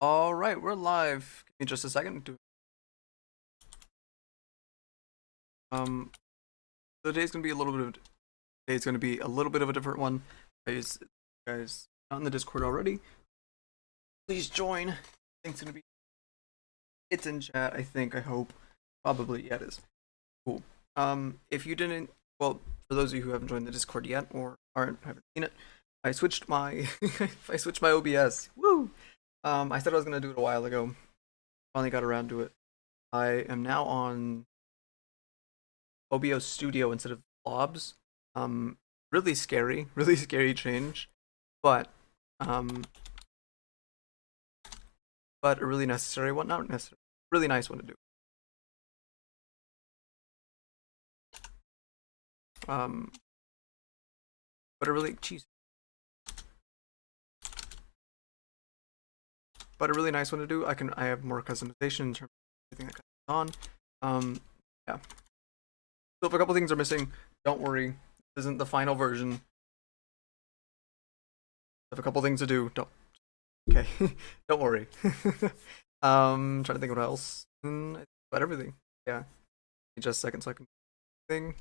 All right, we're live. Give me just a second. Um, today's gonna be a little bit of today's gonna be a little bit of a different one. Guys, not in the Discord already, please join. I think it's gonna be it's in chat. I think. I hope. Probably. Yeah, it is. Cool. If you didn't, well, for those of you who haven't joined the Discord yet or haven't seen it, I switched my I switched my OBS. Woo! I said I was gonna do it a while ago. Finally got around to it. I am now on OBO Studio instead of Blobs. Um, really scary, really scary change, but um, but a really necessary one. Not necessary, really nice one to do. Um, but a really cheese, but a really nice one to do. I have more customization in terms of everything that goes on. Yeah. So if a couple things are missing, don't worry. This isn't the final version. If a couple things to do, don't. Okay, don't worry. Trying to think what else. But everything. Yeah. Just a second so I can thing.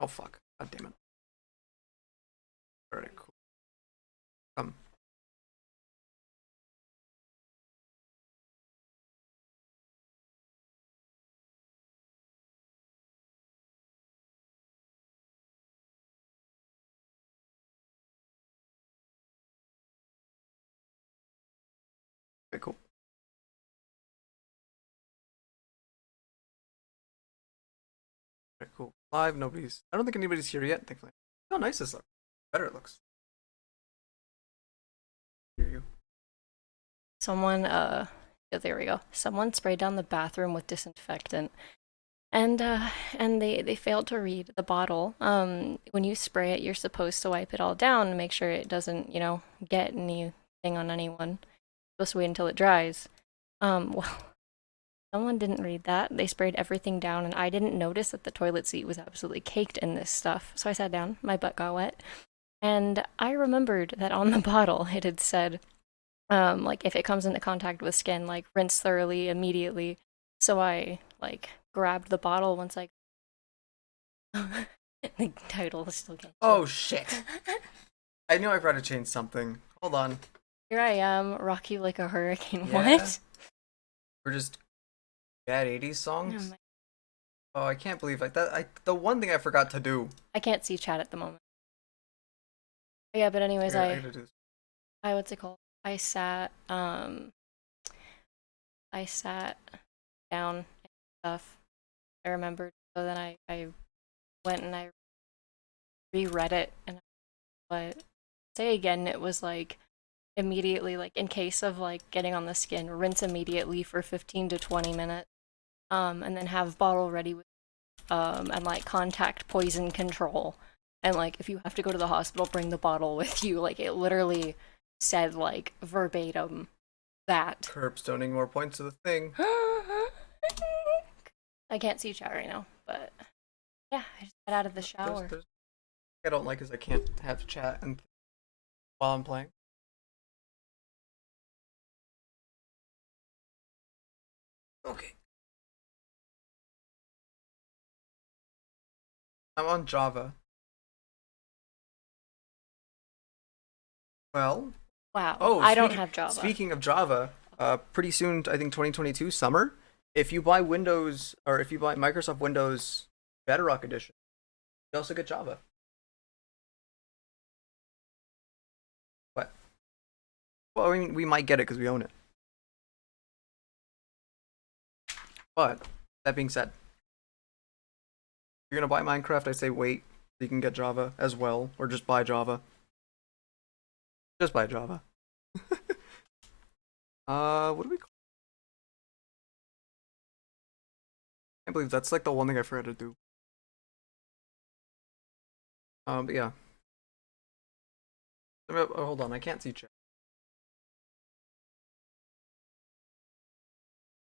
Oh fuck. God damn it. Alright, cool. Um okay, cool. Okay, cool. Live, nobody's I don't think anybody's here yet, thankfully. How nice this looks. Better it looks. Hear you. Someone, yeah, there we go. Someone sprayed down the bathroom with disinfectant, and they failed to read the bottle. When you spray it, you're supposed to wipe it all down and make sure it doesn't, get anything on anyone. You're supposed to wait until it dries. Well, someone didn't read that. They sprayed everything down, and I didn't notice that the toilet seat was absolutely caked in this stuff. So I sat down, my butt got wet, and I remembered that on the bottle it had said like if it comes into contact with skin, like rinse thoroughly immediately. So I like grabbed the bottle once I the title still gets you. Oh shit. I knew I forgot to change something. Hold on. Here I am, rock you like a hurricane. Yeah? What? We're just bad 80s Oh songs? my- Oh, I can't believe like that. The one thing I forgot to do. I can't see chat at the moment. Yeah, but anyways, I gotta do this. I what's it called? I sat down and stuff. I remembered. So then I went and I reread it and but say again it was like immediately, like in case of like getting on the skin, rinse immediately for 15 to 20 minutes, and then have bottle ready with and like contact poison control, and like if you have to go to the hospital, bring the bottle with you. Like it literally said like verbatim that. Curbstoning more points to the thing. I can't see chat right now, but yeah, I just got out of the shower. There's I don't like is I can't have chat and while I'm playing. Okay. I'm on Java. Well, Wow, oh, I don't have Java. speaking of Java, pretty soon, I think 2022 summer, if you buy Windows or if you buy Microsoft Windows Bedrock Edition, you also get Java. But well, I mean, we might get it because we own it. But that being said, if you're gonna buy Minecraft, I say wait so you can get Java as well, or just buy Java. Just buy Java. What do we call? I can't believe that's like the one thing I forgot to do. But yeah. Oh, hold on, I can't see chat.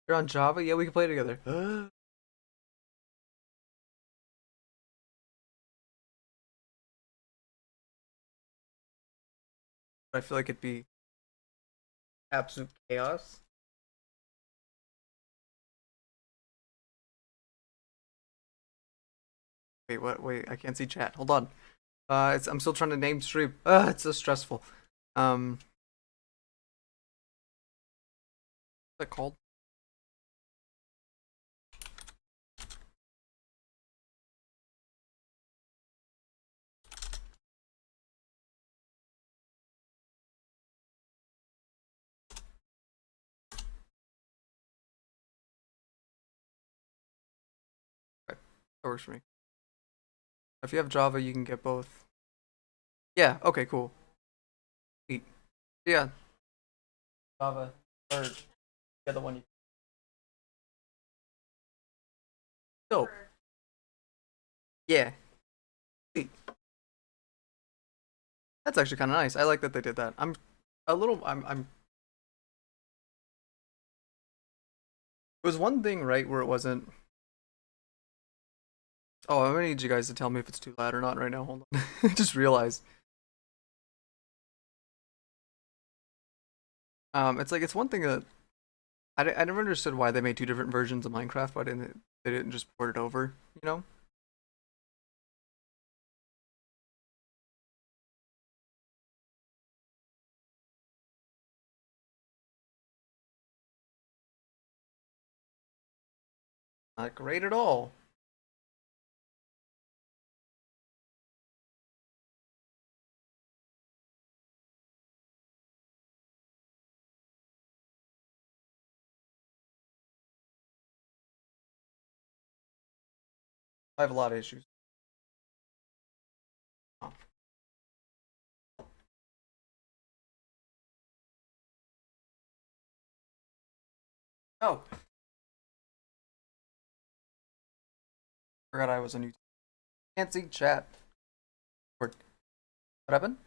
You're on Java? Yeah, we can play together. I feel like it'd be absolute chaos. Wait, what? Wait, I can't see chat. Hold on. I'm still trying to name stream. It's so stressful. What's that called? Okay, that works for me. If you have Java, you can get both. Yeah. Okay. Cool. Sweet. Yeah. Java or the other one. Dope. Yeah. Sweet. That's actually kind of nice. I like that they did that. I'm a little. I'm. It was one thing, right, where it wasn't. Oh, I'm gonna need you guys to tell me if it's too loud or not right now. Hold on. I just realized. It's like it's one thing that I never understood why they made two different versions of Minecraft. Why didn't they didn't just port it over? You know? Not great at all. I have a lot of issues. Oh, oh, forgot I was on YouTube. Can't see chat. What happened?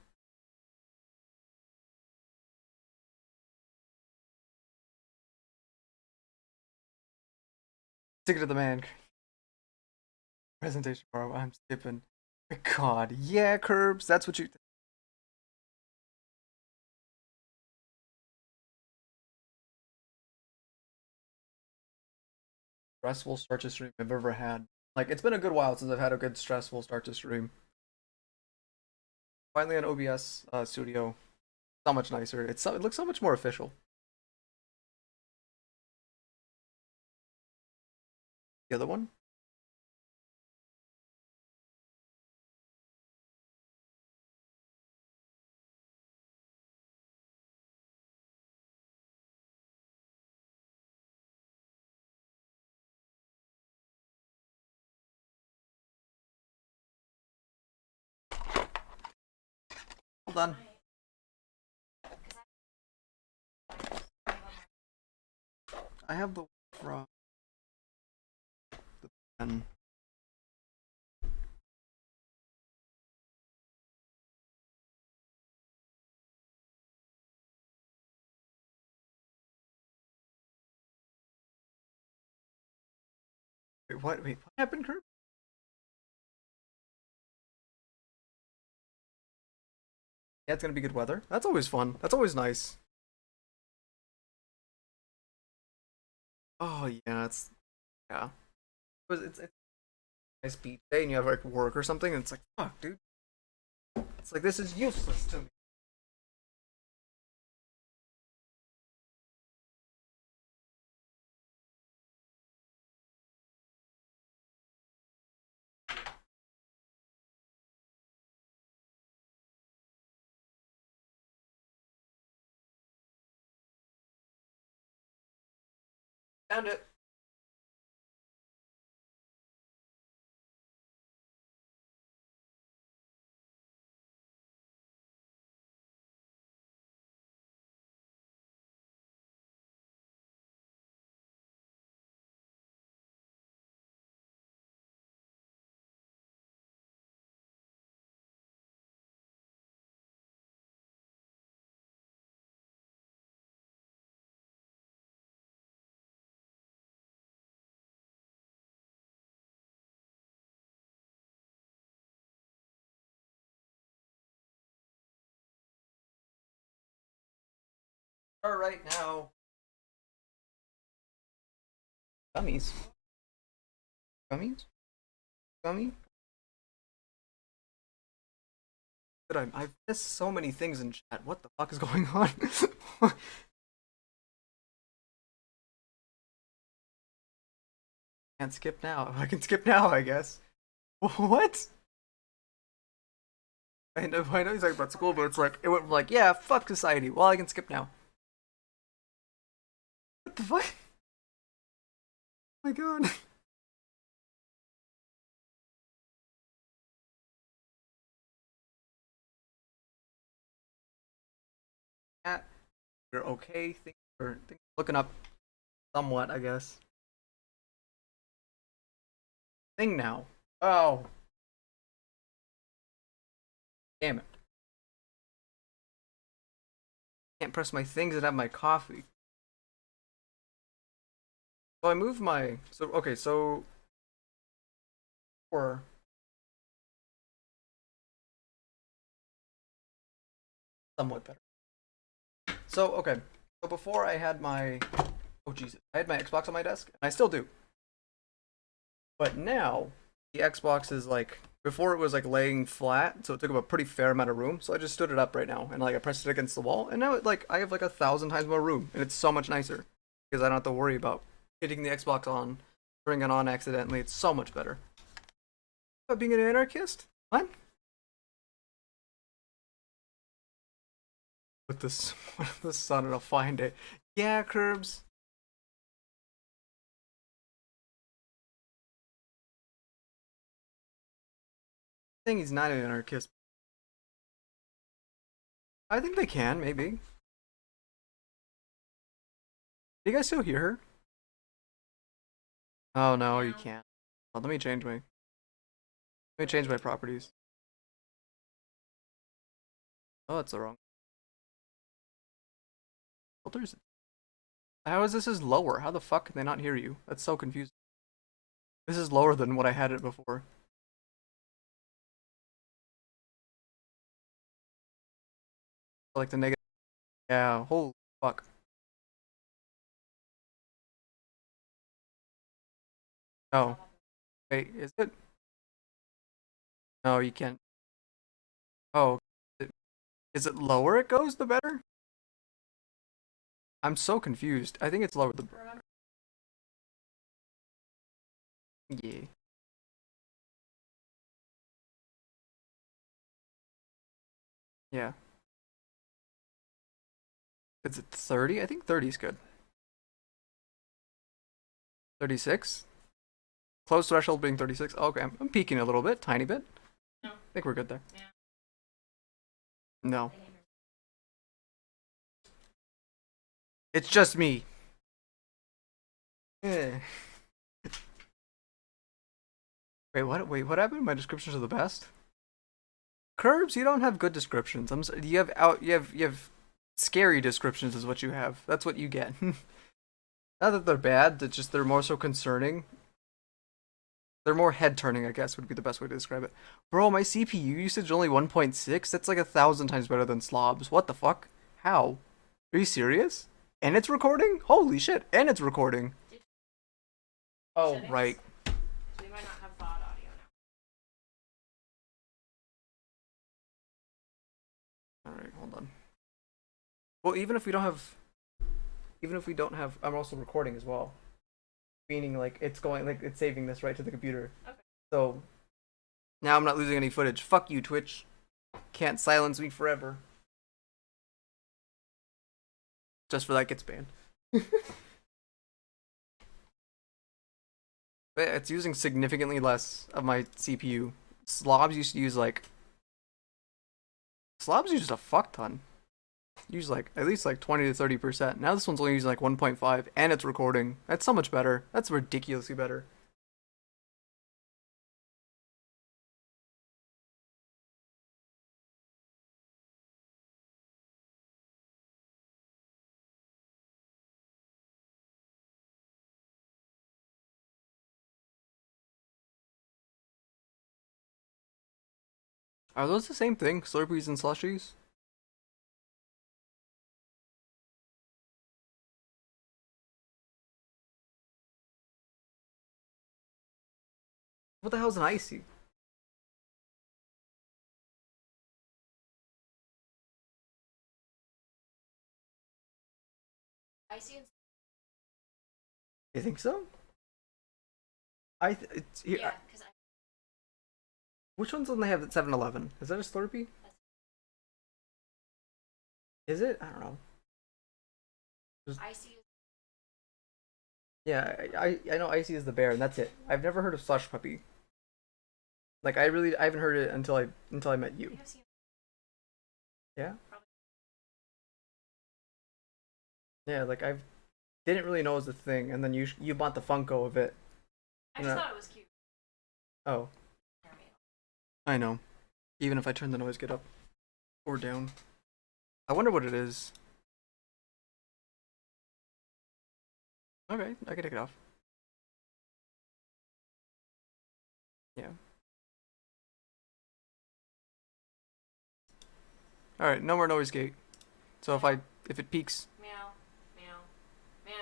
Stick it to the man. Presentation tomorrow. I'm skipping. God, yeah, Curbs. That's what you. Stressful start to stream I've ever had. Like it's been a good while since I've had a good stressful start to stream. Finally on OBS Studio, so much nicer. It looks so much more official. The other one. Hold on. I have the from the pen. Wait, what? Wait, what happened, Curb? Yeah, it's gonna be good weather. That's always fun. That's always nice. Oh yeah, yeah. It's a nice beach day, and you have like work or something, and it's like fuck, dude. It's like this is useless to me. Found it. All right now. Gummies. Gummies? Gummy? I've missed so many things in chat. What the fuck is going on? Can't skip now. I can skip now, I guess. What? I know he's talking about school, but it's like, it went from like, yeah, fuck society. Well, I can skip now. What the fuck? Oh my god. Chat, you're okay. Things are looking up somewhat, I guess. Thing now. Oh, damn it. Can't press my things and have my coffee. So I moved my. So, okay, so. Or. Somewhat better. So, okay. So before I had my. Oh, Jesus. I had my Xbox on my desk, and I still do. But now, the Xbox is like. Before it was like laying flat, so it took up a pretty fair amount of room. So I just stood it up right now, and like I pressed it against the wall, and now I have like 1,000 times more room, and it's so much nicer because I don't have to worry about hitting the Xbox on, turning it on accidentally. It's so much better. About being an anarchist? What? With this, with the sun on a fine day. Yeah, Curbs. I think he's not an anarchist. I think they can, maybe. Do you guys still hear her? Oh no, you can't. Oh, let me change my properties. Oh, that's the wrong filters. How is this is lower? How the fuck can they not hear you? That's so confusing. This is lower than what I had it before. Like the negative. Yeah, holy fuck. Oh, wait, is it? No, you can't. Oh, is it lower it goes, the better? I'm so confused. I think it's lower the. Yeah. Yeah. Is it 30? I think 30 is good. 36? Close threshold being 36. Oh, okay, I'm peeking a little bit, tiny bit. I think we're good there. No. It's just me. Eh. Wait, what happened? My descriptions are the best? Curbs, you don't have good descriptions. You have scary descriptions is what you have. That's what you get. Not that they're bad, they're more so concerning. They're more head turning, I guess, would be the best way to describe it. Bro, my CPU usage only 1.6. That's like 1,000 times better than Slob's. What the fuck? How? Are you serious? And it's recording? Holy shit! And it's recording. Oh, right. So we might not have VOD audio All right, hold on. Well, even if we don't have, I'm also recording as well. Meaning, like, it's saving this right to the computer. now. Okay. So now I'm not losing any footage. Fuck you, Twitch. Can't silence me forever. Just for that gets banned. But it's using significantly less of my CPU. Slobs used to use like Slobs used a fuck ton. Use like at least like 20 to 30%. Now this one's only using like 1.5 and it's recording. That's so much better. That's ridiculously better. Are those the same thing? Slurpees and slushies? What the hell's an icy? Icy and You think so? It's here. yeah, because Which one's one they have at 7-Eleven? Is that a Slurpee? Is it? I don't know. icy. Yeah, I know Icy is the bear, and that's it. I've never heard of Slush Puppy. Like I haven't heard it until I met you. Yeah. Yeah, like I didn't really know it was a thing, and then you bought the Funko of it. I just thought it was cute. Oh, I know. Even if I turn the noise gate up or down, I wonder what it is. Okay, I can take it off. Yeah. All right, no more noise gate. So if it peaks, Meow, meow, meow.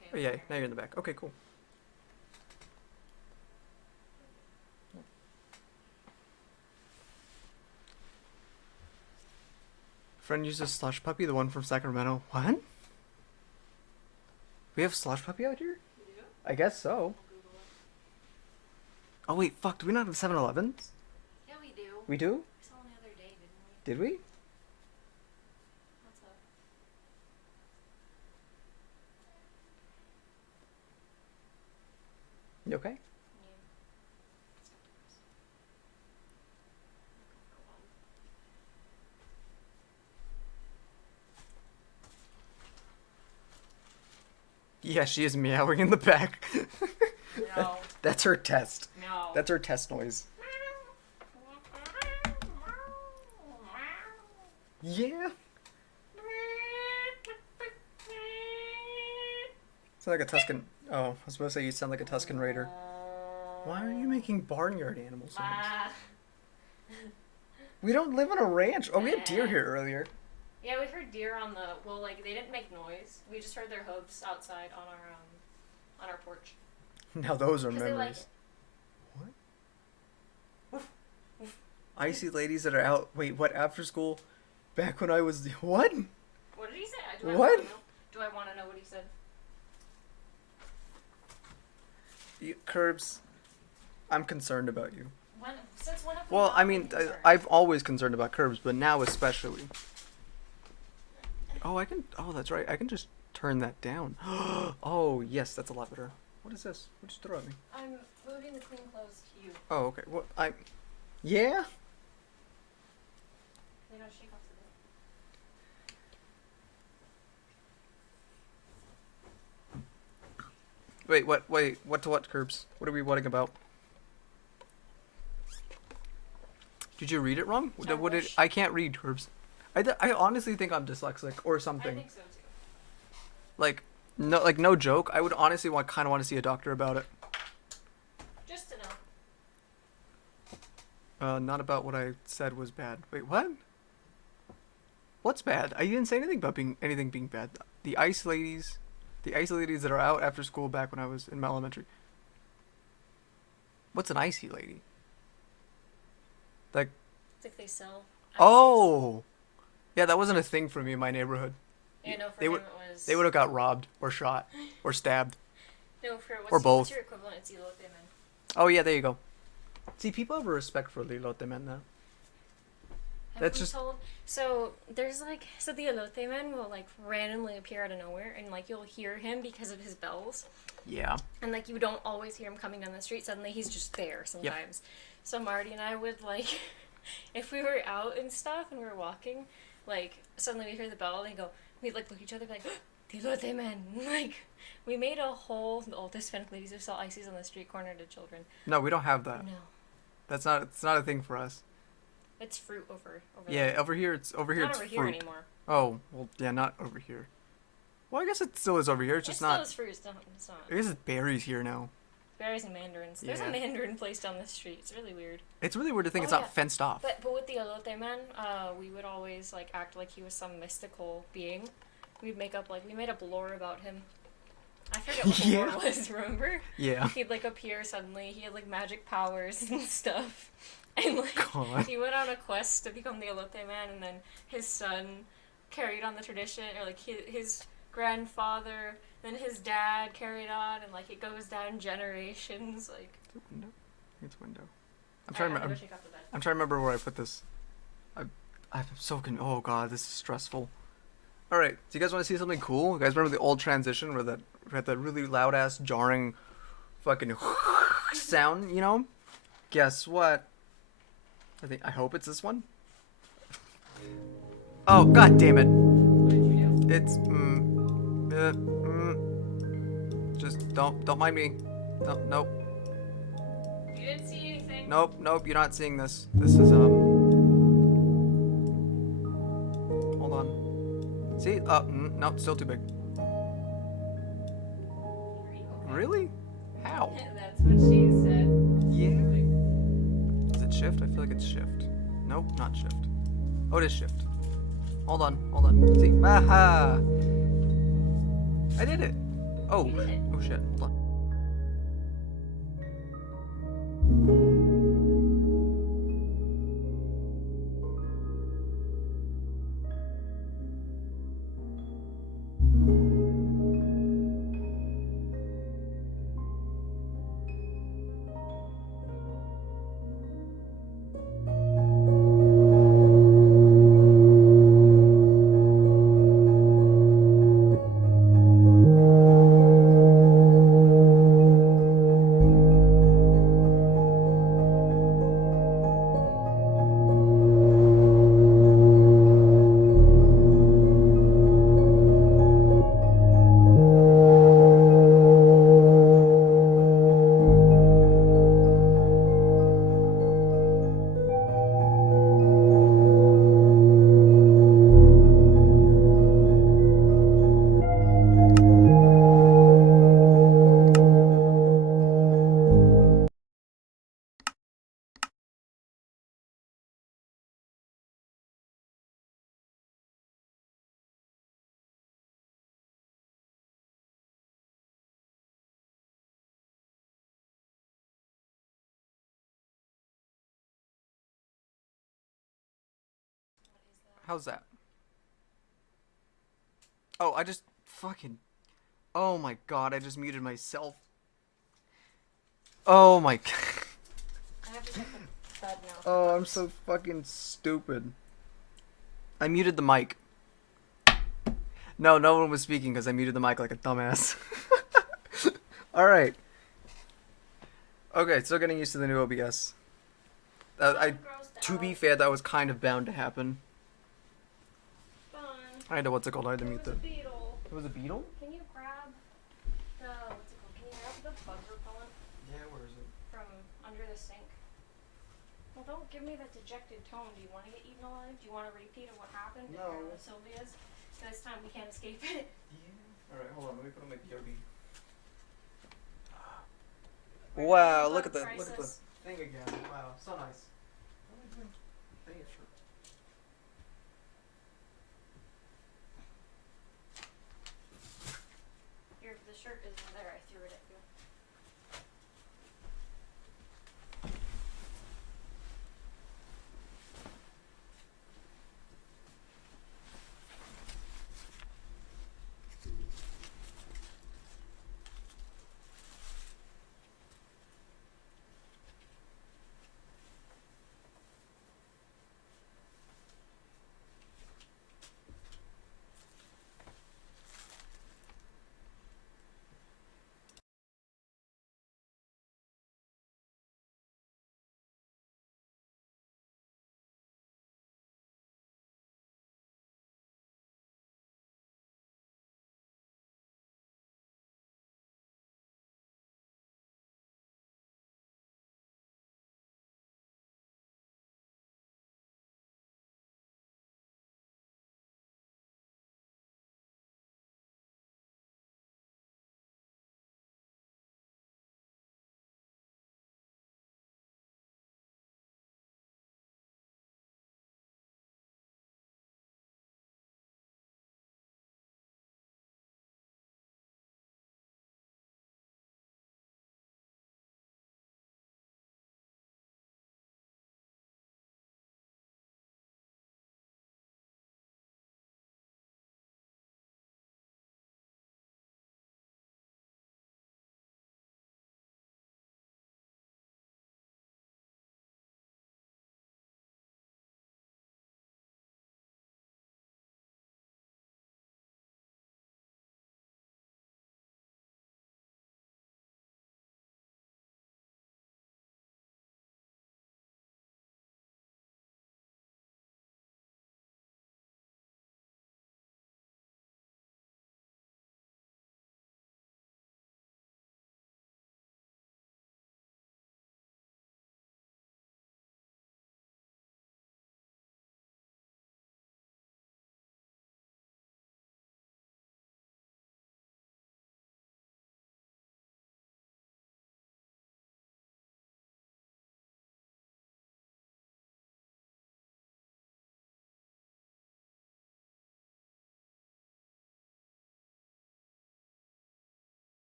Okay. oh yeah, now you're in the back. Okay, cool. Friend uses Slush Puppy, the one from Sacramento. What? We have Slush Puppy out here? You do? I guess so. Google it. Oh wait, fuck, do we not have 7-Elevens? Yeah, we do. We do? We saw one the other day, didn't we? Did we? What's up? You okay? Yeah, she is meowing in the back. No. That's her test. No. That's her test noise. Yeah. Sound like a Tuscan. Oh, I was supposed to say you sound like a Tuscan Raider. Why are you making barnyard animal sounds? We don't live on a ranch. Oh, we had deer here earlier. Yeah, we heard deer on the. Well, like they didn't make noise. We just heard their hooves outside on our porch. Now those are 'Cause they like memories. it. What? Icy ladies that are out. Wait, what? After school? Back when I was what? What did he say? What? Do I want to know what he said? Curbs. I'm concerned about you. Since when have we Well, not I been mean, concerned? I've always concerned about curbs, but now especially. Oh, I can. Oh, that's right. I can just turn that down. Oh, yes, that's a lot better. What is this? What did you throw at me? I'm moving the clean clothes to you. Oh, okay. What? Yeah. They don't shake off the bed. Wait. What? Wait. What to what, curbs? What are we whatting about? Did you read it wrong? I can't read curbs. I honestly think I'm dyslexic or something. I think so too. Like no joke. I would honestly kind of want to see a doctor about it. Just to know. Not about what I said was bad. Wait, what? What's bad? I didn't say anything about anything being bad. The ice ladies that are out after school back when I was in elementary. What's an icy lady? Like, It's like they sell. oh, yeah, that wasn't a thing for me in my neighborhood. Yeah, no, for They him would- it was. They would have got robbed or shot or stabbed. No, for or both. What's your equivalent? It's elote men. Oh yeah, there you go. See, people have a respect for the elote men now. That's just- So there's like the elote man will like randomly appear out of nowhere and like you'll hear him because of his bells. Yeah. And like you don't always hear him coming down the street. Suddenly he's just there sometimes. So Marty and I would like, if we were out and stuff and we were walking, like suddenly we hear the bell and we go, we'd like look at each other and be like, the elote man. Like we made a whole old Hispanic ladies who sell ices on the street corner to children. No, we don't have that. No, It's not a thing for us. it's fruit over Yeah, there. over here it's Not it's over fruit. here anymore. Oh, well, yeah, not over here. Well, I guess it still is over here. It's just Still not. is fruit. It's not. I guess it's berries here now. Berries and mandarins. There's a Yeah. mandarin place down the street. It's really weird. It's really weird to think Oh, it's not yeah. fenced off. But with the elote man, we would always like act like he was some mystical being. We'd make up we made up lore about him. I forget what the Yeah. lore was, remember? Yeah. He'd like appear suddenly, he had like magic powers and stuff. And like God. he went on a quest to become the Elote man, and then his son carried on the tradition, or like his grandfather, then his dad carried on, and like it goes down generations. Like, Is it window? It's window. I'm alright, trying to. I'm gonna I'm, go shake off the bed. I'm trying to remember where I put this. I'm so Oh god, this is stressful. All right, do you guys want to see something cool? You guys remember the old transition where that we had that really loud ass jarring, fucking sound? You know? Guess what? I hope it's this one. Oh god damn it! What did you do? It's just don't mind me. No, nope, You didn't see anything. nope. You're not seeing this. This is Hold on. See? Nope. Still too big. Are you okay? Really? How? That's what she said. Yeah. Is it shift? I feel like it's shift. Nope, not shift. Oh, it is shift. Hold on. See? Aha! I did it. Oh. You did it. Oh shit. Hold on. How's that? Oh, I just fucking. Oh my god, I just muted myself. Oh my. I have to check the bed now. Oh, I'm so fucking stupid. I muted the mic. No one was speaking because I muted the mic like a dumbass. Alright. Okay, still getting used to the new OBS. To be fair, that was kind of bound to happen. Fun. I had to, what's it called? I had to There mute was the. a beetle. It was a beetle? Can you grab the what's it called? Can you grab the bug repellent Yeah, where is it? from under the sink? Well, don't give me that dejected tone. Do you want to get eaten alive? Do you want a repeat of what happened No. with Sylvia's? This time we can't escape it. Yeah. Alright, hold on. Let me put on my VOD. Wow, look at the thing again. Wow, so nice. What am I doing? I need a shirt. Here, the shirt isn't there. I threw it at you.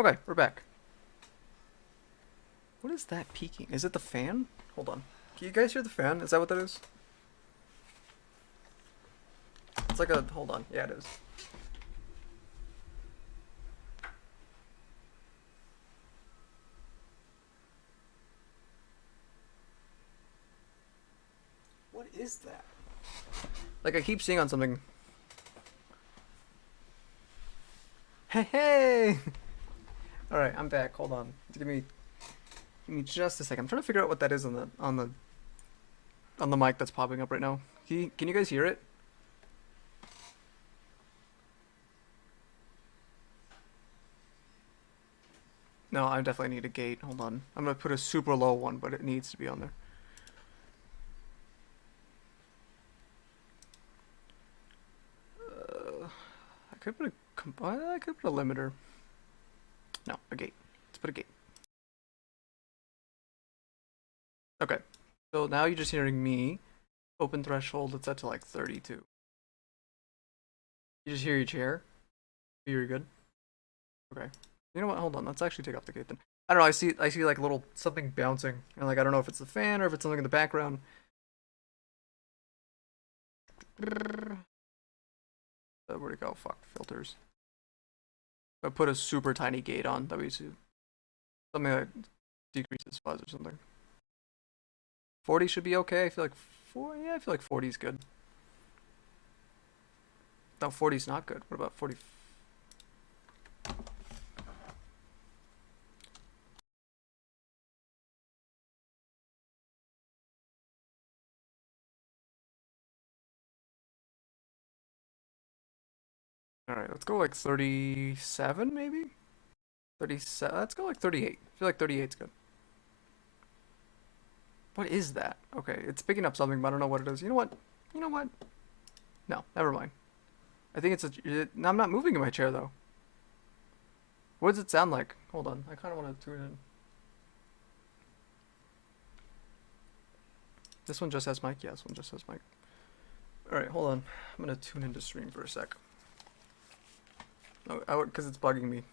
Okay, we're back. What is that peaking? Is it the fan? Hold on. Can you guys hear the fan? Is that what that is? It's like a... Hold on. Yeah, it is. What is that? Like, I keep seeing on something... Hey, hey! Alright, I'm back. Hold on. Give me just a second. I'm trying to figure out what that is on the mic that's popping up right now. Can you guys hear it? No, I definitely need a gate. Hold on. I'm gonna put a super low one, but it needs to be on there. I could put a limiter. No, a gate. Let's put a gate. Okay. So now you're just hearing me. Open threshold, it's set to like 32. You just hear your chair? You're good? Okay. You know what? Hold on. Let's actually take off the gate then. I don't know. I see like little something bouncing, and like I don't know if it's the fan or if it's something in the background. Where'd it go? Fuck filters. I put a super tiny gate on. That way something that decreases fuzz or something. 40 should be okay. I feel like 40 is good. No, 40 is not good. What about 40? Alright, let's go like 37 maybe? 37, let's go like 38. I feel like 38 is good. What is that? Okay, it's picking up something, but I don't know what it is. You know what? You know what? No, never mind. I think no, I'm not moving in my chair though. What does it sound like? Hold on, I kind of want to tune in. This one just has mic? Yeah, this one just has mic. Alright, hold on. I'm gonna tune into stream for a sec. Oh, because it's bugging me. Is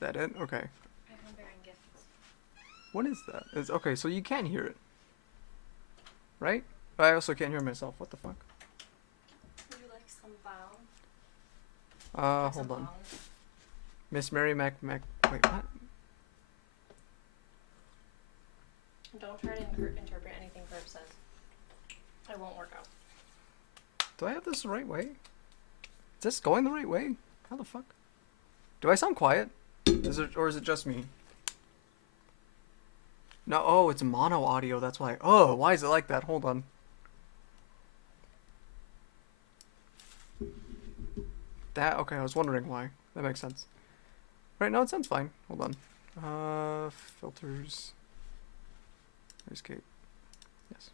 that it? Okay. I'm bearing gifts. What is that? Okay, so you can hear it. Right? But I also can't hear myself. What the fuck? Would you like some bound? Hold on. Miss Mary Mac. Wait, what? Don't try to interpret anything Herb says. It won't work out. Do I have this the right way? Is this going the right way? How the fuck? Do I sound quiet? Or is it just me? No, oh, it's mono audio, that's why. Oh, why is it like that? Hold on. Okay, I was wondering why. That makes sense. Right, now it sounds fine. Hold on. Filters. Escape. Yes.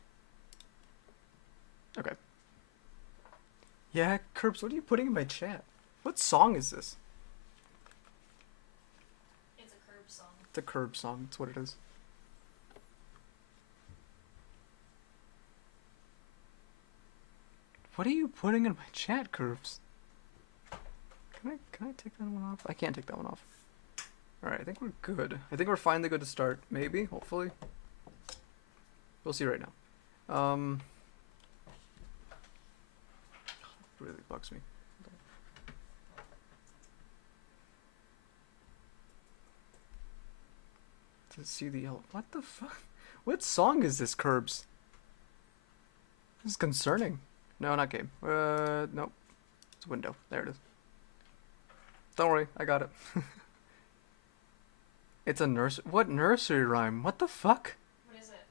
Okay. Yeah, Curbs, what are you putting in my chat? What song is this? It's a Curb song. It's a Curb song, that's what it is. What are you putting in my chat, Curbs? Can I take that one off? I can't take that one off. Alright, I think we're good. I think we're finally good to start. Maybe, hopefully. We'll see right now. Really bugs me. To see the yellow. What the fuck? What song is this, Curbs? This is concerning. No, not game. Nope. It's window. There it is. Don't worry, I got it. It's a What nursery rhyme? What the fuck? What is it?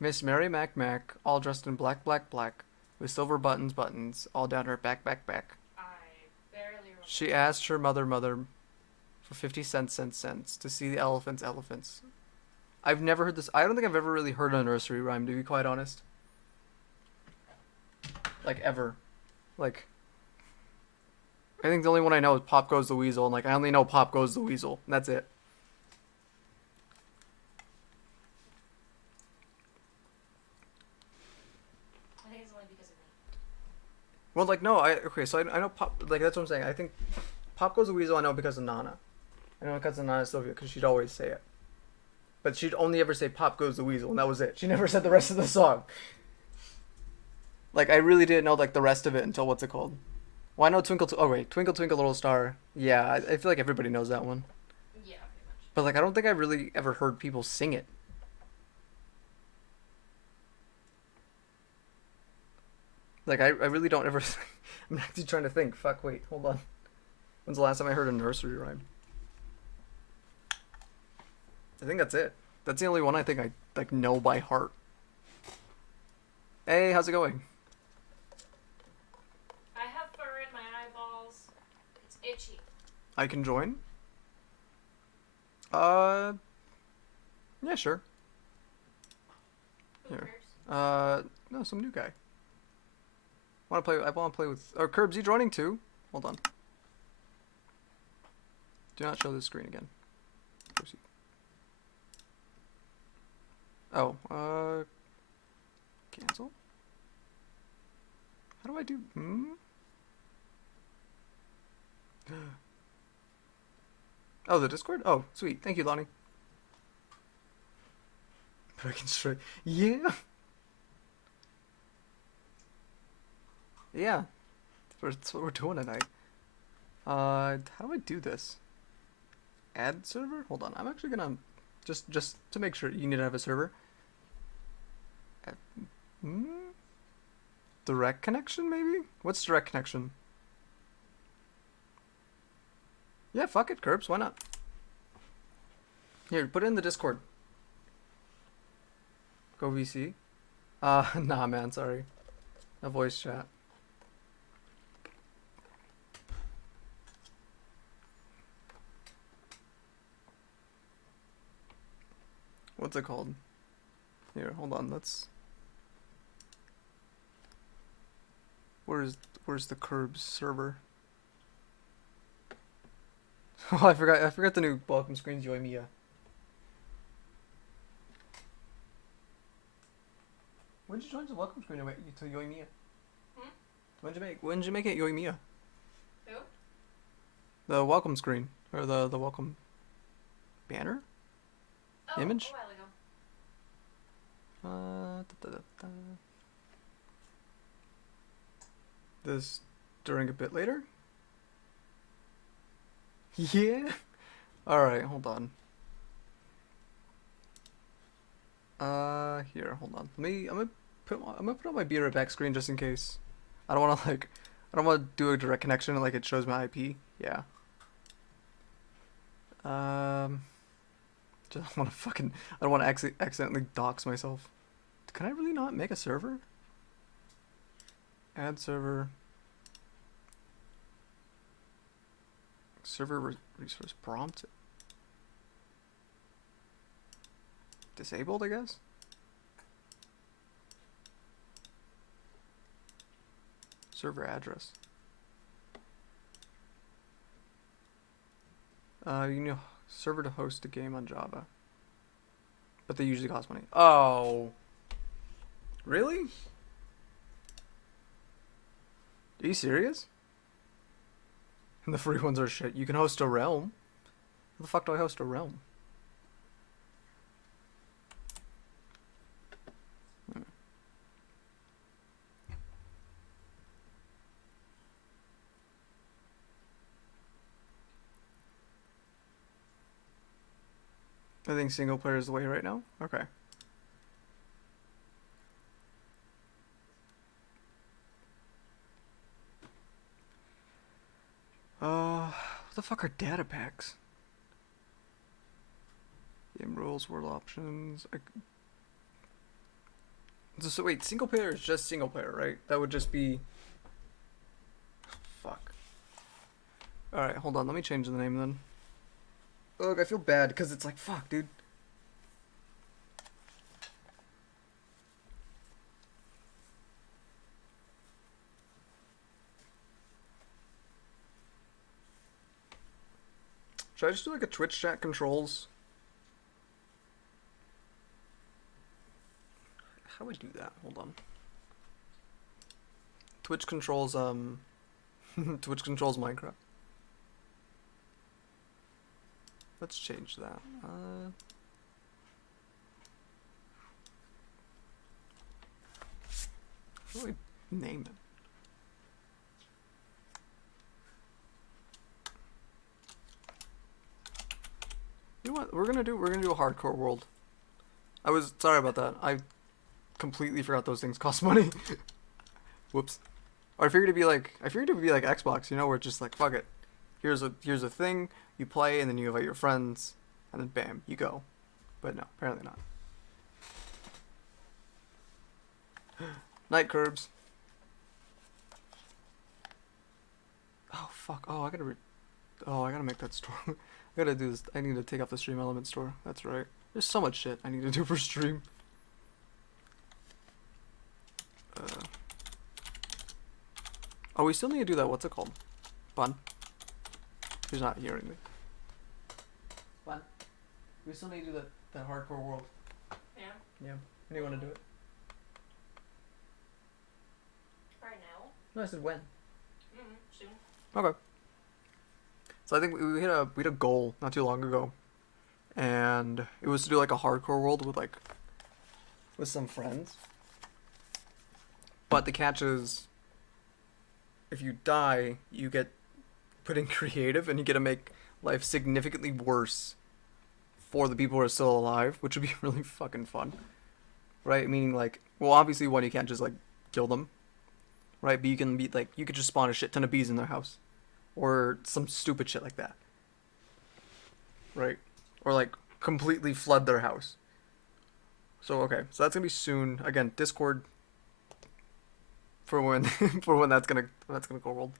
Miss Mary Mac, all dressed in black, with silver buttons, all down her back. I barely remember. She asked her mother, for 50 cents, to see the elephants. I've never heard this. I don't think I've ever really heard a nursery rhyme, to be quite honest. Like, ever. Like, I think the only one I know is Pop Goes the Weasel, and like, I only know Pop Goes the Weasel, and that's it. I think it's Well, like no, okay, so I know Pop. Like that's what I'm saying. I think Pop Goes the Weasel. I know because of Nana. I know because of Nana Sylvia because she'd always say it. But she'd only ever say "Pop Goes the Weasel" and that was it. She never said the rest of the song. Like I really didn't know like the rest of it until what's it called? Well, I know Oh wait, Twinkle Twinkle Little Star. Yeah, I feel like everybody knows that one. Yeah, pretty much. But like I don't think I really ever heard people sing it. Like I really don't ever. I'm actually trying to think. Fuck. Wait. Hold on. When's the last time I heard a nursery rhyme? I think that's it. That's the only one I think I like know by heart. Hey, how's it going? I have fur in my eyeballs. It's itchy. I can join. Uh, yeah, sure. Who Here. cares? No, some new guy. Want to play? I want to play with. Oh, Curbs, you joining too? Hold on. Do not show this screen again. Proceed. Oh, cancel. How do I do? Oh, the Discord? Oh, sweet. Thank you, Lonnie. But I can straight. Yeah. Yeah. That's what we're doing tonight. How do I do this? Add server? Hold on. I'm actually gonna just to make sure you need to have a server. Add, hmm? Direct connection, maybe? What's direct connection? Yeah, fuck it, Curbs. Why not? Here, put it in the Discord. Go VC. Nah, man. Sorry. A voice chat. What's it called? Here, hold on. Let's. Where's the Curbs server? Oh, I forgot the new welcome screens. Yoimiya. When did you join the welcome screen to Yoimiya? Hmm? When did you make it Yoimiya? Who? The welcome screen or the welcome banner Oh, image. a while ago. This during a bit later. Yeah. All right, hold on. Here, hold on. I'm gonna put on my Be Right Back screen just in case. I don't want to like, I don't want to do a direct connection and like it shows my IP. Yeah. Just want to fucking. I don't want to accidentally dox myself. Can I really not make a server? Add server. Server resource prompt. Disabled, I guess. Server address. You know, server to host a game on Java. But they usually cost money. Oh. Really? Are you serious? And the free ones are shit. You can host a realm. How the fuck do I host a realm? I think single player is the way right now. Okay. What the fuck are data packs? Game rules, world options. So wait, single player is just single player, right? That would just be. Fuck. All right, hold on. Let me change the name then. Ugh, I feel bad because it's like fuck, dude. Should I just do like a Twitch chat controls? How would I do that? Hold on. Twitch controls Twitch controls Minecraft. Let's change that. How do we name it? You know what we're gonna do? We're gonna do a hardcore world. I was sorry about that. I completely forgot those things cost money. Whoops. Or I figured it'd be like Xbox, you know, where it's just like fuck it. Here's a thing, you play and then you invite your friends and then bam, you go. But no, apparently not. Night curbs. Oh fuck. Oh, I gotta make that store. I gotta do this. I need to take off the stream element store. That's right. There's so much shit I need to do for stream. Oh, we still need to do that. What's it called? Fun. He's not hearing me. Fun. We still need to do that hardcore world. Yeah. Yeah. When do you want to do it? Right now. No, I said when. Soon. Okay. So I think we hit a goal not too long ago, and it was to do like a hardcore world with some friends. But the catch is, if you die, you get put in creative, and you get to make life significantly worse for the people who are still alive, which would be really fucking fun, right? Meaning like, well, obviously one, you can't just like kill them, right? But you can be like, you could just spawn a shit ton of bees in their house, or some stupid shit like that, right? Or like completely flood their house. So okay, so that's gonna be soon. Again, Discord for when for when that's gonna go world.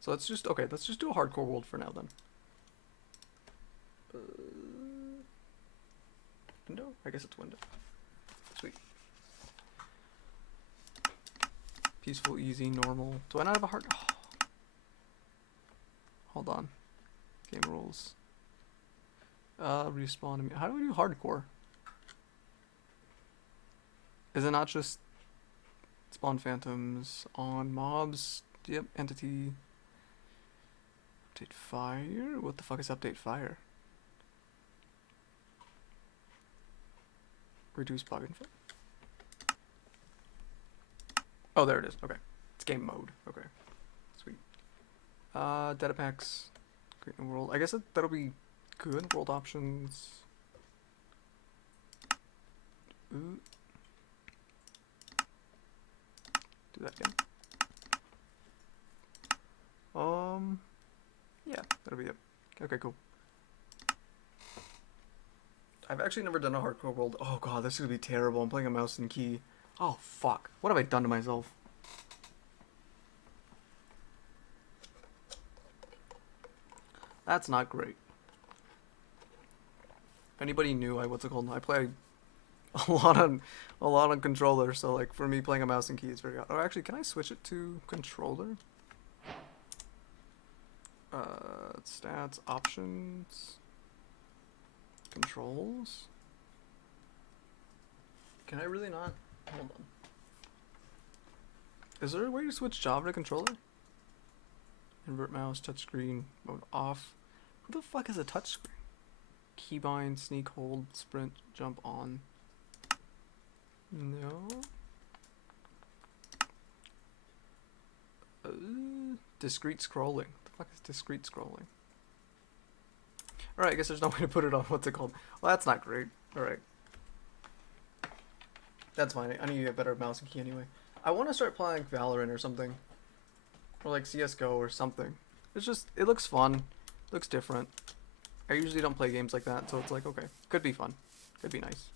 So let's just do a hardcore world for now then. Window? I guess it's window. Sweet. Peaceful, easy, normal. Do I not have a hard? Oh. Hold on. Game rules. Respawn. How do we do hardcore? Is it not just spawn phantoms on mobs? Yep, entity. Update fire? What the fuck is update fire? Reduce plugin fit. Oh, there it is. Okay. It's game mode. Okay. Sweet. Data packs. Create new world. I guess that'll be good. World options. Ooh. Do that again. Yeah, that'll be it. Okay, cool. I've actually never done a hardcore world. Oh god, this is gonna be terrible. I'm playing a mouse and key. Oh fuck. What have I done to myself? That's not great. If anybody knew, what's it called? I play a lot on controller, so like for me playing a mouse and key is very odd. Oh, actually, can I switch it to controller? Stats, options, controls. Can I really not? Hold on. Is there a way to switch Java to controller? Invert mouse, touchscreen, mode off. Who the fuck is a touchscreen? Keybind, sneak, hold, sprint, jump on. No. Discrete scrolling. What the fuck is discrete scrolling? Alright, I guess there's no way to put it on what's it called. Well, that's not great. Alright. That's fine. I need to get better mouse and key anyway. I want to start playing like Valorant or something. Or like CSGO or something. It's just, it looks fun. It looks different. I usually don't play games like that, so it's like, okay. Could be fun. Could be nice.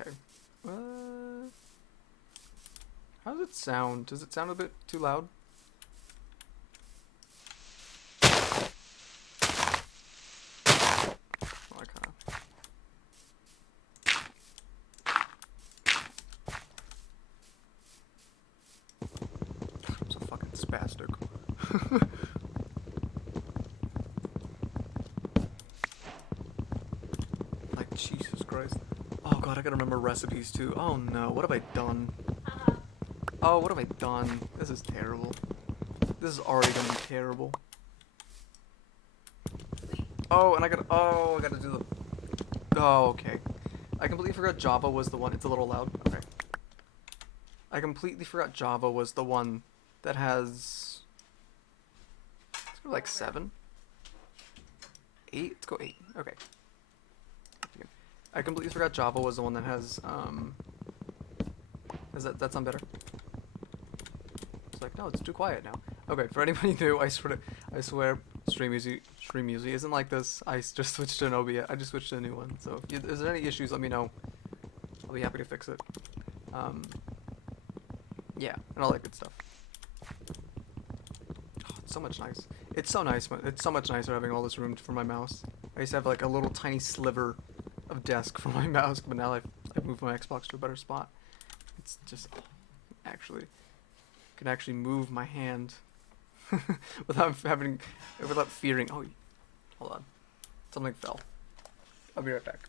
Okay. How does it sound? Does it sound a bit too loud? Oh, I kinda... I'm so fucking spastic. Like, Jesus Christ. Oh god, I gotta remember recipes too. Oh no, what have I done? Oh, what have I done? This is terrible. This is already gonna be terrible. Oh, and I gotta do the... Oh, okay. I completely forgot Java was the one... It's a little loud. Okay. I completely forgot Java was the one that has... Let's go like 7? 8? Let's go 8. Okay. I completely forgot Java was the one that has, Does that sound better? It's like, no, it's too quiet now. Okay, for anybody new, I swear, stream music isn't like this. I just switched to an OBS. I just switched to a new one. So if there's any issues, let me know. I'll be happy to fix it. Yeah, and all that good stuff. Oh, it's so much nice. It's so nice. It's so much nicer having all this room for my mouse. I used to have like a little tiny sliver of desk for my mouse, but now I've moved my Xbox to a better spot. It's just actually can actually move my hand without fearing. Oh, hold on, something fell. I'll be right back.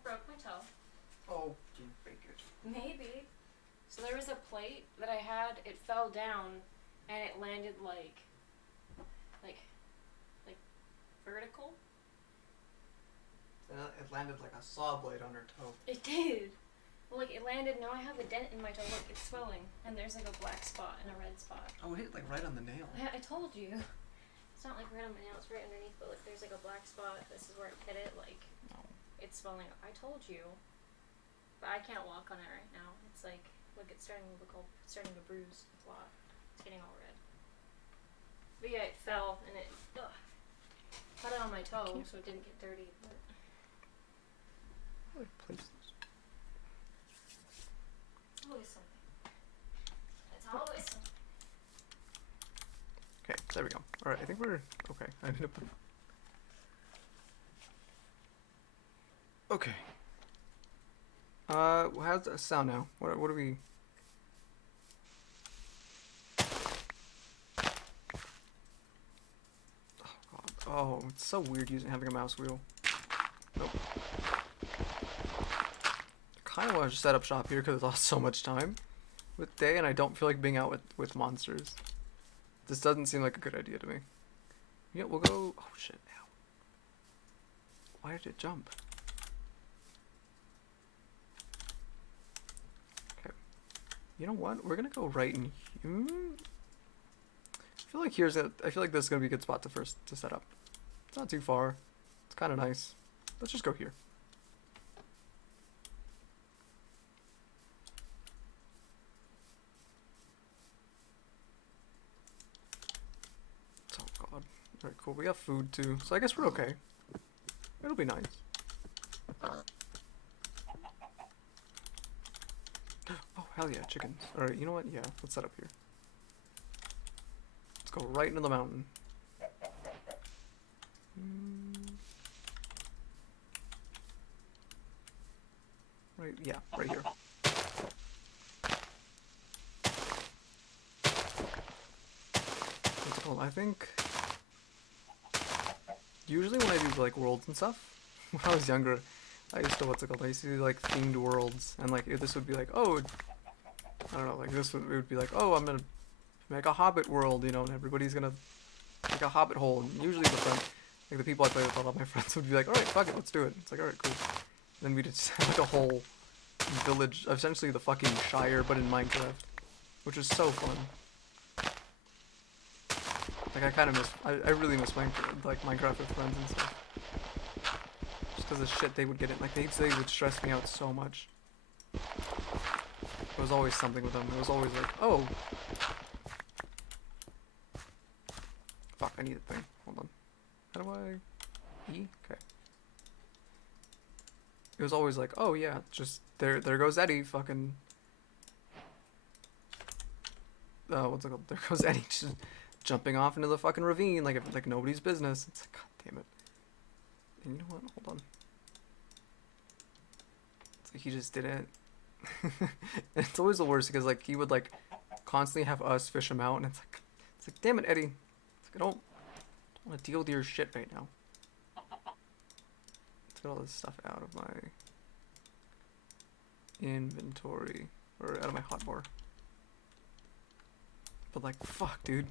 Broke my toe. Oh, you fake it. Maybe. So there was a plate that I had. It fell down, and it landed like vertical. It landed like a saw blade on her toe. It did. Well, like it landed. Now I have a dent in my toe. Look, it's swelling, and there's like a black spot and a red spot. Oh, it hit like right on the nail. I told you. It's not like right on my nail. It's right underneath. But look, there's like a black spot. This is where it hit it. Like. It's swelling. I told you, but I can't walk on it right now. It's like, look, it's starting to bruise a lot. It's getting all red. But yeah, it fell and it cut it on my toe, so it didn't get dirty. But how do I place this? It's always something. It's always something. Okay, there we go. All right, I think we're okay. I need to put. Okay. How's that sound now? What are we? Oh god. Oh, it's so weird having a mouse wheel. Nope. I kind of want to set up shop here because it's lost so much time with day, and I don't feel like being out with monsters. This doesn't seem like a good idea to me. Yeah, we'll go. Oh shit! Ow. Why did it jump? Okay. You know what? We're gonna go right in here. I feel like I feel like this is gonna be a good spot to set up. It's not too far. It's kind of nice. Let's just go here. Oh god. Alright, cool. We got food too, so I guess we're okay. It'll be nice. Oh hell yeah, chickens. Alright, you know what? Yeah, let's set up here. Let's go right into the mountain. Right, yeah, right here. What's it called? I think usually when I do like worlds and stuff, when I was younger, I used to I used to do like themed worlds, and like this would be like, oh, I don't know, like it would be like, oh, I'm gonna make a Hobbit world, you know, and everybody's gonna make a Hobbit hole, and usually like the people I play with, all of my friends would be like, all right, fuck it, let's do it. It's like, all right, cool. And then we just have like a whole village, essentially the fucking Shire, but in Minecraft, which is so fun. Like I kind of I really miss Minecraft with friends and stuff. Just because the shit they would get in, like they would stress me out so much. There was always something with them. It was always like, oh, fuck, I need a thing. Hold on. How do I E? Okay. It was always like, oh yeah, just there goes Eddie, fucking. What's it called? There goes Eddie, just jumping off into the fucking ravine like nobody's business. It's like, god damn it. And you know what? Hold on. It's like he just did it. And it's always the worst because like he would like constantly have us fish him out, and it's like damn it, Eddie. It's like I don't want to deal with your shit right now. Let's get all this stuff out of my inventory or out of my hotbar. But like, fuck, dude.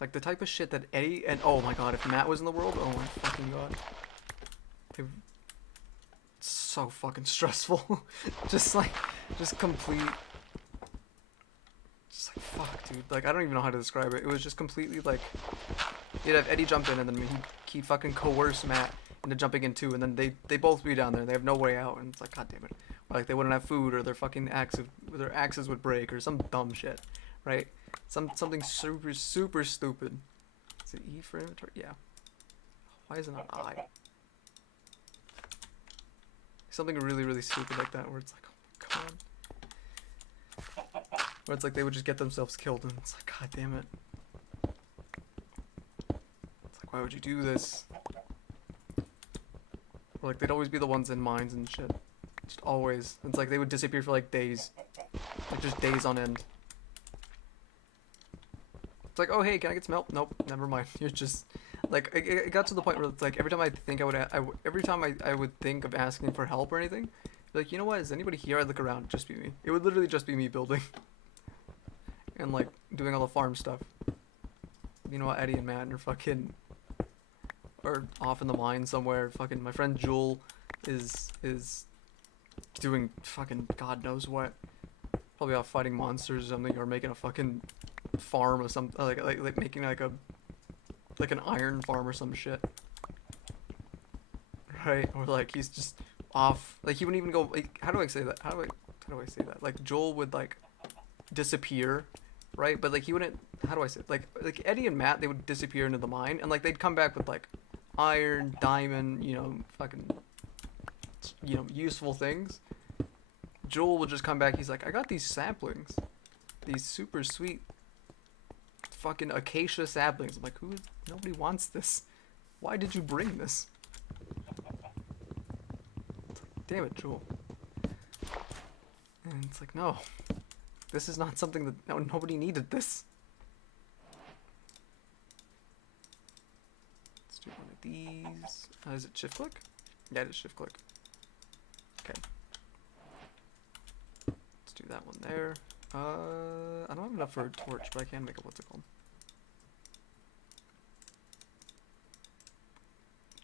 Like the type of shit that Eddie and oh my god, if Matt was in the world, oh my fucking god. It's so fucking stressful. just complete. Just like fuck, dude. Like I don't even know how to describe it. It was just completely like you'd have Eddie jump in and then he'd fucking coerce Matt into jumping in too, and then they both be down there. They have no way out, and it's like god damn it. Or like they wouldn't have food, or their axes would break, or some dumb shit, right? Something super stupid. Is it E for inventory? Yeah. Why is it not I? Something really stupid like that, where it's like, oh my god. Where it's like they would just get themselves killed, and it's like, god damn it. It's like, why would you do this? Or like they'd always be the ones in mines and shit. Just always. It's like they would disappear for like days. Like just days on end. It's like, oh hey, can I get some help? Nope, never mind. You're just like it got to the point where it's like every time I would think of asking for help or anything, like you know what? Is anybody here? I'd look around, it'd just be me. It would literally just be me building and like doing all the farm stuff. You know what? Eddie and Matt are fucking or off in the mine somewhere. Fucking my friend Jewel is doing fucking god knows what. Probably off fighting monsters or something, or making a fucking farm or something, like making like an iron farm or some shit. Right? Or like he's just off. Like he wouldn't even go. Like, how do I say that? How do I say that? Like Joel would like disappear, right? But like he wouldn't. How do I say it? Like Eddie and Matt, they would disappear into the mine, and like they'd come back with like iron, diamond, you know, fucking, you know, useful things. Joel would just come back. He's like, I got these saplings, these super sweet fucking acacia saplings. I'm like, nobody wants this. Why did you bring this? Damn it, Joel. And it's like, no, this is not something that nobody needed this. Let's do one of these. Is it shift click? Yeah, it is shift click. Okay. Let's do that one there. I don't have enough for a torch, but I can make a what's it called?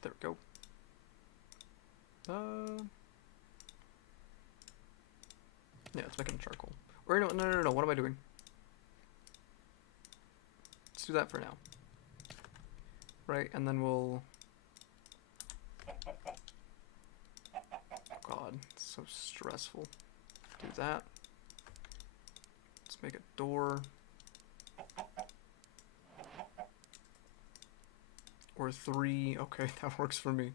There we go. Yeah, let's make it charcoal. Or no. What am I doing? Let's do that for now. Right, and then we'll... God, it's so stressful. Do that. Let's make a door. Or 3. Okay, that works for me.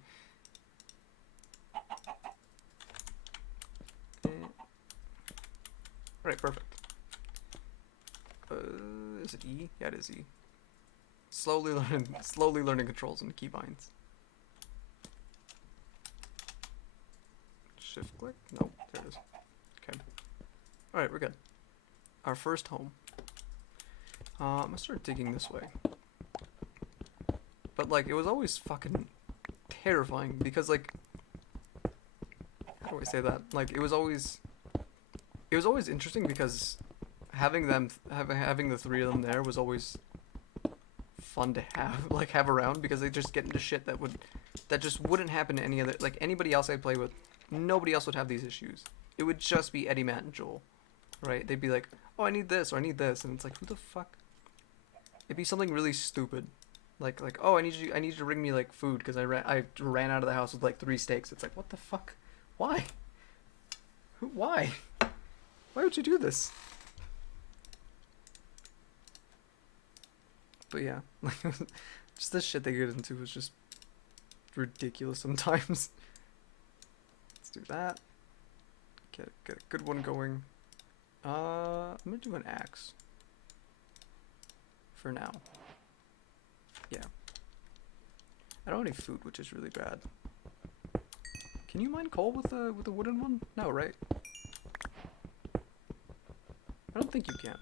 Alright, perfect. Is it E? Yeah, it is E. Slowly learning controls and keybinds. Shift click? Nope, there it is. Okay. Alright, we're good. Our first home. I'm gonna start digging this way. But like, it was always fucking terrifying because like, how do I say that? Like, it was always interesting because having the 3 of them there was always fun to have around, because they just get into shit that just wouldn't happen to any other, like, anybody else I'd play with. Nobody else would have these issues. It would just be Eddie, Matt, and Joel, right? They'd be like, oh, I need this, or I need this, and it's like, who the fuck? It'd be something really stupid, like oh, I need you to bring me like food because I ran out of the house with like 3 steaks. It's like, what the fuck? Why? Why? Why would you do this? But yeah, just the shit they get into was just ridiculous sometimes. Let's do that. Get a good one going. I'm gonna do an axe for now. Yeah. I don't have any food, which is really bad. Can you mine coal with a wooden one? No, right? I don't think you can.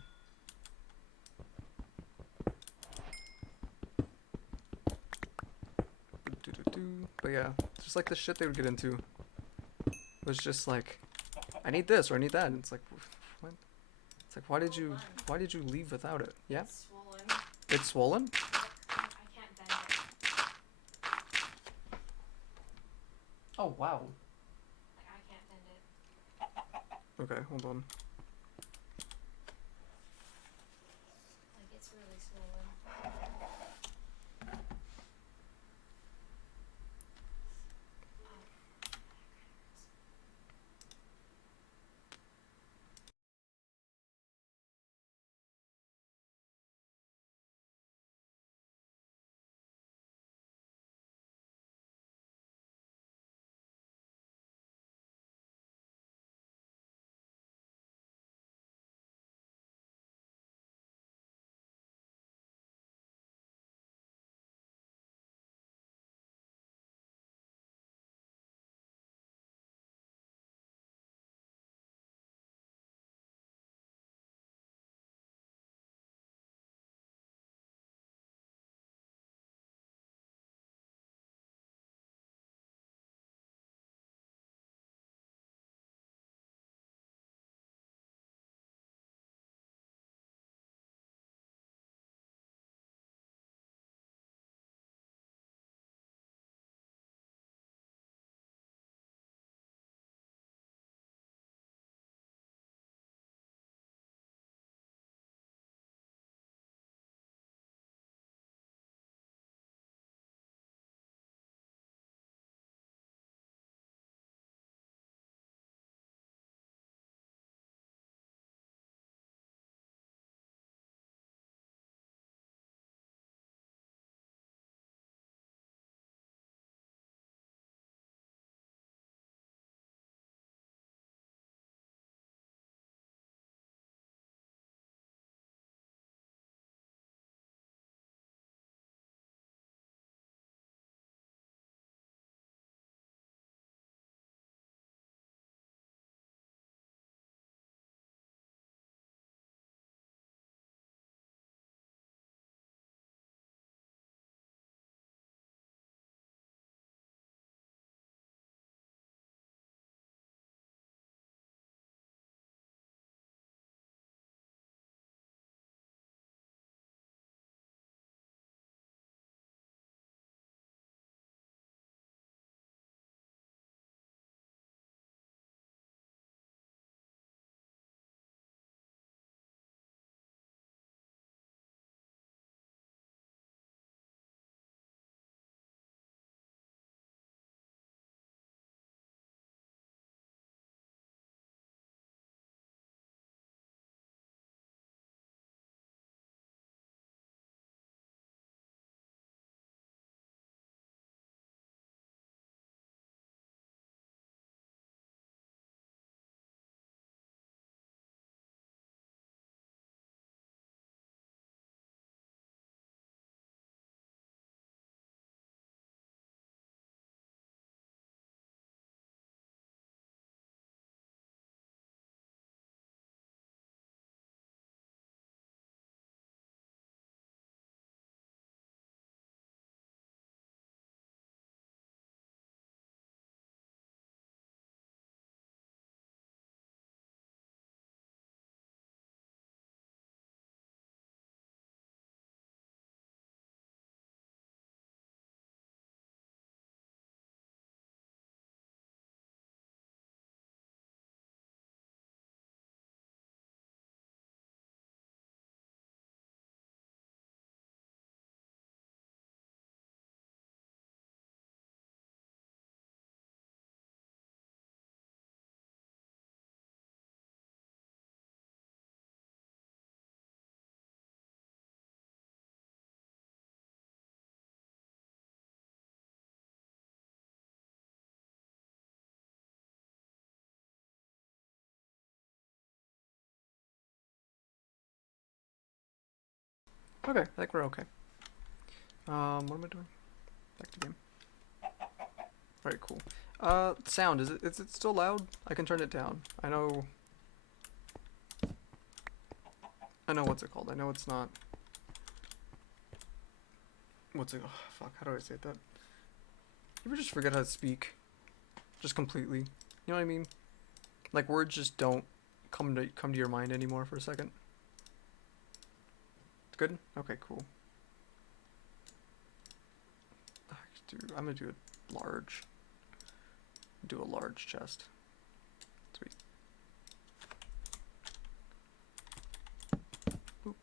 But yeah, just like the shit they would get into was just like, I need this or I need that, and it's like, what? It's like, why did you leave without it? Yeah. It's swollen. It's swollen. I can't bend it. Oh wow. Like, I can't bend it. Okay, hold on. Like, it's really swollen. Okay, I think we're okay. What am I doing? Back to game. Alright, cool. Sound, is it still loud? I can turn it down. I know what's it called. I know it's not. What's it? Oh, fuck, how do I say that? You ever just forget how to speak? Just completely. You know what I mean? Like words just don't come to your mind anymore for a second. It's good? Okay, cool. Dude, I'm gonna do it large. Do a large chest. Sweet. Boop.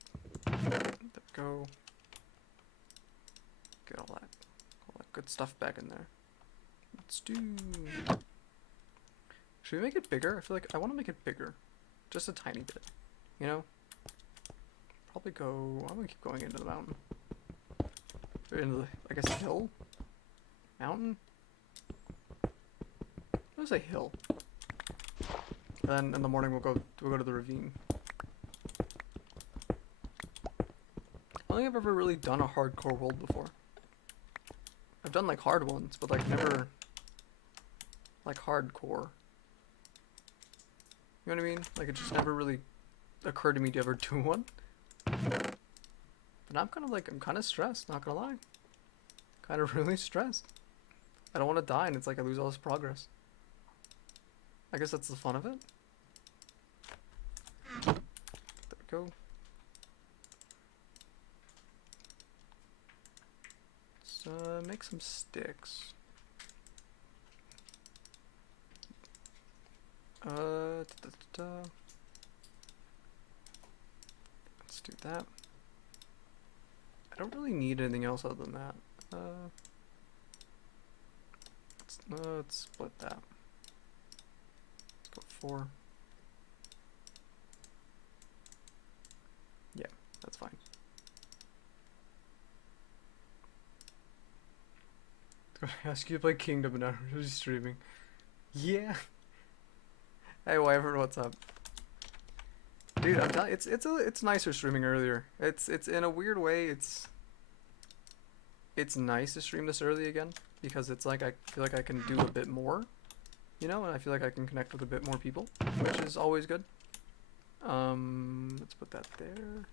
There we go. Get all that good stuff back in there. Let's do. Should we make it bigger? I feel like I want to make it bigger, just a tiny bit. You know. Probably go. I'm gonna keep going into the mountain. Into the, I guess, hill. Mountain. Let's say hill. And then in the morning we'll go to the ravine. I don't think I've ever really done a hardcore world before. I've done like hard ones, but like never like hardcore. You know what I mean? Like it just never really occurred to me to ever do one. But I'm kind of stressed, not gonna lie. Kind of really stressed. I don't want to die and it's like I lose all this progress. I guess that's the fun of it. There we go. Let's make some sticks. Let's do that. I don't really need anything else other than that. Let's split that. Let's go 4. Yeah, that's fine. I ask you to play Kingdom now. Are you streaming? Yeah. Hey, Wyvern, what's up? Dude, I'm telling you, it's nicer streaming earlier. It's in a weird way. It's nice to stream this early again because it's like I feel like I can do a bit more, you know, and I feel like I can connect with a bit more people, which is always good. Let's put that there.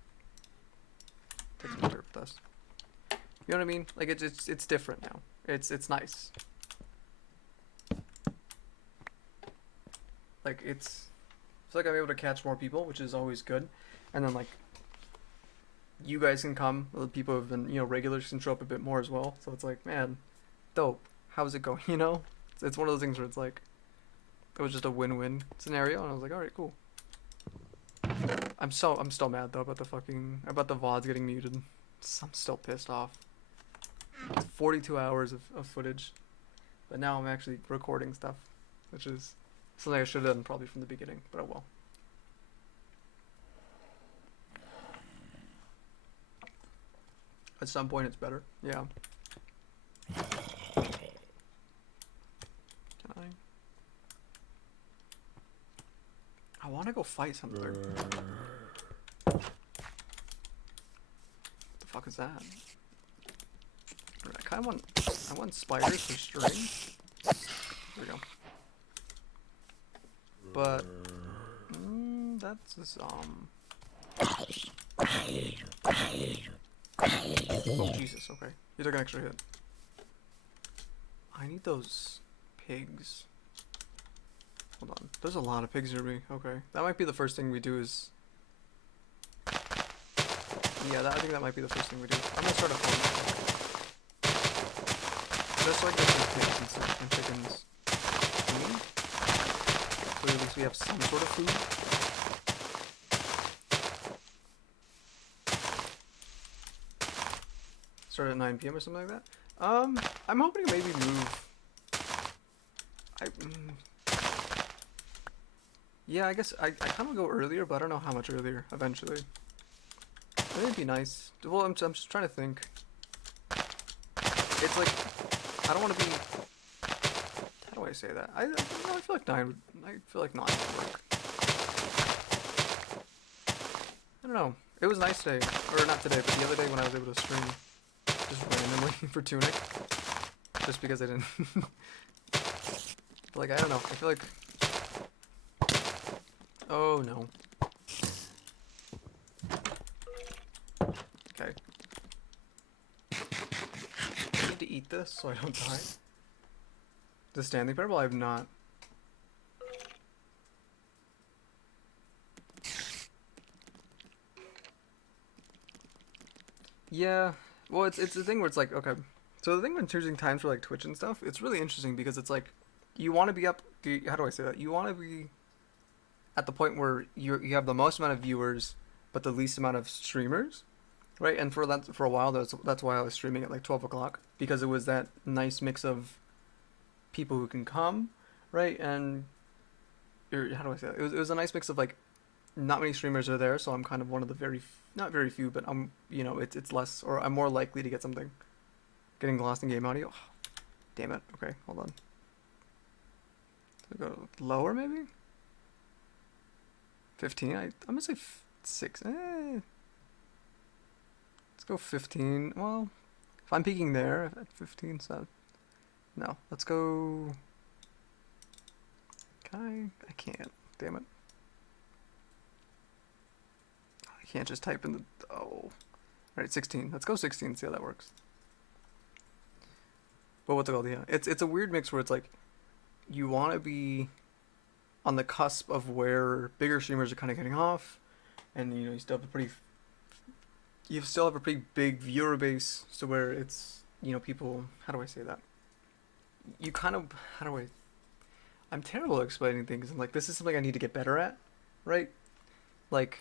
Take some dirt with us. You know what I mean? Like it's different now. It's nice. Like it's like I'm able to catch more people, which is always good. And then like you guys can come. The people who've been, you know, regulars can show up a bit more as well. So it's like, man, dope. How's it going? You know, it's one of those things where it's like it was just a win-win scenario, and I was like, all right, cool. I'm still mad though about the VODs getting muted. I'm still pissed off. It's 42 hours of footage, but now I'm actually recording stuff, which is something I should have done probably from the beginning, but oh well. At some point it's better, yeah. Can I want to go fight something. What the fuck is that? I want spiders for string. There we go. But that's a Oh Jesus, okay. You took an extra hit. I need those pigs. Hold on. There's a lot of pigs near me. Okay. That might be the first thing we do is yeah, I think that might be the first thing we do. I'm gonna start a farm. Just so I get some pigs and stuff and chickens. So at least we have some sort of food. Start at 9 PM or something like that. I'm hoping to maybe move. Yeah, I guess I kind of go earlier, but I don't know how much earlier. Eventually, I think it'd be nice. Well, I'm just trying to think. It's like I don't want to be. How do I say that? I feel like 9 would. I feel like 9 would work. I don't know. It was nice today, or not today, but the other day when I was able to stream just randomly for Tunic, just because I didn't. But like I don't know, I feel like. Oh no. Okay. I need to eat this so I don't die. The standing purple, I have not. Yeah, well, it's the thing where it's like, okay, so the thing when choosing times for like Twitch and stuff, it's really interesting because it's like, you want to be up. How do I say that? You want to be at the point where you have the most amount of viewers, but the least amount of streamers, right? And for that for a while, that's why I was streaming at like 12 o'clock, because it was that nice mix of people who can come, right? And or how do I say that? It was a nice mix of like not many streamers are there, so I'm kind of one of the not very few, but I'm it's less, or I'm more likely to get something. Getting lost in game audio. Oh, damn it. Okay, hold on. So go lower maybe. 15. I'm gonna say 6. Let's go 15. Well, if I'm peeking there at 15, so no. Let's go. Can I? I can't. Damn it. I can't just type in the. Oh. Alright, 16. Let's go 16, see how that works. But what's it called? Yeah. It's a weird mix where it's like you want to be on the cusp of where bigger streamers are kind of getting off, and you still have a pretty big viewer base, so where it's people. How do I say that? You kind of how do I? I'm terrible at explaining things. I'm like, this is something I need to get better at, right? Like,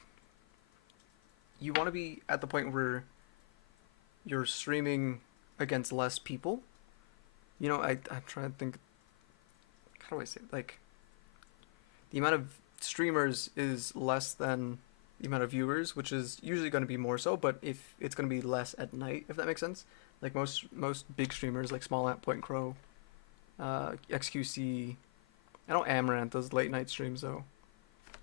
you want to be at the point where you're streaming against less people. I'm trying to think. How do I say it? Like, the amount of streamers is less than the amount of viewers, which is usually going to be more so, but if it's going to be less at night, if that makes sense. Like most big streamers, like Small Ant, Point Crow, XQC. I know Amaranth does late night streams though.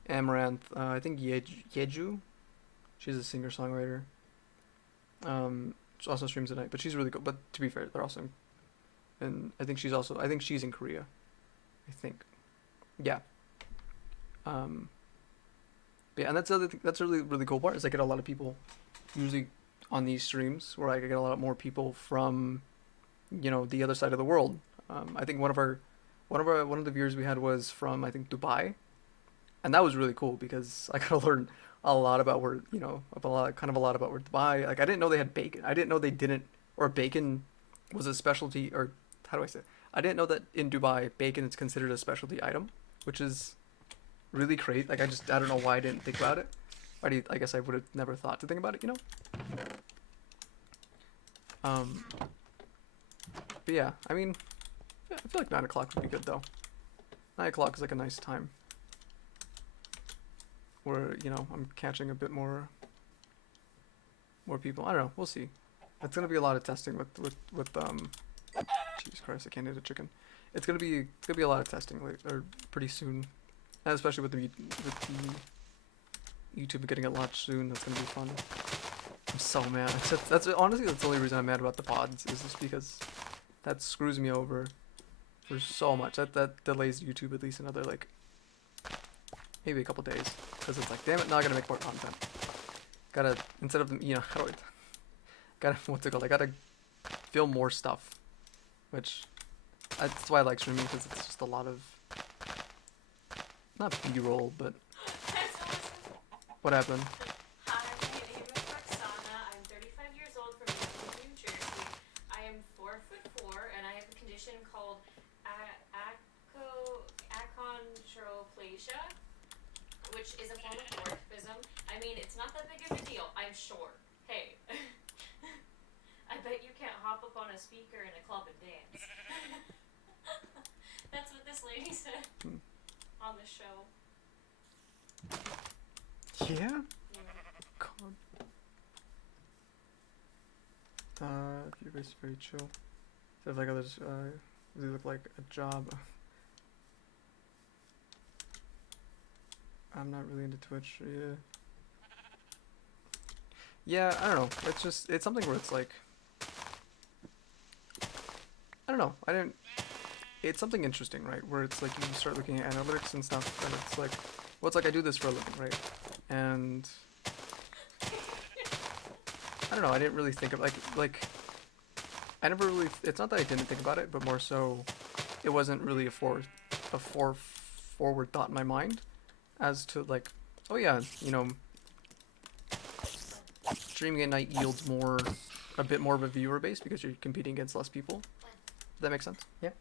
Amaranth, I think Yeju, she's a singer songwriter. She also streams at night, but she's really good. But to be fair, they're also, and I think she's in Korea. I think, yeah. But yeah, and that's the other that's a really cool part is I get a lot of people usually on these streams where I get a lot more people from the other side of the world. I think one of the viewers we had was from, I think, Dubai, and that was really cool because I got to learn a lot about where a lot about where Dubai. Like I didn't know they had bacon. I didn't know they didn't, or bacon was a specialty, or how do I say it? I didn't know that in Dubai bacon is considered a specialty item, which is really crazy. Like I don't know why I didn't think about it. I guess I would have never thought to think about it. But yeah, I mean, yeah, I feel like 9 o'clock would be good though. 9 o'clock is like a nice time where I'm catching a bit more people. I don't know. We'll see. It's gonna be a lot of testing with Jesus Christ, I can't eat a chicken. It's gonna be a lot of testing or pretty soon, and especially with the YouTube getting it launched soon. That's gonna be fun. I'm so mad. That's honestly that's the only reason I'm mad about the pods is just because that screws me over for so much. That delays YouTube at least another like maybe a couple days because it's like damn it, now I gotta make more content. Gotta instead of how do I gotta what's it called? I gotta film more stuff, which that's why I like streaming because it's just a lot of not B-roll, but That's awesome. what happened? Hi, my name is Roxana. I'm 35 years old from New Jersey. I am 4'4", and I have a condition called achondroplasia, which is a form of dwarfism. I mean, it's not that big of a deal. I'm short. Hey. I bet you can't hop up on a speaker in a club and dance. That's what this lady said on the show. Yeah. Yeah. God. Your face is very chill. Sounds like others. They look like a job. I'm not really into Twitch. Yeah. yeah, I don't know. It's something where it's like, I don't know. It's something interesting, right? Where it's like you start looking at analytics and stuff, and it's like, well, it's like I do this for a living, right? And I don't know. I didn't really think of like I never really. It's not that I didn't think about it, but more so, it wasn't really a forward thought in my mind as to like, oh yeah, streaming at night yields a bit more of a viewer base because you're competing against less people. Does that make sense? Yeah.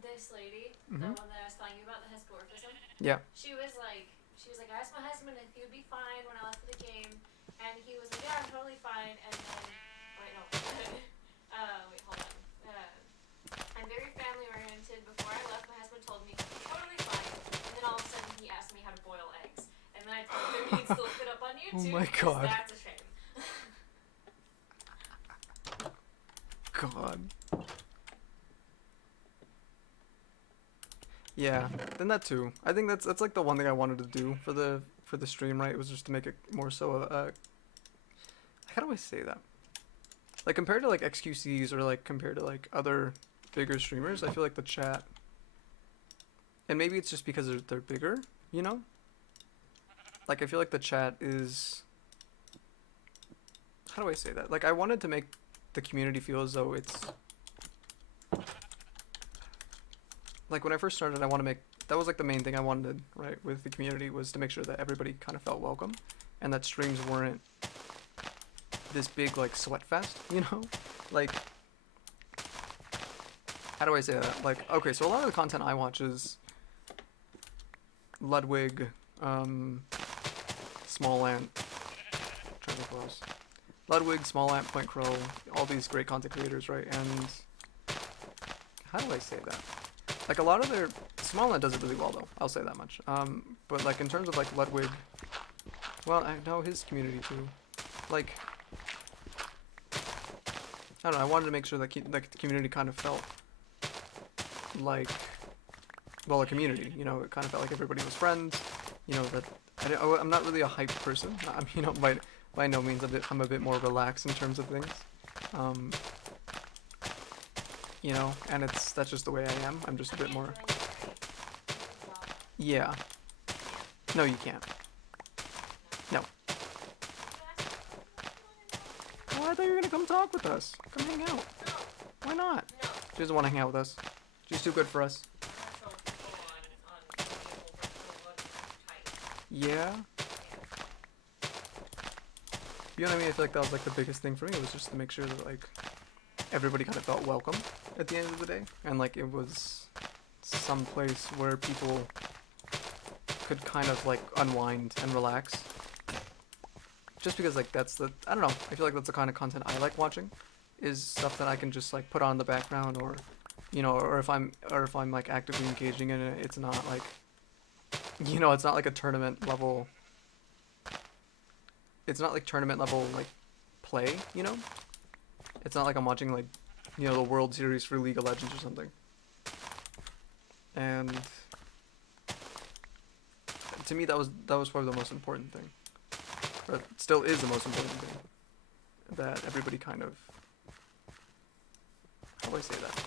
This lady, Mm-hmm. the one that I was telling you about that has dwarfism, Yeah. she was like, I asked my husband if he would be fine when I left for the game, and he was like, yeah, I'm totally fine. And then, wait, no, wait, hold on. I'm very family oriented. Before I left, my husband told me he'd be totally fine, and then all of a sudden he asked me how to boil eggs, and then I told him he needs to look it up on YouTube. Oh my god. That's a shame. God. Yeah, then that too. I think that's like the one thing I wanted to do for the stream, right? It was just to make it more so how do I say that? Like compared to like XQCs or like compared to like other bigger streamers, I feel like the chat, and maybe it's just because they're bigger, you know? Like I feel like the chat is, how do I say that? Like I wanted to make the community feel as though it's like when I first started, that was like the main thing I wanted, right, with the community, was to make sure that everybody kind of felt welcome and that streams weren't this big like sweat fest, you know? Like, how do I say that? Like, okay, so a lot of the content I watch is Ludwig, Small Ant, trying to think what else. Ludwig, Small Ant, Point Crow, all these great content creators, right? And how do I say that? Like a lot of their Small Ant does it really well though. I'll say that much. But like in terms of like Ludwig, well, I know his community too. Like, I don't know. I wanted to make sure that like the community kind of felt like, well, a community. You know, it kind of felt like everybody was friends. You know that I'm not really a hype person. I'm by no means I'm a bit more relaxed in terms of things. You know, and that's just the way I am. I'm just a bit more. Yeah. No, you can't. No. Oh, I thought you were gonna come talk with us. Come hang out. Why not? She doesn't want to hang out with us. She's too good for us. Yeah. You know what I mean? I feel like that was like the biggest thing for me. It was just to make sure that like everybody kind of felt welcome at the end of the day, and like it was some place where people could kind of like unwind and relax. Just because like I don't know, I feel like that's the kind of content I like watching, is stuff that I can just like put on in the background, or you know, or if I'm like actively engaging in it, it's not like, you know, it's not like a tournament level. It's not like tournament level like play, you know? It's not like I'm watching like, you know, the World Series for League of Legends or something. And to me that was probably the most important thing. Or it still is the most important thing. That everybody kind of, how do I say that?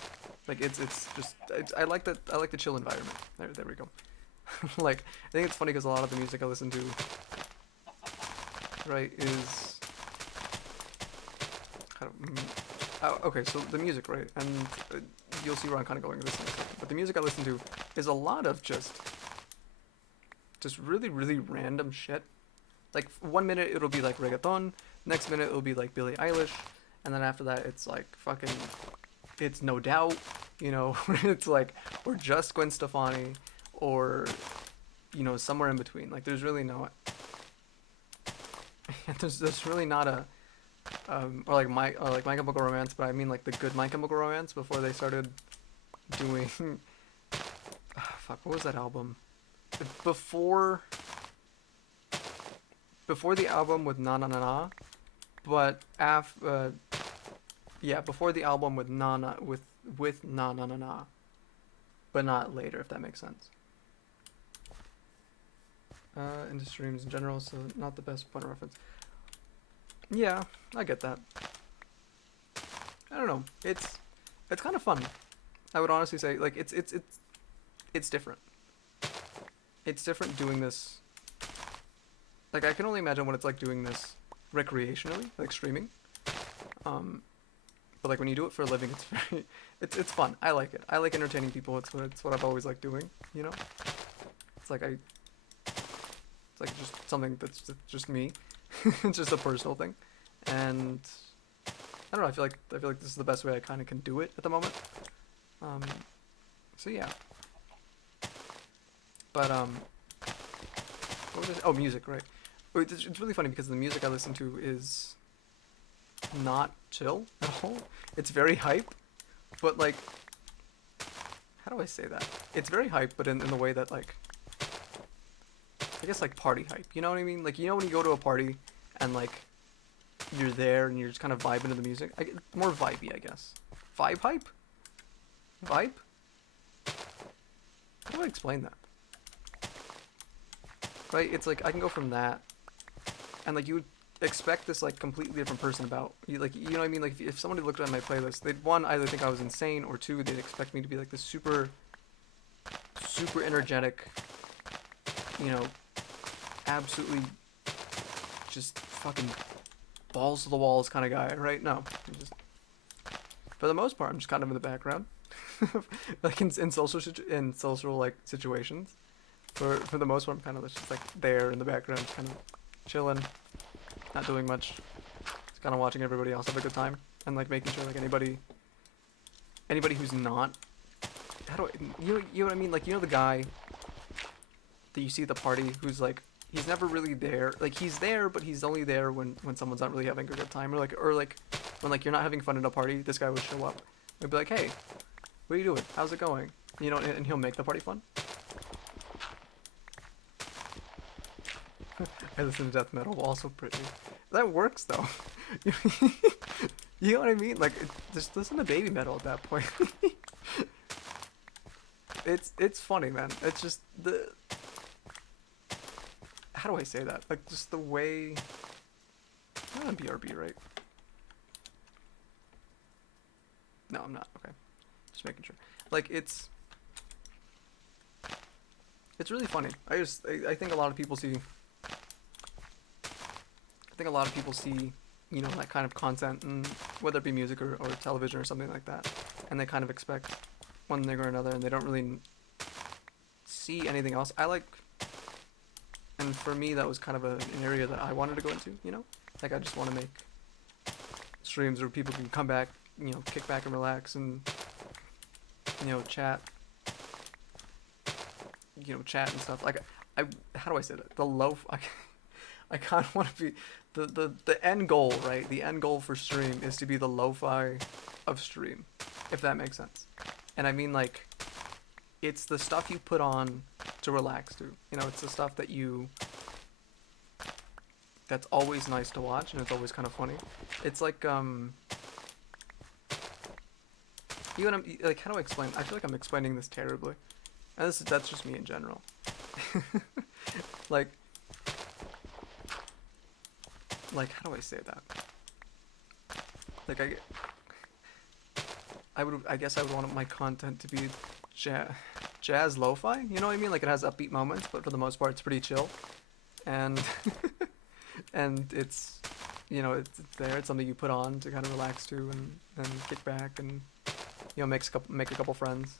Like it's just I like the chill environment. There we go. Like I think it's funny because a lot of the music I listen to, right, is okay, so the music, right, and you'll see where I'm kind of going with this in a second. But the music I listen to is a lot of just really really random shit. Like 1 minute it'll be like reggaeton, next minute it'll be like Billie Eilish, and then after that it's like fucking, it's No Doubt, you know, it's like, or just Gwen Stefani, or you know, somewhere in between. Like there's really no there's really not a or like My Chemical Romance, but I mean like the good My Chemical Romance before they started doing fuck, what was that album? Before the album with Na Na Na Na, but yeah, before the album with Na Na with Na Na Na Na, but not later, if that makes sense. Into streams in general, so not the best point of reference. Yeah, I get that. I don't know. It's kind of fun. I would honestly say like it's different. It's different doing this. Like I can only imagine what it's like doing this recreationally, like streaming. Um, but like when you do it for a living, it's very it's fun. I like it. I like entertaining people. It's what I've always liked doing. You know, it's like it's like just something that's just me. It's just a personal thing, and I don't know. I feel like this is the best way I kind of can do it at the moment. Um, so yeah. But what was it? Oh, music, right? Oh, it's really funny because the music I listen to is not chill at all. It's very hype, but like, how do I say that? It's very hype, but in the way that like, I guess like party hype. You know what I mean? Like you know when you go to a party and like you're there and you're just kind of vibing to the music. More vibey, I guess. Vibe hype? Vibe? How do I explain that? Right? It's like I can go from that, and like you would expect this like completely different person about you, like you know what I mean? Like if somebody looked at my playlist, they'd one either think I was insane, or two they'd expect me to be like this super energetic, you know, absolutely just fucking balls to the walls kind of guy, right? No, I'm just for the most part I'm just kind of in the background, like in social like situations. For the most part, I'm kind of just like there in the background, just kind of chilling, not doing much, just kind of watching everybody else have a good time, and like making sure like anybody who's not, how do I, you know what I mean? Like you know the guy that you see at the party who's like he's never really there, like he's there, but he's only there when someone's not really having a good time, or like when like you're not having fun at a party, this guy would show up and be like, hey, what are you doing? How's it going? You know, and he'll make the party fun. I listen to death metal, also pretty. That works though. You know what I mean? Like, just listen to baby metal at that point. It's funny, man. It's just the. How do I say that? Like, just the way. I'm on BRB, right? No, I'm not. Okay, just making sure. Like, it's really funny. I think a lot of people see. I think a lot of people see, you know, that kind of content, and whether it be music or television or something like that, and they kind of expect one thing or another, and they don't really see anything else. And for me, that was kind of an area that I wanted to go into, you know? Like, I just want to make streams where people can come back, you know, kick back and relax and, you know, chat and stuff. Like, how do I say that? I kind of want to be the end goal, right? The end goal for stream is to be the lo-fi of stream, if that makes sense. And I mean like it's the stuff you put on to relax to. You know, it's the stuff that's always nice to watch and it's always kind of funny. It's like you know, like how do I explain? I feel like I'm explaining this terribly. And that's just me in general. like how do I say that? Like I guess I would want my content to be jazz lo-fi. You know what I mean? Like it has upbeat moments, but for the most part, it's pretty chill, and and it's you know it's there. It's something you put on to kind of relax to and kick back and you know make a couple friends.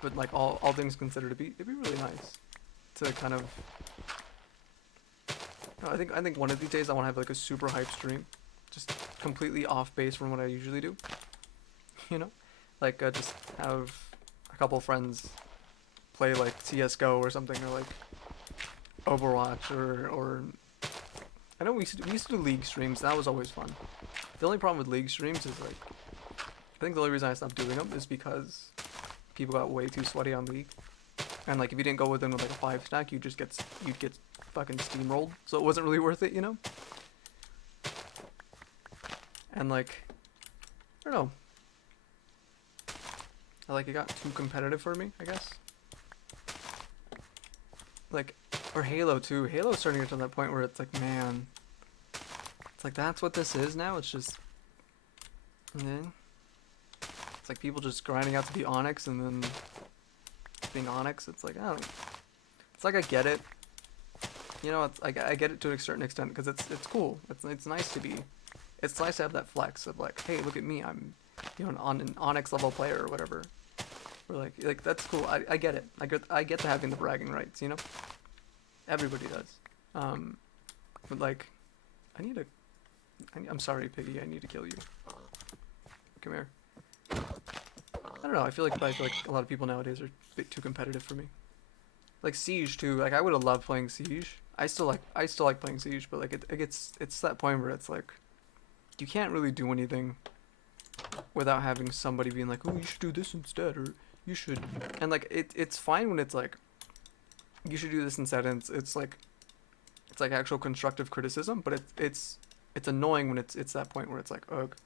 But like all things considered, it'd be really nice to kind of. I think one of these days I want to have like a super hype stream, just completely off base from what I usually do. You know, like just have a couple friends play like CS:GO or something, or like Overwatch, or I know we used to do League streams. That was always fun. The only problem with League streams is like I think the only reason I stopped doing them is because people got way too sweaty on League, and like if you didn't go with them with like a 5 stack, you'd get fucking steamrolled, so it wasn't really worth it, you know? And like, I don't know. It got too competitive for me, I guess. Like, Or Halo too. Halo's starting to get to that point where it's like, man, it's like that's what this is now. It's just, yeah. It's like people just grinding out to be Onyx and then being Onyx. It's like, I don't. It's like I get it. You know, it's like I get it to a certain extent because it's cool. It's nice to be. It's nice to have that flex of like, hey, look at me. I'm, you know, an Onyx level player or whatever. Or like that's cool. I get it. I get to having the bragging rights. You know. Everybody does. But like, I'm sorry, Piggy. I need to kill you. Come here. I don't know. I feel like a lot of people nowadays are a bit too competitive for me. Like Siege too. Like I would have loved playing Siege. I still like playing Siege, but like it's that point where it's like you can't really do anything without having somebody being like, oh, you should do this instead, or you should. And like it's fine when it's like you should do this instead, and it's like actual constructive criticism, but it's annoying when it's that point where it's like, ugh.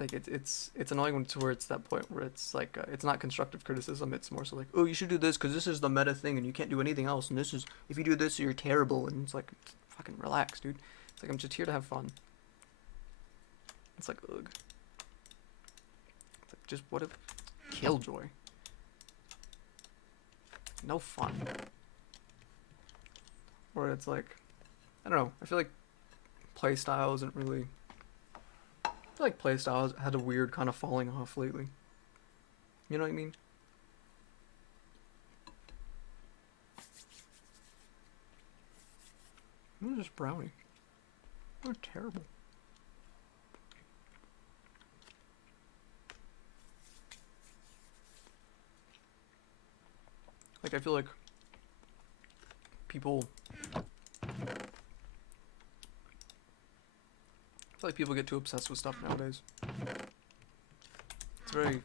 Like it's annoying when it's where it's that point where it's like it's not constructive criticism. It's more so like, oh, you should do this because this is the meta thing and you can't do anything else, and this is, if you do this you're terrible, and it's like, fucking relax, dude. It's like I'm just here to have fun. It's like, ugh. It's like, just what a killjoy. No fun. Or it's like, I don't know. I feel like playstyle isn't really. I feel like playstyle has had a weird kind of falling off lately. You know what I mean? What is this brownie? They're terrible. Like I feel like people. I feel like people get too obsessed with stuff nowadays. It's very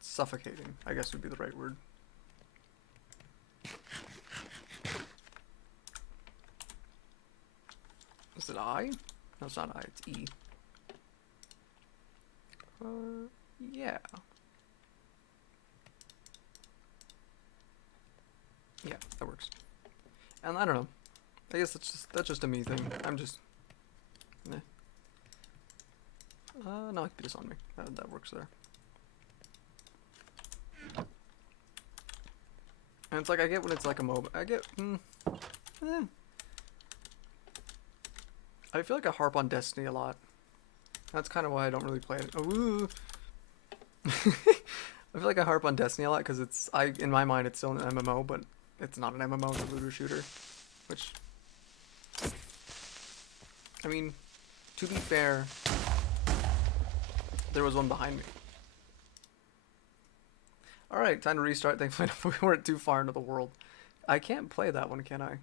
suffocating, I guess would be the right word. Is it I? No, it's not I, it's E. Yeah. Yeah, that works. And I don't know. I guess that's just a me thing. I'm just. Nah. No, I can put this on me. That works there. And it's like I get when it's like a MOBA. I get. I feel like I harp on Destiny a lot. That's kind of why I don't really play it. Oh, I feel like I harp on Destiny a lot because it's in my mind it's still an MMO, but it's not an MMO. It's a looter shooter, which. I mean, to be fair, there was one behind me. Alright, time to restart. Thankfully, we weren't too far into the world. I can't play that one, can I?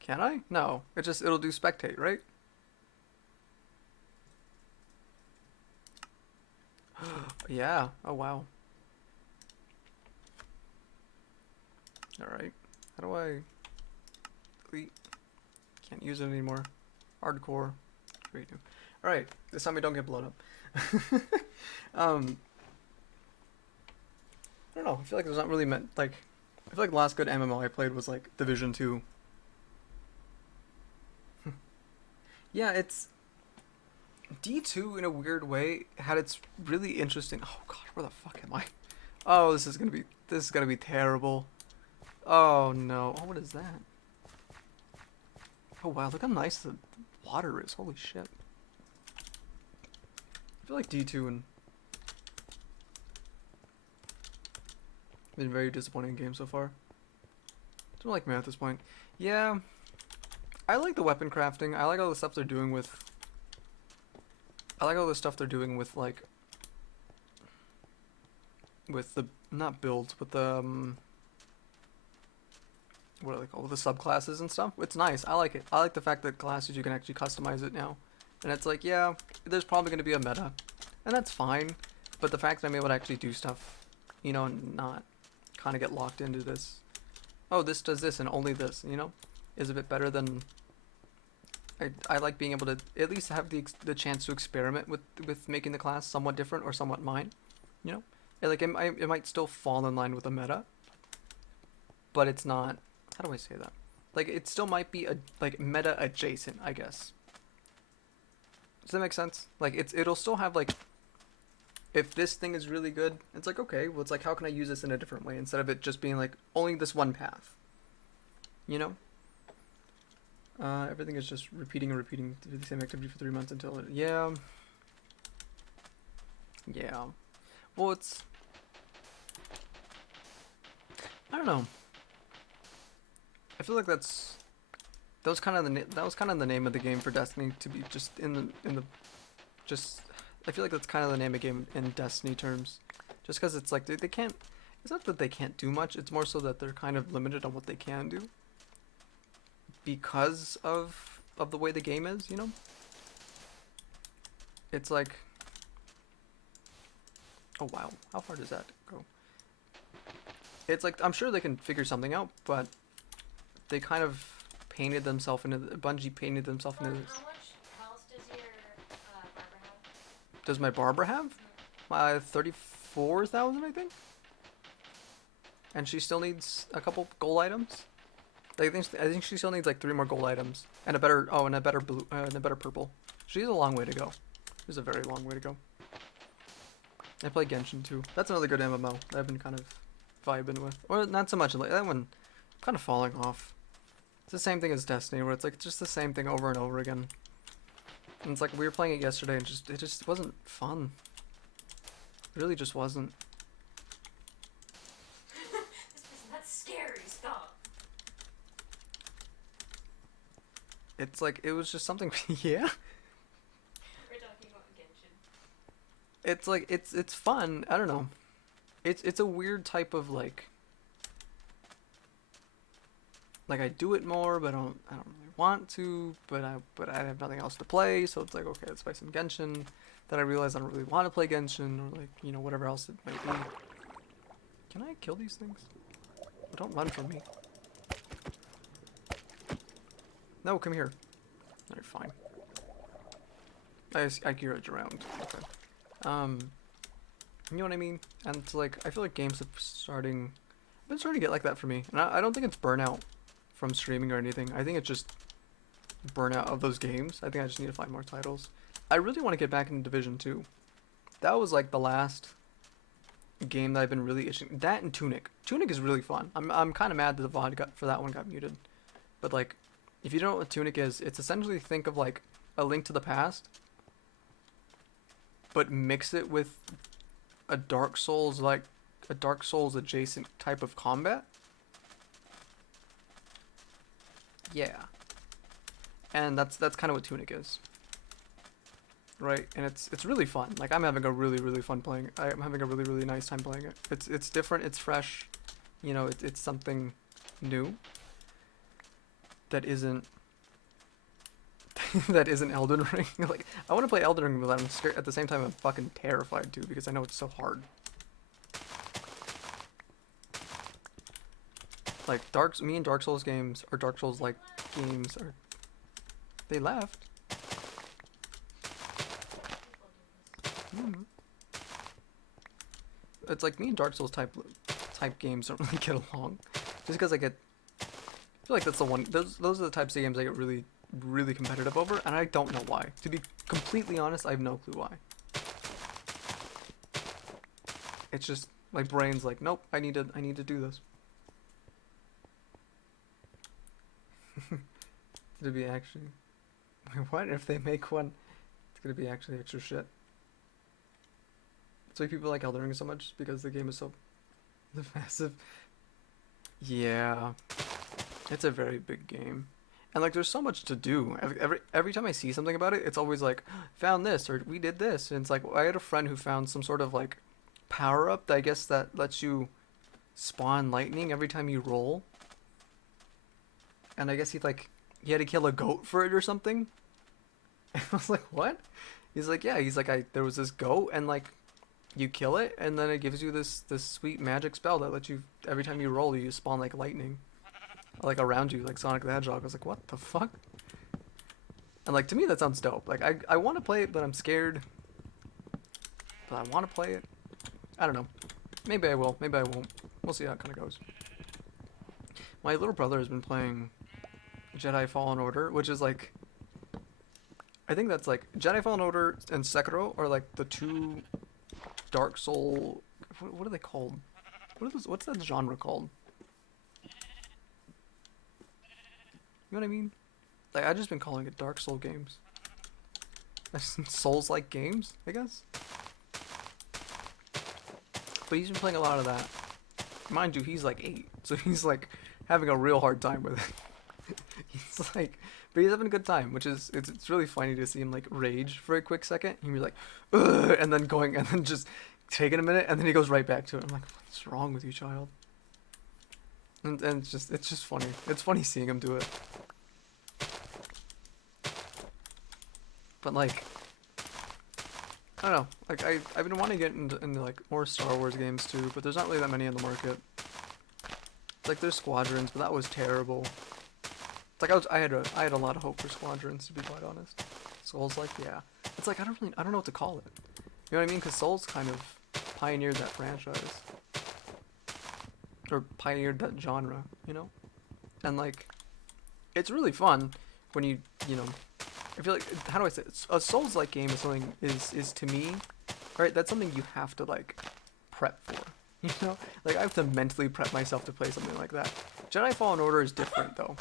Can I? No. It'll do spectate, right? Yeah. Oh, wow. Alright. How do I delete? Can't use it anymore. Hardcore. Redo. Alright, this time we don't get blown up. I don't know, I feel like there's not really meant, like, I feel like the last good MMO I played was, like, Division 2. Yeah, it's... D2, in a weird way, had its really interesting... Oh, God, where the fuck am I? Oh, this is gonna be terrible. Oh, no. Oh, what is that? Oh wow, look how nice the water is. Holy shit. I feel like D2 and been very disappointing game so far. Don't like me at this point. Yeah. I like the weapon crafting. I like all the stuff they're doing with like with the not builds, but the what are they called? The subclasses and stuff. It's nice. I like it. I like the fact that classes you can actually customize it now. And it's like, yeah, there's probably going to be a meta. And that's fine. But the fact that I'm able to actually do stuff, you know, and not kind of get locked into this. Oh, this does this and only this, you know, is a bit better than... I like being able to at least have the chance to experiment with making the class somewhat different or somewhat mine, you know? like it might still fall in line with the meta, but it's not. How do I say that? Like it still might be like meta adjacent, I guess. Does that make sense? Like it'll still have like, if this thing is really good, it's like, okay, well, it's like, how can I use this in a different way instead of it just being like only this one path, you know? Everything is just repeating and repeating the same activity for 3 months until it, yeah. Well, it's, I don't know. I feel like that was kind of the name of the game for Destiny, to be just in the just. I feel like that's kind of the name of the game in Destiny terms, just because it's like they can't. It's not that they can't do much. It's more so that they're kind of limited on what they can do because of the way the game is. You know. It's like. Oh wow, how far does that go? It's like, I'm sure they can figure something out, but they kind of painted themselves into Bungie painted themselves into this. How much health does your Barbara have? Does my Barbara have? 34,000, I think. And she still needs a couple gold items. I think she still needs like 3 more gold items and a better blue and a better purple. She's a long way to go. She's a very long way to go. I play Genshin too. That's another good MMO that I've been kind of vibing with. Or not so much, like that one kind of falling off. It's the same thing as Destiny, where it's like just the same thing over and over again. And it's like we were playing it yesterday and it just wasn't fun. It really just wasn't. That's scary, stop. It's like it was just something yeah. We're talking about Genshin. It's like it's fun. I don't know. It's a weird type of like I do it more, but I don't really want to, but I have nothing else to play, so it's like, okay, let's play some Genshin. Then I realize I don't really want to play Genshin, or like, you know, whatever else it might be. Can I kill these things? Oh, don't run from me. No, come here. Alright, fine. I gear it around. Okay. You know what I mean? And it's like, I feel like games have been starting to get like that for me. And I don't think it's burnout from streaming or anything. I think it's just burnout of those games. I think I just need to find more titles. I really want to get back into Division 2. That was like the last game that I've been really itching. That and Tunic. Tunic is really fun. I'm kind of mad that the VOD for that one got muted. But like, if you don't know what Tunic is, it's essentially, think of like A Link to the Past, but mix it with a Dark Souls adjacent type of combat. Yeah. And that's kind of what Tunic is. Right? And it's really fun. Like, I'm having a really fun playing it. I'm having a really nice time playing it. It's different, it's fresh. You know, it's something new that isn't that isn't Elden Ring. Like, I want to play Elden Ring, but I'm scared at the same time. I'm fucking terrified too, because I know it's so hard. Like me and Dark Souls games, or Dark Souls like games, are they left? It's like me and Dark Souls type games don't really get along, just because I feel like that's the one. Those are the types of games I get really competitive over, and I don't know why. To be completely honest, I have no clue why. It's just my brain's like, nope, I need to do this. To be actually, what if they make one? It's gonna be actually extra shit. That's why people like Elden Ring so much, because the game is so massive. Yeah, it's a very big game, and like there's so much to do. Every time I see something about it, it's always like, found this, or we did this, and it's like, I had a friend who found some sort of like power up that I guess that lets you spawn lightning every time you roll, and I guess he had to kill a goat for it or something. And I was like, what? He's like, yeah. He's like, there was this goat, and like, you kill it, and then it gives you this sweet magic spell that lets you, every time you roll, you spawn like lightning, like around you, like Sonic the Hedgehog. I was like, what the fuck? And like, to me, that sounds dope. Like, I want to play it, but I'm scared. But I want to play it. I don't know. Maybe I will. Maybe I won't. We'll see how it kind of goes. My little brother has been playing Jedi Fallen Order, which is like, I think that's like Jedi Fallen Order and Sekiro are like the two Dark Soul. What are they called? What's that genre called? You know what I mean? Like I just been calling it Dark Soul games. Souls-like games, I guess. But he's been playing a lot of that. Mind you, he's like 8, so he's like having a real hard time with it. He's like, but he's having a good time, which is it's really funny to see him like rage for a quick second. He'd be like, ugh, and then going and then just taking a minute, and then he goes right back to it. I'm like, what's wrong with you, child? And it's just funny. It's funny seeing him do it. But like, I don't know. Like I've been wanting to get into like more Star Wars games too, but there's not really that many on the market. Like there's Squadrons, but that was terrible. It's like I had a lot of hope for Squadrons, to be quite honest. Souls, like, yeah. It's like I don't know what to call it. You know what I mean? Because Souls kind of pioneered that franchise, or pioneered that genre, you know. And like, it's really fun when you know. I feel like, how do I say it? A Souls-like game is something is to me, right? That's something you have to like prep for, you know. Like I have to mentally prep myself to play something like that. Jedi Fallen Order is different though,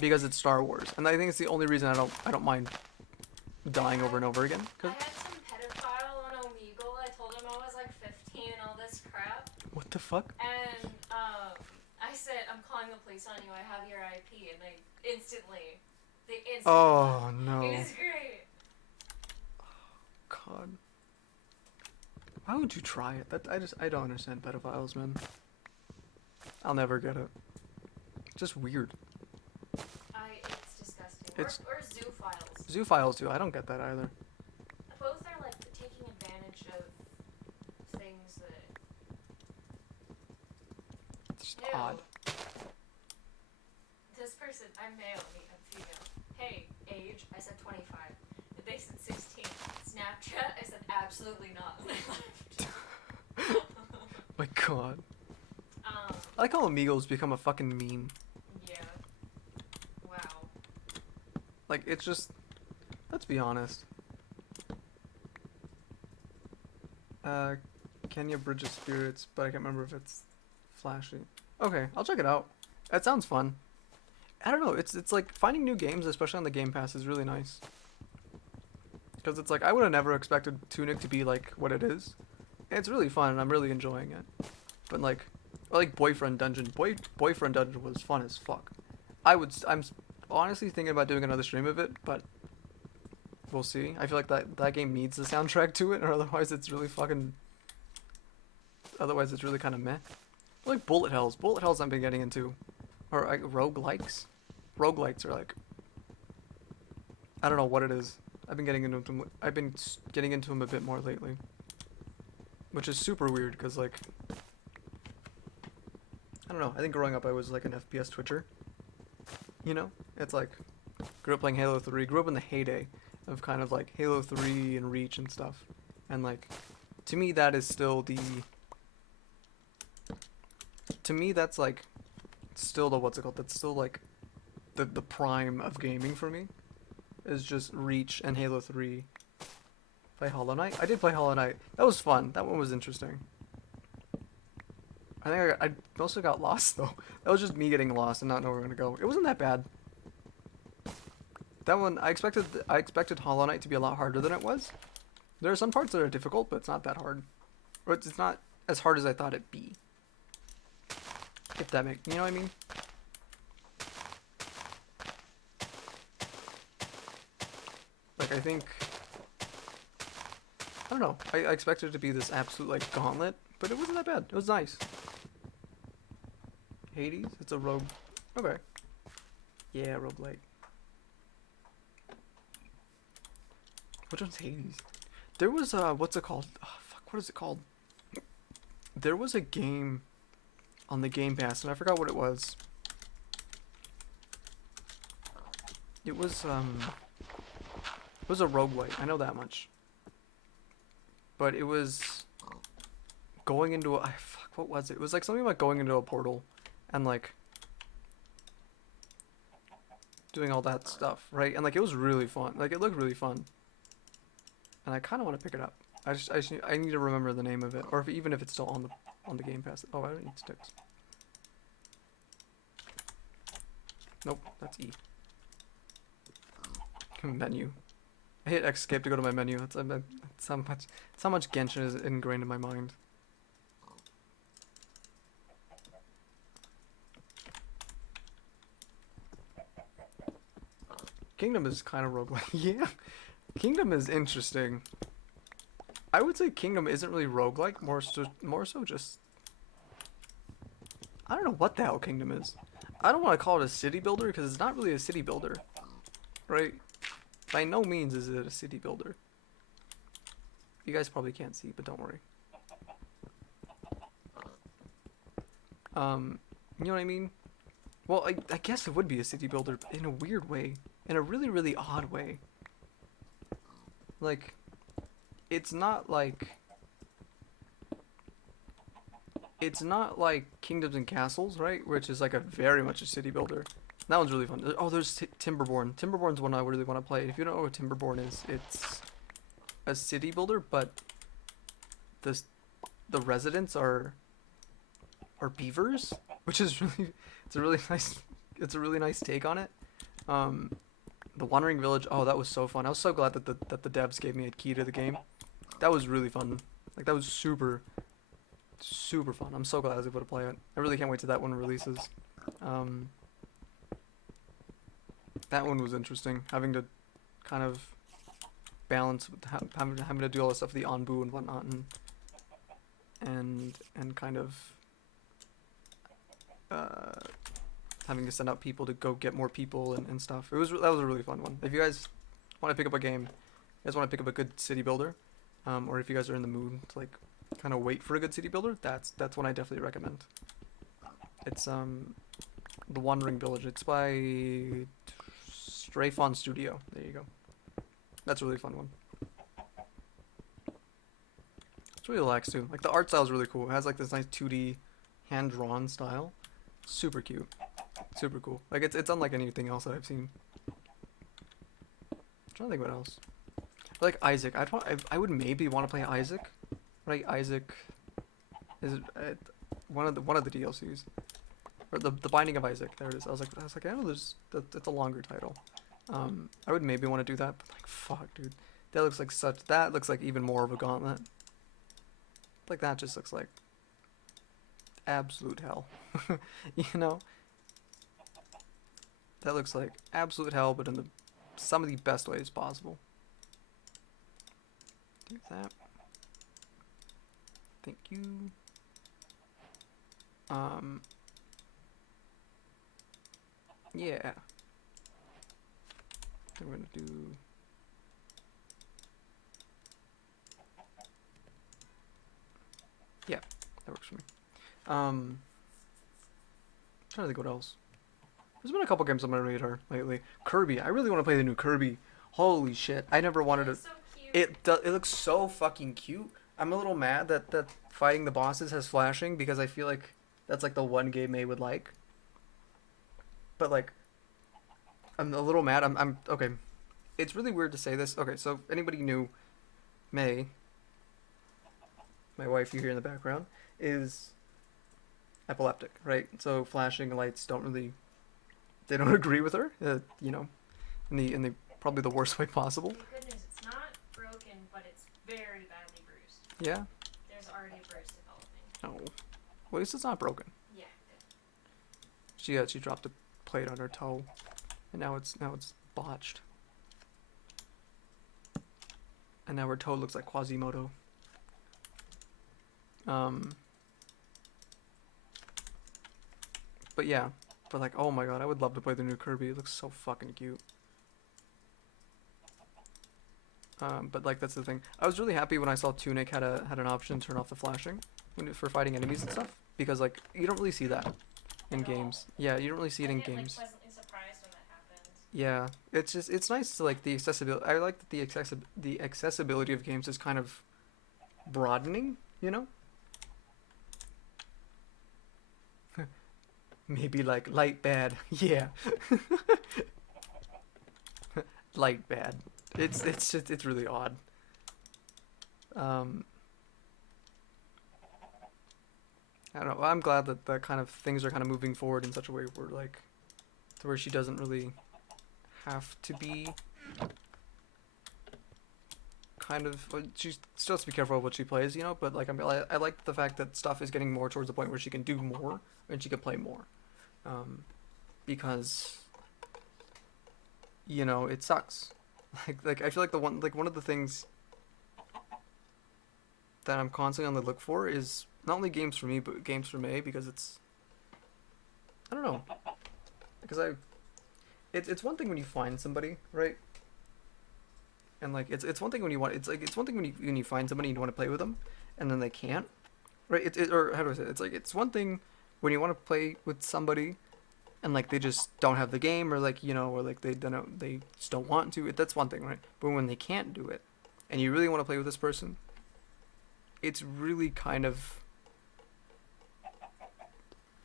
because it's Star Wars, and I think it's the only reason I don't mind dying over and over again. I had some pedophile on Omegle. I told him I was like 15 and all this crap. What the fuck? And I said, I'm calling the police on you. I have your IP, and they instantly. Oh no. It was great. God. Why would you try it? I don't understand pedophiles, man. I'll never get it. It's just weird. It's disgusting. It's or zoophiles. Zoophiles too. I don't get that either. Both are like taking advantage of things that. It's just Ew. odd. This person, I'm male, I'm female. Hey, age, I said 25. They said 16. Snapchat, I said absolutely not. And I left. My God. I like how Amigos become a fucking meme. Yeah. Wow. Like, it's just, let's be honest. Kenya Bridge of Spirits, but I can't remember if it's flashy. Okay, I'll check it out. That sounds fun. I don't know, it's like finding new games, especially on the Game Pass, is really nice. Because it's like, I would have never expected Tunic to be like what it is. It's really fun, and I'm really enjoying it. But like, or like Boyfriend Dungeon. Boyfriend Dungeon was fun as fuck. I'm honestly thinking about doing another stream of it, but we'll see. I feel like that game needs the soundtrack to it, or otherwise it's really fucking. Otherwise it's really kind of meh. Like Bullet Hells. Bullet Hells I've been getting into, or like roguelikes. Roguelites are like, I don't know what it is. I've been getting into them. I've been getting into them a bit more lately, which is super weird because like, I don't know. I think growing up I was like an FPS twitcher. You know, it's like, grew up playing Halo 3. Grew up in the heyday of kind of like Halo 3 and Reach and stuff, and like, to me that is still the. To me that's like, still the what's it called? That's still like, the prime of gaming for me. Is just Reach and Halo 3. Play Hollow Knight? I did play Hollow Knight. That was fun. That one was interesting. I think I mostly got lost though. That was just me getting lost and not knowing where we're gonna go. It wasn't that bad. That one, I expected Hollow Knight to be a lot harder than it was. There are some parts that are difficult, but it's not that hard. Or it's not as hard as I thought it'd be. If that makes, you know what I mean? Like, I think, I don't know, I expected it to be this absolute, like, gauntlet, but it wasn't that bad. It was nice. Hades? It's a rogue. Okay. Yeah, roguelike. Which one's Hades? There was, what's it called? Oh, fuck, what is it called? There was a game on the Game Pass, and I forgot what it was. It was a roguelike, I know that much. But it was going into a, fuck, what was it? It was like something about going into a portal and like doing all that stuff, right? And like it was really fun. Like it looked really fun. And I kind of want to pick it up. I need to remember the name of it, or if, even if it's still on the Game Pass. Oh, I don't need sticks. Nope, that's E. Menu. I hit escape to go to my menu. That's how much Genshin is ingrained in my mind. Kingdom is kind of roguelike. Yeah, Kingdom is interesting. I would say Kingdom isn't really roguelike, more so just... I don't know what the hell Kingdom is. I don't want to call it a city builder because it's not really a city builder, right? By no means is it a city builder. You guys probably can't see, but don't worry. You know what I mean? Well, I guess it would be a city builder in a weird way, in a really, really odd way. Like, it's not like Kingdoms and Castles, right? Which is like a very much a city builder. That one's really fun. Oh, there's Timberborn. Timberborn's one I really want to play. If you don't know what Timberborn is, it's a city builder, but the residents are beavers, which is really it's a really nice take on it. The Wandering Village. Oh, that was so fun. I was so glad that the devs gave me a key to the game. That was really fun. Like that was super fun. I'm so glad I was able to play it. I really can't wait till that one releases. That one was interesting, having to kind of balance with having to do all the stuff with the Anbu and whatnot, and kind of having to send out people to go get more people and stuff. That was a really fun one. If you guys want to pick up a game, you guys want to pick up a good city builder, or if you guys are in the mood to like kind of wait for a good city builder, that's one I definitely recommend. It's the Wandering Village. It's by Strayfon Studio. There you go. That's a really fun one. It's really relaxed too. Like the art style is really cool. It has like this nice 2D hand drawn style. Super cute. Super cool. Like it's unlike anything else that I've seen. I'm trying to think what else. I like Isaac. I would maybe want to play Isaac. Right, Isaac is one of the DLCs. Or the Binding of Isaac. There it is. I was like, I know that's a longer title. I would maybe want to do that, but like, fuck, dude, that looks like even more of a gauntlet. Like that just looks like absolute hell, you know. That looks like absolute hell, but in some of the best ways possible. Do that. Thank you. Yeah. I'm gonna do. Yeah, that works for me. Trying to think what else. There's been a couple games on my radar lately. Kirby. I really want to play the new Kirby. Holy shit! I never wanted to. So cute. It looks so fucking cute. I'm a little mad that fighting the bosses has flashing because I feel like that's like the one game May would like. But like, I'm a little mad. I'm okay. It's really weird to say this. Okay, so anybody knew, May, my wife you hear in the background, is epileptic, right? So flashing lights they don't agree with her. You know, in the probably the worst way possible. Thank goodness it's not broken, but it's very badly bruised. Yeah. There's already a bruise developing. Oh, well, at least it's not broken. Yeah, good. She dropped a plate on her toe, and now it's botched. And now her toe looks like Quasimodo. But yeah, but like, oh my god, I would love to play the new Kirby. It looks so fucking cute. But like that's the thing. I was really happy when I saw Tunic had an option to turn off the flashing for fighting enemies and stuff, because like you don't really see that in games. Yeah, you don't really see it in games. Like, pleasantly surprised when that happens. Yeah, it's nice to like the accessibility. I like that the accessibility of games is kind of broadening, you know? Maybe like light bad. Yeah. Light bad. It's just it's really odd. Um, I don't know. I'm glad that that kind of things are kind of moving forward in such a way where like to where she doesn't really have to be kind of she still has to be careful of what she plays, you know. But like I like the fact that stuff is getting more towards the point where she can do more and she can play more, because you know it sucks. Like I feel like one of the things that I'm constantly on the look for is not only games for me but games for May because it's I don't know because it's one thing when you find somebody right and like it's one thing when you want it's one thing when you find somebody and you want to play with them and then they can't right or how do I say it? It's like it's one thing when you want to play with somebody and like they just don't have the game or like you know or like they just don't want to that's one thing right but when they can't do it and you really want to play with this person it's really kind of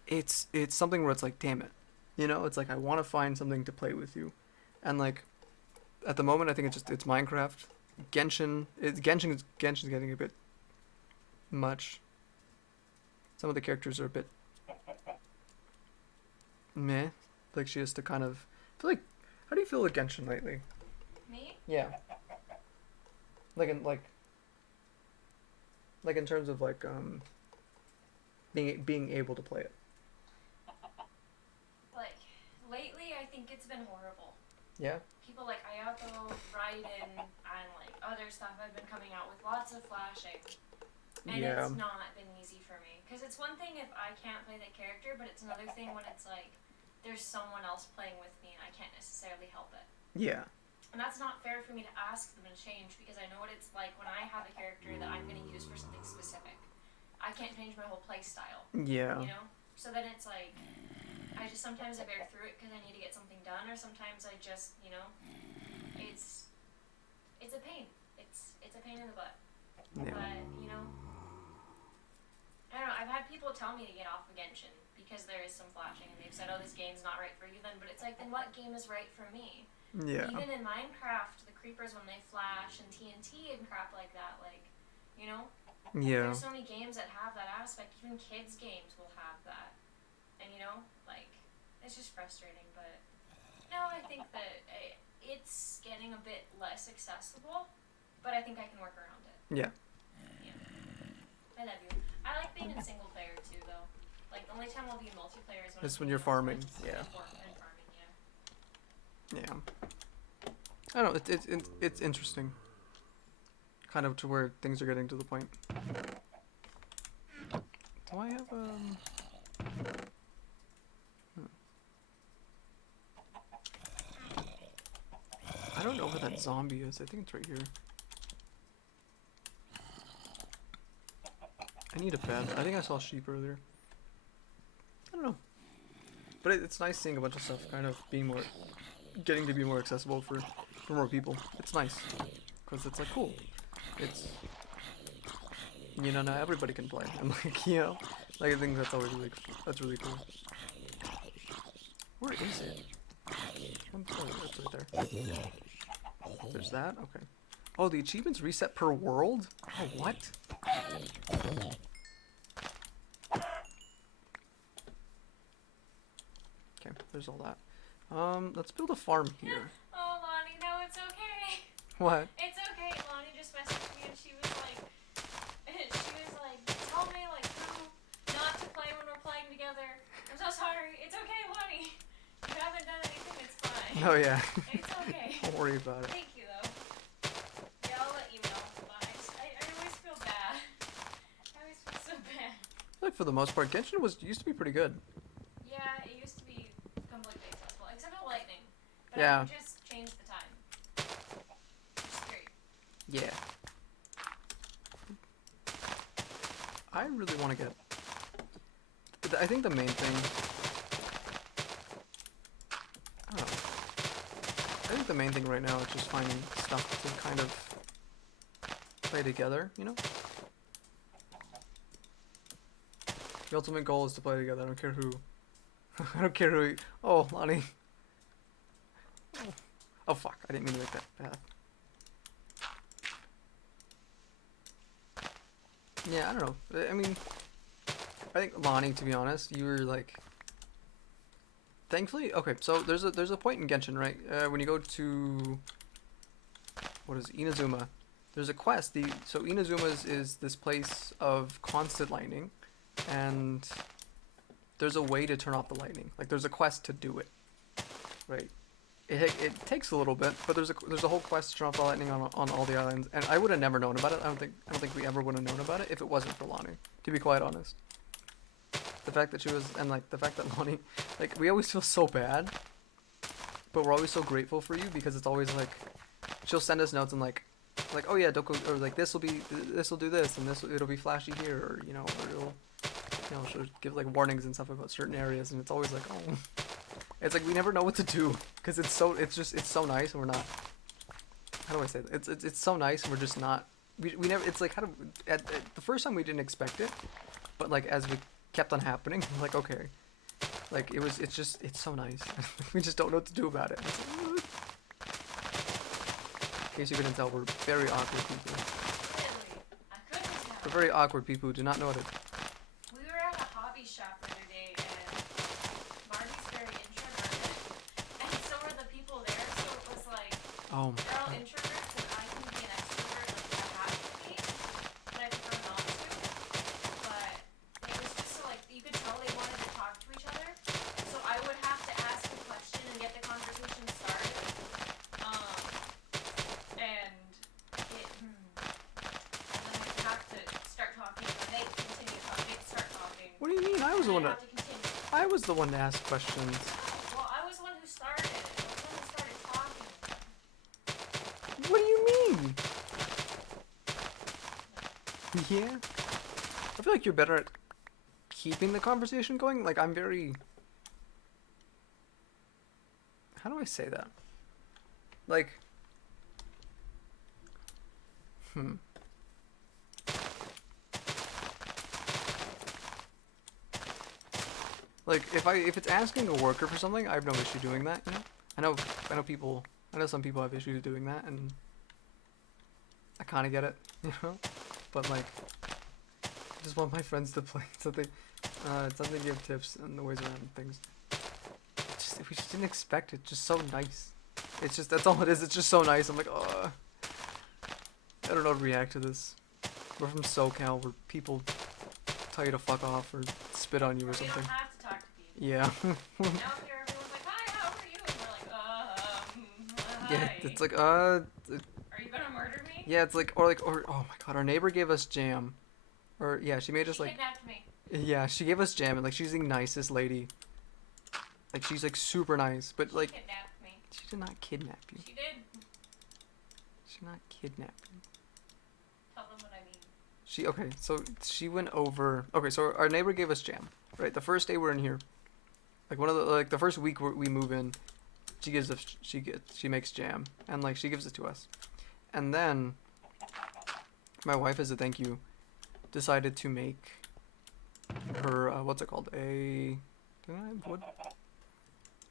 it's something where it's like damn it you know it's like I want to find something to play with you and like at the moment I think it's Minecraft Genshin's getting a bit much some of the characters are a bit meh like she has to kind of I feel like how do you feel with Genshin lately Me? yeah like in terms of like being able to play it Like, lately I think it's been horrible. yeah People like Ayato, Raiden, and like other stuff have been coming out with lots of flashing. And yeah it's not been easy for me. Because it's one thing if I can't play the character, but it's another thing when it's like there's someone else playing with me and I can't necessarily help it. yeah And that's not fair for me to ask them to change because I know what it's like when I have a character that I'm going to use for something specific. I can't change my whole play style, yeah you know? So then it's like, I just sometimes I bear through it because I need to get something done, or sometimes I just, you know, it's a pain. It's a pain in the butt. yeah But, you know, I don't know, I've had people tell me to get off of Genshin because there is some flashing and they've said, oh, this game's not right for you then, but it's like, then what game is right for me? yeah Even in Minecraft, the creepers when they flash and TNT and crap like that, like, you know, yeah there's so many games that have that aspect. Even kids' games will have that, and you know, like, it's just frustrating. But no, I think that it's getting a bit less accessible, but I think I can work around it. yeah Yeah, I love you. I like being in single player too, though. Like the only time I'll be in multiplayer is when it's I'm when you're playing farming with yeah and farming. Yeah. yeah I don't know it's interesting kind of to where things are getting to the point do I have I don't know where that zombie is I think it's right here I need a bed I think I saw sheep earlier I don't know but it's nice seeing a bunch of stuff kind of being more getting to be more accessible for more people it's nice because it's like cool it's you know not everybody can play and like you know like I think that's always really that's really cool where is it oh it's right there there's that okay oh the achievements reset per world oh what okay there's all that let's build a farm here Oh, Lonnie, no, it's okay. what It's okay. Lonnie just messaged me and she was like, tell me like who not to play when we're playing together. I'm so sorry. It's okay, Lonnie. You haven't done anything. It's fine. oh yeah It's okay. don't worry about it Thank you though. Yeah, I'll let you know. But I always feel bad. I always feel so bad. like for the most part Genshin used to be pretty good Yeah, it used to be completely accessible, except for lightning. But yeah I can just change the time. It's great. yeah I really want to get I think the main thing I don't know I think the main thing right now is just finding stuff to kind of play together, you know? The ultimate goal is to play together, I don't care who. I don't care who you... Oh, Lonnie. Oh, fuck. I didn't mean to make that bad. Yeah, I don't know. I mean, I think Lonnie, to be honest, you were like... Thankfully, okay, so there's a point in Genshin, right? When you go to... What is it? Inazuma. There's a quest. So Inazuma is this place of constant lightning, and there's a way to turn off the lightning. Like, there's a quest to do it, right? It takes a little bit, but there's a whole quest to turn off the lightning on all the islands, and I would have never known about it. I don't think we ever would have known about it if it wasn't for Lonnie, to be quite honest. The fact that she was, and like the fact that Lonnie, like, we always feel so bad, but we're always so grateful for you, because it's always like, she'll send us notes and like, oh yeah, don't go, or like this will do this, and it'll be flashy here, or you know, or it'll, you know, she'll give like warnings and stuff about certain areas, and it's always like, oh, it's like we never know what to do, because it's so nice, and we're not, how do I say that? It's so nice, and we're just not, we never, it's like, at the first time we didn't expect it, but like as we kept on happening, like, okay, like it's so nice. We just don't know what to do about it. In case you couldn't tell, we're very awkward people. Really? I couldn't tell. We're very awkward people who do not know how to... We were at a hobby shop the other day, and Marty's very introverted, and so were the people there, so it was like, Oh my they're all god. introverts, and I can be an extrovert, like I have to be, but I prefer not to, but it was just so, like, you could tell they wanted to talk to each other, so I would have to ask a question and get the conversation started, and then I'd have to start talking, and they continue talking, they'd start talking, What do you mean? I was the one and I'd that... have to continue. I was the one to ask questions. Well, I was the one who started it. I was the one who started talking. What do you mean? Yeah? I feel like you're better at keeping the conversation going. Like, I'm very... How do I say that? Like... Like, if it's asking a worker for something, I have no issue doing that, you know? I know some people have issues doing that, and I kind of get it, you know? But like, I just want my friends to play something, give tips and the ways around things. We just didn't expect it. Just so nice. It's just, that's all it is. It's just so nice. I'm like, oh, I don't know how to react to this. We're from SoCal, where people tell you to fuck off or spit on you or We something. don't have to talk to people. Yeah. Now here, everyone's like, hi, how are you? And we're like, hi. Yeah, it's like, Are you gonna murder me? yeah, it's like, or, oh my god, our neighbor gave us jam. Or, yeah, she made us She like, kidnapped me. yeah, she gave us jam, and like, she's the nicest lady. Like, she's like super nice, but like, She kidnapped me. she did not kidnap you. She did. She did not kidnap you. Tell them what I mean. Okay, so she went over, okay, so our neighbor gave us jam, right? The first day we're in here, like the first week we move in, she makes jam, and like, she gives it to us. And then, my wife, as a thank you, decided to make her, what's it called?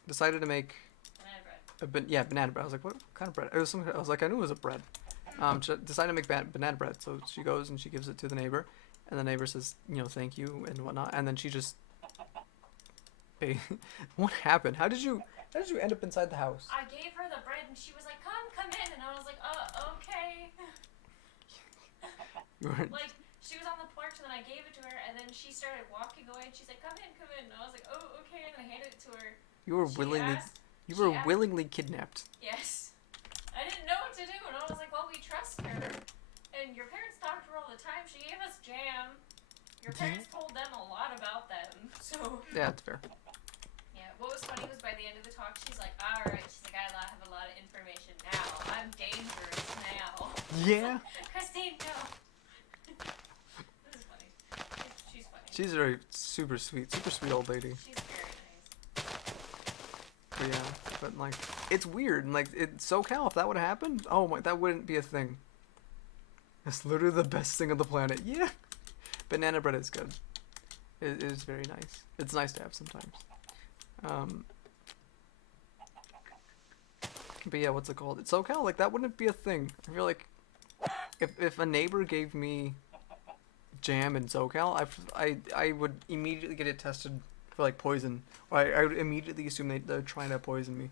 Decided to make Banana bread. yeah, banana bread. I was like, what kind of bread? It was some, I was like, I knew it was a bread. She decided to make banana bread, so she goes and she gives it to the neighbor, and the neighbor says, you know, thank you and whatnot, and then she just, hey, what happened? How did you end up inside the house? I gave her the bread and she was like, come in. And I was like, okay. You weren't, Like, she was on the porch and then I gave it to her and then she started walking away and she's like, come in. And I was like, oh, okay. And then I handed it to her. you were She willingly, asked- you she were asked- willingly kidnapped. Yes. I didn't know what to do and I was like, well, we trust her. And your parents talked to her all the time. She gave us jam. Your parents told them a lot about them. So, Yeah, that's fair. yeah. What was funny was by the end of the talk, she's like, alright. She's like, I have a lot of information now. I'm dangerous now. Yeah. Christine, no. This is funny. She's funny. She's very super sweet old lady. She's very nice. But yeah, but like, it's weird, and like, SoCal, if that would have happened, oh my, that wouldn't be a thing. It's literally the best thing on the planet. Yeah. Banana bread is good. It is very nice. It's nice to have sometimes. Um, but yeah, what's it called? It's SoCal. Like that wouldn't be a thing. I feel like if a neighbor gave me jam in SoCal, I would immediately get it tested for like poison. Or I would immediately assume they're trying to poison me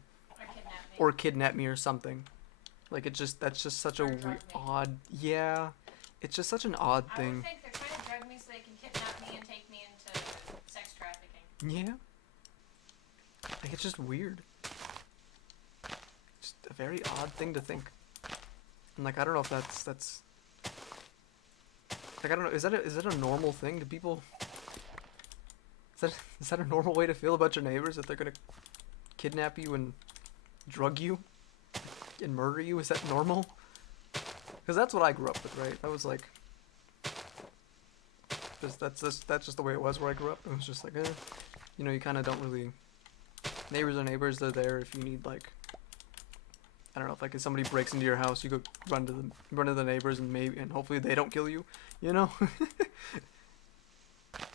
or kidnap me or something. Like that's just such a Or drug me. odd. Yeah, it's just such an odd I would thing. think they're trying to drug me so they can kidnap me and take me into sex trafficking. Yeah. Like it's just weird. Just a very odd thing to think. And like I don't know if that's like I don't know, is that a normal thing? Do people is that a normal way to feel about your neighbors, that they're gonna kidnap you and drug you and murder you? Is that normal? Because that's what I grew up with, right? I was like, that's just the way it was where I grew up. It was just like, you know, you kind of don't really. Neighbors are neighbors. They're there if you need, like, I don't know, if somebody breaks into your house, you go run to the neighbors and hopefully they don't kill you, you know.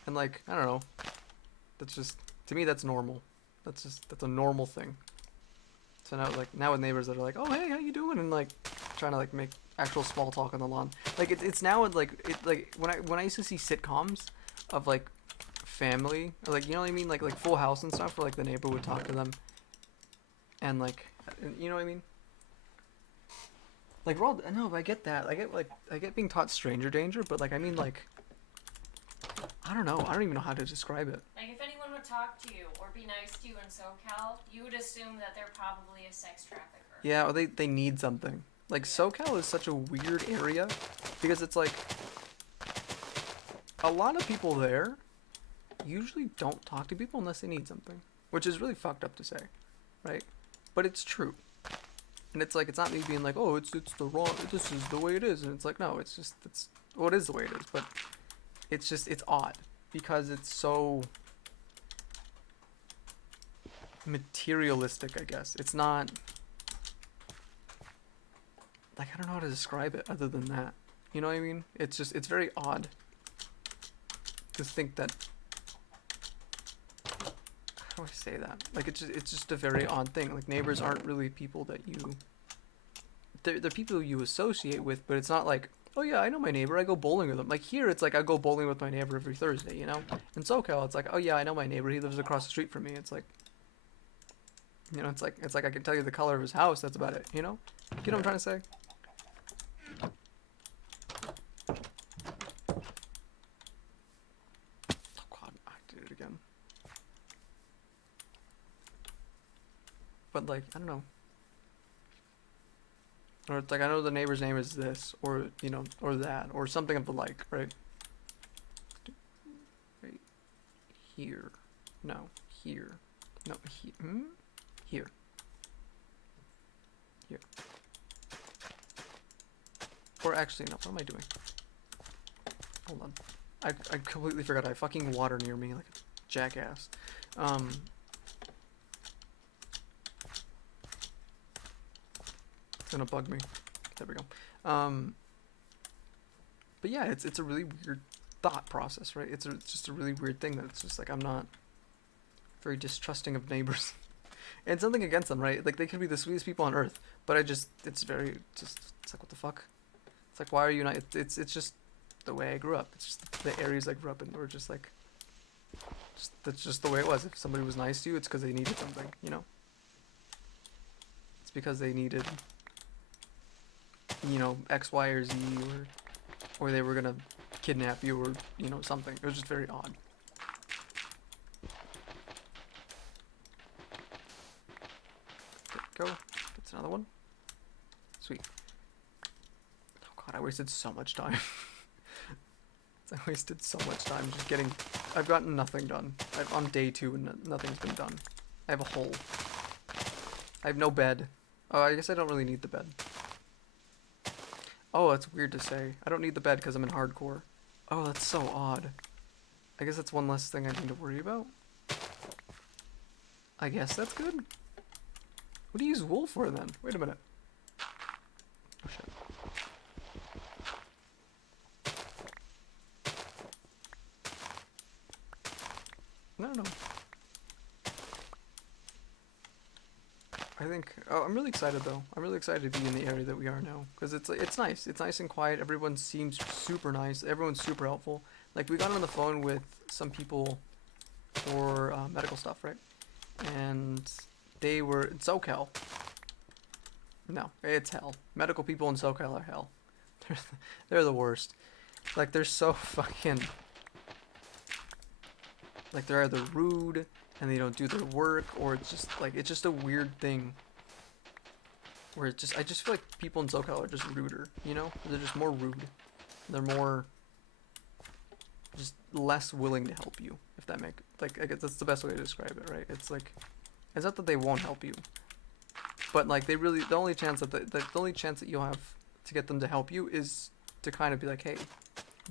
And like I don't know, that's just, to me that's normal. That's a normal thing. So now with neighbors that are like, oh hey, how you doing, and like trying to like make actual small talk on the lawn. Like it's now like when I used to see sitcoms of like family, or like, you know what I mean, like Full House and stuff, where like the neighbor would talk to them, and like, you know what I mean. Like I know, I get that. I get being taught stranger danger, but like I mean like I don't know. I don't even know how to describe it. Like, if anyone would talk to you or be nice to you in SoCal, you would assume that they're probably a sex trafficker. Yeah, or they need something. Like SoCal is such a weird area because it's like a lot of people there usually don't talk to people unless they need something, which is really fucked up to say, right? But it's true. And it's like, it's not me being like, oh, it's the wrong, this is the way it is, and it's like, no, it's well, it is the way it is, but it's odd because it's so materialistic, I guess. It's not, like, I don't know how to describe it other than that. You know what I mean? It's very odd to think that, how do I say that? Like, it's just a very odd thing. Like, neighbors aren't really people that they're people you associate with, but it's not like, oh yeah, I know my neighbor, I go bowling with them. Like here, it's like I go bowling with my neighbor every Thursday, you know? In SoCal, it's like, oh yeah, I know my neighbor, he lives across the street from me. It's like, you know, it's like I can tell you the color of his house, that's about it, you know? You know what I'm trying to say? Oh god, I did it again. But like, I don't know. Or it's like, I know the neighbor's name is this, or, you know, or that, or something of the like, right? Right here. No, here. No, here. Here. Or actually, no, what am I doing? Hold on. I completely forgot I have fucking water near me, like a jackass. It's gonna bug me. There we go. But yeah, it's a really weird thought process, right? It's just a really weird thing that it's just like, I'm not very distrusting of neighbors. And something against them, right? Like, they could be the sweetest people on earth, but it's like, what the fuck? It's like, why are you not, it's just the way I grew up. It's just the areas I grew up in were just like, that's just the way it was. If somebody was nice to you, it's because they needed something, you know? It's because they needed, you know, X, Y, or Z, or they were gonna kidnap you, or, you know, something. It was just very odd. There we go. That's another one. Sweet. Oh god, I wasted so much time. I wasted so much time just getting, I've gotten nothing done. I'm day 2 and nothing's been done. I have a hole. I have no bed. Oh, I guess I don't really need the bed. Oh, that's weird to say. I don't need the bed because I'm in hardcore. Oh, that's so odd. I guess that's one less thing I need to worry about. I guess that's good. What do you use wool for then? Wait a minute. Oh shit. I don't know. I think I'm really excited though. I'm really excited to be in the area that we are now because it's nice. It's nice and quiet. Everyone seems super nice. Everyone's super helpful. Like we got on the phone with some people for medical stuff, right? And they were in SoCal. No, it's hell. Medical people in SoCal are hell. They're the worst. Like they're so fucking. Like they're either rude and they don't do their work, or it's just a weird thing. Where it's just I just feel like people in SoCal are just ruder, you know? They're just more rude. They're more just less willing to help you, if that make like I guess that's the best way to describe it, right? It's like it's not that they won't help you, but like they really the only chance that the only chance that you'll have to get them to help you is to kind of be like, hey,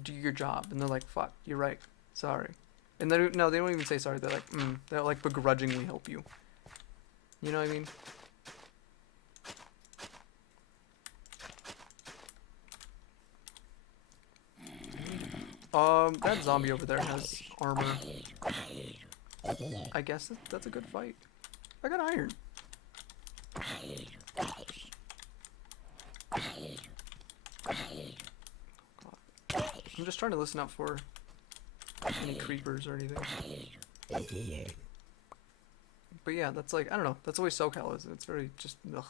do your job, and they're like, fuck, you're right, sorry, and they no, they don't even say sorry. They're like, they'll like begrudgingly help you. You know what I mean? That zombie over there has armor. I guess that's a good fight. I got iron. God. I'm just trying to listen out for any creepers or anything. But yeah, that's like, I don't know, that's the way SoCal is. It's very just, ugh.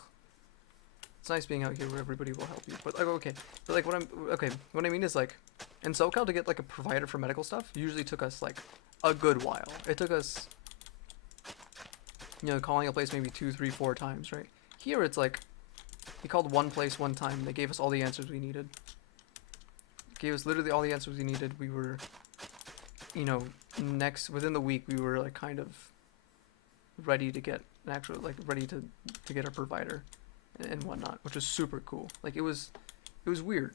It's nice being out here where everybody will help you. But like, okay, but like what I mean is like, in SoCal to get like a provider for medical stuff usually took us like a good while. It took us, you know, calling a place maybe 2, 3, 4 times, right? Here it's like, we called one place one time and they gave us all the answers we needed. Gave us literally all the answers we needed. We were, you know, within the week we were like kind of ready to get an actual, like ready to get a provider and whatnot, which was super cool. Like it was weird.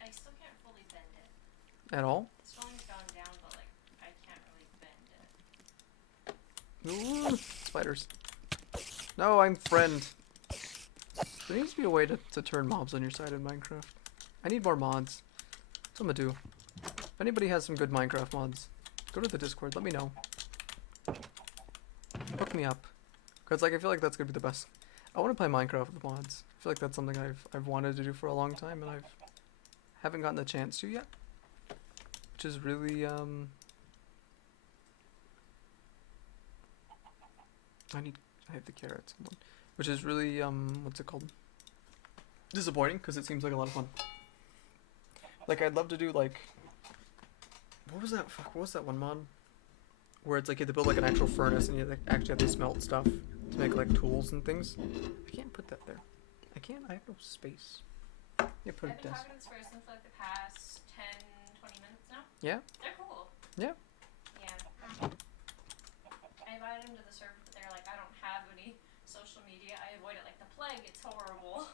I still can't fully bend it. At all? It's slowing gone down, but like I can't really bend it. Ooh, spiders. No, I'm friend. There needs to be a way to turn mobs on your side in Minecraft. I need more mods. That's what I'm gonna do. If anybody has some good Minecraft mods, go to the Discord, let me know. Hook me up. Cause like I feel like that's gonna be the best. I wanna play Minecraft with mods. I feel like that's something I've wanted to do for a long time and haven't gotten the chance to yet. Which is really I have the carrots. Hold on. Which is really what's it called? Disappointing because it seems like a lot of fun. Like I'd love to do like what was that? Fuck, what was that one mod? Where it's like you have to build like an actual furnace and you like, actually have to smelt stuff to make like tools and things. I can't put that there. I can't. I have no space. Yeah, put I've it been desk. talking to this person for like the past 10, 20 minutes now. Yeah. They're cool. Yeah. Yeah. I invited them to the server, but they're like, I don't have any social media. I avoid it like the plague. It's horrible.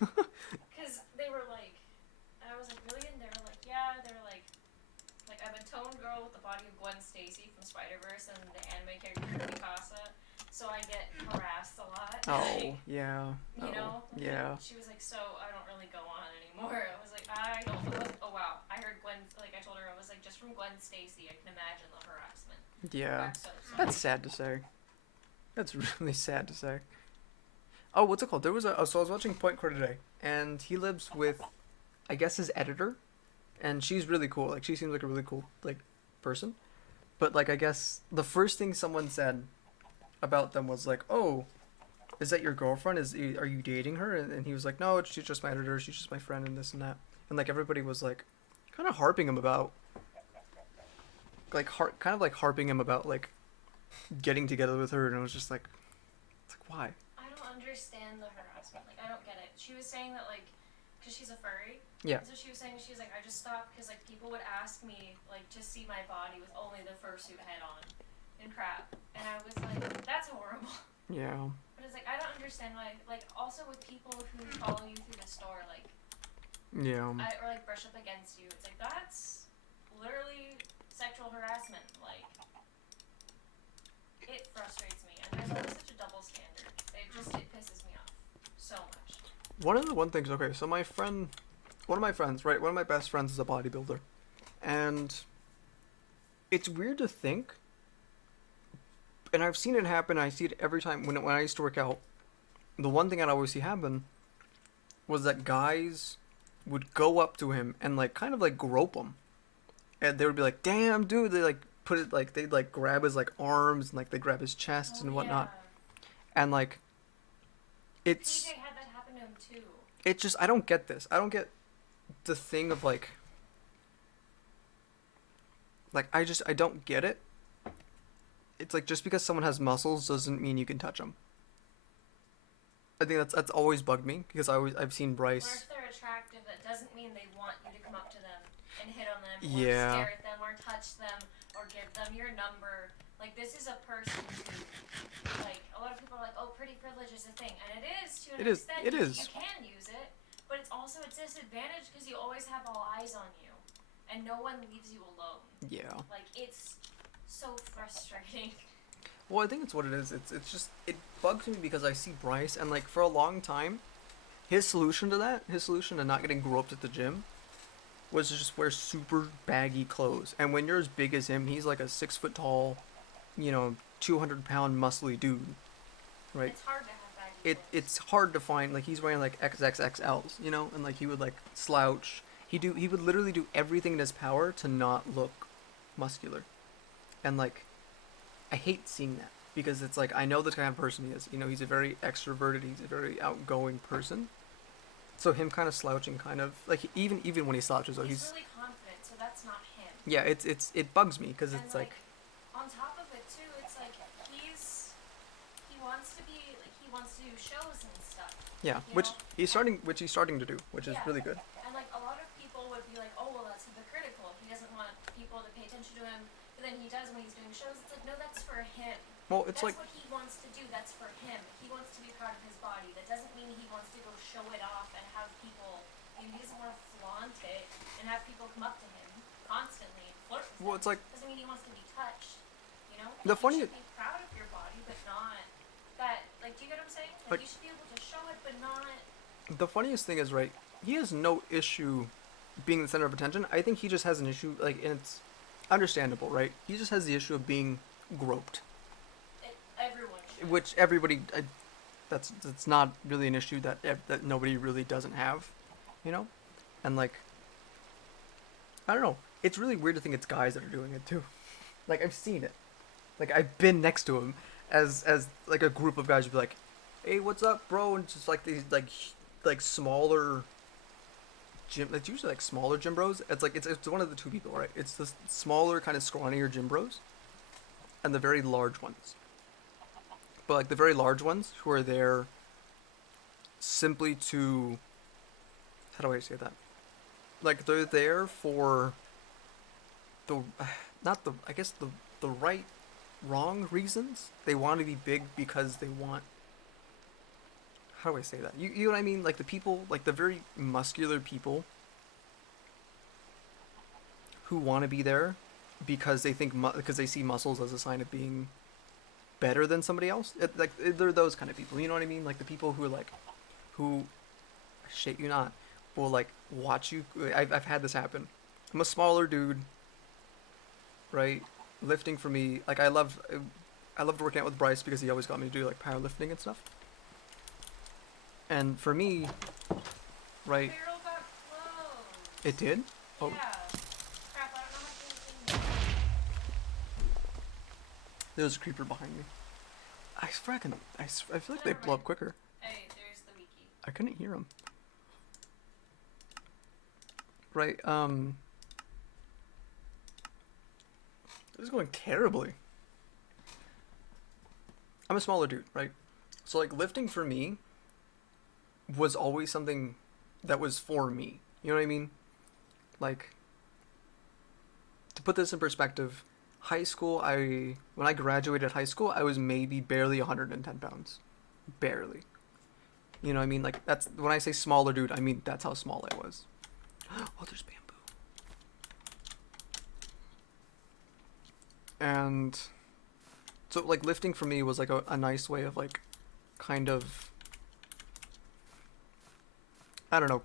Because they were like, and I was like, really? And they were like, yeah. They were like I'm a tone girl with the body of Gwen Stacy from Spider-Verse and the anime character Mikasa. So I get harassed a lot. Oh, yeah. You know? Yeah. She was like, so I don't really go on anymore. I was like, I don't. I was like, oh wow. I heard Gwen. Like I told her, I was like, just from Gwen Stacy, I can imagine the harassment. Yeah. I'm so sorry. That's sad to say. That's really sad to say. Oh, what's it called? There was so I was watching Point Core today, and he lives with, I guess, his editor, and she's really cool. Like she seems like a really cool like person, but like I guess the first thing someone said about them was like, oh, is that your girlfriend? Are you dating her? And he was like, no, she's just my editor. She's just my friend, and this and that. And like everybody was like, kind of harping him about, like kind of like harping him about like getting together with her, and it was just like, it's like why? I don't understand the harassment. Like I don't get it. She was saying that like, cause she's a furry. Yeah. So she was like, I just stopped because like people would ask me like to see my body with only the fursuit head on, and crap. And I was like, that's horrible. Yeah. But it's like I don't understand why. Like also with people who follow you through the store, like. Yeah. Or like brush up against you. It's like that's literally sexual harassment. Like it frustrates me, and there's always such a double standard. It pisses me off so much. One of the things. Okay, so one of my friends, right? One of my best friends is a bodybuilder, and it's weird to think. And I've seen it happen. I see it every time when I used to work out. The one thing I'd always see happen was that guys would go up to him and like kind of like grope him, and they would be like, "Damn, dude!" They like put it like they'd like grab his like arms and like they grab his chest Oh, and whatnot, yeah. and like it's TJ had that happen to him too. it just I don't get this. I don't get the thing of like I don't get it. It's like just because someone has muscles doesn't mean you can touch them. I think that's always bugged me because I've seen Or Bryce. if they're attractive, that doesn't mean they want you to come up to them and hit on them, or Yeah. stare at them, or touch them, or give them your number. Like, this is a person who, like, a lot of people are like, oh, pretty privilege is a thing, and it is to an It is. extent. It You is. can use it, but it's also a disadvantage because you always have all eyes on you, and no one leaves you alone. Yeah. Like, it's so frustrating. Well, I think it's what it is. It's just it bugs me because I see Bryce and like for a long time, his solution to not getting groped at the gym, was to just wear super baggy clothes. And when you're as big as him, he's like a 6 foot tall, 200 pound muscly dude, right? It's hard to have baggy clothes. It's hard to find. Like he's wearing like XXXLs, and like he would like slouch. He would literally do everything in his power to not look muscular, and like I hate seeing that because it's like I know the kind of person he is. He's a very extroverted. He's a very outgoing person. So him kind of slouching, kind of like even when he slouches, though, He's really confident, so that's not him. yeah, it bugs me because And it's like on top of it too, it's like he wants to be like he wants to do shows and stuff. yeah, you know? he's starting to do, which is Yeah. really good. And like a lot of people would be like, oh well, that's hypocritical. He doesn't want people to pay attention to him, but then he does when he's doing shows. It's like no, that's for him. Well, it's That's like what he wants to do. That's for him. He wants to be proud of his body. That doesn't mean he wants to go show it off and have people. He doesn't want to flaunt it and have people come up to him constantly and flirt with well, him. it's like Doesn't mean he wants to be touched. The funny- You should be proud of your body, but not that. Like, do you get what I'm saying? Like Like- you should be able to show it, but not. the funniest thing is, right? He has no issue being the center of attention. I think he just has an issue, like, and it's understandable, right? He just has the issue of being groped, Everyone should. which everybody. That's not really an issue that nobody really doesn't have, and like. I don't know. It's really weird to think it's guys that are doing it too. Like I've seen it. Like I've been next to him as like a group of guys would be like, "Hey, what's up, bro?" And just like these like smaller gym. It's usually like smaller gym bros. It's like it's one of the two people, right? It's the smaller kind of scrawnier gym bros, and the very large ones. But like the very large ones who are there simply to, how do I say that? Like they're there for the not the I guess the right wrong reasons. They want to be big because they want, how do I say that? You know what I mean? Like the people, like the very muscular people who want to be there because they think because they see muscles as a sign of being better than somebody else. They're those kind of people. You know what I mean? Like the people who are like, who, shit you not, will like watch you. I've had this happen. I'm a smaller dude, right? Lifting for me, like I loved working out with Bryce because he always got me to do like powerlifting and stuff. And for me, right? Barrel got closed. It did. Oh. Yeah. Crap, I don't know how to do anything. There's a creeper behind me. I feel like they Never blow up mind. quicker. Hey, there's the wiki. I couldn't hear them. Right, this is going terribly. I'm a smaller dude, right? So like lifting for me was always something that was for me. You know what I mean? Like, to put this in perspective, when I graduated high school, I was maybe barely 110 pounds. Barely. You know what I mean? Like, that's, when I say smaller dude, I mean that's how small I was. Oh, there's bamboo. And so, like, lifting for me was, like, a nice way of, like, kind of, I don't know,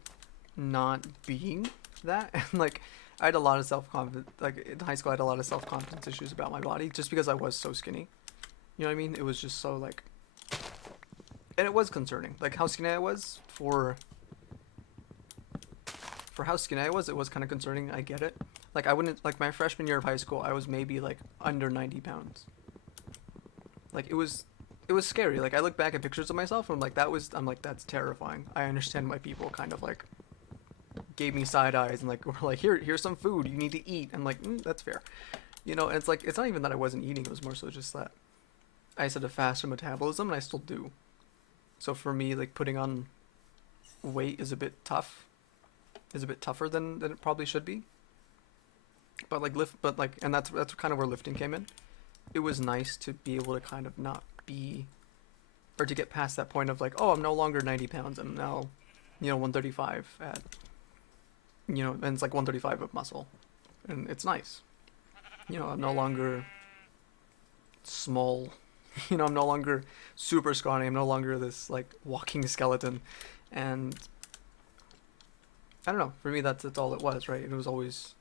not being that. And, like, I had a lot of self-confidence, like, in high school I had a lot of self-confidence issues about my body, just because I was so skinny. You know what I mean? It was just so like, and it was concerning. Like how skinny I was for how skinny I was, it was kind of concerning. I get it. Like I wouldn't like my freshman year of high school, I was maybe like under 90 pounds. Like it was scary. Like I look back at pictures of myself and I'm like that's terrifying. I understand why people kind of like gave me side eyes and like were like here's some food you need to eat. I'm like that's fair. You know, and it's like it's not even that I wasn't eating, it was more so just that I just had a faster metabolism and I still do. So for me like putting on weight is a bit tough. Is a bit tougher than it probably should be. But and that's kind of where lifting came in. It was nice to be able to kind of not be, or to get past that point of like, oh, I'm no longer 90 pounds. I'm now, 135 at, and it's like 135 of muscle, and it's nice. I'm no longer small. I'm no longer super scrawny. I'm no longer this like walking skeleton, and I don't know. For me, that's all it was, right? It was always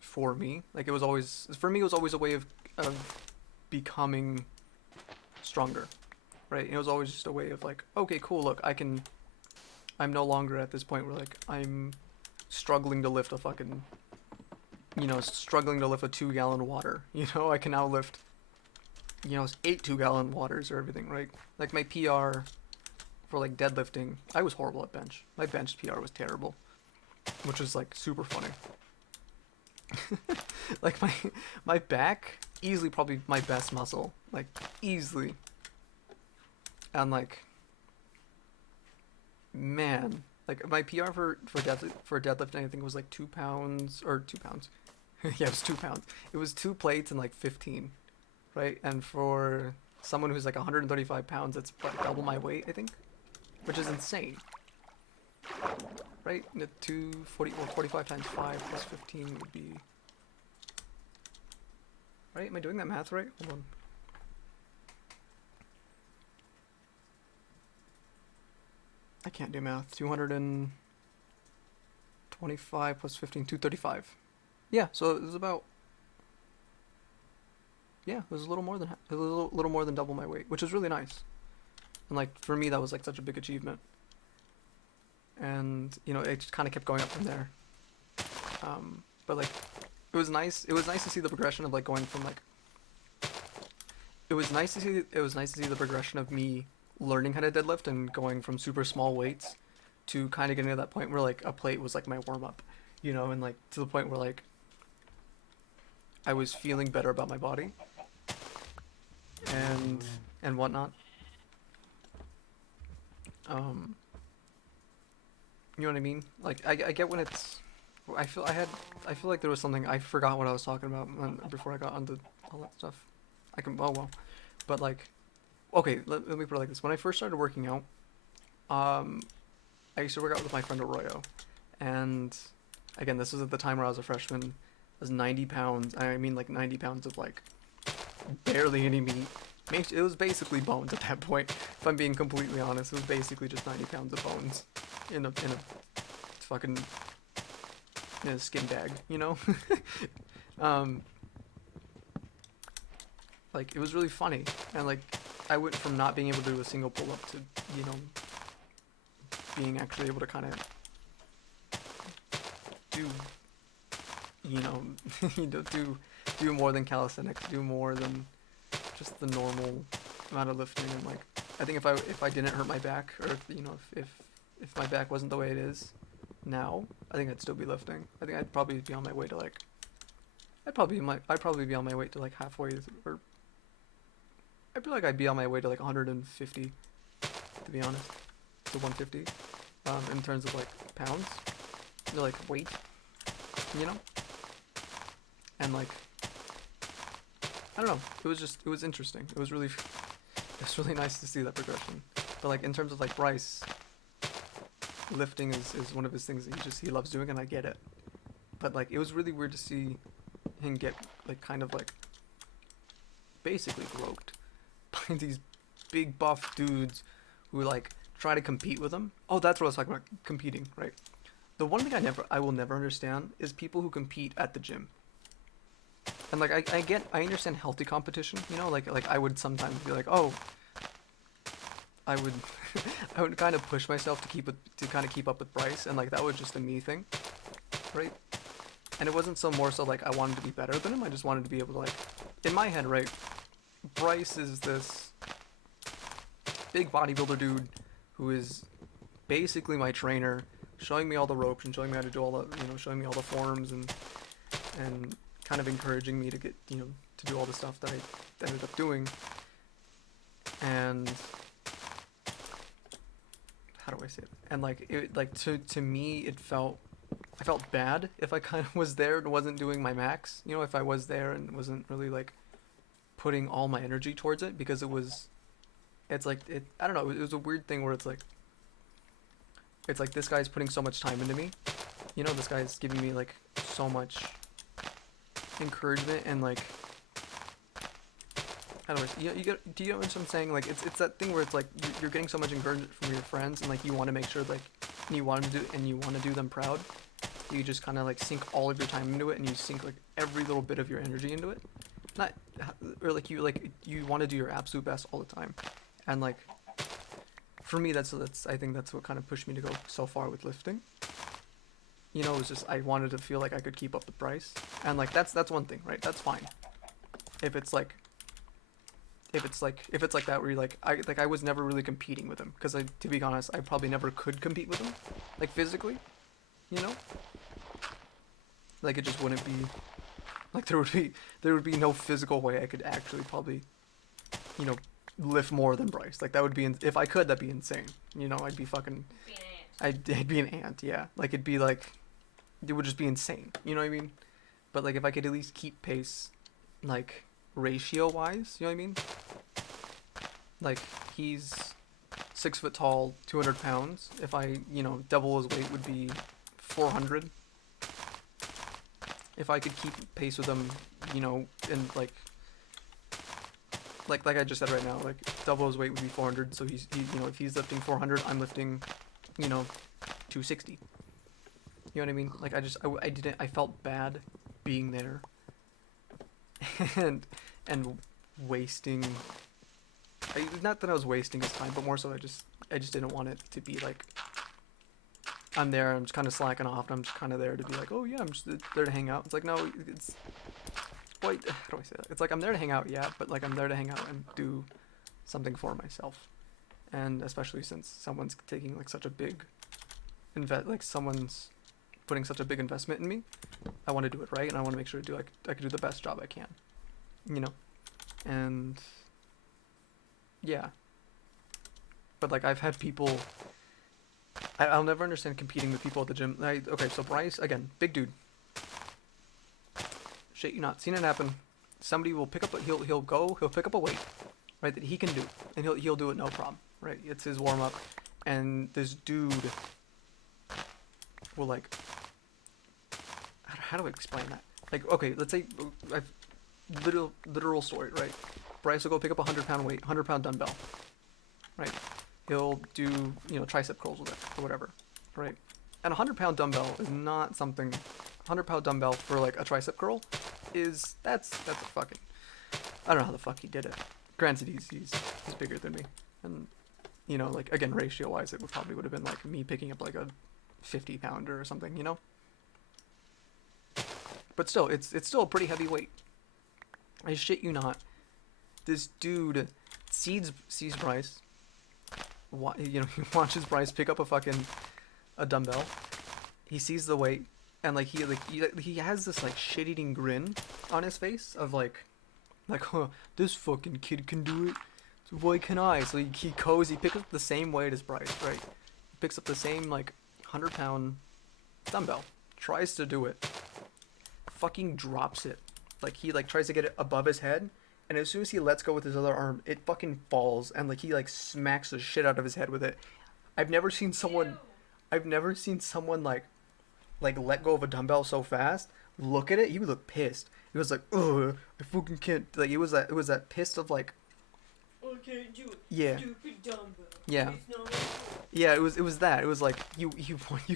for me. Like it was always for me. It was always a way of becoming stronger, right? It was always just a way of like, okay, cool. Look, I'm no longer at this point where like I'm struggling to lift a fucking, struggling to lift a 2-gallon water. I can now lift, 8 2-gallon waters or everything, right? Like my PR for like deadlifting, I was horrible at bench. My bench PR was terrible, which was like super funny. Like my back, easily probably my best muscle, like easily. And like, man, like my PR for deadlifting I think was like 2 pounds or 2 pounds. Yeah, it was 2 pounds. It was 2 plates and like 15, right? And for someone who's like 135 pounds, it's what, double my weight, I think, which is insane, right? 45 times 5 plus 15 would be, right? Am I doing that math right? Hold on. I can't do math. 225 plus 15, 235. Yeah, so it was about, yeah, it was a little more than little more than double my weight, which is really nice. And like for me, that was like such a big achievement. And it just kind of kept going up from there. But like, it was nice. It was nice to see the progression of like going from like. It was nice to see the progression of me learning how to deadlift and going from super small weights to kind of getting to that point where like a plate was like my warm up, and like to the point where like I was feeling better about my body and whatnot. You know what I mean? Like I get when it's. I feel like there was something I forgot what I was talking about before I got onto all that stuff. But like, okay, let me put it like this. When I first started working out, I used to work out with my friend Arroyo, and again, this was at the time where I was a freshman. I was 90 pounds. I mean, like 90 pounds of like barely any meat. It was basically bones at that point. If I'm being completely honest, it was basically just 90 pounds of bones in a fucking skin bag, Like it was really funny, and like I went from not being able to do a single pull-up to being actually able to kind of do do more than calisthenics, do more than just the normal amount of lifting. And like I think if I didn't hurt my back, or if my back wasn't the way it is now, I think I'd still be lifting. I think I'd probably be on my way to like I'd probably be on my way to like halfway, or I feel like I'd be on my way to like 150, to be honest, to 150, in terms of like pounds, like weight, and like I don't know, it was interesting. It was really nice to see that progression. But like in terms of like Bryce, lifting is one of his things that he loves doing, and I get it. But like it was really weird to see him get like kind of like basically groped by these big buff dudes who like try to compete with him. Oh, that's what I was talking about, competing, right? The one thing I will never understand is people who compete at the gym. And like I understand healthy competition, you know, like I would sometimes be like, oh, I would I would kind of push myself to kind of keep up with Bryce, and like that was just a me thing, right? And it wasn't so more so like I wanted to be better than him. I just wanted to be able to like, in my head, right? Bryce is this big bodybuilder dude who is basically my trainer, showing me all the ropes and showing me how to do all the, you know, showing me all the forms and kind of encouraging me to get, you know, to do all the stuff that I ended up doing. And how do I say it? And like it, like to me, I felt bad if I kind of was there and wasn't doing my max. You know, if I was there and wasn't really like putting all my energy towards it, because it's like I don't know. It was a weird thing where it's like this guy's putting so much time into me. You know, this guy's giving me like so much encouragement and like I don't know. Do you know what I'm saying? Like it's that thing where it's like you're getting so much encouragement from your friends, and like you want to make sure like you want to do them proud. You just kind of like sink all of your time into it, and you sink like every little bit of your energy into it. Not or like you want to do your absolute best all the time, and like for me that's I think that's what kind of pushed me to go so far with lifting. You know, it was just I wanted to feel like I could keep up with Bryce, and like that's one thing, right? That's fine. If it's like that where you're like I was never really competing with him, because to be honest, I probably never could compete with him, like physically, you know. Like it just wouldn't be, like there would be no physical way I could actually probably, you know, lift more than Bryce. Like that would be if I could, that'd be insane. You know, I'd be fucking, Be an ant. I'd be an ant. Yeah, like it'd be like, it would just be insane. You know what I mean? But like if I could at least keep pace, like ratio wise, you know what I mean? Like he's 6 foot tall, 200 pounds. If I, you know, double his weight would be 400. If I could keep pace with him, you know, and like I just said right now, like double his weight would be 400. So he you know, if he's lifting 400, I'm lifting, you know, 260. You know what I mean? Like I felt bad being there and wasting. Not that I was wasting his time, but more so I just didn't want it to be like I'm there, I'm just kind of slacking off, and I'm just kind of there to be like, oh yeah, I'm just there to hang out. It's like, no, it's, wait, how do I say that? It's like, I'm there to hang out, yeah, but like I'm there to hang out and do something for myself. And especially since someone's taking like such a big someone's putting such a big investment in me, I want to do it right, and I want to make sure I can do the best job I can, you know. And yeah, but like I've had people, I'll never understand competing with people at the gym. Okay, so Bryce, again, big dude. Shit, you not seen it happen. Somebody will pick up he'll pick up a weight, right, that he can do, and he'll do it no problem, right? It's his warm up, and this dude will like, how do I explain that? Like, okay, let's say literal story, right? Bryce will go pick up a 100-pound weight, 100-pound dumbbell, right? He'll do, you know, tricep curls with it or whatever, right? And a 100-pound dumbbell is not something. 100-pound dumbbell for like a tricep curl is that's a fucking. I don't know how the fuck he did it. Granted, he's bigger than me, and you know, like again, ratio wise, it would have been like me picking up like a 50-pounder or something, you know. But still, it's still a pretty heavy weight. I shit you not. This dude sees Bryce. You know, he watches Bryce pick up a dumbbell. He sees the weight, and like he has this like shit-eating grin on his face of like, huh, this fucking kid can do it, so why can I? So he picks up the same weight as Bryce, right? He picks up the same like 100-pound dumbbell, tries to do it, fucking drops it. Like he like tries to get it above his head, and as soon as he lets go with his other arm, it fucking falls, and like he like smacks the shit out of his head with it. I've never seen someone like let go of a dumbbell so fast. Look at it, he would look pissed. He was like, ugh, I fucking can't. Like it was that pissed of like, I can't do it. Yeah. Stupid dumbbell. Yeah. It's not my fault. Yeah, it was that. It was like you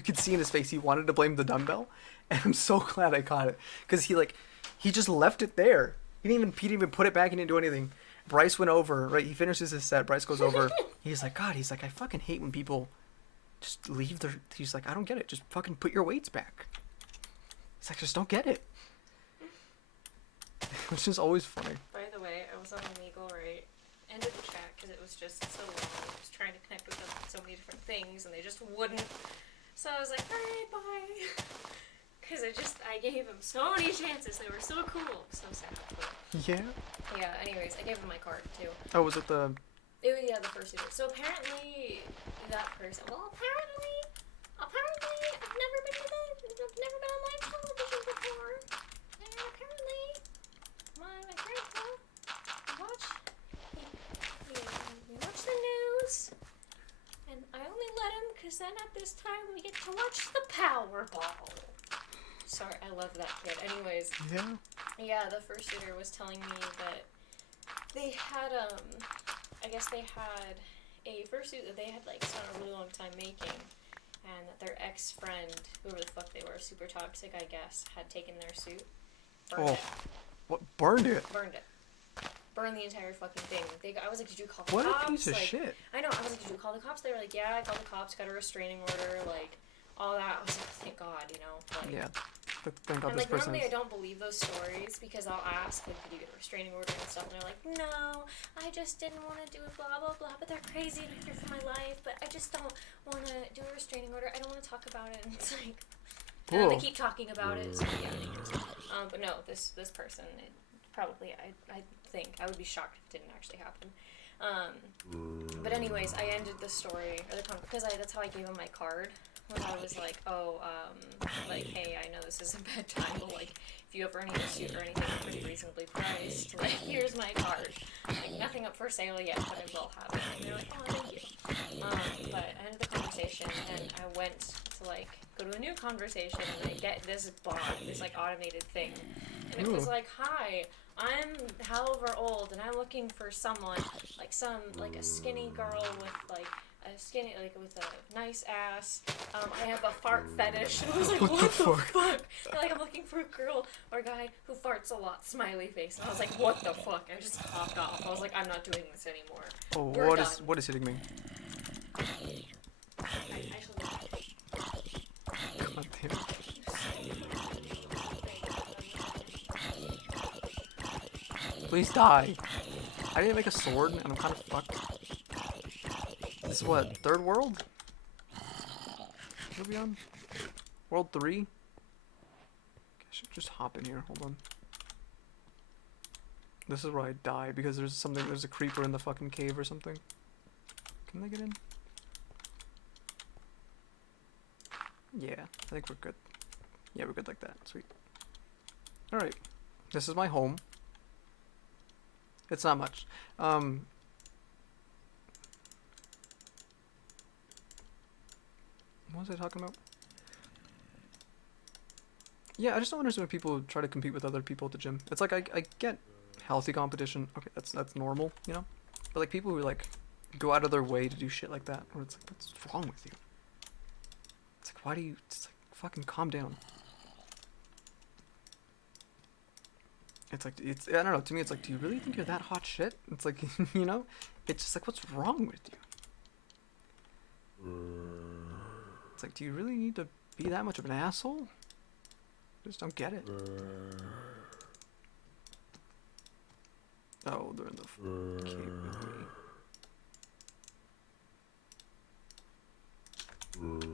could see in his face he wanted to blame the dumbbell, and I'm so glad I caught it, because he like He just left it there. He didn't even put it back. He didn't do anything. Bryce went over. Right, he finishes his set. Bryce goes over. He's like, God. He's like, I fucking hate when people just leave their. He's like, I don't get it. Just fucking put your weights back. He's like, just don't get it. Which is always funny. By the way, I was on Omegle, right? Ended the chat because it was just so long. I was trying to connect with them on so many different things, and they just wouldn't. So I was like, alright, bye. Because I gave them so many chances. They were so cool. So sad. But Yeah. yeah, anyways, I gave them my card, too. Oh, was it the? Yeah, the first suitor. So apparently, that person. Well, apparently, I've never been to I've never been on live television before. And apparently, my grandpa we watch the news, and I only let him because then at this time we get to watch the Powerball. Sorry, I love that kid. Anyways, yeah, the first suitor was telling me that they had I guess they had a fursuit that they had like spent a really long time making, and that their ex-friend, whoever the fuck they were, super toxic, I guess, had taken their suit, burned it. What? Burned it? Burned it. Burned the entire fucking thing. I was like, did you call the What cops? a piece of like, shit. I know. I was like, did you call the cops? They were like, yeah, I called the cops, got a restraining order, like all that. I was like, thank God, you know. Like, Yeah. Thank God and this like person normally I is. don't believe those stories because I'll ask like, did you get a restraining order and stuff, and they're like, no, I just didn't want to do it, blah blah blah. But they're crazy and I fear for my life. But I just don't want to do a restraining order. I don't want to talk about it. And it's like, and then they keep talking about it. So yeah, anyways. But no, this person, probably I think I would be shocked if it didn't actually happen. But anyways, I ended the story or the because that's how I gave him my card. When I was like, oh, like, hey, I know this is a bad time, but like, if you ever need a suit or anything pretty reasonably priced, like, here's my card. Like, nothing up for sale yet, but I will have it. And they're like, oh, thank you. But I ended the conversation, and I went to like go to a new conversation, and I get this bot, this like automated thing, and it was like, hi, I'm however old, and I'm looking for someone, like a skinny girl with like a skinny, like with a nice ass. I have a fart fetish. And I was like, what the fuck? And, like, I'm looking for a girl or a guy who farts a lot. Smiley face. And I was like, what the fuck? I just popped off. I was like, I'm not doing this anymore. Oh, We're done. what is hitting me? I shall God damn it. Please die. I didn't make a sword, and I'm kind of fucked. This is what, third world? What are we on? World 3? I should just hop in here, hold on. This is where I die, because there's a creeper in the fucking cave or something. Can they get in? Yeah, I think we're good. Yeah, we're good like that, sweet. Alright, this is my home. It's not much. What was I talking about? Yeah, I just don't understand when people try to compete with other people at the gym. It's like I get healthy competition. Okay, that's normal, you know? But like people who like go out of their way to do shit like that, where it's like, what's wrong with you? It's like, why do you? It's like, fucking calm down. It's like, I don't know, to me it's like, do you really think you're that hot shit? It's like, you know? It's just like, what's wrong with you? It's like, do you really need to be that much of an asshole? I just don't get it. Oh, they're in the cave with me.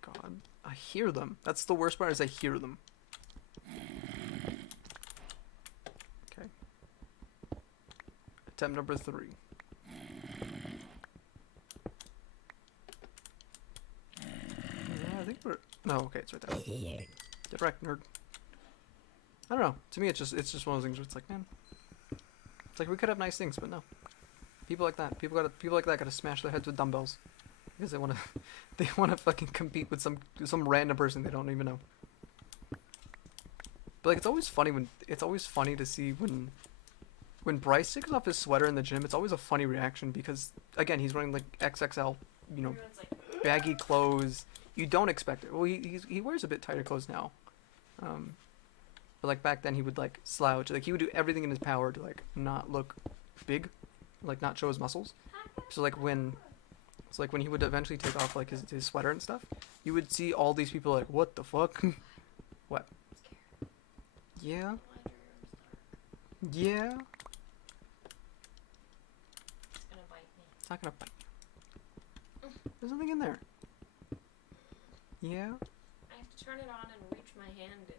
God, I hear them. That's the worst part, is I hear them. Okay. Attempt number 3. Yeah, I think we're... No, okay, it's right there. Get wrecked, nerd. I don't know. To me, it's just one of those things where it's like, man, it's like we could have nice things, but no. People like that. People like that gotta smash their heads with dumbbells because they wanna fucking compete with some random person they don't even know. But like, it's always funny to see when Bryce takes off his sweater in the gym. It's always a funny reaction because again, he's wearing like XXL, you know, Everyone's like, baggy clothes. You don't expect it. Well, he wears a bit tighter clothes now. But like back then he would like slouch, like he would do everything in his power to like not look big, like not show his muscles. So like when he would eventually take off like his sweater and stuff, you would see all these people like, what the fuck? What? Yeah? Yeah? It's gonna bite me. It's not gonna bite you. There's nothing in there. Yeah? I have to turn it on and reach my hand in.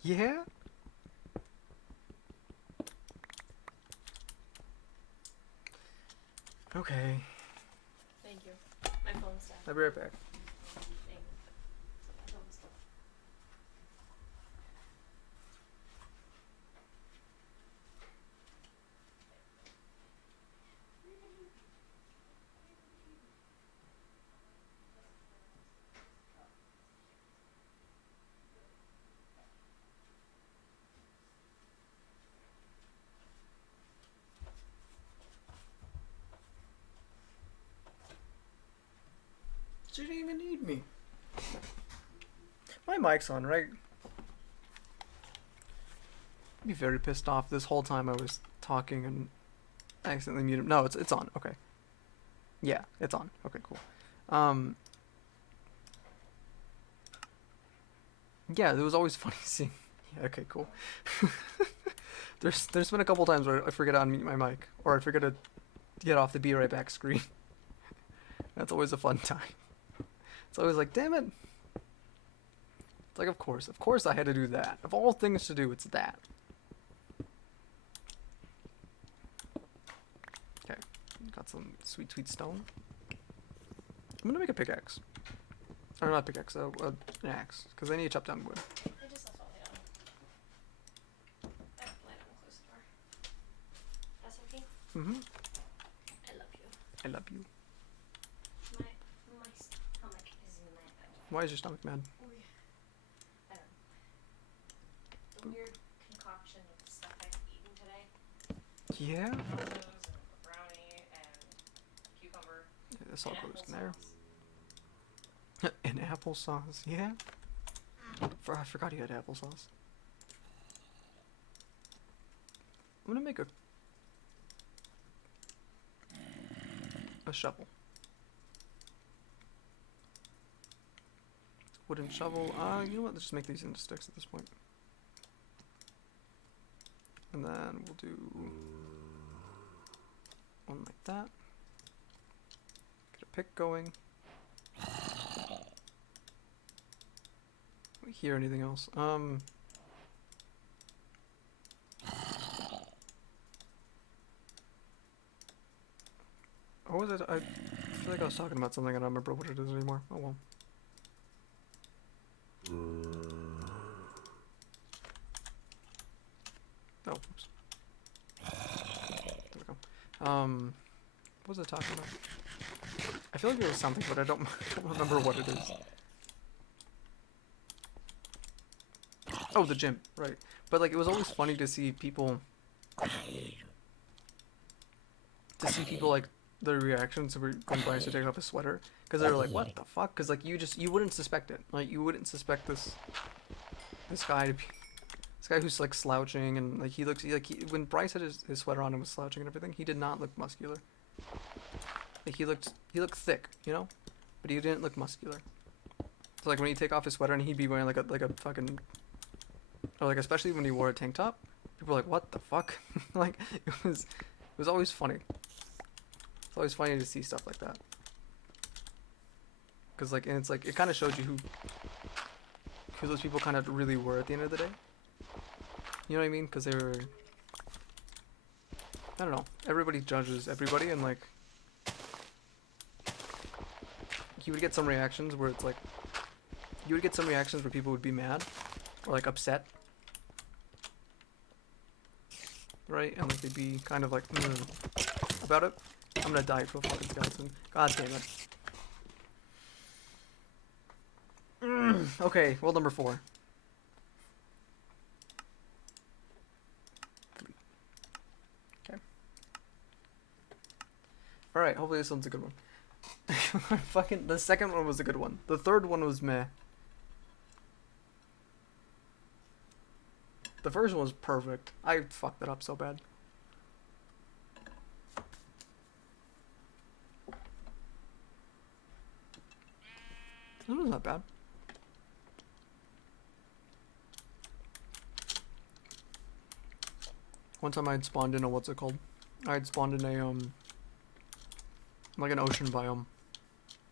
Yeah? Okay. Thank you. My phone's dead. I'll be right back. Thank you. My phone's dead. She didn't even need me. My mic's on, right? I'd be very pissed off this whole time I was talking and accidentally muted. No, it's on. Okay. Yeah, it's on. Okay, cool. Yeah, it was always funny seeing. Yeah, okay, cool. There's been a couple times where I forget to unmute my mic, or I forget to get off the be right back screen. That's always a fun time. It's always like, damn it. It's like, of course I had to do that. Of all things to do, it's that. Okay, got some sweet stone. I'm gonna make a pickaxe. Or not pickaxe, an axe, because I need to chop down wood. I just left all the down. I don't plan on close the door. That's okay? Mm-hmm. I love you. I love you. My stomach is mad. Why is your stomach mad? I don't know. The weird concoction of stuff I've eaten today. Yeah? Tomatoes and brownie and cucumber. Yeah, this all and goes in there. applesauce. And applesauce, yeah? I forgot you had applesauce. I'm gonna make a shovel. Wooden shovel. You know what? Let's just make these into sticks at this point. And then we'll do one like that. Get a pick going. Do we hear anything else? What was it? I feel like I was talking about something. I don't remember what it is anymore. Oh well. Oh, oops. There we go. What was I talking about? I feel like there was something, but I don't remember what it is. Oh, the gym, right. But like, it was always funny to see people like their reactions when Bryce would take off his sweater, because they were like, what the fuck? Because like you wouldn't suspect it. Like you wouldn't suspect this guy to be this guy who's like slouching, and like when Bryce had his sweater on and was slouching and everything, he did not look muscular. Like he looked thick, you know, but he didn't look muscular. So like when he'd take off his sweater and he'd be wearing like a fucking, or like especially when he wore a tank top, people were like, what the fuck? Like it was always funny. It's always funny to see stuff like that. Cause like, and it's like, it kind of showed you who those people kind of really were at the end of the day. You know what I mean? Cause they were, I don't know, everybody judges everybody, and like, you would get some reactions where it's like, you would get some reactions where people would be mad or like upset, right? And like they'd be kind of like about it. I'm gonna die for a fucking skeleton. God damn it. Okay, world number 4. Okay. Alright, hopefully this one's a good one. Fucking, the second one was a good one. The third one was meh. The first one was perfect. I fucked it up so bad. This one's not bad. One time I had spawned in a, what's it called? I had spawned in a, like an ocean biome.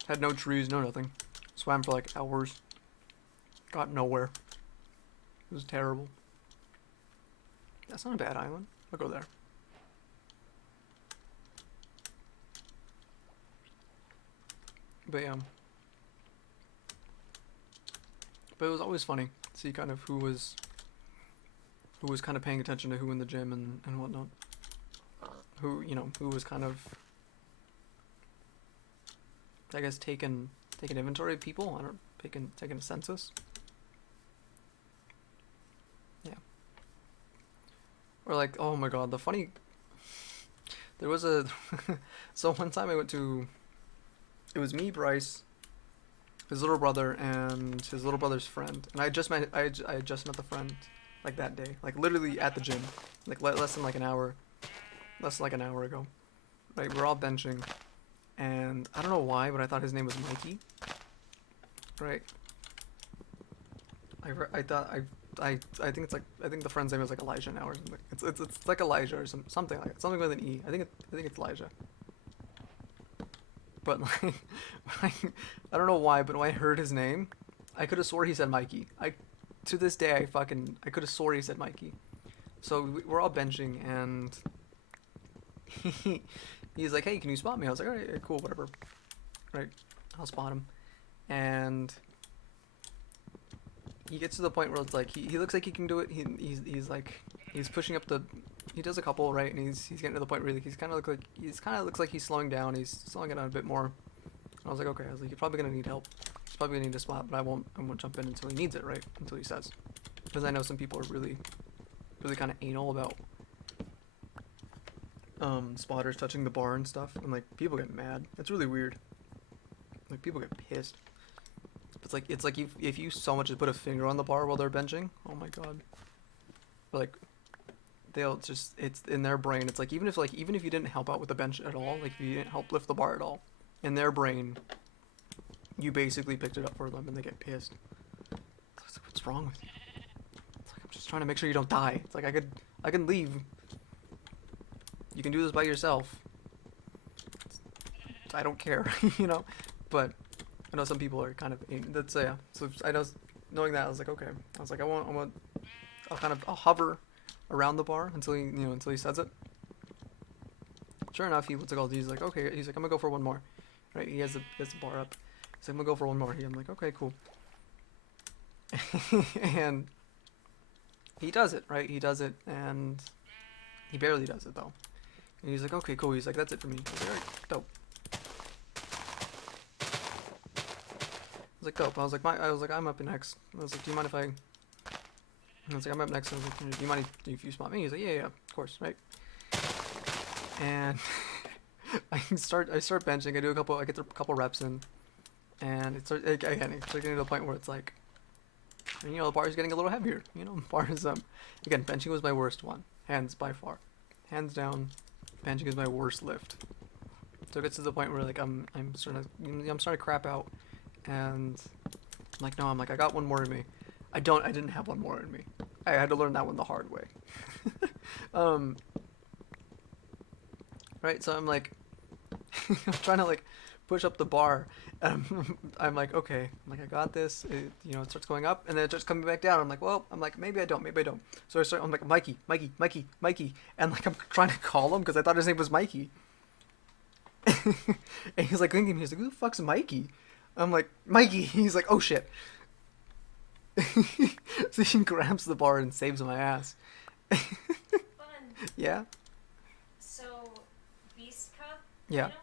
Had no trees, no nothing. Swam for like hours. Got nowhere. It was terrible. That's not a bad island. I'll go there. But yeah. But it was always funny to see kind of who was kind of paying attention to who in the gym and whatnot. Who, you know, who was kind of, I guess, taking inventory of people. I don't taking a census. Yeah. Or like, oh my god, the funny. There was a. So one time I went to. It was me, Bryce, his little brother, and his little brother's friend, and I just met the friend, like that day, like literally at the gym, like less than like an hour ago. Right, we're all benching, and I don't know why, but I thought his name was Mikey. Right. I think it's like, I think the friend's name is like Elijah now or something. It's like Elijah or something like it. Something with an E. I think it's Elijah. But like, I don't know why, but when I heard his name, I could have swore he said Mikey. To this day, I could have swore he said Mikey. So we're all benching, and he's like, "Hey, can you spot me?" I was like, "All right, cool, whatever." Right, I'll spot him, and he gets to the point where it's like he looks like he can do it. He's like he's pushing up the. He does a couple, right, and he's getting to the point where he's kind of looks like he's slowing down. He's slowing it down a bit more. And I was like, okay. I was like, you're probably gonna need help. He's probably gonna need a spot, but I won't jump in until he needs it, right? Until he says, because I know some people are really kind of anal about spotters touching the bar and stuff, and like people get mad. It's really weird. Like people get pissed. It's like if you so much as put a finger on the bar while they're benching, oh my god. Like they'll just, it's in their brain, it's like even if you didn't help out with the bench at all, like if you didn't help lift the bar at all, in their brain you basically picked it up for them, and they get pissed. It's like, what's wrong with you? It's like, I'm just trying to make sure you don't die. It's like I can leave. You can do this by yourself. I don't care, you know. But I know some people are kind of, that's yeah. So I know, knowing that, I was like, okay. I was like, I'll hover around the bar until he says it. Sure enough, he's like, okay. He's like, I'm gonna go for one more. Right? He has the bar up. He's like, I'm gonna go for one more. I'm like, okay, cool. And he does it, right? He does it, and he barely does it though. And he's like, okay, cool. He's like, that's it for me. I was like, alright, dope. I was like, dope. I was like, I'm up next. I was like, do you mind if I was like, I'm up next. I was like, do you mind if you spot me? He's like, yeah, of course, right? And I start benching. I get a couple reps in, and it's getting to the point where it's like, you know, the bar is getting a little heavier. You know, bar is again, benching was my worst one, by far, hands down. Benching is my worst lift. So it gets to the point where like I'm starting to crap out, and I'm like, no, I got one more in me. I didn't have one more in me. I had to learn that one the hard way. Right, so I'm like, I'm trying to like push up the bar. I'm like, okay, I got this. It starts going up, and then it starts coming back down. I'm like, well, maybe I don't. So I'm like, Mikey, and like I'm trying to call him because I thought his name was Mikey. And he's like thinking, who the fuck's Mikey? I'm like, Mikey. He's like, oh shit. So he grabs the bar and saves my ass. Fun. Yeah. So, Beast Cup. Yeah. You know?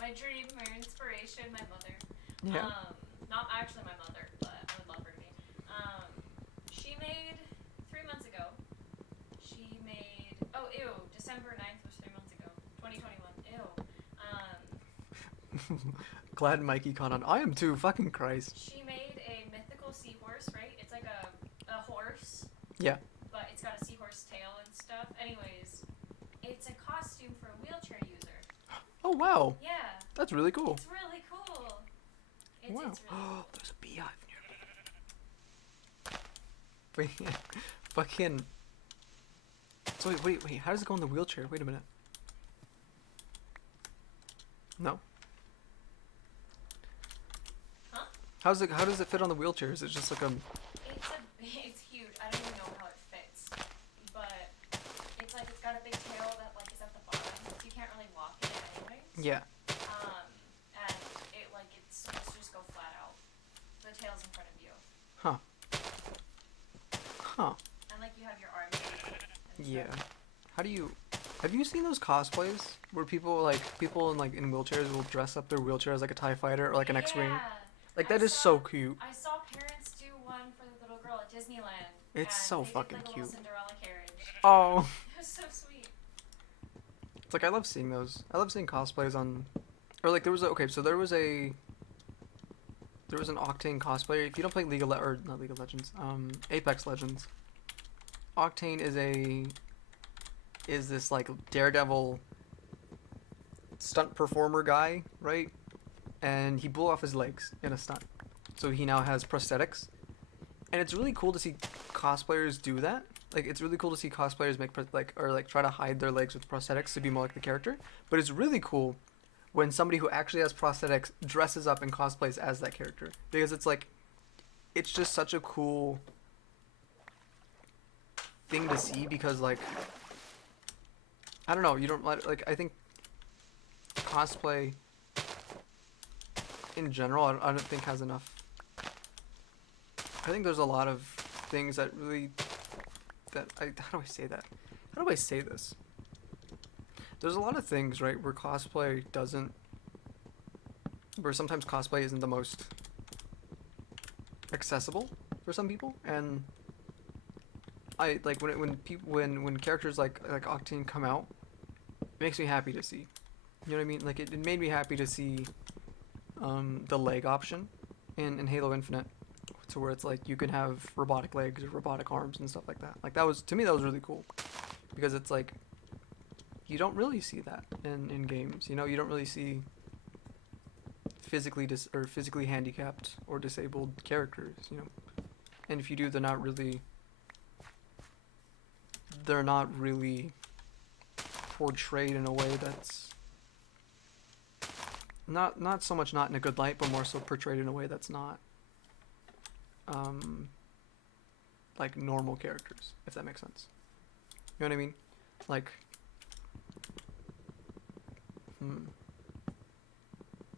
My dream, my inspiration, my mother. Yeah. Not actually my mother, but I would love her to be. She made 3 months ago. December 9th was 3 months ago. 2021. Glad Mikey caught on. I am too. Fucking Christ. She made a mythical seahorse, right? It's like a horse Yeah. But it's got a seahorse tail and stuff. Anyways, it's a costume for a wheelchair user. Oh wow, Yeah, that's really cool. it's really cool. It's, Wow. it's really cool. There's a beehive near me. Fucking. So wait. How does it go in the wheelchair? Wait a minute. No. Huh? How does it fit on the wheelchair? Is it just like a? It's huge. I don't even know how it fits, but it's like it's got a big tail that like is at the bottom, so you can't really walk in it anyways. Yeah. And it like it's supposed to just go flat out. The tail's in front of you, Huh. Huh. and like you have your arms. And Yeah. stuff. How do you? Have you seen those cosplays where people in wheelchairs will dress up their wheelchair as like a TIE fighter or like an X-wing? Yeah. Like I that is saw- so cute. I saw parents do one for the little girl at Disneyland. It's and so they did, fucking like, a cute. little Cinderella carriage. Oh. It was so sweet. It's like I love seeing those. I love seeing cosplays on, or like there was an Octane cosplayer. If you don't play not League of Legends, Apex Legends. Octane is this like daredevil stunt performer guy, right? And he blew off his legs in a stunt, so he now has prosthetics, and it's really cool to see cosplayers do that. Like it's really cool to see cosplayers make try to hide their legs with prosthetics to be more like the character. But it's really cool when somebody who actually has prosthetics dresses up and cosplays as that character, because it's just such a cool thing to see, because like I don't know, you don't like I think cosplay in general I don't think has enough. I think there's a lot of things that really how do I say that? How do I say this? There's a lot of things, right, where sometimes cosplay isn't the most accessible for some people, and I like when characters like Octane come out, it makes me happy to see. You know what I mean? Like it made me happy to see the leg option in Halo Infinite, to where it's like you can have robotic legs or robotic arms and stuff like that. Like that was, to me, that was really cool, because it's like you don't really see that in games. You know, you don't really see physically handicapped or disabled characters. You know, and if you do, they're not really portrayed in a way that's not so much not in a good light, but more so portrayed in a way that's not like normal characters, if that makes sense. You know what I mean? Like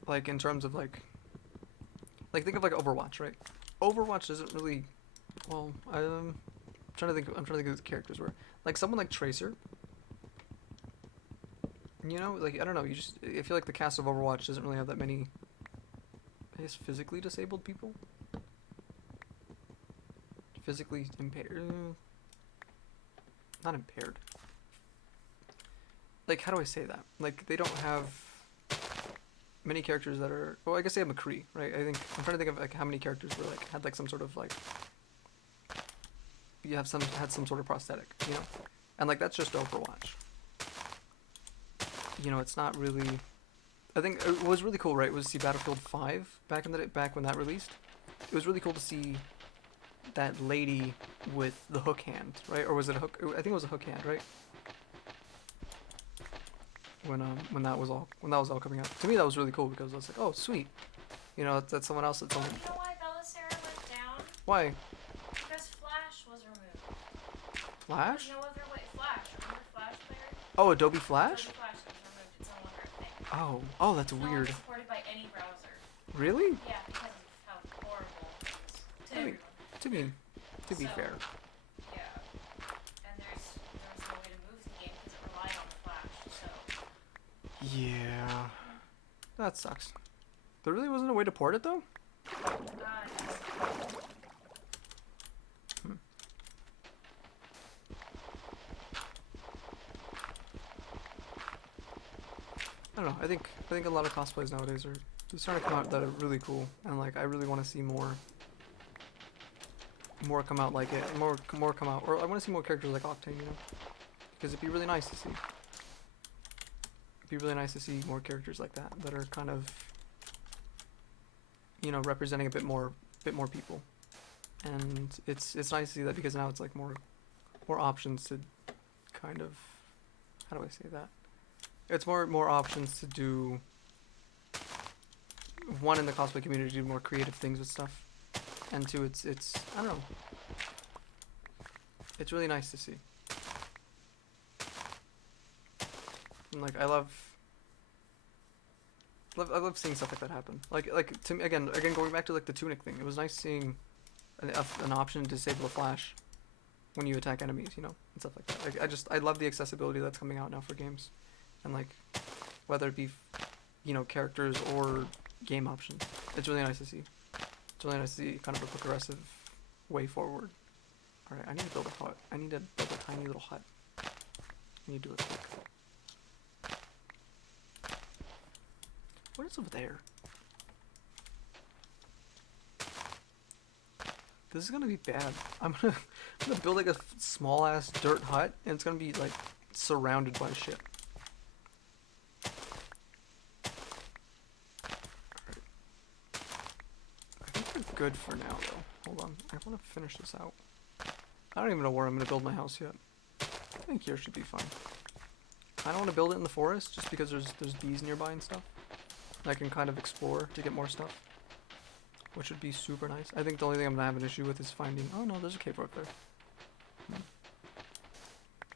like in terms of like think of like Overwatch, right? Overwatch doesn't really, well, I'm trying to think of the characters where, like, someone like Tracer, you know, like, I don't know, I feel like the cast of Overwatch doesn't really have that many, I guess, physically disabled people. Physically impaired, not impaired. Like, how do I say that? Like, they don't have many characters that are, well, I guess they have McCree, right? I'm trying to think of like how many characters were like had like some sort of like had some sort of prosthetic, you know? And like that's just Overwatch. You know, it's not really, I think it was really cool, right? Was to see Battlefield 5 back when that released. It was really cool to see that lady with the hook hand, right? Or was it a hook? I think it was a hook hand, right? When that was all coming out. To me, that was really cool, because I was like, oh, sweet. You know, that's someone else that's Well, on. you know why Belisarius went down? Why? Because Flash was removed. Flash? There's no other way. Flash. Remember Flash player? Oh, Adobe Flash? Adobe Flash was removed. It's no longer a thing. Oh, that's It's no weird. longer supported by any browser. Really? Yeah, because of how horrible it was to I mean, everyone. To be So, fair. Yeah. And there was no way to move the game because it relied on the Flash. So. Yeah. That sucks. There really wasn't a way to port it, though? I don't know. I think a lot of cosplays nowadays are starting to come out that are really cool, and like I really want to see more more come out like it, more come out, or I want to see more characters like Octane, you know, because it'd be really nice to see. It'd be really nice to see more characters like that that are kind of, you know, representing a bit more people, and it's nice to see that because now it's like more options to kind of, how do I say that? It's more options to do. One, in the cosplay community, to do more creative things with stuff, and two, it's I don't know. It's really nice to see. And like I love seeing stuff like that happen. Like to me, again going back to like the tunic thing. It was nice seeing an option to disable the flash when you attack enemies, you know, and stuff like that. Like I love the accessibility that's coming out now for games, and like whether it be, you know, characters or game options. It's really nice to see. It's really nice to see kind of a progressive way forward. All right, I need to build a hut. I need to build a tiny little hut. I need to do it quick. What is over there? This is gonna be bad. I'm gonna build like a small ass dirt hut, and it's gonna be like surrounded by shit. I think we're good for now, though. Hold on, I want to finish this out. I don't even know where I'm gonna build my house yet. I think here should be fine. I don't want to build it in the forest just because there's bees nearby and stuff. And I can kind of explore to get more stuff, which would be super nice. I think the only thing I'm gonna have an issue with is finding. Oh no, there's a cave right there.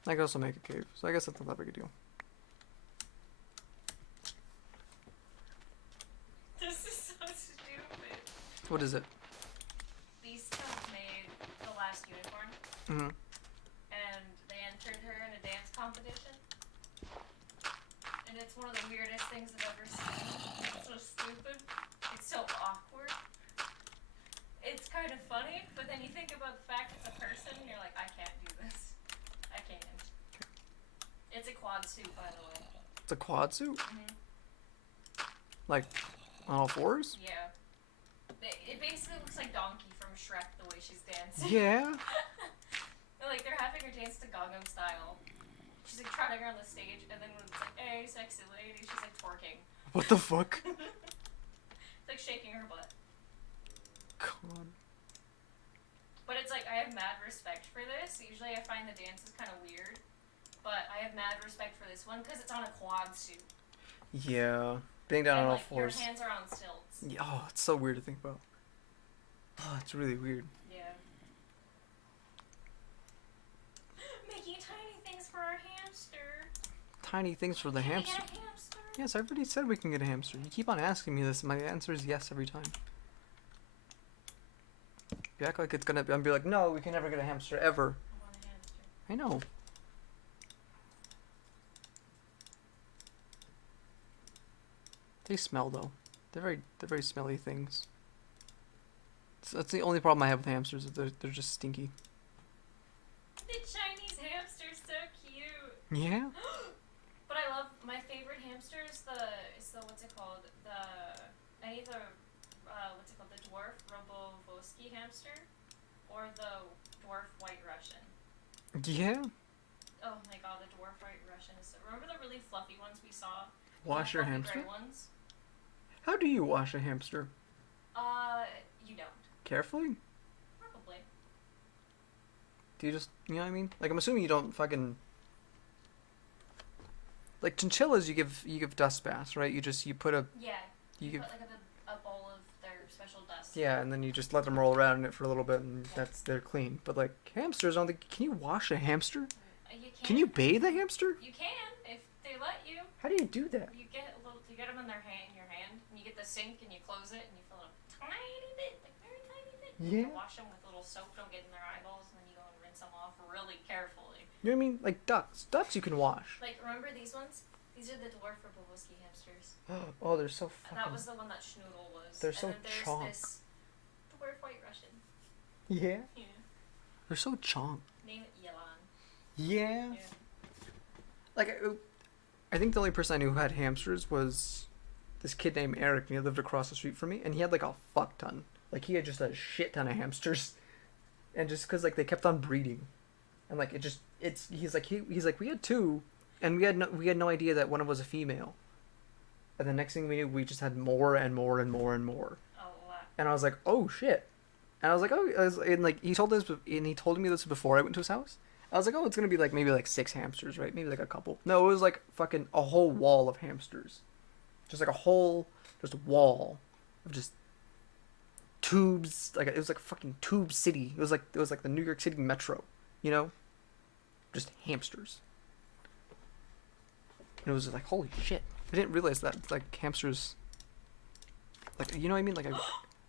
I can also make a cave, so I guess that's not that big a deal. This is so stupid. What is it? These stuff made the last unicorn, Mm-hmm. and they entered her in a dance competition. And it's one of the weirdest things I've ever seen. It's so stupid. It's so awkward. It's kind of funny, but then you think about the fact it's a person, and you're like, I can't do this. I can't. It's a quad suit, by the way. It's a quad suit? Mhm. Like, on all fours? Yeah. It basically looks like Donkey from Shrek the way she's dancing. Yeah. Like, they're having her dance to Gangnam Style. She's like trotting around the stage, and then when it's like, hey, sexy lady, she's like twerking. What the fuck? It's like shaking her butt. God. But it's like, I have mad respect for this. Usually I find the dances kind of weird. But I have mad respect for this one because it's on a quad suit. Yeah. Being down And on all like, fours. your hands are on stilts. Yeah, oh, it's so weird to think about. Oh, it's really weird. Yeah. Making tiny things for our hamster. Tiny things for the Can we hamster. get a hamster? Yes, I already said we can get a hamster. You keep on asking me this, and my answer is yes every time. You act like it's gonna be, I'll be like, no, we can never get a hamster, ever. I want a hamster. I know. They smell, though. They're very smelly things. So that's the only problem I have with hamsters, is they're just stinky. The Chinese hamster's so cute. Yeah? But I love my favorite hamster is the what's it called? The dwarf Robovoski hamster or the dwarf white Russian. Yeah? Oh my god, the dwarf white Russian is so. Remember the really fluffy ones we saw? Wash The your fluffy hamster? gray ones? How do you wash a hamster? You don't. Carefully? Probably. Do you just, you know what I mean? Like, I'm assuming you don't fucking... Like, chinchillas, you give dust baths, right? You put a... Yeah. You give... Put like a bowl of their special dust. Yeah, and then you just let them roll around in it for a little bit, and Yeah. they're clean. But, like, hamsters, I don't think... Can you wash a hamster? You can. Can you bathe a hamster? You can if they let you. How do you do that? You get them in your hand, and you get the sink and you close it and you fill it up tiny bit, like very tiny bit. Yeah. You wash them with a little soap, don't get in their eyeballs, and then you go and rinse them off really carefully. You know what I mean? Like ducks. Ducks you can wash. Like, remember these ones? These are the dwarf Robovoski hamsters. Oh, they're so And that fucking... was the one that Schnoodle was. They're so and then there's chonk. this dwarf white Russian. Yeah? Yeah. They're so chonk. Name it Yelan. Yeah. Yeah. Like, I think the only person I knew who had hamsters was this kid named Eric, and he lived across the street from me, and he had like a fuck ton. Like, he had just a shit ton of hamsters. and just because like they kept on breeding, and like he's like we had two, and we had no idea that one of was a female, and the next thing we knew we just had more and more and more and more, and I was like, oh shit, and I was like, and like he told me this before I went to his house. I was like, oh, it's gonna be like maybe like 6 hamsters, right? Maybe like a couple. No, it was like fucking a whole wall of hamsters, just like a whole just wall of just tubes. Like it was like a fucking tube city. It was like the New York City Metro, you know, just hamsters. And it was like holy shit. I didn't realize that like hamsters, like you know what I mean, like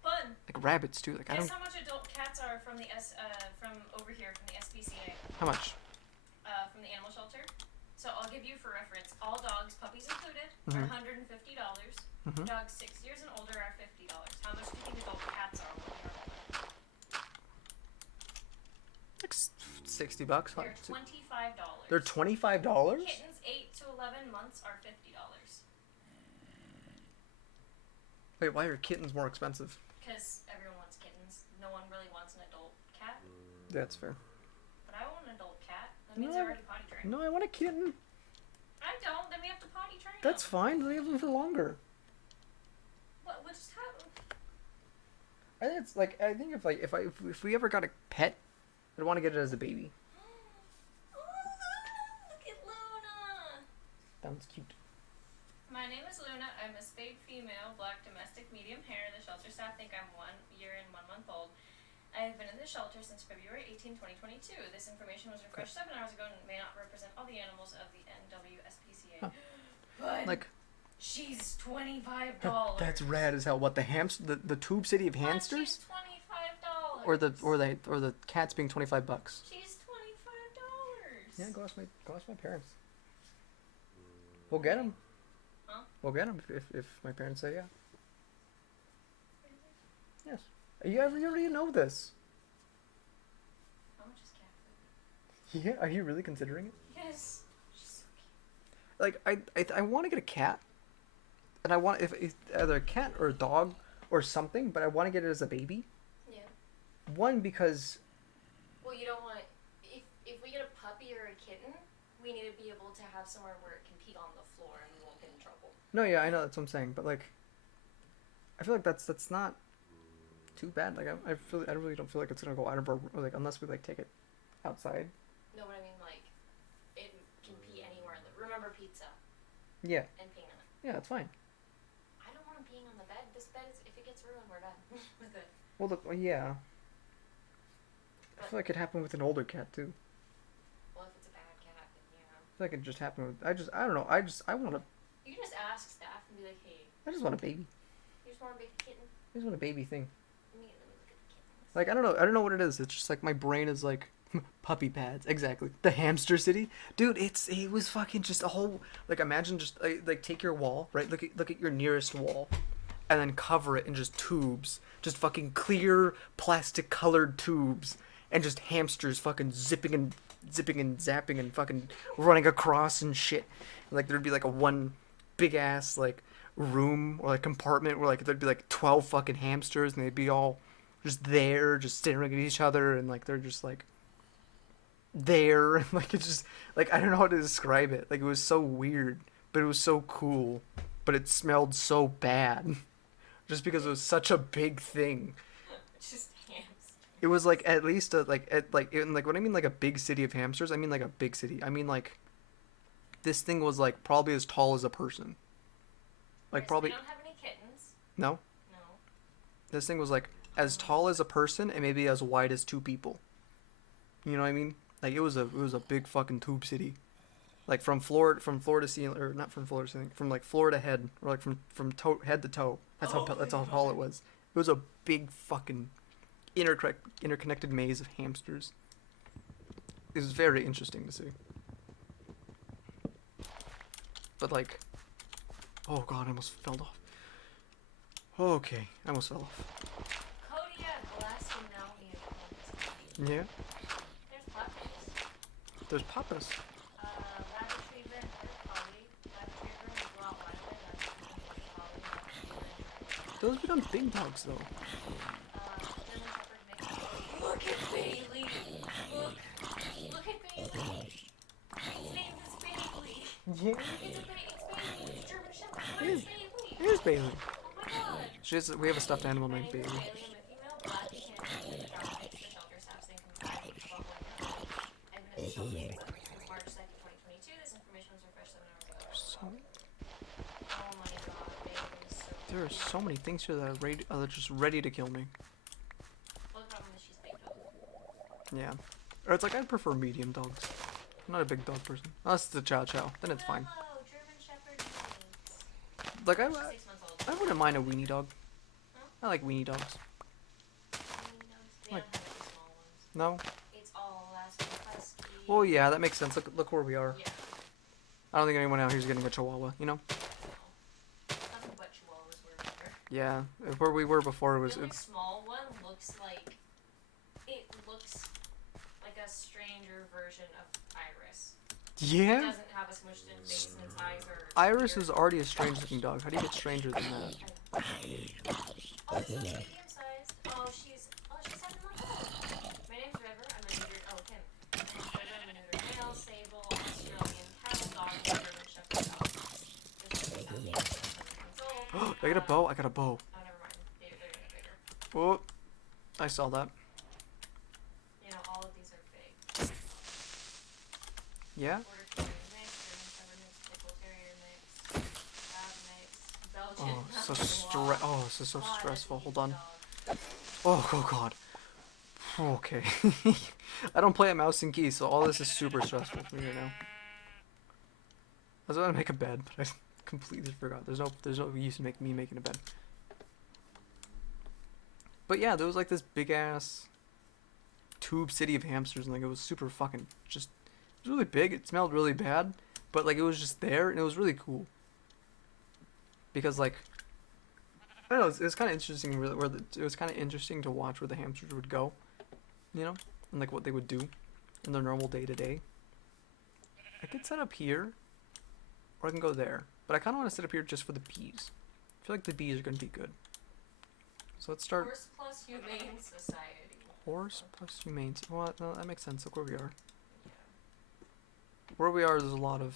Fun. like rabbits too. Like I Guess don't. how much adult cats are from the from over here from the SPCA? How much? From the animal shelter. So I'll give you for reference. All dogs, puppies included, Mhm. are $150. Mhm. Dogs 6 years and older are $50. How much do you think adult cats are? Like $60. They're $25. They're $25. Kittens 8 to 11 months are $50. Wait, why are kittens more expensive? Because everyone wants kittens. No one really wants an adult cat. That's fair. But I want an adult cat. That means No. they're already potty trained. No, I want a kitten. I don't. Then we have to potty train That's them. fine. They have them for longer. What? We'll just have them. I think it's like I think if we ever got a pet, I'd want to get it as a baby. Oh, Luna! Look at Luna! Sounds cute. My name is Luna. I'm a spayed female, black, domestic, medium hair. The shelter staff think I'm 1 year and 1 month old. I have been in the shelter since February 18, 2022. This information was refreshed 7 hours ago and may not represent all the animals of the NWSPCA. Huh. But Like she's $25. that's rad as hell. What the tube city of hamsters, She's $25. or the cats being $25. She's $25. Yeah, go ask my parents. We'll get them. Huh? We'll get them if my parents say yeah. Yes. You already know this. How much is cat food? Yeah. Are you really considering it? Yes. She's so cute. Like I want to get a cat, and I want if either a cat or a dog or something, but I want to get it as a baby. Yeah. One because Well, you don't want if we get a puppy or a kitten, we need to be able to have somewhere where it can pee on the floor and we won't get in trouble. no, yeah, I know that's what I'm saying, but like, I feel like that's not too bad. Like I really don't feel like it's gonna go out of our like unless we like take it outside. No, but I mean like it can pee anywhere. Remember pizza Yeah, and peeing on it. yeah, that's fine. I don't want him peeing on the bed. This bed is if it gets ruined, we're done with it. Well, yeah. I feel like it happened with an older cat too. Well, if it's a bad cat, then yeah. I feel like it just happened with. I don't know. I want to. You can just ask staff and be like, hey, I just want a baby. you just want a baby kitten? I just want a baby thing. Let me look at the kittens. Like I don't know what it is. It's just like my brain is like puppy pads. Exactly. The hamster city, dude. It was fucking just a whole like imagine just like take your wall right. Look at your nearest wall, and then cover it in just tubes, just fucking clear plastic colored tubes, and just hamsters fucking zipping and zapping and fucking running across and shit. Like there'd be like a one big ass like room or like compartment where like there'd be like 12 fucking hamsters and they'd be all just there just staring at each other and like they're just like there and like it's just like I don't know how to describe it. Like it was so weird, but it was so cool, but it smelled so bad just because it was such a big thing. Just hamster. It was like at least when I mean like a big city of hamsters, I mean like a big city. I mean like this thing was like probably as tall as a person. Like Okay, so probably we don't have any kittens. no. No. This thing was like as tall as a person and maybe as wide as 2 people. You know what I mean? Like it was a big fucking tube city. Like from floor to ceiling, or not from floor to ceiling, from like floor to head, or like from head to toe. That's how tall it was. It was a big fucking interconnected maze of hamsters. It was very interesting to see. But like, oh god, I almost fell off. Okay, I almost fell off. Kodiak glass and now Yeah, There's puppies. there's papas. Lab retriever and collie. Lab retriever is a lot wilder. Lab retriever is collie. Those become big dogs though. German shepherd mix. Look at Bailey. Look at Bailey. Its name is Bailey. Yeah. It's Bailey. It's a German Shepherd. Here's, Where's Bailey? here's Bailey. Oh my god. We have a stuffed animal My named name is Bailey. Bailey. I'm a female black canine brown mix. The shelter staff saying combined about 1 pound. I've been at the shelter since March 2nd, 2022. This information was refreshed 7 hours ago. So, Oh my god, Bailey is so there are so many things here that are just ready to kill me. Well, the problem is she's big dog. Yeah. Or it's like I prefer medium dogs. I'm not a big dog person. Unless it's a chow chow, then it's fine. Hello, German Shepherd mix. Like She's 6 months old. I wouldn't mind a weenie dog. Huh? I like weenie dogs. They Like- don't have the small ones. No? It's all Alaskan Husky. Well, yeah, that makes sense. Look where we are. Yeah. I don't think anyone out here is getting a chihuahua, you know? Nothing but chihuahuas where we were. Yeah. Where we were before it was... The only small one looks like... It looks like a stranger version of Iris. It Yeah? doesn't have a smushed in face and its eyes are... Iris weird. is already a strange looking dog. How do you get stranger than that? Oh, it's medium sized. Oh, she's 7 months old. My name's River. I'm a neutered. Oh, Kim. My name's River. I'm a neutered male, sable, Australian cattle dog, and German Shepherd dog. This is 7 months old. I got a bow. I got a bow. Oh, never mind. They're gonna get bigger. Oh, I saw that. You know, all of these are big. Yeah? Border Collie mix, German Shepherd mix, Pit Bull Terrier mix, Lab mix, Belgian. Oh, this is so God, stressful. that's a Hold huge on. dog. Oh god. Okay. I don't play at mouse and keys, so all this is super stressful for me right now. I was about to make a bed, but I completely forgot. There's no use in me making a bed. But yeah, there was like this big ass tube city of hamsters, and like it was super fucking just. It was really big. It smelled really bad, but like it was just there, and it was really cool. Because like, I don't know, it was kind of interesting. It was kind of interesting to watch where the hamsters would go, you know, and like what they would do in their normal day to day. I could set up here, or I can go there, but I kind of want to set up here just for the bees. I feel like the bees are gonna be good. So let's start. Horse plus Humane Society. Horse plus humane. Well, no, that makes sense. Look where we are. Where we are, there's a lot of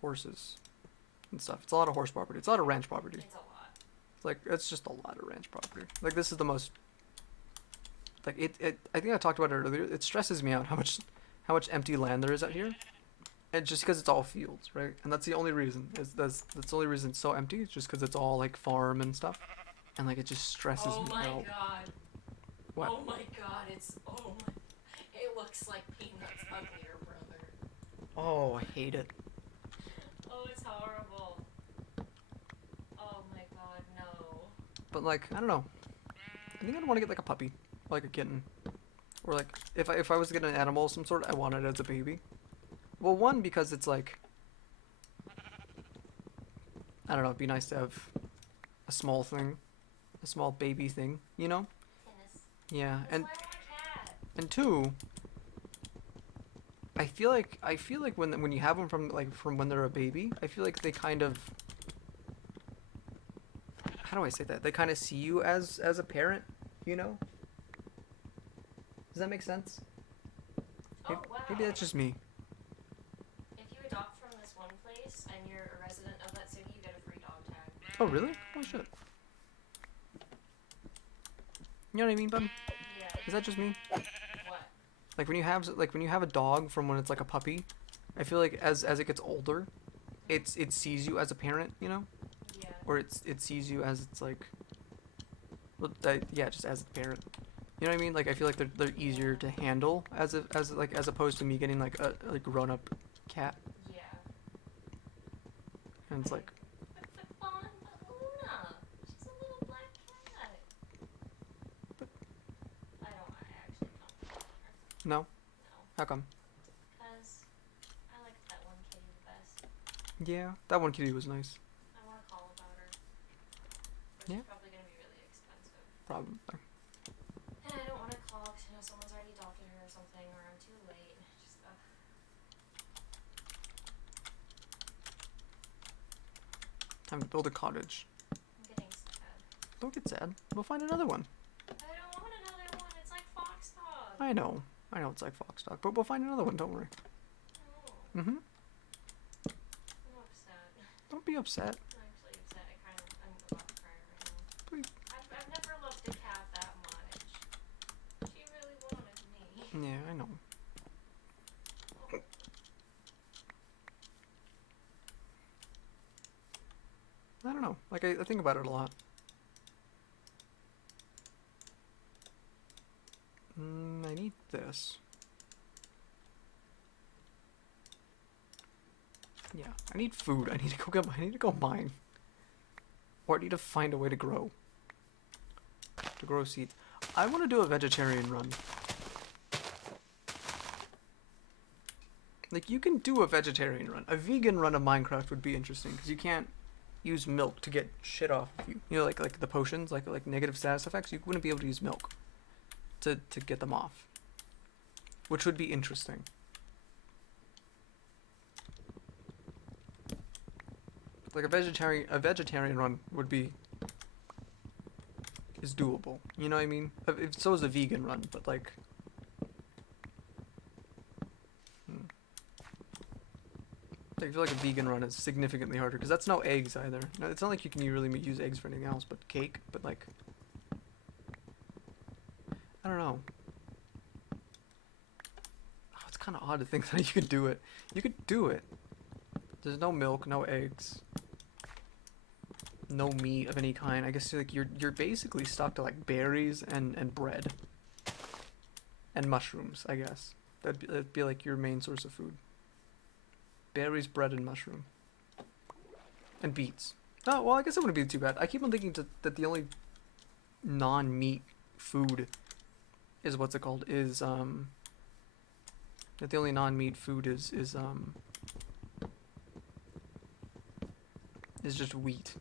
horses and stuff. It's a lot of horse property. It's a lot of ranch property. It's a lot. It's like it's just a lot of ranch property. Like this is the most. Like it. I think I talked about it earlier. It stresses me out how much empty land there is out here, and just because it's all fields, right? And that's the only reason. That's the only reason it's so empty. It's just because it's all like farm and stuff, and like it just stresses Oh me my out. god. What? Oh my god, it looks like Peanut's uglier brother. Oh, I hate it. Oh, it's horrible. Oh my god, no. But like I don't know. I think I'd want to get like a puppy, or like a kitten, or like if I was to get an animal of some sort, I want it as a baby. Well, one because it's like I don't know. It'd be nice to have a small thing, a small baby thing, you know? Penis. Yeah, That's and why I want a cat. and two. I feel like when you have them from when they're a baby, I feel like they kind of. How do I say that? They kind of see you as a parent, you know? Does that make sense? Oh, wow. Maybe that's just me. If you adopt from this one place and you're a resident of that city, you get a free dog tag. Oh, really? Oh, shit. You know what I mean, bud? Yeah. Is that just me? What? Like when you have a dog from when it's like a puppy, I feel like as it gets older, it sees you as a parent, you know? Yeah. Or it sees you as it's like, well, yeah, just as a parent. You know what I mean? Like I feel like they're easier to handle as opposed to me getting like a grown up cat, Yeah. and it's like. But Fawn Luna, she's a little black cat. I actually don't want her. No? No. How come? Because I like that one kitty the best. Yeah, that one kitty was nice. I want to call about her. But Yeah. she's probably going to be really expensive. Probably. And I don't want to call because I know someone's already adopted her or something, or I'm too late. Just, Time to build a cottage. I'm getting sad. Don't get sad. We'll find another one. I don't want another one. It's like I know it's like fox talk, but we'll find another one, don't worry. Oh, Mm-hmm. I'm upset. Don't be upset. I'm actually upset. I'm about to cry right now. Please. I've never loved a cat that much. She really wanted me. Yeah, I know. I don't know. Like, I think about it a lot. I need this. Yeah, I need food. I need to go mine. Or I need to find a way to grow. To grow seeds. I want to do a vegetarian run. Like, you can do a vegetarian run. A vegan run of Minecraft would be interesting, because you can't use milk to get shit off of you. You know, like the potions, like negative status effects, you wouldn't be able to use milk to get them off. Which would be interesting. Like a vegetarian run would be is doable. You know what I mean? So is a vegan run, but like I feel like a vegan run is significantly harder because that's no eggs either. No, it's not like you can really use eggs for anything else but cake. But like, I don't know. Oh, it's kind of odd to think that you could do it. You could do it. There's no milk, no eggs, no meat of any kind. I guess like you're basically stuck to like berries and bread and mushrooms. I guess that'd be like your main source of food. Berries, bread, and mushroom. And beets. Oh, well, I guess it wouldn't be too bad. I keep on thinking that the only non-meat food is what's it called? That the only non-meat food is just wheat.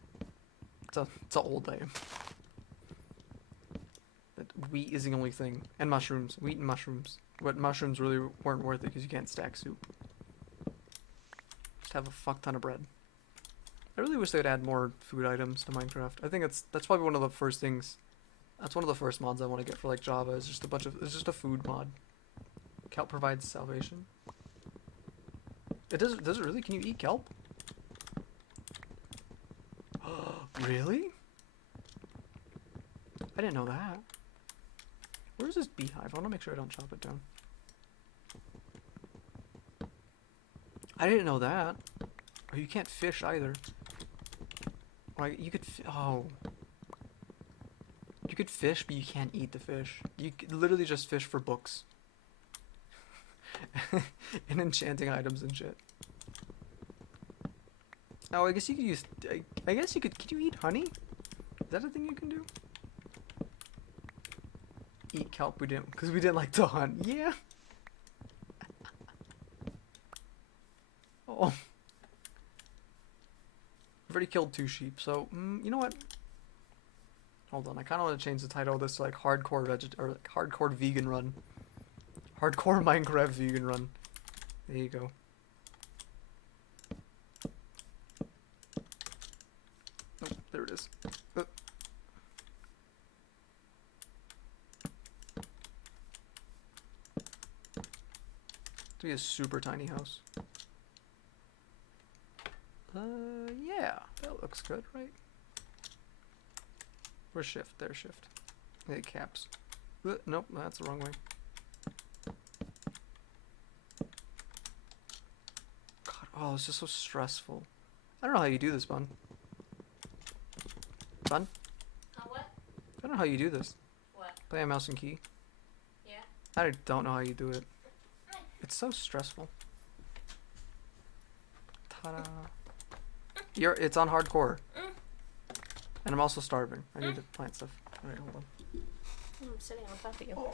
It's an old name. That wheat is the only thing. And mushrooms. Wheat and mushrooms. But mushrooms really weren't worth it because you can't stack soup. Have a fuck ton of bread. I really wish they'd add more food items to Minecraft. I think that's probably one of the first things. That's one of the first mods I want to get for like Java. Is just it's just a food mod. Kelp provides salvation. Does it really? Can you eat kelp? Really? I didn't know that. Where's this beehive? I want to make sure I don't chop it down. I didn't know that. Oh, you can't fish either. Right, you could oh. You could fish, but you can't eat the fish. You could literally just fish for books. And enchanting items and shit. Oh, I guess you could use... I guess you could... Can you eat honey? Is that a thing you can do? Eat kelp, we didn't... Because we didn't like to hunt. Yeah. Oh. I've already killed 2 sheep, so you know what? Hold on, I kind of want to change the title of this to like hardcore hardcore vegan run, hardcore Minecraft vegan run. There you go. Oh, there it is. To be a super tiny house. Yeah, that looks good, right? Where's shift? There's shift. Hey, caps. Nope, that's the wrong way. God, oh, it's just so stressful. I don't know how you do this, Bun. Bun? What? I don't know how you do this. What? Play a mouse and key. Yeah? I don't know how you do it. It's so stressful. Ta-da. It's on hardcore. And I'm also starving. I need to plant stuff. Alright, hold on. I'm sitting on top of you. Oh.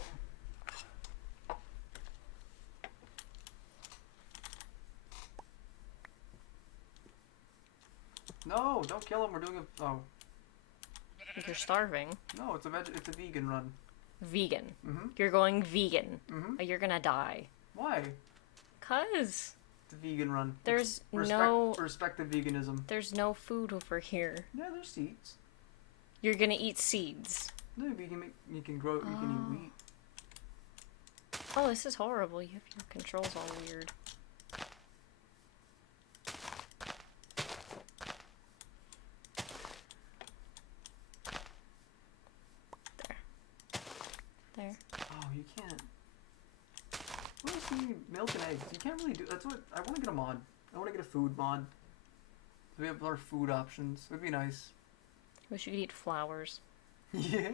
No, don't kill him. We're doing a... Oh. You're starving. No, it's a vegan run. Vegan. Mm-hmm. You're going vegan. Mm-hmm. Or you're gonna die. Why? 'Cause It's a vegan run. there's Respect the veganism. there's no food over here. Yeah, there's seeds. You're gonna eat seeds. No, but you can grow. You can eat wheat. Oh, this is horrible. You have your controls all weird. There. Oh, you can't. What else do you need? Milk and eggs. You can't really do. That's what I want to get a mod. I want to get a food mod. So we have our food options. It would be nice. Wish you could eat flowers. Yeah.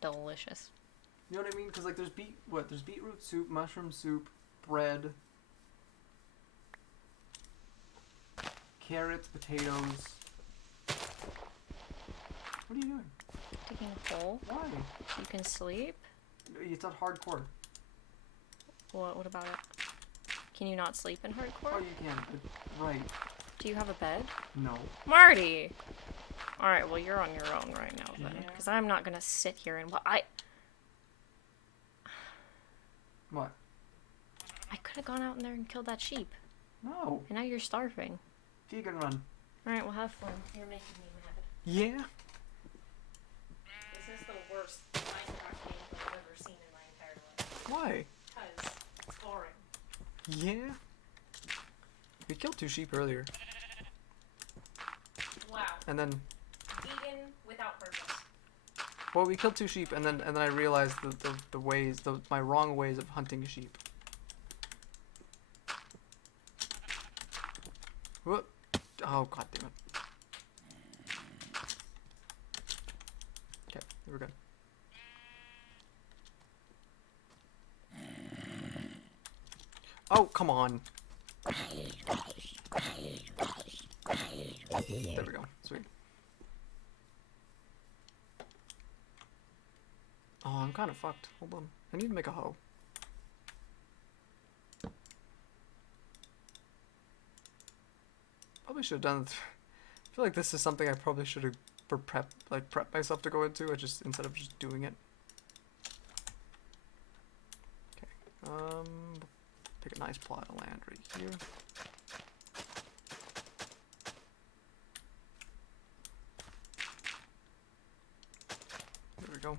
Delicious. You know what I mean? Because like there's there's beetroot soup, mushroom soup, bread, carrots, potatoes. What are you doing? Taking a hole. Why? You can sleep. It's not hardcore. What about it? Can you not sleep in Oh, hardcore? you can. Right. Do you have a bed? No. Marty! Alright, well, you're on your own right now, then. Yeah. Because I'm not gonna sit here and... What? I could have gone out in there and killed that sheep. No. And now you're starving. Vegan run. Alright, well, have fun. You're making me mad. Yeah. This is the worst Minecraft game I've ever seen in my entire life. Why? Because it's boring. Yeah. We killed 2 sheep earlier. Wow. And then, Vegan without purpose. well, we killed 2 sheep, and then I realized the ways, my wrong ways of hunting sheep. Whoop. Oh, god damn it. Okay, we're good. Oh, come on. There we go. Sweet. Oh, I'm kind of fucked. Hold on. I need to make a hoe. Probably should have done. I feel like this is something I probably should have prep myself to go into. Instead of just doing it. Okay. Pick a nice plot of land right here. There we go.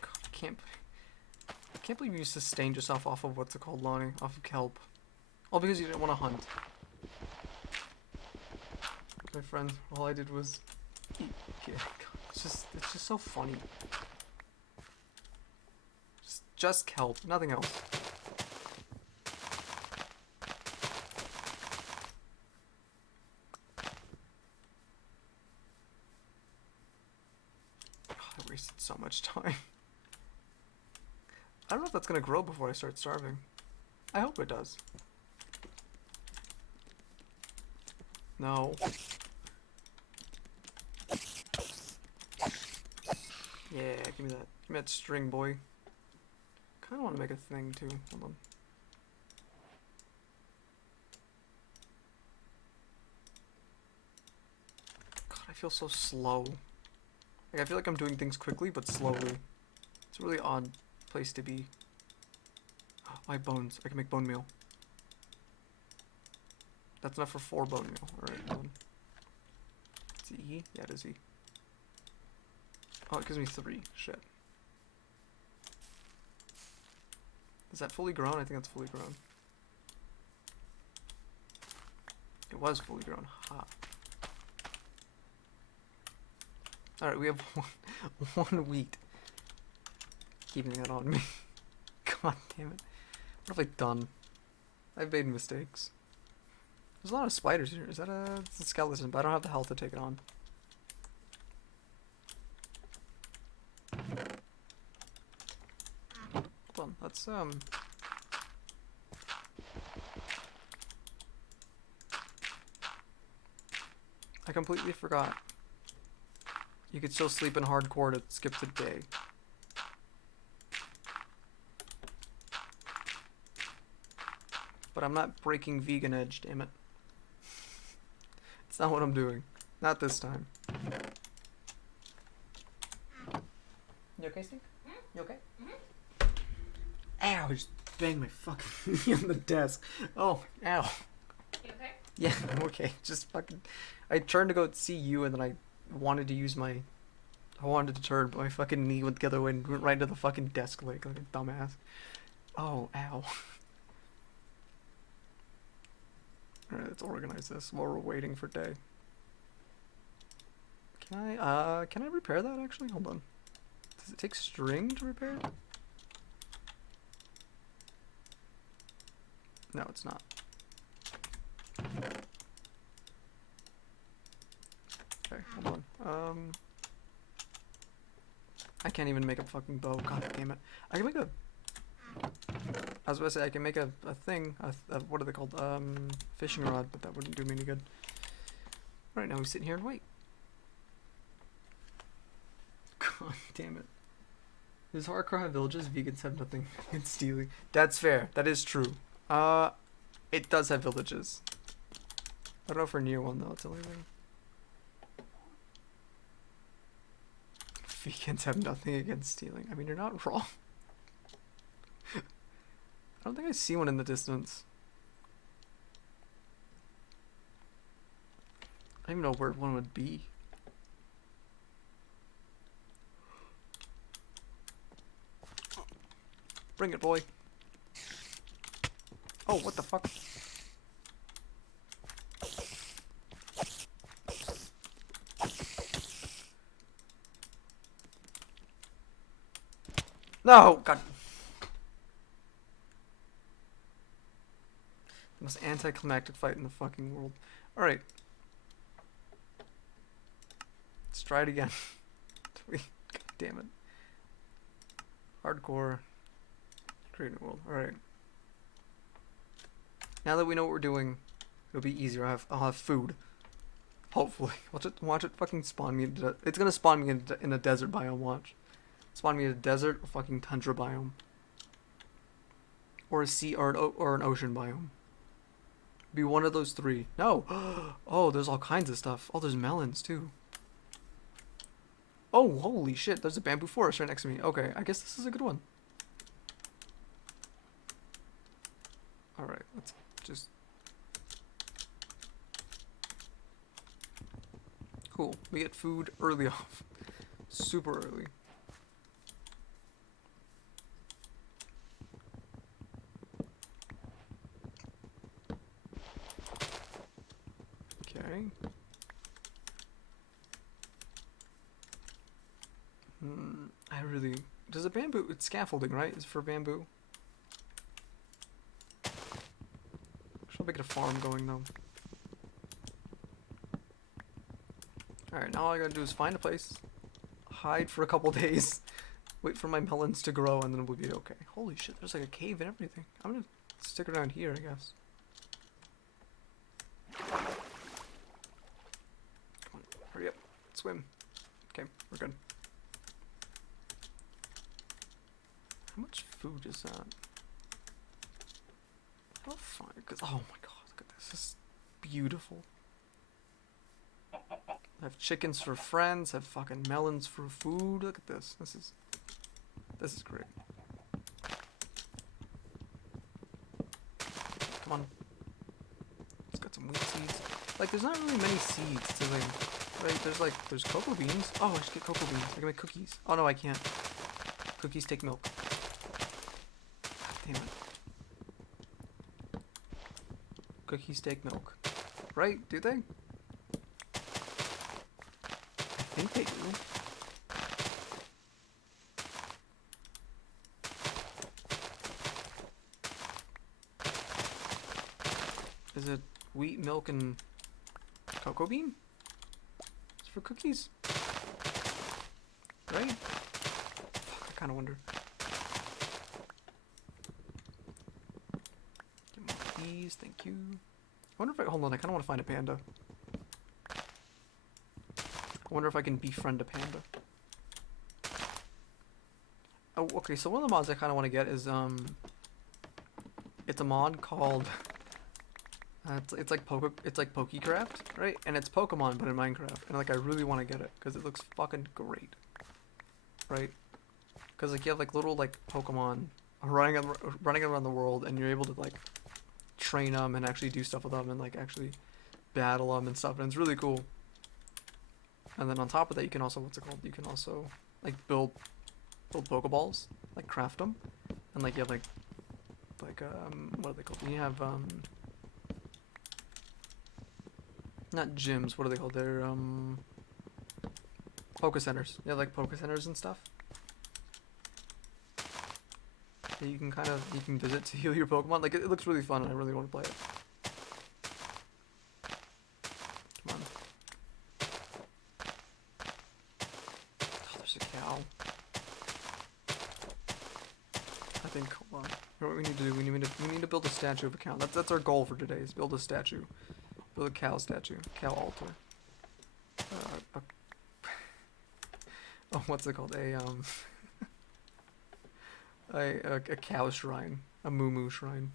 God, I can't believe you sustained yourself off of what's it called, Lonnie? Off of kelp. All because you didn't want to hunt. My friend, all I did was eat. Yeah, God, it's just so funny. Just kelp, nothing else. God, I wasted so much time. I don't know if that's gonna grow before I start starving. I hope it does. No. Yeah, give me that. Give me that string, boy. Kinda wanna make a thing too. Hold on. God, I feel so slow. Like, I feel like I'm doing things quickly, but slowly. It's a really odd place to be. My bones. I can make bone meal. That's enough for 4 bone meal. Alright, hold on. Is it E? Yeah, it is E. Oh, it gives me 3. Shit. Is that fully grown? I think that's fully grown. It was fully grown. Ha. Alright, we have one wheat. Keeping that on me. God damn it. What have I done? I've made mistakes. There's a lot of spiders here. Is that it's a skeleton, but I don't have the health to take it on. Hold on, let's I completely forgot. You could still sleep in hardcore to skip the day. But I'm not breaking vegan edge, damn it. It's not what I'm doing. Not this time. You okay, Steve? You okay? Ow, I just banged my fucking knee on the desk. Oh, ow. You okay? Yeah, I'm okay. Just fucking... I turned to go see you and then I wanted to use my I wanted to turn, but my fucking knee went the other way and went right into the fucking desk like a dumbass. Oh, ow. Alright, let's organize this while we're waiting for day. Can I repair that actually? Hold on. Does it take string to repair it? No, it's not. Okay, hold on. I can't even make a fucking bow. God damn it. I can make a... I was about to say I can make a thing. What are they called? Fishing rod, but that wouldn't do me any good. Right now we sit here and wait. God damn it. Does hardcore have villages? Vegans have nothing against stealing. That's fair. That is true. It does have villages. I don't know if we're near one though. It's only thing. Vegans have nothing against stealing. I mean, you're not wrong. I don't think I see one in the distance. I don't even know where one would be. Bring it, boy. Oh, what the fuck? No! God. The most anticlimactic fight in the fucking world. Alright. Let's try it again. God damn it. Hardcore. Create a world. Alright. Now that we know what we're doing, it'll be easier. I'll have food. Hopefully. Watch it fucking spawn me. It's gonna spawn me in a desert biome, watch. Spawn me in a desert or fucking tundra biome. Or a sea or an ocean biome. Be one of those three. No! Oh, there's all kinds of stuff. Oh, there's melons too. Oh, holy shit, there's a bamboo forest right next to me. Okay, I guess this is a good one. Alright, let's just... Cool, we get food early off. Super early. Okay. I really... Does a bamboo... It's scaffolding, right? It's for bamboo. Should I get a farm going, though? Alright, now all I gotta do is find a place. Hide for a couple days. Wait for my melons to grow, and then we'll be okay. Holy shit, there's like a cave and everything. I'm gonna stick around here, I guess. Come on, hurry up. Swim. Okay, we're good. How much food is that? How far? Cause, oh my god, look at this. This is beautiful. I have chickens for friends, have fucking melons for food. Look at this. This is great. Come on. It's got some wheat seeds. Like, there's not really many seeds to like, right? There's cocoa beans. Oh, I should get cocoa beans. I can make cookies. Oh no, I can't. Cookies take milk. Damn it. Cookies take milk. Right? Do they? I think they do. Is it wheat, milk, and cocoa bean? It's for cookies. Right? Fuck, I kinda wonder. Give me these, thank you. I wonder if hold on, I kinda wanna find a panda. I wonder if I can befriend a panda. Oh, okay, so one of the mods I kinda wanna get is, it's a mod called, it's like Pokecraft, right? And it's Pokemon, but in Minecraft. And like, I really want to get it because it looks fucking great, right? Because like you have like little like Pokemon running around the world, and you're able to like train them and actually do stuff with them and like actually battle them and stuff. And it's really cool. And then on top of that, you can also, what's it called? You can also like build Pokeballs, like craft them, and like you have like what are they called? You have not gyms. What are they called? They're Poke Centers. You have like Poke Centers and stuff that you can visit to heal your Pokemon. Like it looks really fun, and I really want to play it. Come on. Oh, there's a cow. I think, hold on. You know what we need to do? We need to build a statue of a cow. That's our goal for today, is build a statue. Build a cow statue. Cow altar. Oh, what's it called? A cow shrine. A moo shrine.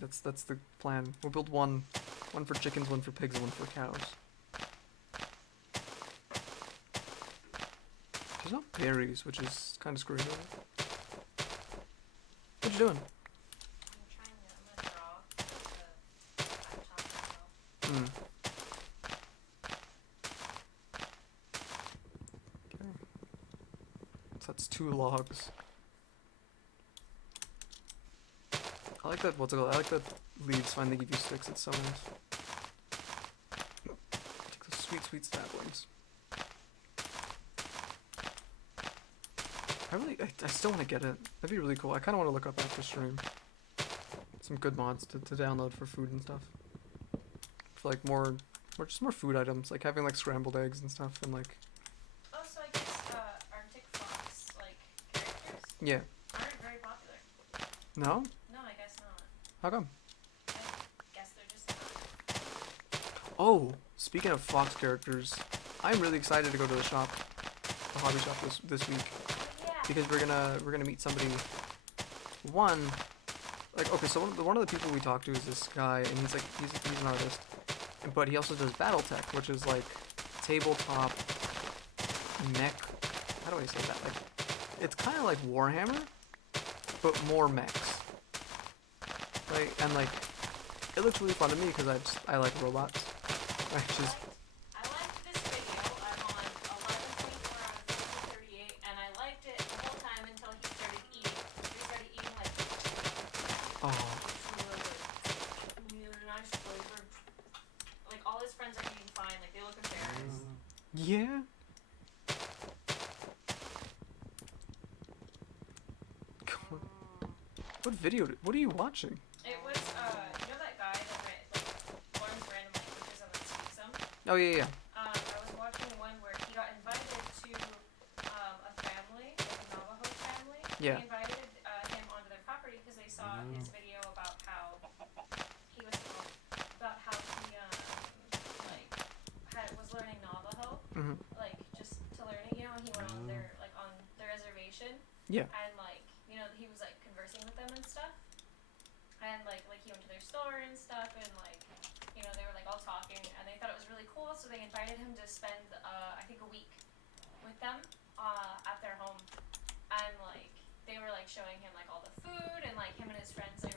That's the plan. We'll build one for chickens, one for pigs, and one for cows. There's no berries, which is kind of screwing me. What you doing? I'm gonna draw the laptop myself. Hmm. Okay. So that's 2 logs. I like that, what's it called? I like that leaves finally give you sticks, it's so nice. Take those sweet saplings. I still want to get it. That'd be really cool. I kind of want to look up after stream some good mods to download for food and stuff. For like more food items, like having like scrambled eggs and stuff, and like. Oh, so I guess Arctic Fox like characters Yeah. aren't very popular. No? No, I guess not. How come? I guess they're just not. Oh, speaking of Fox characters, I'm really excited to go to the shop, the hobby shop this week. Yeah. Because we're gonna meet somebody. Okay, so one of the people we talked to is this guy, and he's an artist, but he also does BattleTech, which is like tabletop mech. How do I say that? Like, it's kind of like Warhammer, but more mechs. Right, and like, it looks really fun to me because I like robots. I just. I liked this video. I'm on 11.4 out of 38, and I liked it the whole time until he started eating. He started eating like Oh. really nice flavor. Like all his friends are eating fine. Like they look embarrassed. Yeah. What video? What are you watching? It was you know that guy that learns random languages and then speaks them. Oh yeah. I was watching one where he got invited to a family, like a Navajo family. Yeah. They invited him onto their property because they saw his video about how he was was learning Navajo, like just to learn it, you know. And he went on their reservation. Yeah. And like he was like conversing with them and stuff. And like he went to their store and stuff, and like they were like all talking, and they thought it was really cool, so they invited him to spend I think a week with them at their home, and like they were like showing him like all the food, and like him and his friends they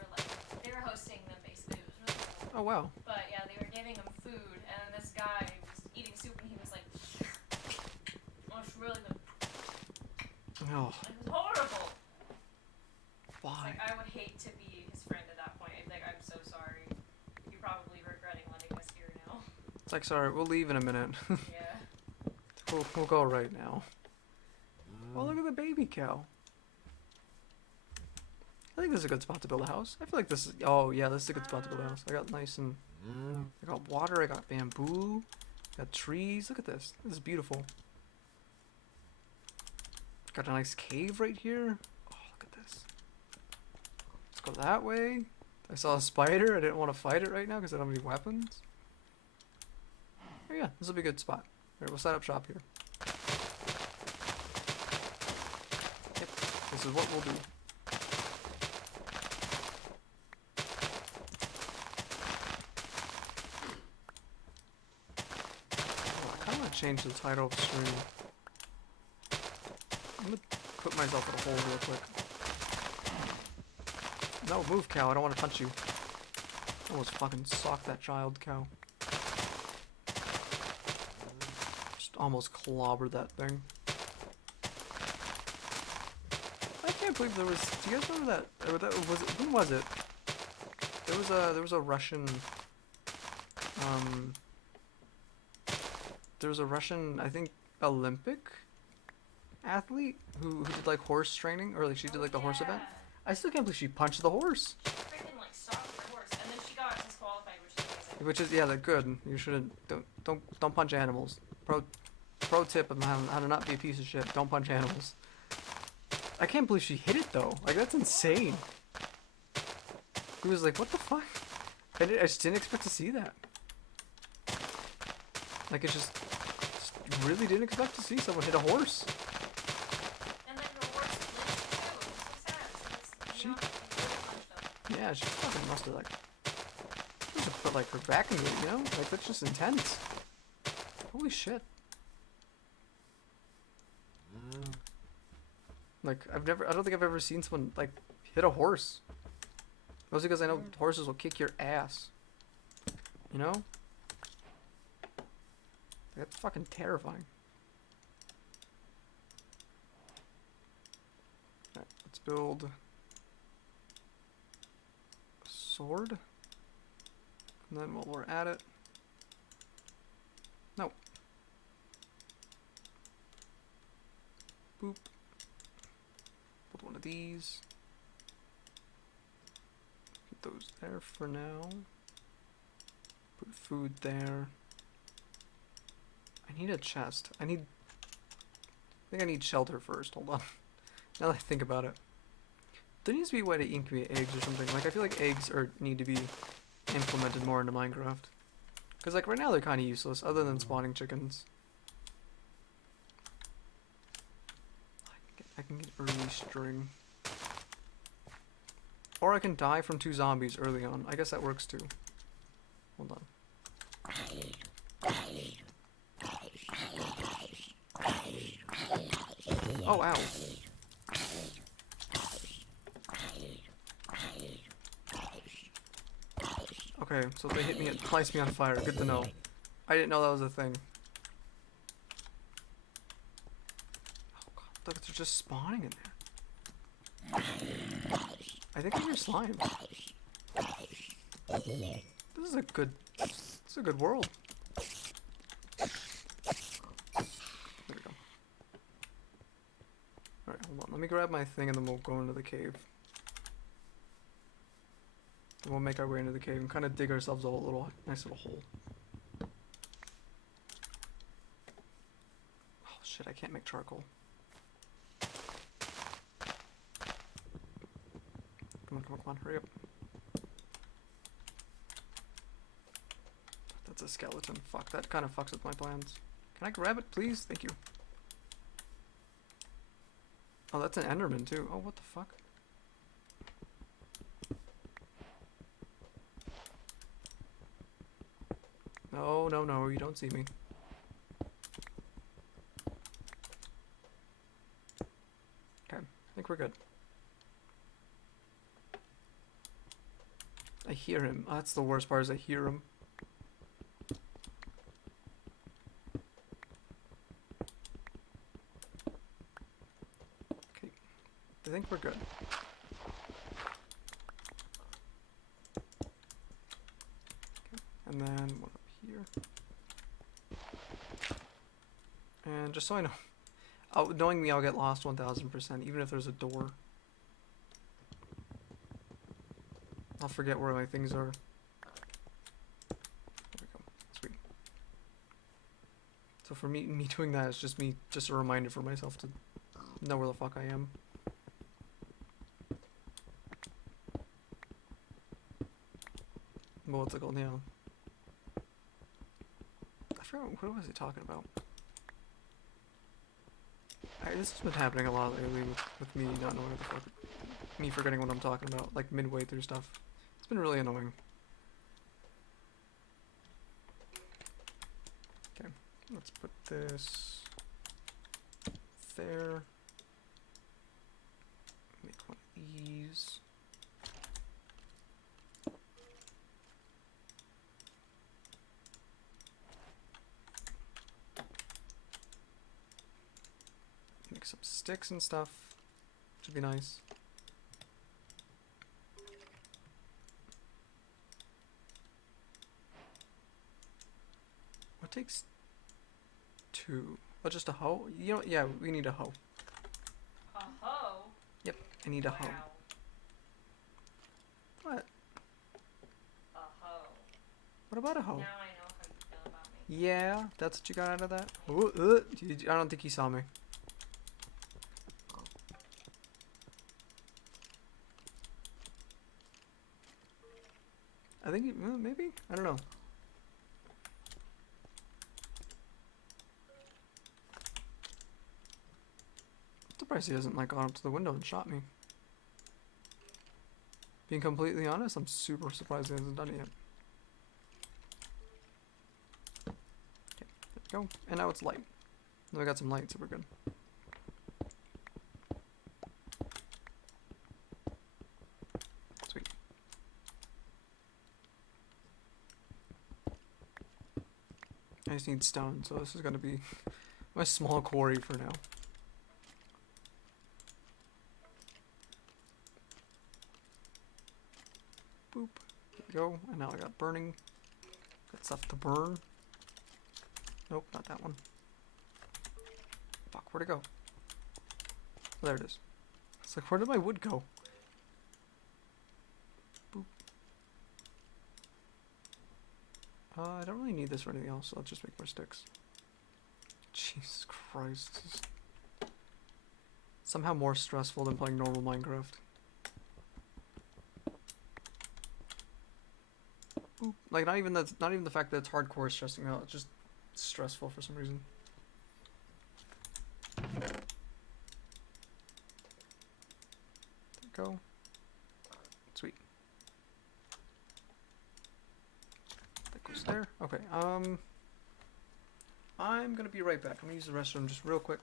were hosting them basically. It was really cool. Oh wow. But yeah, they were giving him food, and then this guy was eating soup, and he was like, "Oh, it's really good." Oh. It was horrible. Why? Like I would hate to be his friend at that point. I'd be like, I'm so sorry. You're probably regretting letting us here now. It's like, sorry, we'll leave in a minute. Yeah. We'll go right now. Oh, look at the baby cow. I think this is a good spot to build a house. I feel like this is. Oh yeah, this is a good spot to build a house. I got nice and. I got water. I got bamboo. Got trees. Look at this. This is beautiful. Got a nice cave right here. Oh, look at this. Let's go that way. I saw a spider. I didn't want to fight it right now because I don't have any weapons. Oh yeah, this will be a good spot. Alright, we'll set up shop here. Yep, this is what we'll do. Oh, I kind of want to change the title of the stream. I'm gonna put myself in a hole real quick. No, move, cow. I don't want to punch you. I almost fucking socked that child, cow. almost clobbered that thing. I can't believe there was. Do you guys remember that? Or that was it, when was it? There was a Russian. There was a Russian, I think, Olympic athlete who did like horse training, or like she did like the horse event. I still can't believe she punched the horse. She freaking like stopped the horse, and then she got disqualified, which is amazing. Which is, yeah, like good. You shouldn't don't punch animals. Pro tip of how to not be a piece of shit. Don't punch animals. I can't believe she hit it though. Like that's insane. He was like, what the fuck? I just didn't expect to see that. Like it's just really didn't expect to see someone hit a horse. And then the horse lived too. It was so sad. She- Not, punched him. Yeah, she fucking must have like put like her back into it, you know? Like that's just intense. Holy shit. Like I don't think I've ever seen someone like hit a horse. Mostly because I know horses will kick your ass. You know? That's fucking terrifying. Alright, let's build a sword. And then while we're at it. No. Boop. Build one of these. Put those there for now. Put food there. I need a chest. I think I need shelter first. Hold on. Now that I think about it. There needs to be a way to incubate eggs or something. Like, I feel like eggs need to be implemented more into Minecraft. Because, like, right now they're kind of useless, other than spawning chickens. I can get early string. Or I can die from 2 zombies early on. I guess that works too. Hold on. Oh, ow. Okay, so they hit me and lights me on fire. Good to know. I didn't know that was a thing. Oh god, look, they're just spawning in there. I think I hear slime. This is a good world. There we go. Alright, hold on. Let me grab my thing and then we'll go into the cave. And we'll make our way into the cave and kind of dig ourselves a nice little hole. Oh shit, I can't make charcoal. Come on, hurry up. That's a skeleton. Fuck, that kind of fucks with my plans. Can I grab it, please? Thank you. Oh, that's an Enderman too. Oh, what the fuck? No, you don't see me. Okay, I think we're good. I hear him. Oh, that's the worst part is I hear him. Okay, I think we're good. Okay. And then one up here. And just so I know, knowing me, I'll get lost 1000%, even if there's a door. I'll forget where my things are. There we go. Sweet. So for me doing that is just a reminder for myself to know where the fuck I am. Well, what's it called? Yeah. I forgot, what was he talking about? This has been happening a lot lately with me not knowing what the fuck, me forgetting what I'm talking about, like midway through stuff. It's been really annoying. Okay, let's put this there. Make one of these. some sticks and stuff. Should be nice. What takes 2? Oh, just a hoe? You know, yeah, we need a hoe. A hoe? Yep, I need a hoe. Wow. What? A hoe. What about a hoe? Now I know how you feel about me. Yeah, that's what you got out of that? Ooh, I don't think he saw me. I think he, maybe? I don't know. Surprised he hasn't like gone up to the window and shot me. Being completely honest, I'm super surprised he hasn't done it yet. Okay, there we go. And now it's light. Now we got some light, so we're good. Sweet. I just need stone, so this is gonna be my small quarry for now. Boop. There we go. And now I got burning. Got stuff to burn. Nope, not that one. Fuck, where'd it go? Oh, there it is. It's like, where did my wood go? Boop. I don't really need this for anything else, so I'll just make more sticks. Jesus Christ. This is somehow more stressful than playing normal Minecraft. Boop. Like, not even the fact that it's hardcore is stressing me out, it's just stressful for some reason. There we go. Sweet. That goes there. Okay, I'm gonna be right back. I'm gonna use the restroom just real quick.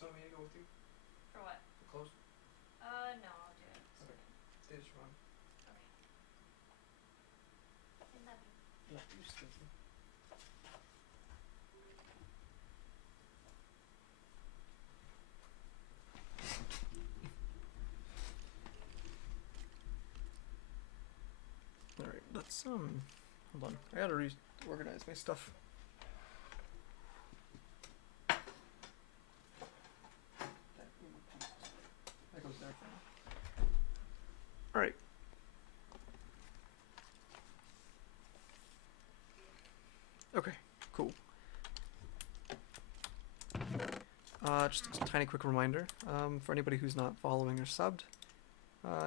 So I'm gonna go with you. For what? For clothes. No, I'll do it. Okay. Stay just wrong. Okay. I love you. Yeah, you just listen. Alright, let's hold on. I gotta reorganize my stuff. That goes there for now. Alright. Okay, cool. Just a tiny quick reminder, for anybody who's not following or subbed,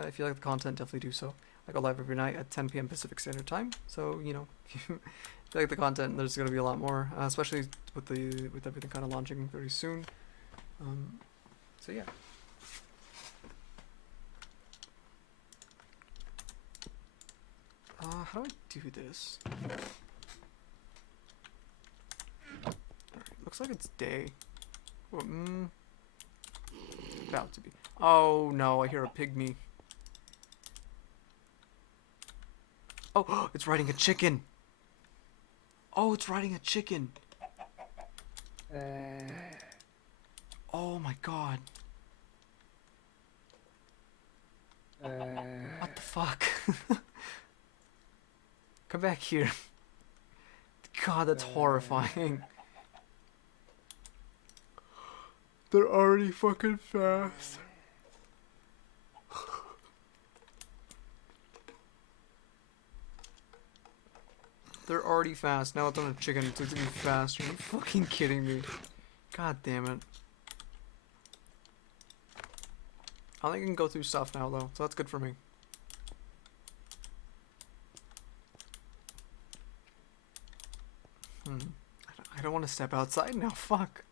if you like the content, definitely do so. I go live every night at 10 p.m. Pacific Standard Time, so, you know, if you like the content, there's going to be a lot more, especially with everything kind of launching very soon. So yeah. How do I do this? Alright, looks like it's day. Oh, about to be. Oh no, I hear a pygmy. Oh, it's riding a chicken. Oh, it's riding a chicken. Oh my god. What the fuck? Come back here. God, that's horrifying. They're already fucking fast. They're already fast. Now it's on a chicken. It's gonna be fast. Are you fucking kidding me? God damn it. I think I can go through stuff now, though, so that's good for me. I don't want to step outside now. Fuck.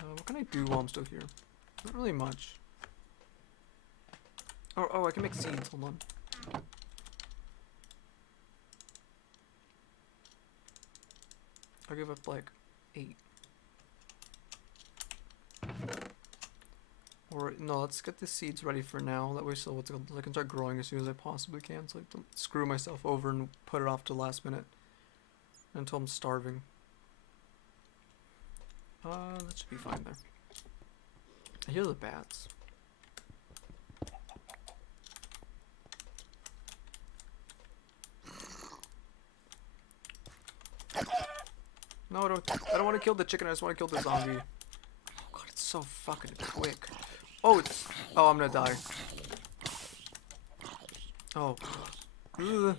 What can I do while I'm still here? Not really much. Oh, I can make seeds. Hold on. I'll give up like 8. Or no, let's get the seeds ready for now. That way, so I can start growing as soon as I possibly can. So I don't screw myself over and put it off to the last minute until I'm starving. That should be fine there. I hear the bats. No, I don't want to kill the chicken. I just want to kill the zombie. Oh god, it's so fucking quick. Oh, I'm gonna die. Oh. Ugh.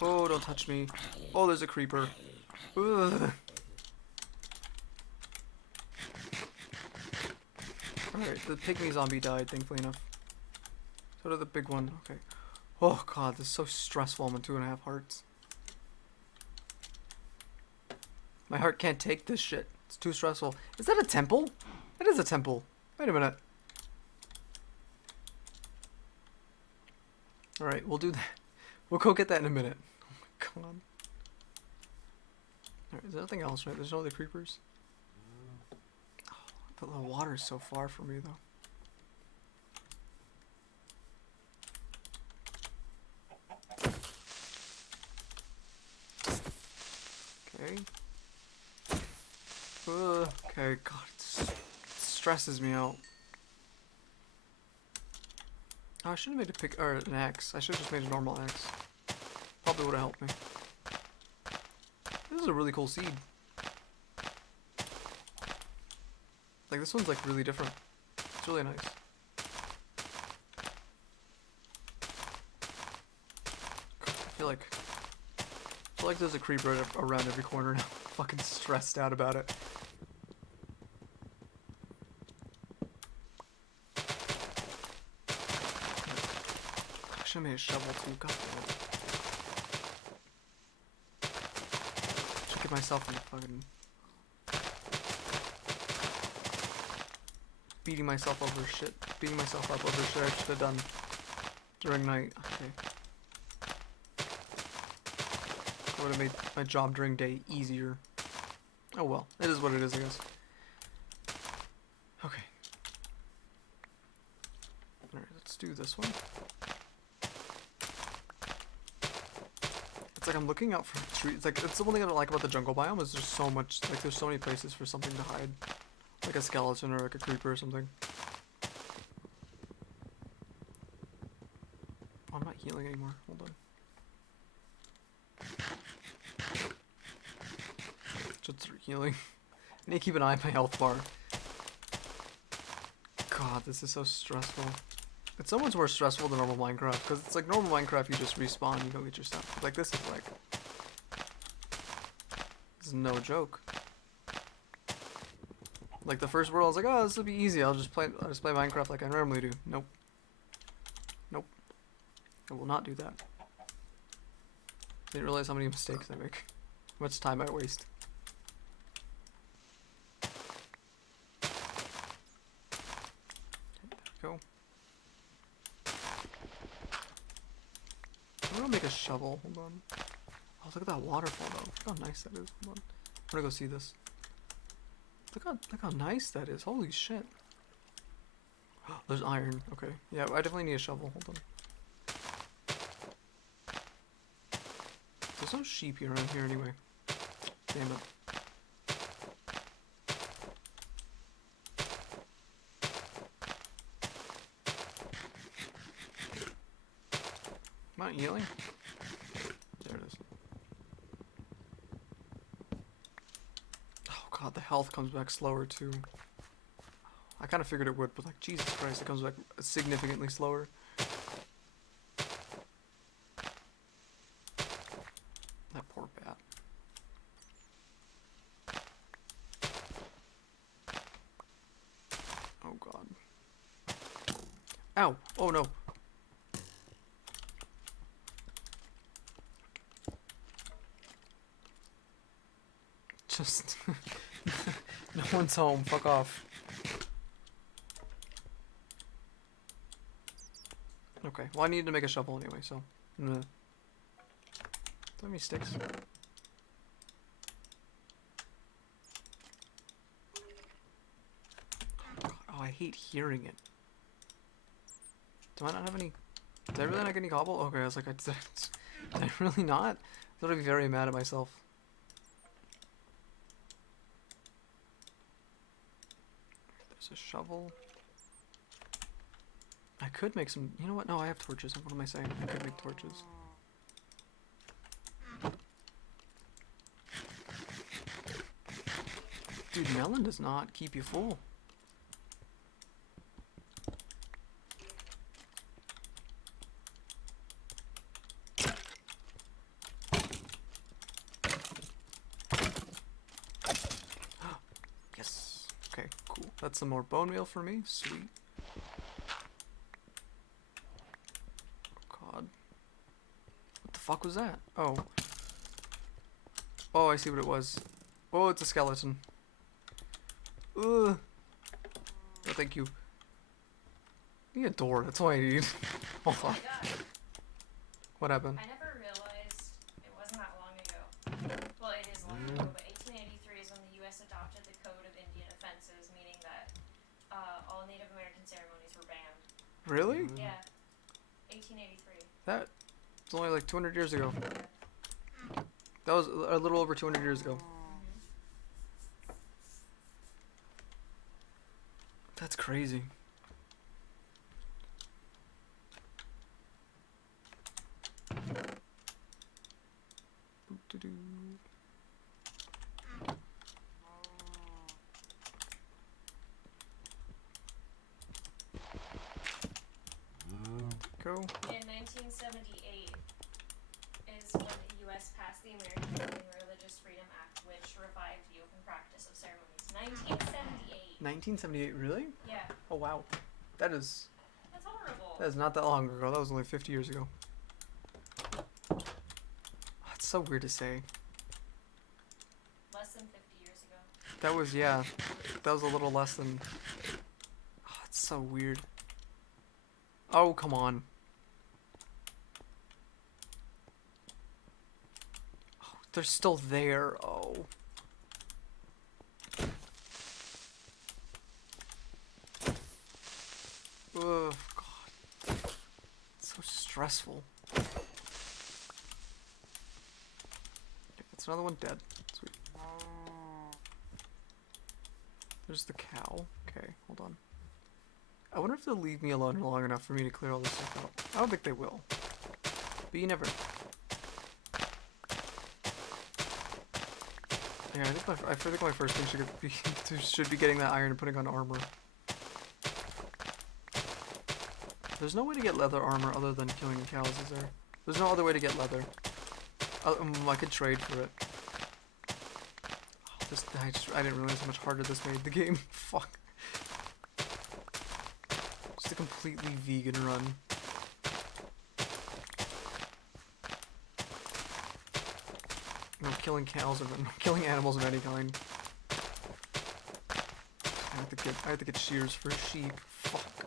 Oh, don't touch me. Oh, there's a creeper. Ugh. Alright, the pygmy zombie died, thankfully enough. So did the big one. Okay. Oh god, this is so stressful. I'm on 2.5 hearts. My heart can't take this shit. It's too stressful. Is that a temple? That is a temple. Wait a minute. Alright, we'll do that. We'll go get that in a minute. Oh my god. Alright, there's nothing else, right? There's no other creepers? Oh, the water is so far from me, though. Okay. Okay, god, it stresses me out. Oh, I should have made a an axe. I should have just made a normal axe. Probably would have helped me. This is a really cool seed. Like, this one's like really different. It's really nice. I feel like there's a creeper around every corner now. Fucking stressed out about it. I should have made a shovel too. God damn it. Should get myself in fucking beating myself up over shit I should have done during night. Okay. I would have made my job during day easier. Oh well, it is what it is, I guess. Okay. Alright, let's do this one. It's like I'm looking out for trees. It's like, it's the one thing I don't like about the jungle biome is there's so much, like there's so many places for something to hide. Like a skeleton or like a creeper or something. Oh, I'm not healing anymore. Hold on. Just start healing. I need to keep an eye on my health bar. God, this is so stressful. It's so much more stressful than normal Minecraft, because it's like normal Minecraft, you just respawn, you go get your stuff. Like this is like, this is no joke. Like the first world, I was like, oh, this will be easy. I'll just play Minecraft like I normally do. Nope. Nope. I will not do that. Didn't realize how many mistakes I make. How much time I waste. Go. I'm gonna make a shovel. Hold on. Oh, look at that waterfall though. Look how nice that is. Hold on. I'm gonna go see this. Look how nice that is. Holy shit. There's iron. Okay. Yeah, I definitely need a shovel. Hold on. There's no sheep around here anyway. Damn it. Am I healing? There it is. Oh god, the health comes back slower too. I kind of figured it would, but like, Jesus Christ, it comes back significantly slower. That poor bat. Oh god. Ow! Oh no! Just... no one's home, fuck off. Okay, well I needed to make a shovel anyway, so... I'm gonna... Do I have any sticks? Oh, I hate hearing it. Do I not have any... Did I really not get any cobble? Okay, I was like, did I really not? I thought I'd be very mad at myself. There's a shovel. I could make some... You know what? No, I have torches. What am I saying? I could make torches. Dude, melon does not keep you full. Yes. Okay, cool. That's some more bone meal for me. Sweet. Oh god. What the fuck was that? Oh. Oh, I see what it was. Oh, it's a skeleton. Ugh. Oh, thank you. I need a door. That's all I need. Hold on. What happened? I never realized it wasn't that long ago. Well, it is long ago, but 1883 is when the U.S. adopted the Code of Indian Offenses, meaning that all Native American ceremonies were banned. Really? Yeah. 1883. That was only like 200 years ago. That was a little over 200 years ago. That's crazy. Boop-de-doo. Go. In 1978 is when the U.S. passed the American Indian Religious Freedom Act, which revived the open practice of ceremonies. 1978. 1978, really? Yeah. Oh wow. That is That's horrible. not that long ago. That was only 50 years ago. That's so weird to say. Less than 50 years ago. That was, yeah. That was a little less than... Oh, it's so weird. Oh, come on. Oh, they're still there. Oh. Ugh, God. It's so stressful. Okay, that's another one dead. Sweet. There's the cow. Okay, hold on. I wonder if they'll leave me alone long enough for me to clear all this stuff out. I don't think they will. But you never know. Yeah, I think my first thing should be getting that iron and putting on armor. There's no way to get leather armor other than killing the cows, is there? There's no other way to get leather. I could trade for it. Oh, I didn't realize how much harder this made the game. Fuck. Just a completely vegan run. No killing cows or no killing animals of any kind. I have to get shears for sheep. Fuck.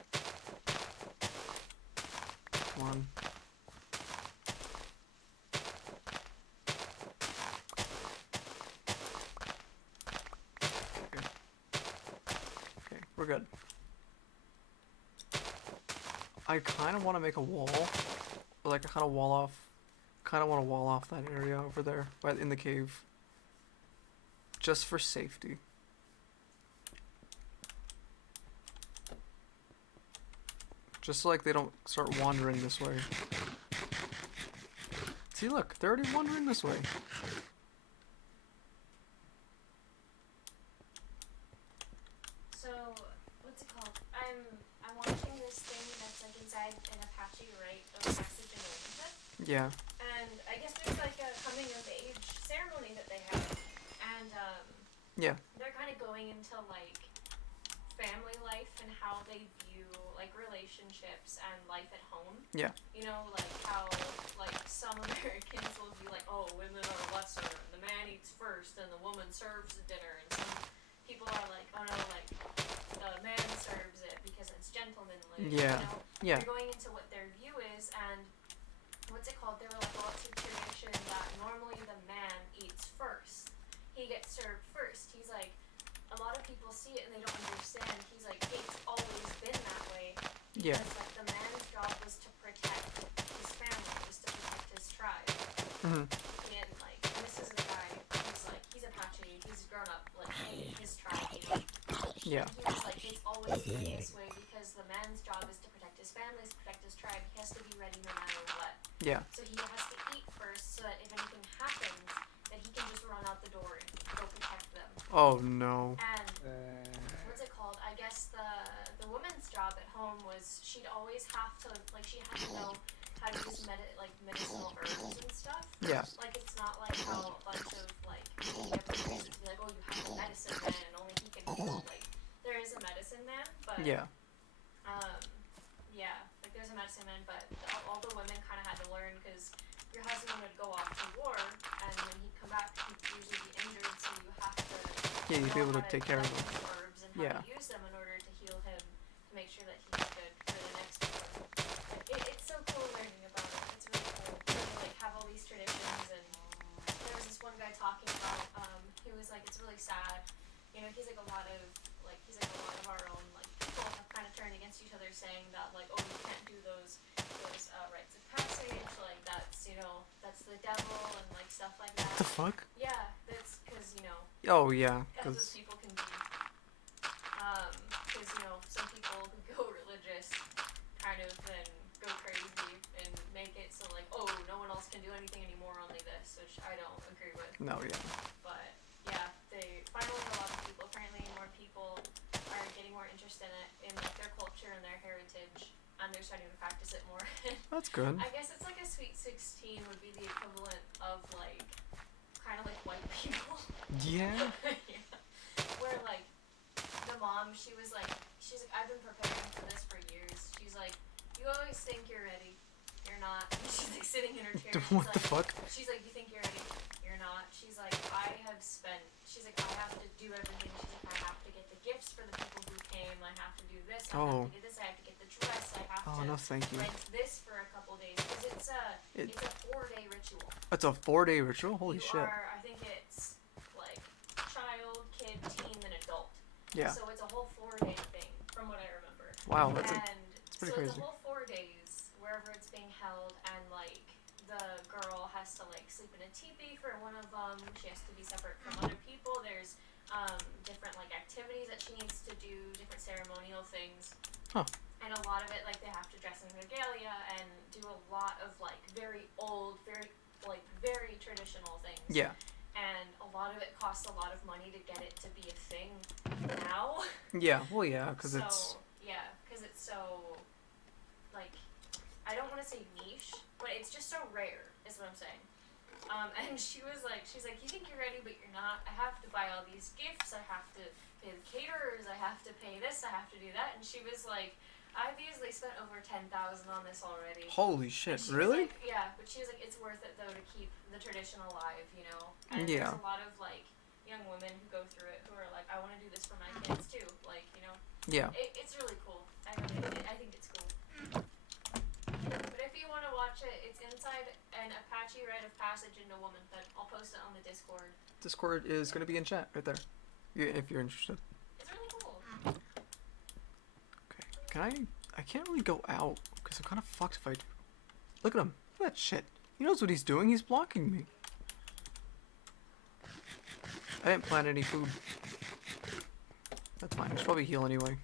Come on. Okay. We're good. I kind of want to make a wall, like I kind of want to wall off that area over there, right in the cave, just for safety. Just so like they don't start wandering this way. See, look, they're already wandering this way. So, what's it called? I'm watching this thing that's like inside an Apache, right? Of Passage in Olympus. Yeah. And I guess there's like a coming of age ceremony that they have. And Yeah. they're kind of going into like family life and how they view like relationships and life at home. Yeah. You know, like how like some Americans will be like, oh, women are lesser and the man eats first and the woman serves the dinner, and some people are like, oh no, like the man serves it because it's gentlemanly. Yeah. You know? Yeah. They're going into what their view is, and what's it called? There were like lots of tradition that normally the man eats first. He gets served first. He's like, a lot of people see it and they don't understand. He's like, it's always been that way. Yeah. Because like the man's job was to protect his family, was to protect his tribe. Mhm. And like, and this is a guy who's like, he's Apache, he's grown up like in his tribe, you know. Yeah. He was like, it's always been this way because the man's job is to protect his family, to protect his tribe. He has to be ready no matter what. Yeah. So he has to eat first so that if anything happens, that he can just run out the door and go protect them. Oh no. And what's it called? I guess the woman's job at home was she'd always have to like she had to know how to use medicinal herbs and stuff. Yeah. Like it's not like how a bunch of like media portrays it to be like, oh, you have a medicine man and only he can heal. Like there is a medicine man, but Yeah. yeah, like there's a medicine man, but all the women kind of had to learn because your husband would go off to war and when he'd come back he'd usually be injured, so you have to Yeah, you'd be know able how to take care of collect them. these herbs and how Yeah. to use them in order to heal him, to make sure that he's good for the next war. It's so cool learning about it. It's really cool. They like have all these traditions, and there was this one guy talking about he was like, it's really sad. You know, he's like a lot of our own like people have kind of turned against each other, saying that like, oh, you can't do those rites of passage, like that's, you know, that's the devil and like stuff like that. What the fuck? Yeah, that's because, you know, Oh yeah, as those because people can be. Because, you know, some people who go religious kind of then go crazy and make it so like, oh, no one else can do anything anymore, only this, which I don't agree with. no, yeah. But yeah, they finally a lot of people, apparently more people are getting more interested in like their culture and their heritage, and they're starting to practice it more. That's good. I guess it's like a Sweet 16 would be the equivalent of like kind of like white people. Yeah. Yeah. Where like the mom, she's like, I've been preparing for this for years. She's like, you always think you're ready, you're not. She's like sitting in her chair. What the fuck? She's like, you think you're ready, you're not. She's like, I have to do everything. She's like, I have to get the gifts for the people who came. I have to do this. I have to get this. I have to get the dress. I have Oh to no, thank you. rent this for a couple days because it's a 4-day ritual. It's a 4-day ritual. Holy shit. I think it's like child, kid, teen, then adult. Yeah. So it's a whole 4-day thing, from what I remember. Wow, that's It's pretty crazy. a whole 4 days wherever it's being held, and like the girl has to like sleep in a teepee for one of them. She has to be separate from other people. There's different like activities that she needs to do, different ceremonial things. Huh. And a lot of it, like they have to dress in regalia and do a lot of like very old, very traditional things. Yeah. And a lot of it costs a lot of money to get it to be a thing now. Yeah. Well, yeah, because So it's. yeah, because it's so like, I don't want to say niche, but it's just so rare, is what I'm saying. And she's like, you think you're ready, but you're not. I have to buy all these gifts. I have to pay the caterers. I have to pay this. I have to do that. And she was like, I've easily spent over 10,000 on this already. Holy shit! She was Really? like, yeah, but she was like, it's worth it though to keep the tradition alive, you know. And Yeah. there's a lot of like young women who go through it who are like, I want to do this for my kids too, like, you know. Yeah. It's really cool. I think it's cool. But if you want to watch it, it's inside an Apache rite of passage into womanhood. I'll post it on the Discord. Discord is gonna be in chat right there. If you're interested. It's really cool. Can I can't really go out because I'm kind of fucked if I do. Look at him. Look at that shit. He knows what he's doing. He's blocking me. I didn't plant any food. That's fine. I should probably heal anyway.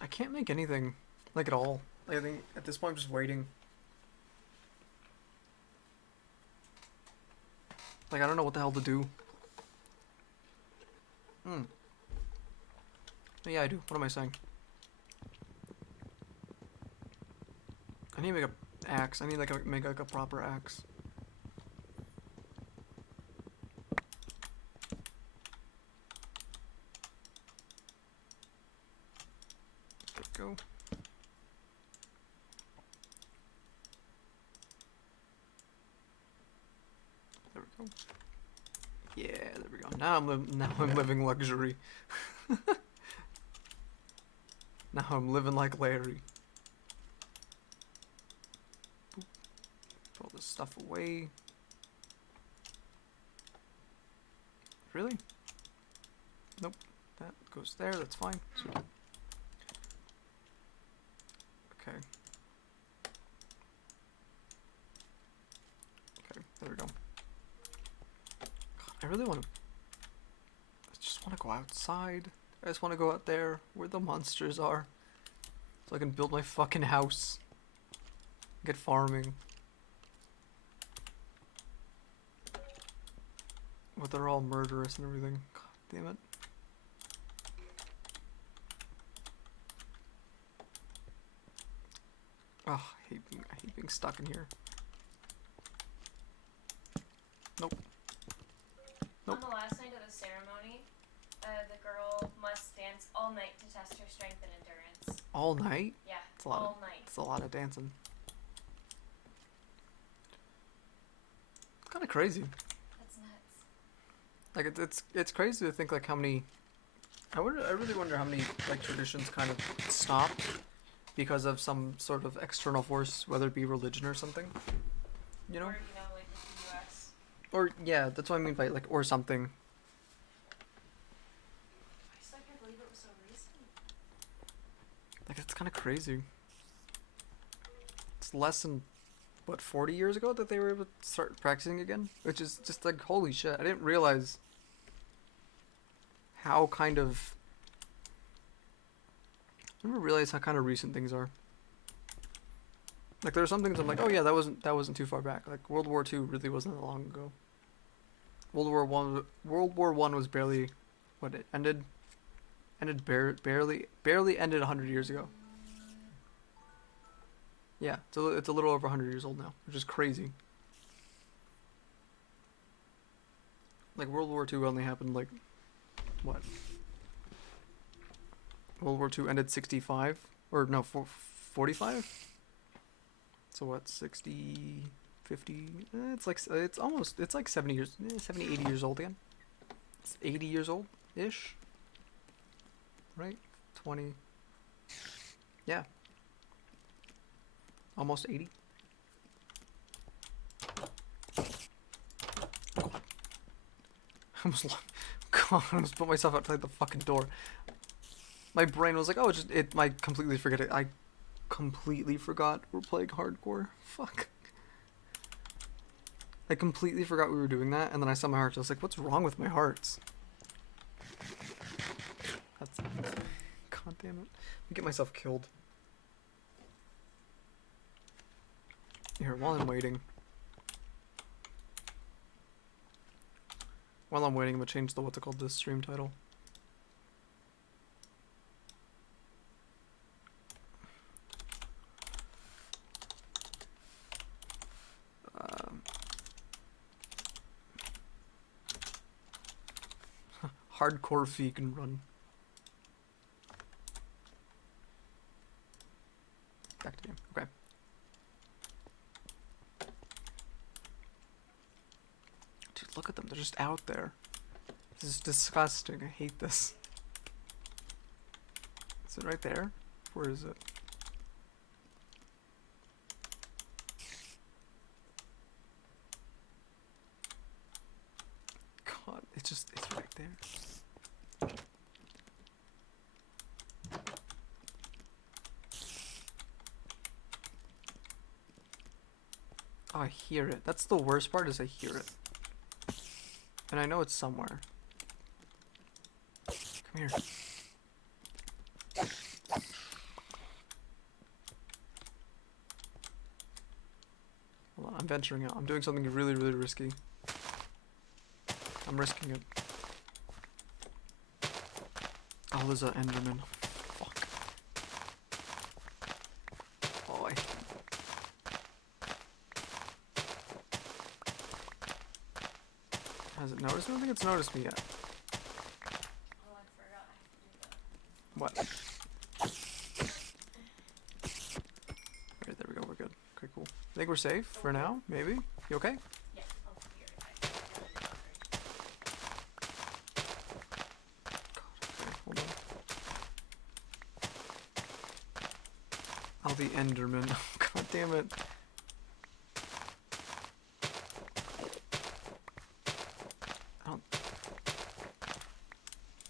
I can't make anything, like, at all. Like, I think at this point I'm just waiting. Like, I don't know what the hell to do. Yeah, I do. What am I saying? I need to make a axe. I need like make like a proper axe. There we go. There we go. Yeah, there we go. Now I'm living luxury. Now I'm living like Larry. Boop. Put all this stuff away. Really? Nope. That goes there. That's fine. Sweet. Okay. Okay, there we go. God, I really want to... I just want to go outside. I just want to go out there where the monsters are. So I can build my fucking house. Get farming. But they're all murderous and everything. God damn it. Oh, I hate being stuck in here. Nope. Nope. On the last night of the ceremony, the girl must dance all night to test her strength and endurance. All night? Yeah, It's a lot all night. It's a lot of dancing. It's kind of crazy. That's nuts. Like it's crazy to think like how many. I really wonder how many like traditions kind of stopped because of some sort of external force, whether it be religion or something. You know? Or, like with the US. Or yeah, that's what I mean by like or something. I just can't believe it was so recent. Like it's kind of crazy. It's less than what 40 years ago that they were able to start practicing again, which is just like holy shit. I didn't realize how kind of I never realized how kind of recent things are. Like there are some things I'm like, oh yeah, that wasn't too far back. Like World War II really wasn't that long ago. World War One was barely what it ended barely ended 100 years ago. Yeah, so it's a little over 100 years old now, which is crazy. Like World War II only happened like what? World War II ended 65 or no 45. So what 60 50 it's like 70 years 70 80 years old again. It's 80 years old ish. Right? 20. Yeah. Almost 80. God. I almost put myself outside the fucking door. My brain was like, oh, I completely forget it. I completely forgot we're playing hardcore. Fuck. I completely forgot we were doing that, and then I saw my hearts. I was like, what's wrong with my hearts? That's... God damn it. I get myself killed. Here, while I'm waiting. I'm gonna change the what's it called, this stream title. Hardcore vegan run. Back to the game. Okay. Dude, look at them. They're just out there. This is disgusting. I hate this. Is it right there? Where is it? God, it's right there. Oh, I hear it. That's the worst part, is I hear it. And I know it's somewhere. Come here. Hold on, I'm venturing out. I'm doing something really, really risky. I'm risking it. Oh, there's an Enderman. Fuck. Oh, Has it noticed? I don't think it's noticed me yet. Oh, I forgot I have to do that. What? Alright, there we go. We're good. Okay, cool. I think we're safe for now, maybe? You okay? Yeah, I'll be right back. Okay, hold on. Oh, the Enderman. God damn it. I don't...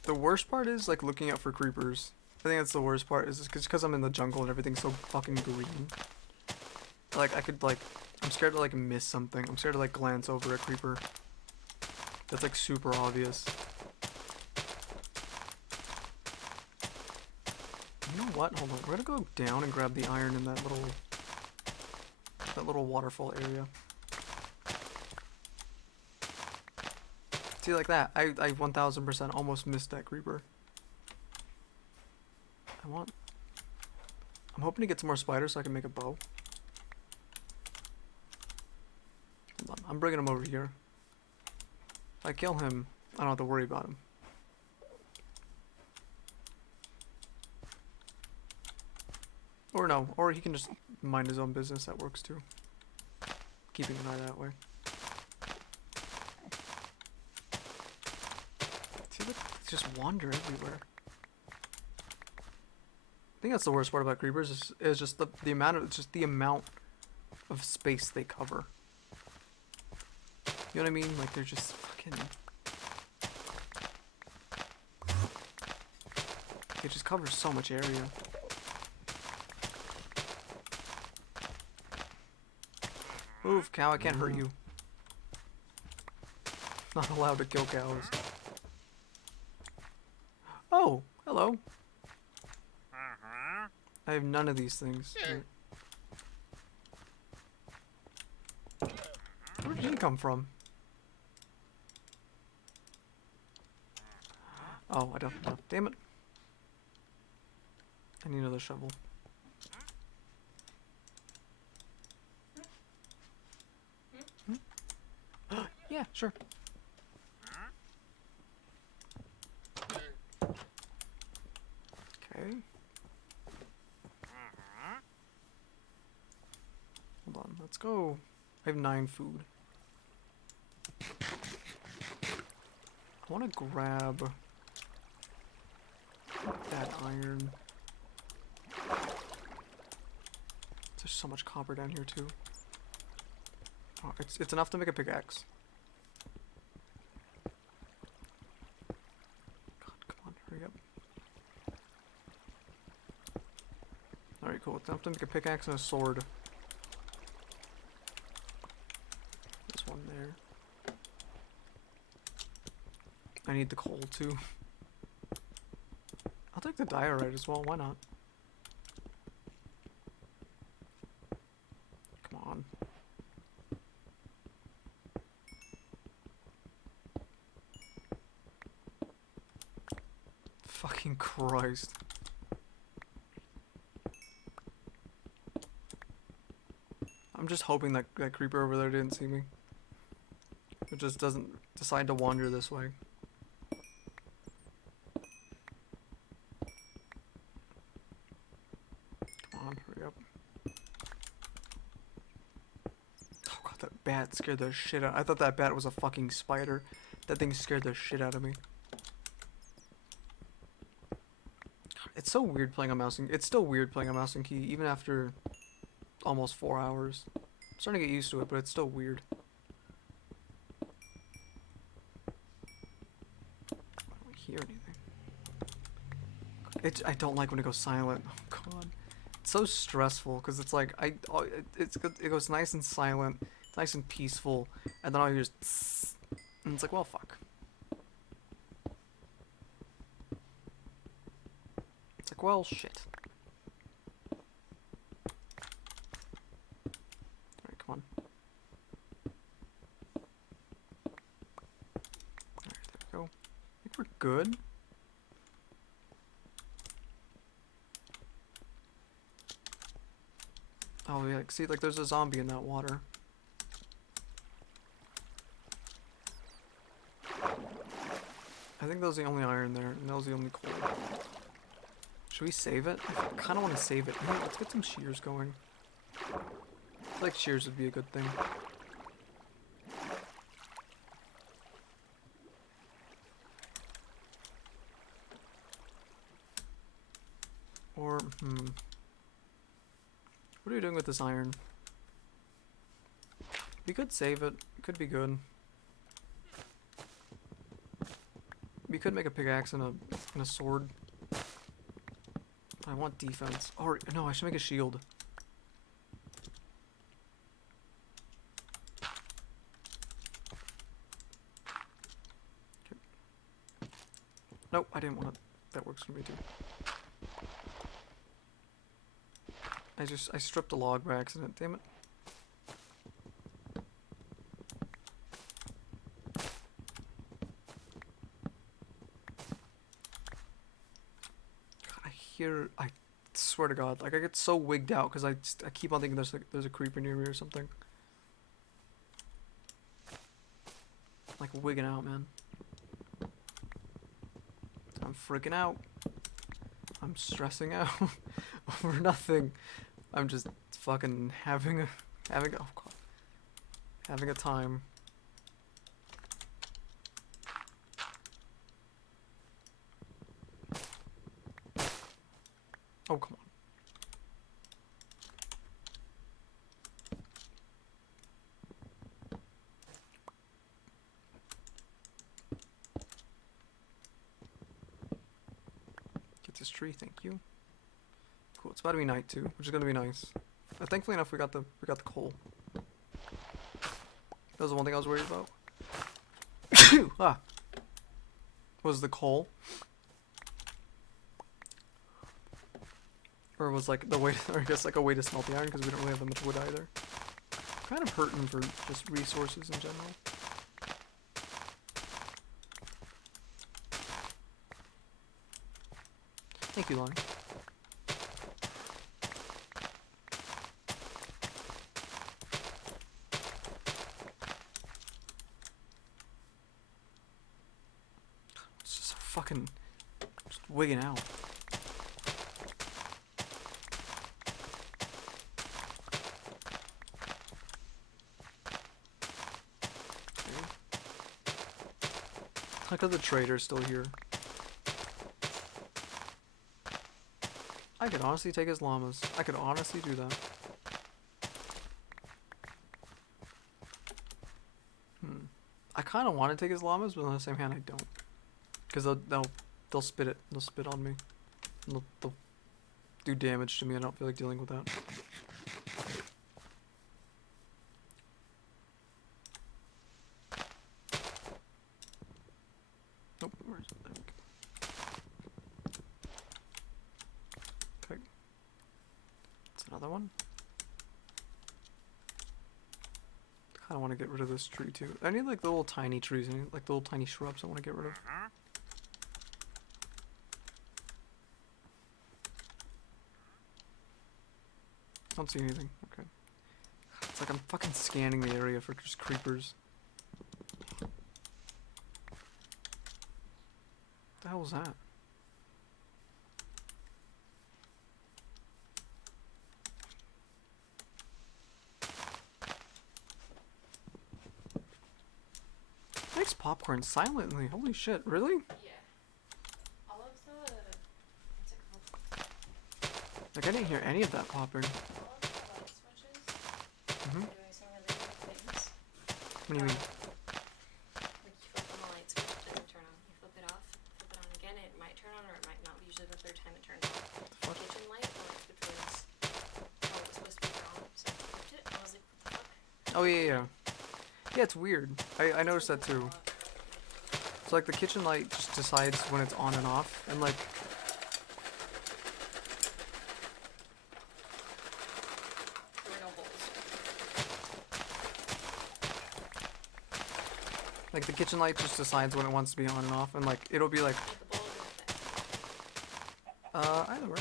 The worst part is, like, looking out for creepers. I think that's the worst part, is just because I'm in the jungle and everything's so fucking green. Like, I could, like... I'm scared to, like, miss something. I'm scared to, like, glance over a creeper. That's, like, super obvious. You know what? Hold on. We're gonna go down and grab the iron in that little waterfall area. See, like that. I 1000% almost missed that creeper. I'm hoping to get some more spiders so I can make a bow. Hold on. I'm bringing him over here. If I kill him, I don't have to worry about him. Or no, or he can just mind his own business. That works too. Keeping an eye that way. See, look, they just wander everywhere. I think that's the worst part about creepers is just the amount of space they cover. You know what I mean? Like they're just fucking. They just cover so much area. Move, cow, I can't hurt you. Not allowed to kill cows. Oh, hello. I have none of these things. Where did he come from? Oh, I don't know. Damn it. I need another shovel. Yeah, sure. Okay. Hold on, let's go. I have 9 food. I want to grab that iron. There's so much copper down here too. Oh, it's enough to make a pickaxe. God, come on, hurry up. Alright, cool. It's enough to make a pickaxe and a sword. There's one there. I need the coal too. I'll take the diorite as well, why not? Come on. Fucking Christ. I'm just hoping that that creeper over there didn't see me. It just doesn't decide to wander this way. Come on, hurry up. Oh god, that bat scared the shit out. I thought that bat was a fucking spider. That thing scared the shit out of me. It's so weird playing a mouse and it's still weird playing a mouse and key even after almost 4 hours. I'm starting to get used to it, but it's still weird. I don't hear anything. I don't like when it goes silent. Oh god. It's so stressful because it's like it goes nice and silent It's nice and peaceful, and then all you hear is tss, and it's like, well, fuck. It's like, well, shit. Alright, come on. Alright, there we go. I think we're good. Oh, yeah, see, like, there's a zombie in that water. I think that was the only iron there, and that was the only coal. Should we save it? I kind of want to save it. Hey, let's get some shears going. I feel like shears would be a good thing. Or, what are you doing with this iron? We could save it. Could be good. We could make a pickaxe and a sword. I want defense. Or no, I should make a shield. Okay. Nope, I didn't want it. That works for me too. I stripped a log by accident, damn it. God, I swear to God, like I get so wigged out because I keep on thinking there's a creeper near me or something. Like wigging out, man. I'm freaking out. I'm stressing out over nothing. I'm just fucking having a oh God, having a time. Oh, come on. Get this tree, thank you. Cool, it's about to be night too, which is gonna be nice. Thankfully enough, we got the coal. That was the one thing I was worried about. Ah, was the coal, or was like the way, or I guess like a way to smelt the iron because we don't really have that much wood either. Kind of hurting for just resources in general. Thank you, Lonnie. It's just so fucking just wigging out. Look at the trader's still here. I could honestly take his llamas. I could honestly do that. I kind of want to take his llamas, but on the same hand, I don't. Because they'll spit it. They'll spit on me. And they'll do damage to me. I don't feel like dealing with that. Nope. Where is it? There we go. Okay. That's another one. I want to get rid of this tree too. I need like the little tiny trees. I need like the little tiny shrubs I want to get rid of. I don't see anything. Okay. It's like I'm fucking scanning the area for just creepers. What the hell was that? Makes popcorn silently. Holy shit, really? Yeah. All of the what's it called? Like I didn't hear any of that popping. All of the light switches Mm-hmm. are doing some really good things. What do you mean? Like you flip on the light switch, it doesn't turn on. You flip it off, flip it on again, it might turn on or it might not. Usually the third time it turns on. The What? kitchen light, the light switch was how it was supposed to be on, so I flipped it. I was like, what the fuck? Oh yeah, yeah. Yeah, it's weird. I noticed that too. So like the kitchen light just decides when it's on and off, and like There were no bowls. the kitchen light just decides when it wants to be on and off, and like it'll be like With the bowl or the thing. either way.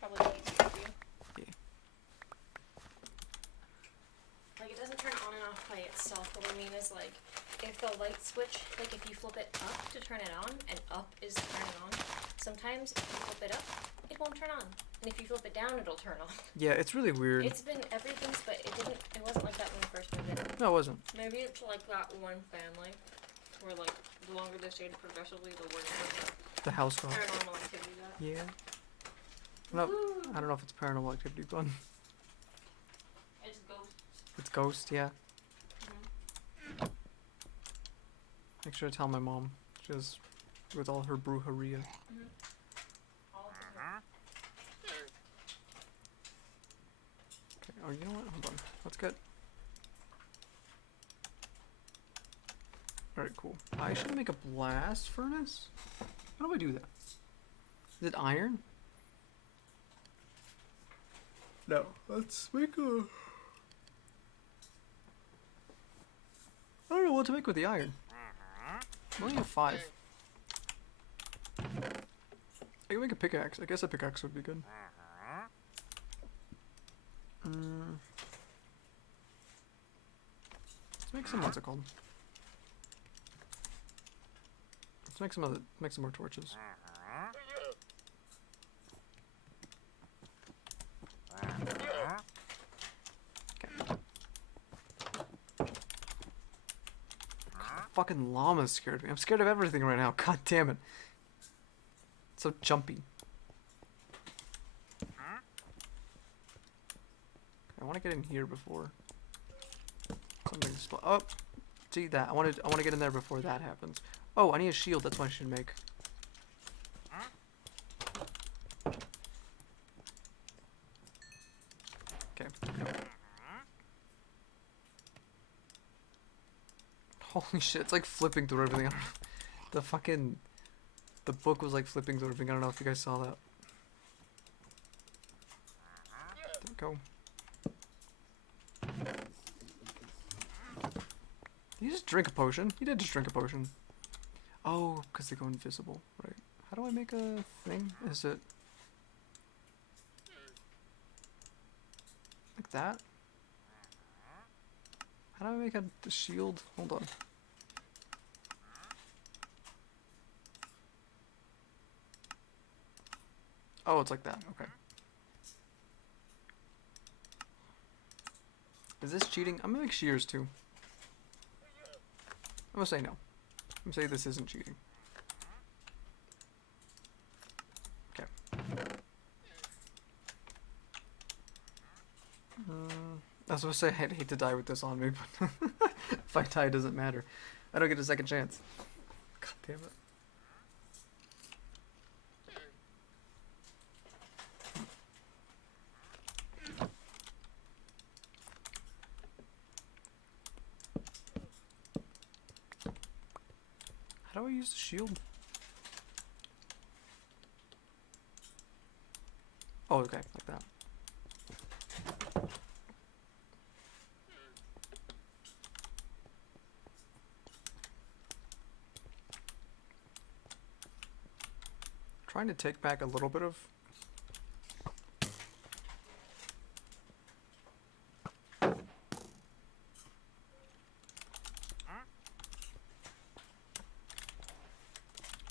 Probably the easier for you. Yeah. Like, it doesn't turn on and off by itself. What I mean is, like, if the light switch, like, if you flip it up to turn it on, and up is to turn it on, sometimes if you flip it up, it won't turn on. And if you flip it down, it'll turn on. Yeah, it's really weird. It's been everything's, but it wasn't like that when we first moved in. No, it wasn't. Maybe it's like that one family, where, like, the longer they stayed progressively, the worse The house got. paranormal activity got. Yeah. No, I don't know if it's paranormal activity, but It's ghosts. it's ghost. Yeah. Make sure to tell my mom. She's with all her brujeria. All of them. Okay. Oh, you know what? Hold on. Let's get. Alright, cool. I should make a blast furnace? How do I do that? Is it iron? No. Let's make a... I don't know what to make with the iron. I only have 5. I can make a pickaxe. I guess a pickaxe would be good. Let's make some, what's it called? Let's make some more torches. Fucking llamas scared me. I'm scared of everything right now. God damn it. It's so jumpy. I want to get in here before something oh, see that. I want to get in there before that happens. Oh, I need a shield. That's what I should make. Okay. Holy shit, it's like flipping through everything. The book was like flipping through everything. I don't know if you guys saw that. There we go. Did you just drink a potion? You did just drink a potion. Oh, because they go invisible. Right. How do I make a thing? Is it... like that? How do I make a shield? Hold on. Oh, it's like that. Okay. Is this cheating? I'm gonna make shears too. I'm gonna say no. I'm gonna say this isn't cheating. Okay. I was gonna say I'd hate to die with this on me, but if I die, it doesn't matter. I don't get a second chance. God damn it. How do I use the shield? Oh, okay, like that. Trying to take back a little bit of...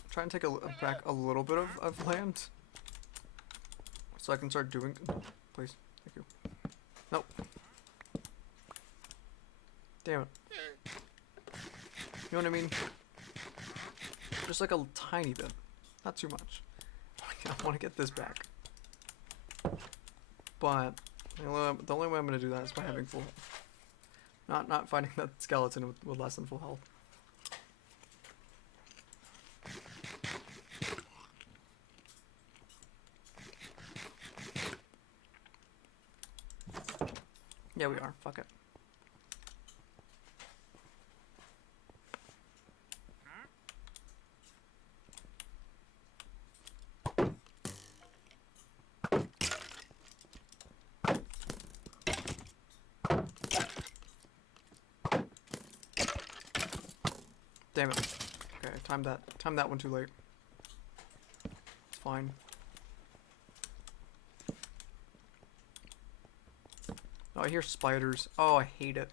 Try and take back a little bit of land. So I can start doing... Please, thank you. Nope. Damn it. You know what I mean? Just like a tiny bit. Not too much. I want to get this back. But the only way I'm going to do that is by having full health. Not fighting that skeleton with less than full health. Yeah, we are. Fuck it. Damn it. Okay, timed that one too late. It's fine. Oh, I hear spiders. Oh, I hate it.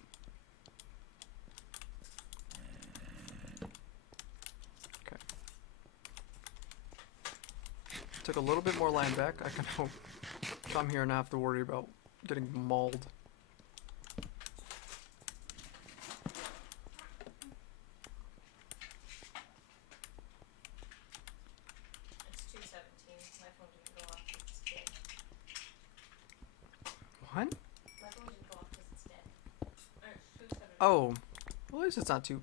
Okay. Took a little bit more land back. I can hope come here and not have to worry about getting mauled. It's 2:17. My phone didn't go off because it's dead. What? My phone didn't go off because it's dead. It's 2:17. Oh. Well, at least it's not too...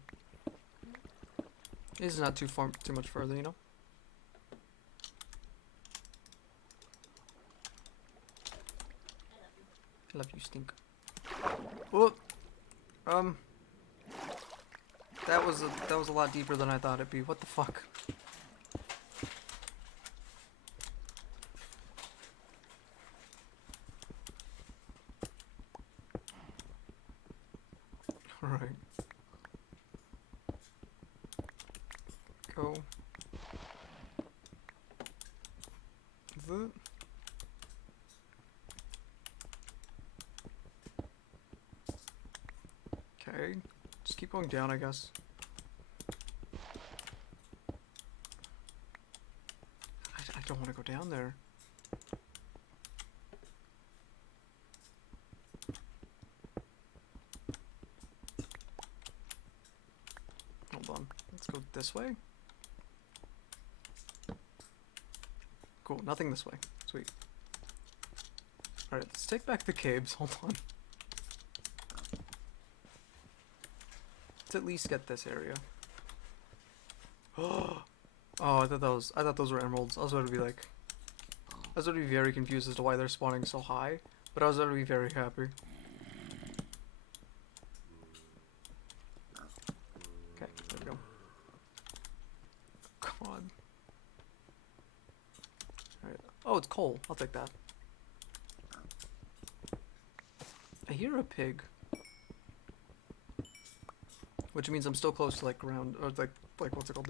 It's not too much further, you know? I love you, stink. Oh, that was a lot deeper than I thought it'd be. What the fuck? All right. Go. The. Okay, just keep going down, I guess. I don't want to go down there. Hold on, let's go this way. Cool, nothing this way. Sweet. Alright, let's take back the caves. Hold on. Let's at least get this area. Oh, I thought those were emeralds. I was about to be like, I was about to be very confused as to why they're spawning so high, but I was about to be very happy. Okay, there we go. Come on. Alright. Oh, it's coal. I'll take that. I hear a pig. Which means I'm still close to like ground, or like what's it called,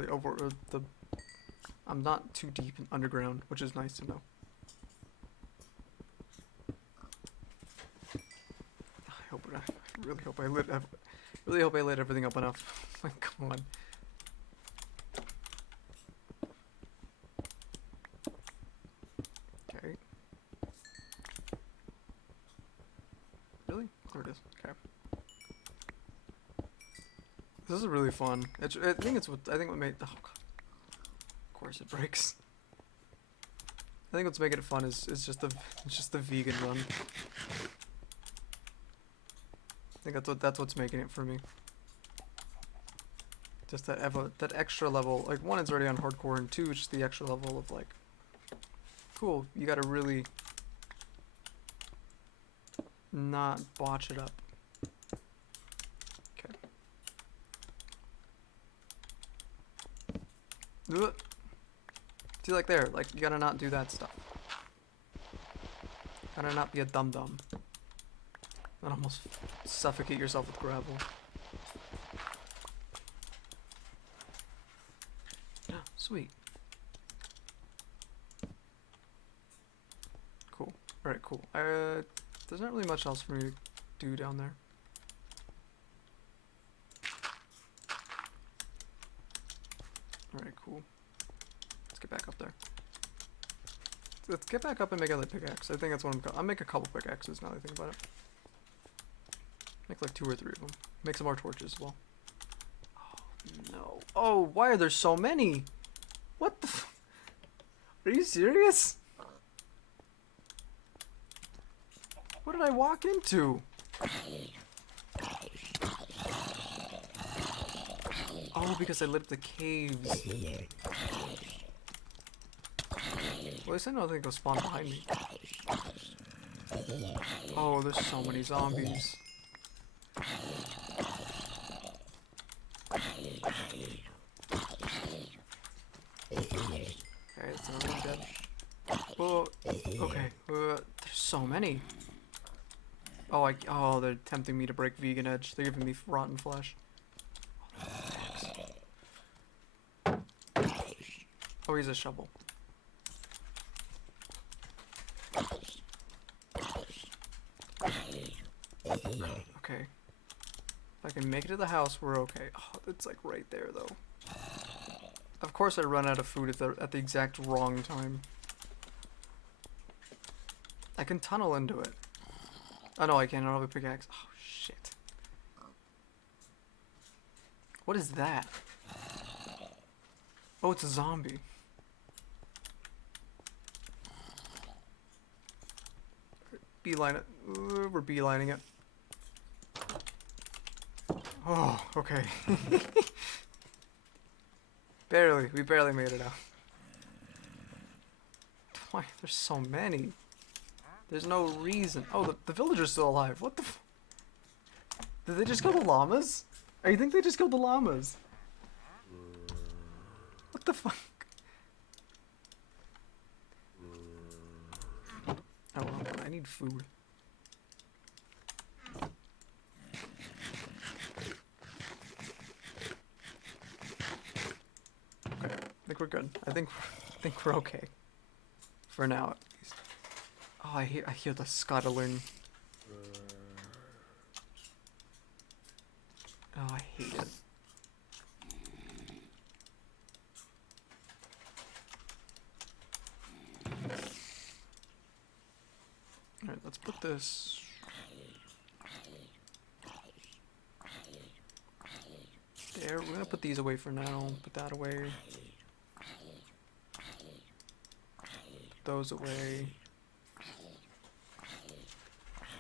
I'm not too deep underground, which is nice to know. I really hope I lit everything up enough. Like, come on. Okay. Really? There it is. Okay. This is really fun. I think what made, oh god. Of course it breaks. I think what's making it fun is just the vegan run. I think that's what's making it for me. Just that extra level. Like, one, it's already on hardcore, and two, it's just the extra level of like, cool. You gotta really not botch it up. Okay. See, like there, like you gotta not do that stuff. Gotta not be a dum-dum. And almost suffocate yourself with gravel. Sweet. Cool. Alright, cool. There's not really much else for me to do down there. Alright, cool. Let's get back up there. Let's get back up and make another pickaxe. I think that's what I'll make a couple pickaxes now that I think about it. Make like 2 or 3 of them. Make some more torches as well. Oh, no. Oh, why are there so many? What the f- Are you serious? What did I walk into? Oh, because I lit up the caves. Well, at least I know they go spawn behind me. Oh, there's so many zombies. Okay, that's another one dead. Oh, okay. There's so many. Oh, they're tempting me to break vegan edge. They're giving me rotten flesh. Oh, he's a shovel. Okay. If I can make it to the house, we're okay. Oh, it's like right there, though. Of course I run out of food at the exact wrong time. I can tunnel into it. Oh no, I can't. I don't have a pickaxe. Oh, shit. What is that? Oh, it's a zombie. Beeline it. We're beelining it. Oh, okay. Barely. We barely made it out. Why? There's so many. There's no reason. Oh, the villager's still alive. What the f— Did they just kill the llamas? I think they just killed the llamas. What the fuck? Oh, well, I need food. Okay, I think we're good. I think we're okay. For now, at least. Oh, I hear the scuttling. Oh, I hate it. Alright, let's put this. There, we're gonna put these away for now. Put that away. Those away.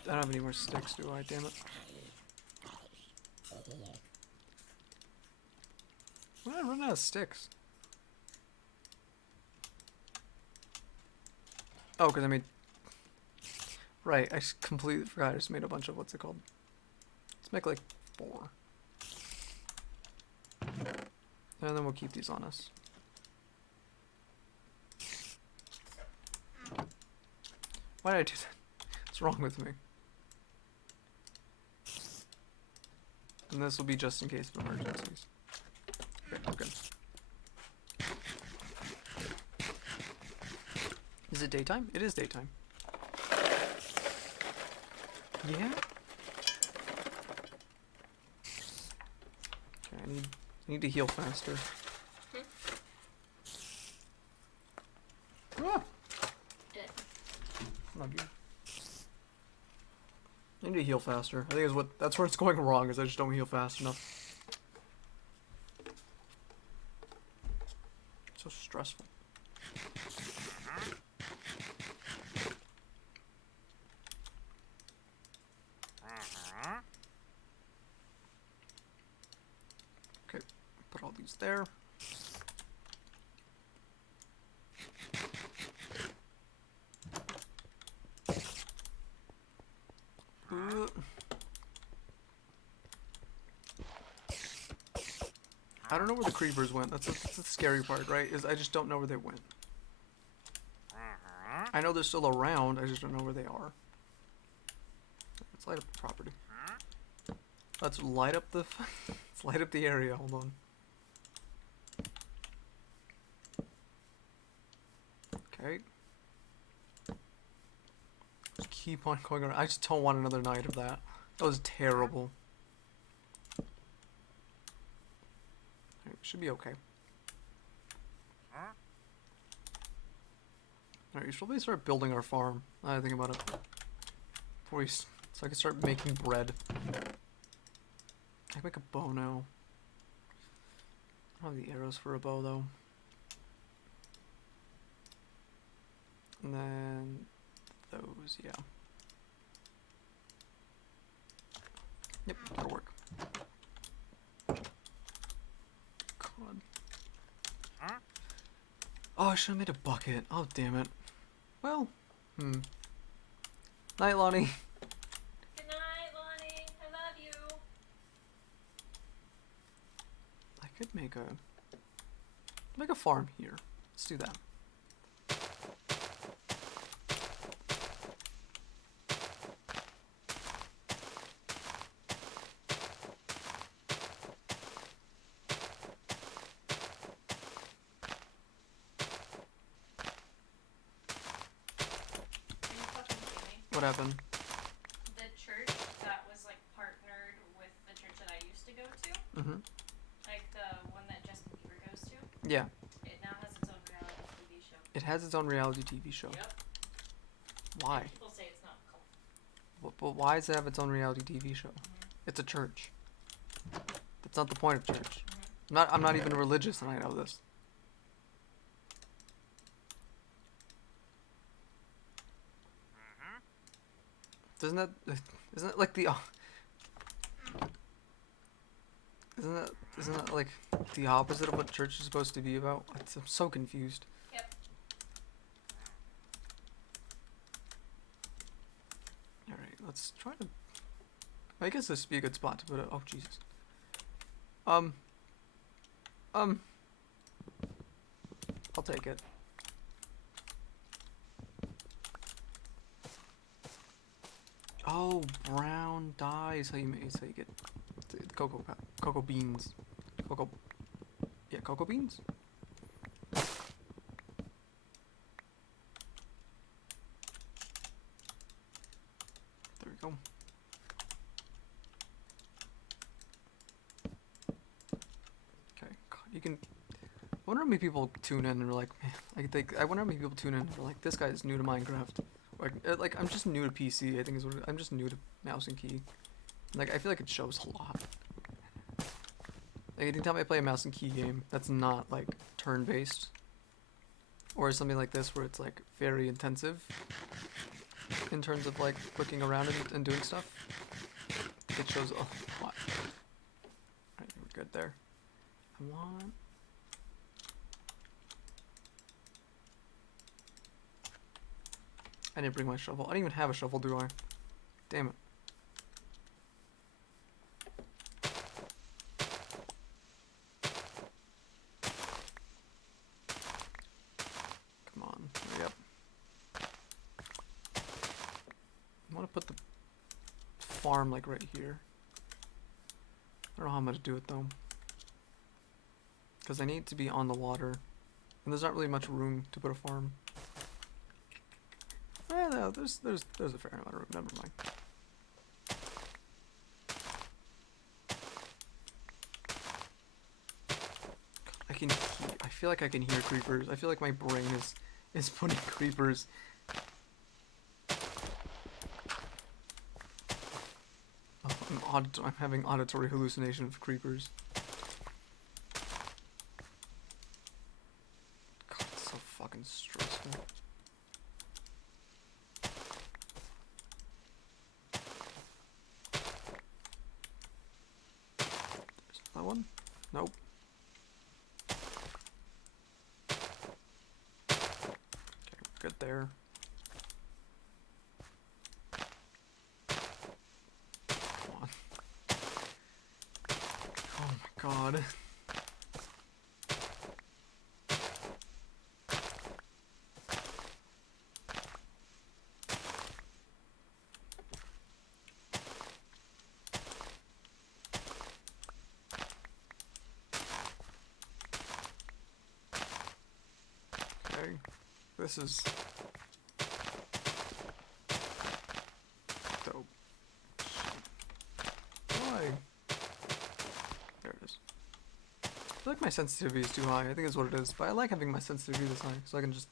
I don't have any more sticks, do I? Damn it. Why did I run out of sticks? Oh, because I made... Right, I completely forgot. I just made a bunch of... What's it called? Let's make like 4. And then we'll keep these on us. Why did I do that? What's wrong with me? And this will be just in case of emergencies. Okay, we're good. Is it daytime? It is daytime. Yeah? Okay, I need to heal faster. Ah! Not good. I need to heal faster. I think that's where it's going wrong, is I just don't heal fast enough. So stressful. Okay, put all these there. I don't know where the creepers went. That's the scary part, right? Is I just don't know where they went. I know they're still around. I just don't know where they are. Let's light up the property. Let's light up the. Let's light up the area. Hold on. Okay. Just keep on going around. I just don't want another night of that. That was terrible. Alright, we should be okay. Alright, we should probably start building our farm. I think about it. So I can start making bread. I can make a bow now. I don't have the arrows for a bow though. And then those, yeah. Yep, that'll work. God. Oh, I should have made a bucket. Oh, damn it. Well, Night, Lonnie. Good night, Lonnie. I love you. I could make a farm here. Let's do that. Are you fucking kidding me? What happened? The church that was like partnered with the church that I used to go to, Mm-hmm. like the one that Justin Bieber goes to, Yeah. it now has its own reality TV show. It has its own reality TV show. Yep. Why? And people say it's not cult. But why does it have its own reality TV show? It's a church. That's not the point of church. I'm not even religious, and I know this. Isn't that like the isn't that like the opposite of what church is supposed to be about? I'm so confused. Yep. Alright, let's try to... I guess this would be a good spot to put it. Oh, Jesus. I'll take it. Oh, brown dye is how you make, is how you get the cocoa beans. Cocoa beans? There we go. Okay, God, you can... I wonder how many people tune in and are like, man, I wonder how many people tune in and are like, this guy is new to Minecraft. Like I'm just new to PC, I think is what I'm just new to mouse and key. Like, I feel like it shows a lot. Like, anytime I play a mouse and key game that's not, like, turn-based, or something like this where it's, like, very intensive in terms of, like, looking around and doing stuff, it shows a lot. Alright, we're good there. I didn't bring my shovel. I don't even have a shovel, do I? Damn it. Come on, hurry up. I want to put the farm, like, right here. I don't know how I'm going to do it, though. Because I need to be on the water. And there's not really much room to put a farm. No, there's a fair amount of room. Never mind. I feel like I can hear creepers. I feel like my brain is putting creepers. Oh, I'm having auditory hallucination of creepers. God, it's so fucking stressful. There's another one? Nope. Okay, we're good there. Come on. Oh my god. Okay, this is dope. Why? There it is. I feel like my sensitivity is too high. I think that's what it is. But I like having my sensitivity this high, so I can just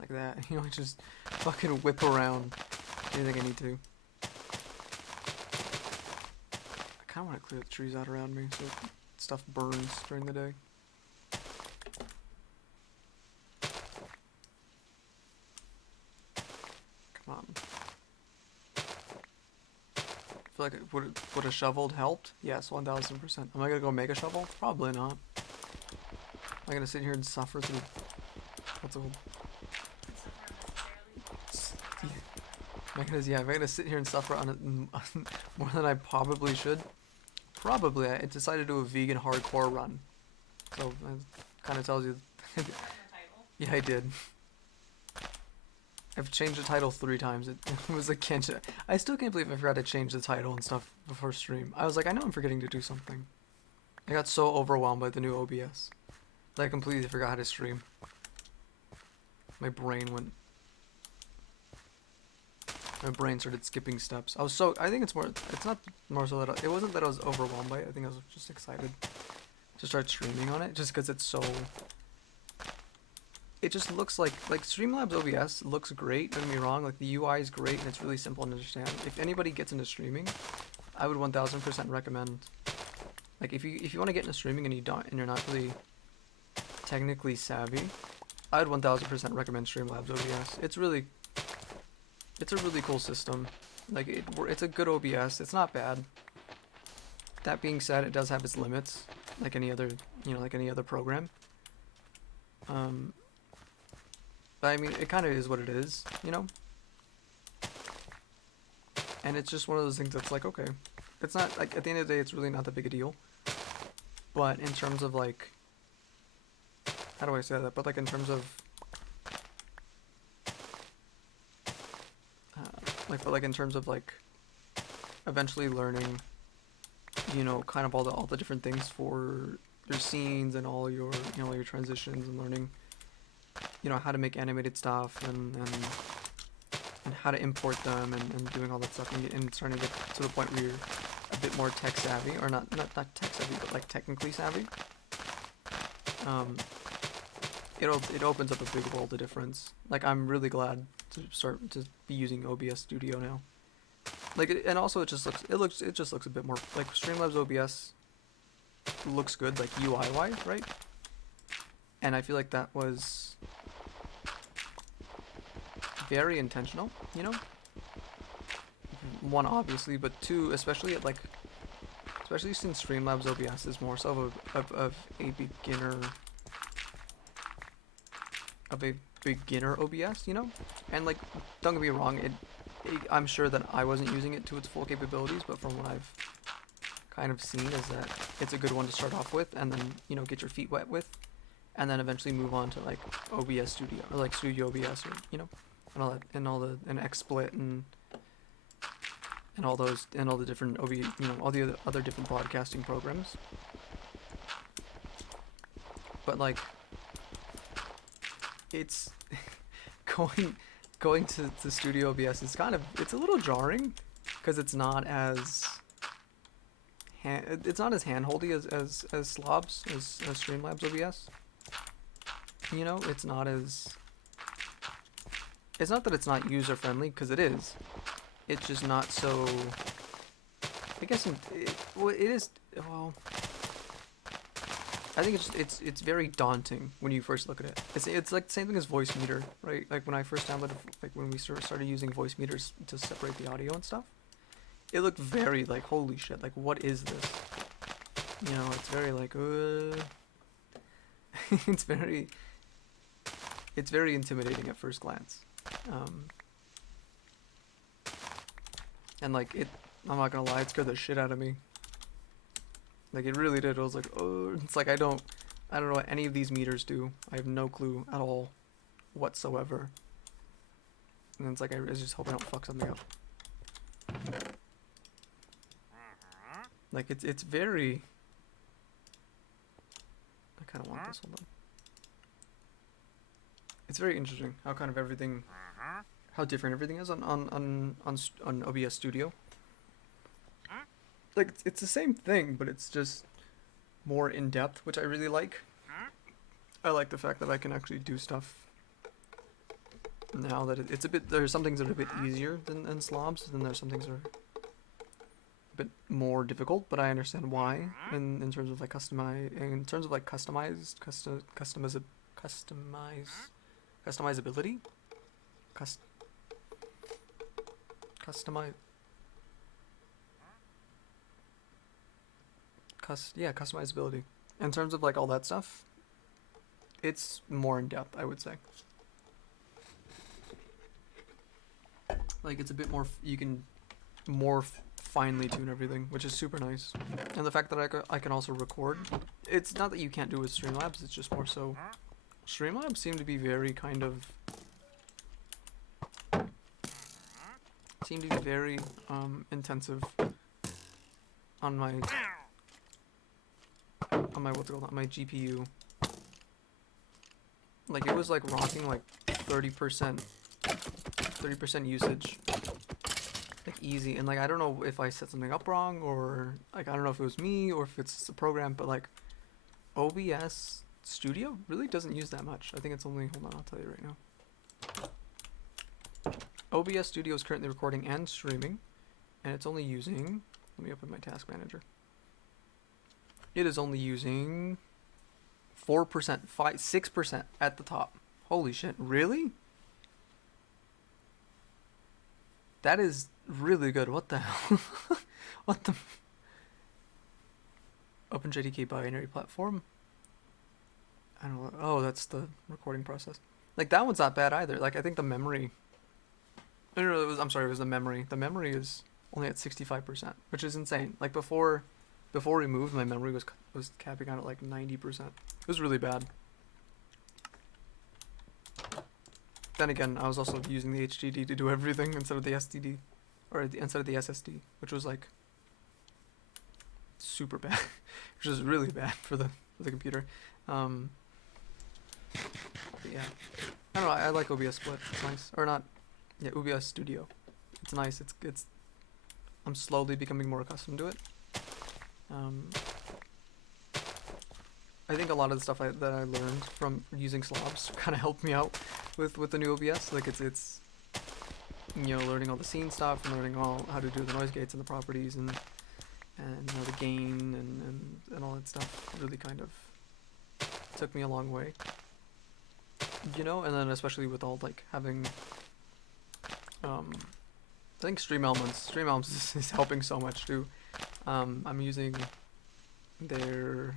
like that. You know, just fucking whip around anything I need to. I kind of want to clear the trees out around me so stuff burns during the day. Come on. I feel like would a shovel helped? Yes, 1000%. Am I gonna go make a shovel? Probably not. Am I gonna sit here and suffer through what's it called? If I'm gonna sit here and suffer on it more than I probably should, I decided to do a vegan hardcore run. So that kind of tells you. Is that in the title? Yeah, I did. I've changed the title 3 times. It was like I still can't believe I forgot to change the title and stuff before stream. I was like, I know I'm forgetting to do something. I got so overwhelmed by the new OBS that I completely forgot how to stream. My brain started skipping steps. I think it's not more so that it wasn't that I was overwhelmed by it. I think I was just excited to start streaming on it, just because it just looks like Streamlabs OBS looks great, don't get me wrong, like the UI is great and it's really simple to understand. If anybody gets into streaming, I would 1000% recommend, like if you want to get into streaming and you're not really technically savvy, I would 1000% recommend Streamlabs OBS. It's a really cool system. Like it's a good OBS. It's not bad. That being said, it does have its limits, like any other program. But I mean, it kind of is what it is, you know? And it's just one of those things that's like, okay. It's not, like, at the end of the day, it's really not that big a deal. But in terms of, like, how do I say that? But, like, in terms of, eventually learning, you know, kind of all the different things for your scenes and all your, you know, all your transitions, and learning, you know, how to make animated stuff and how to import them, and doing all that stuff, and starting to get to the point where you're a bit more tech savvy, or not tech savvy, but like technically savvy. It opens up a big world of difference. Like, I'm really glad to start to be using OBS Studio now. Like, and also it just looks a bit more like Streamlabs OBS looks good, like UI wise, right? And I feel like that was very intentional, you know? One, obviously, but two, especially since Streamlabs OBS is more so of a beginner OBS, you know? And like, don't get me wrong, I'm sure that I wasn't using it to its full capabilities, but from what I've kind of seen is that it's a good one to start off with, and then, you know, get your feet wet with, and then eventually move on to like OBS Studio, or like Studio OBS, or, you know, and XSplit and all the different all the other different broadcasting programs. But like, it's going to Studio OBS is it's a little jarring, because it's not as handholdy as Streamlabs OBS. You know, it's not that it's not user friendly, because it is. It's just not so. I guess it is. Well, I think it's very daunting when you first look at it. It's like the same thing as Voice Meter, right? Like when I first downloaded, like when we started using Voice Meters to separate the audio and stuff, it looked very like, holy shit, like what is this? You know, it's very like it's very intimidating at first glance. And like I'm not gonna lie, it scared the shit out of me. Like, it really did. I was like, oh, it's like I don't know what any of these meters do. I have no clue at all whatsoever. And it's like, I just hope I don't fuck something up. Like, it's very. I kind of want this. Hold on. It's very interesting how kind of everything, how different everything is on OBS Studio. Like, it's the same thing, but it's just more in depth, which I really like. I like the fact that I can actually do stuff now that it's a bit. There's some things that are a bit easier than slobs, and there's some things that are a bit more difficult. But I understand why in terms of like customizability. Customizability. In terms of like all that stuff, it's more in depth, I would say. Like it's a bit more. You can more finely tune everything, which is super nice. And the fact that I can also record. It's not that you can't do it with Streamlabs. It's just more so. Streamlabs seem to be very kind of. Seem to be very intensive on my what's it called, on my GPU. Like it was like rocking like 30% usage, like easy. And like I don't know if I set something up wrong, or like I don't know if it was me or if it's the program, but like OBS Studio really doesn't use that much. I think it's only, hold on, I'll tell you right now. OBS Studio is currently recording and streaming, and it's only using, let me open my task manager. It is only using 4%, 6% at the top. Holy shit, really? That is really good. What the hell? What the? OpenJDK binary platform? I don't know. Oh, that's the recording process. Like that one's not bad either. Like I think the memory. No, it was, I'm sorry, it was the memory. The memory is only at 65%, which is insane. Like before we moved, my memory was capping out at like 90%. It was really bad. Then again, I was also using the HDD to do everything instead of the SDD, or instead of the SSD, which was like super bad, which is really bad for the computer. But yeah, I don't know. I like OBS Split. It's nice, or not? Yeah, OBS Studio. It's nice. It's. I'm slowly becoming more accustomed to it. I think a lot of the stuff that I learned from using slobs kind of helped me out with the new OBS. Like it's you know, learning all the scene stuff and learning all how to do the noise gates and the properties and you know, the gain and all that stuff really kind of took me a long way. You know, and then especially with all like having I think Stream Elements is helping so much too. I'm using their,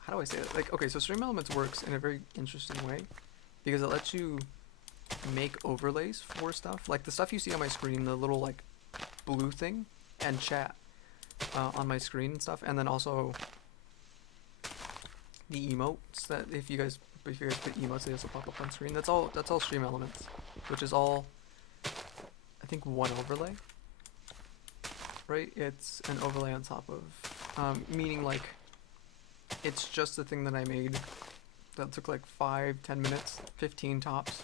how do I say it? Like, okay, so Stream Elements works in a very interesting way because it lets you make overlays for stuff. Like the stuff you see on my screen, the little like blue thing, and chat on my screen and stuff, and then also the emotes that if you guys put emotes, they also pop up on screen. That's all Stream Elements, which is all I think one overlay. Right? It's an overlay on top of meaning like it's just the thing that I made that took like 5-10 minutes, 15 tops,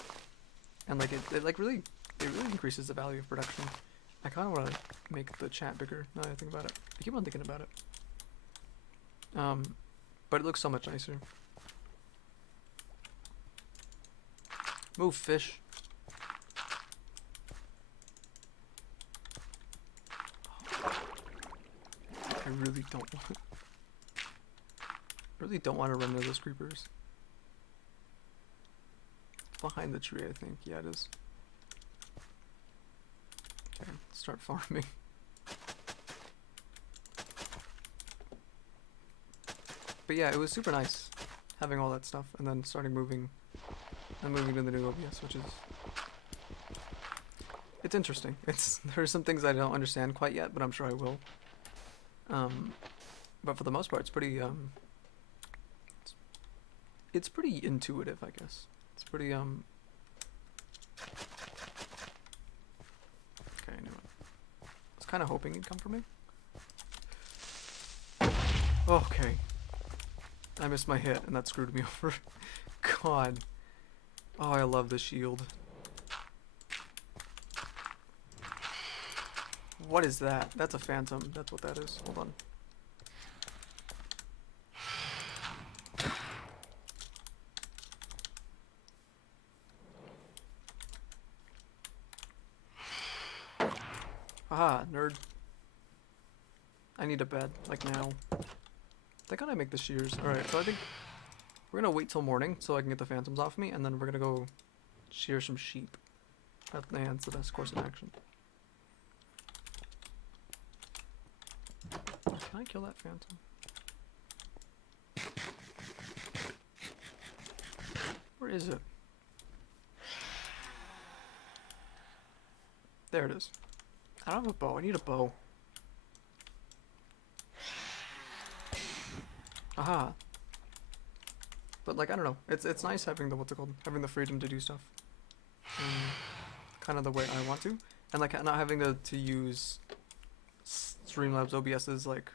and like it really increases the value of production. I kind of want to make the chat bigger now that I think about it. I keep on thinking about it. But it looks so much nicer. Move, fish. I really don't want to run into those creepers. Behind the tree, I think. Yeah, it is. Okay, let's start farming. But yeah, it was super nice having all that stuff and then starting moving to the new OBS, which is, it's interesting. There's some things I don't understand quite yet, but I'm sure I will. But for the most part, it's pretty it's pretty intuitive, I guess. It's pretty okay, I knew it. I was kind of hoping he'd come for me. Okay. I missed my hit, and that screwed me over. God. Oh, I love the shield. What is that? That's a phantom. That's what that is. Hold on. Ah, nerd. I need a bed, like now. Thank God I make the shears. Alright, so I think we're gonna wait till morning so I can get the phantoms off me, and then we're gonna go shear some sheep. That's the best course of action. Can I kill that phantom? Where is it? There it is. I don't have a bow. I need a bow. Aha. But like I don't know. It's nice having the what's it called? Having the freedom to do stuff. Kind of the way I want to, and like not having to use Streamlabs OBS's like.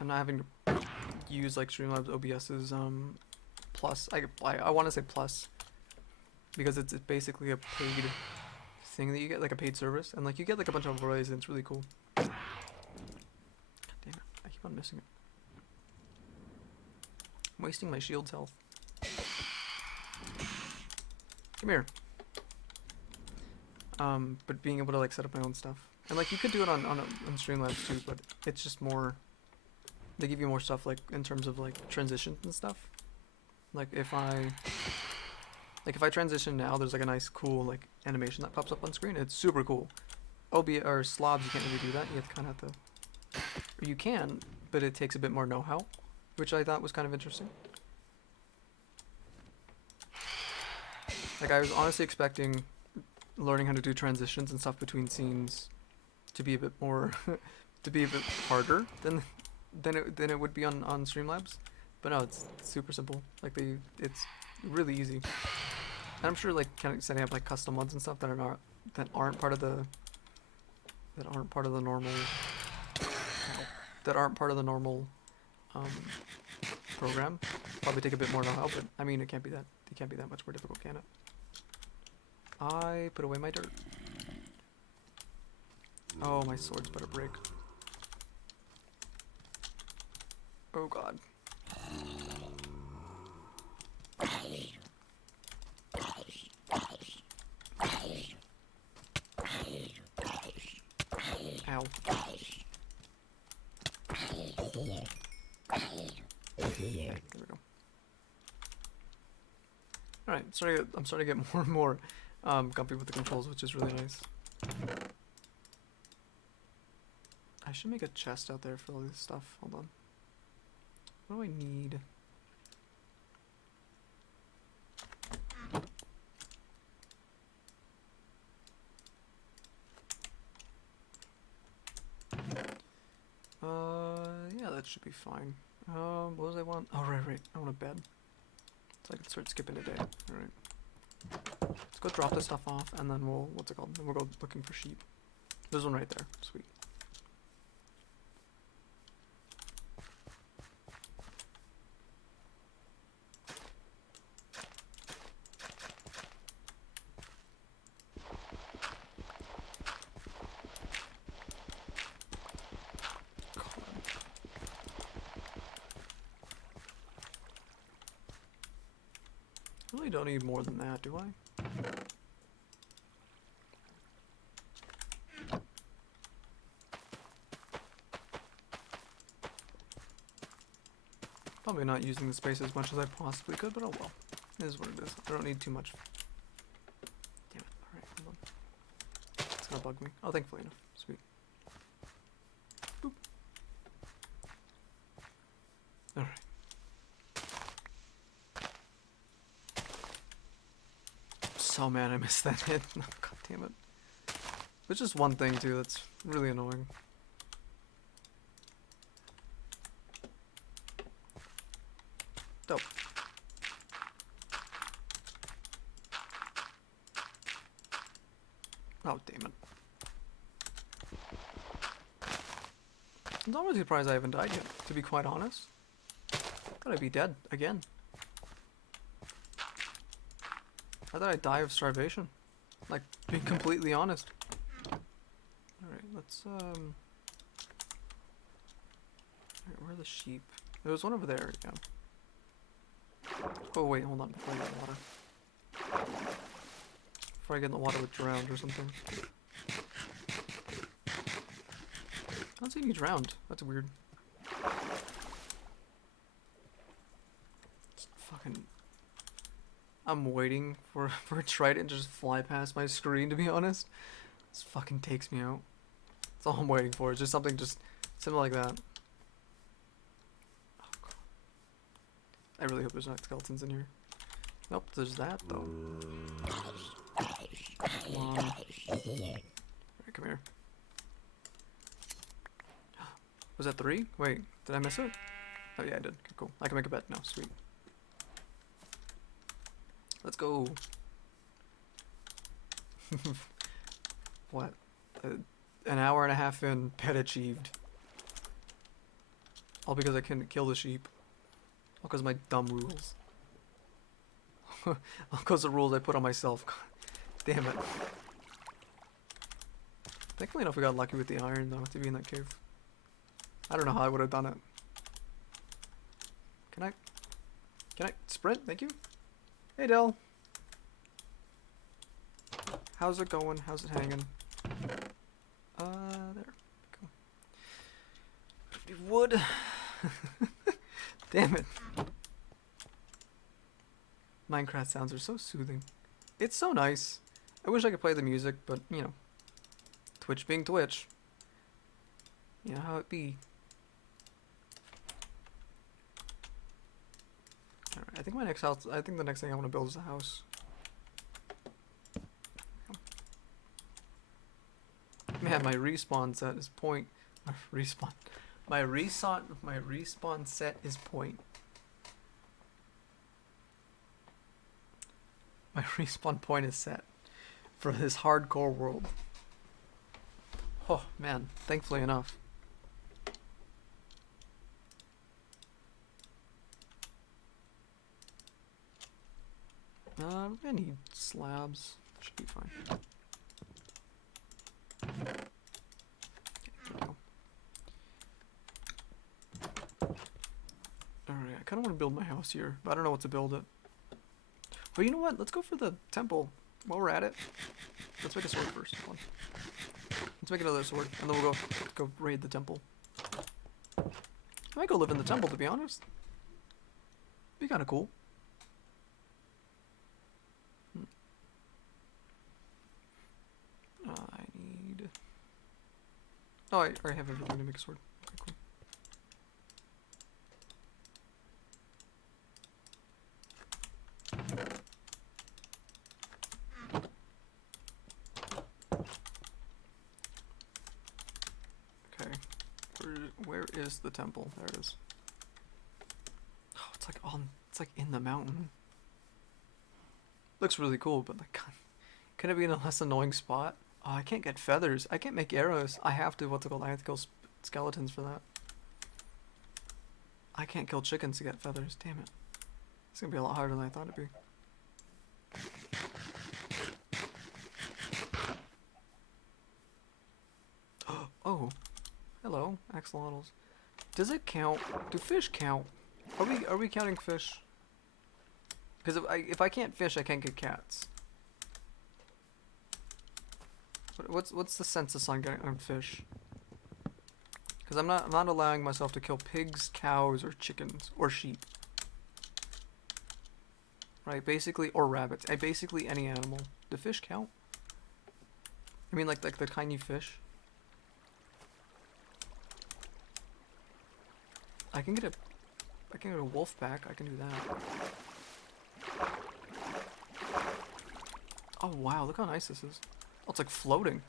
I'm not having to use like Streamlabs OBS's plus. I want to say plus because it's basically a paid thing that you get, like a paid service, and like you get like a bunch of overlays and it's really cool. Damn it, I keep on missing it. I'm wasting my shield's health. Come here. But being able to like set up my own stuff, and like you could do it on Streamlabs too, but it's just more. They give you more stuff like in terms of like transitions and stuff. Like if I transition now, there's like a nice cool like animation that pops up on screen. It's super cool. or slobs, you can't really do that. You kind of have to. Or you can, but it takes a bit more know-how, which I thought was kind of interesting. Like I was honestly expecting learning how to do transitions and stuff between scenes to be a bit more to be a bit harder than it would be on Streamlabs. But no, it's super simple. Like it's really easy. And I'm sure like kind of setting up like custom mods and stuff that aren't part of the normal program probably take a bit more know-how, but I mean it can't be that much more difficult, can it? I put away my dirt. Oh, my sword's better break. Oh god. Ow. There we go. Alright, I'm starting to get more and more gumpy with the controls, which is really nice. I should make a chest out there for all this stuff. Hold on. What do I need? Yeah, that should be fine. What does I want? Oh, right. I want a bed. So I can start skipping a day. Alright. Let's go drop this stuff off, and then what's it called? Then we'll go looking for sheep. There's one right there. Sweet. I really don't need more than that, do I? Probably not using the space as much as I possibly could, but oh well. It is what it is. I don't need too much. Damn it. Alright, hold on. It's gonna bug me. Oh, thankfully enough. Sweet. Boop. Alright. So mad I missed that hit. Oh, god damn it. There's just one thing too that's really annoying. Dope. Oh, damn it. I'm almost surprised I haven't died yet, to be quite honest. Thought I'd be dead again. I thought I'd die of starvation. Like, being completely honest. Alright, let's, Alright, where are the sheep? There was one over there, yeah. Oh wait, hold on, before I get in the water. Before I get in the water with drowned or something. I don't see any drowned. That's weird. Just fucking... I'm waiting for a trident to just fly past my screen, to be honest. This fucking takes me out. That's all I'm waiting for. It's just something just similar like that. Oh, God. I really hope there's not skeletons in here. Nope, there's that though. Come on. Alright, come here. Was that 3? Wait, did I miss it? Oh yeah, I did. Okay, cool. I can make a bet now. Sweet. Let's go. What? An hour and a half in, bet achieved. All because I couldn't kill the sheep. All because of my dumb rules. All because of the rules I put on myself. Damn it. Thankfully enough we got lucky with the iron though, to be in that cave. I don't know how I would have done it. Can I sprint? Thank you. Hey Del. How's it going? How's it hanging? There. Cool. Wood. Damn it. Minecraft sounds are so soothing. It's so nice. I wish I could play the music, but you know, Twitch being Twitch. You know how it be. Alright, I think my next house, I think the next thing I want to build is a house. Man, my respawn set is point. My respawn set is point. My respawn point is set for this hardcore world. Oh man, thankfully enough. I need slabs. Should be fine. Okay, there we go. Alright, I kind of want to build my house here, but I don't know what to build it. But you know what? Let's go for the temple while we're at it. Let's make a sword first. Hold on. Let's make another sword, and then we'll go raid the temple. I might go live in the temple, to be honest. Be kind of cool. I need... Oh, I already have everything to make a sword. Okay, cool. Okay. Where is the temple? There it is. Oh, it's like in the mountain. Looks really cool, but like, can it be in a less annoying spot? Oh, I can't get feathers. I can't make arrows. I have to, what's it called? I have to kill skeletons for that. I can't kill chickens to get feathers. Damn it. It's gonna be a lot harder than I thought it'd be. Oh. Hello, axolotls. Does it count? Do fish count? Are we counting fish? Because if I can't fish, I can't get cats. What's the census on fish? Because I'm not allowing myself to kill pigs, cows, or chickens or sheep. Right, basically, or rabbits. Basically any animal. Do fish count? I mean, like the tiny fish. I can get a wolf pack. I can do that. Oh wow, look how nice this is. Oh, it's like floating.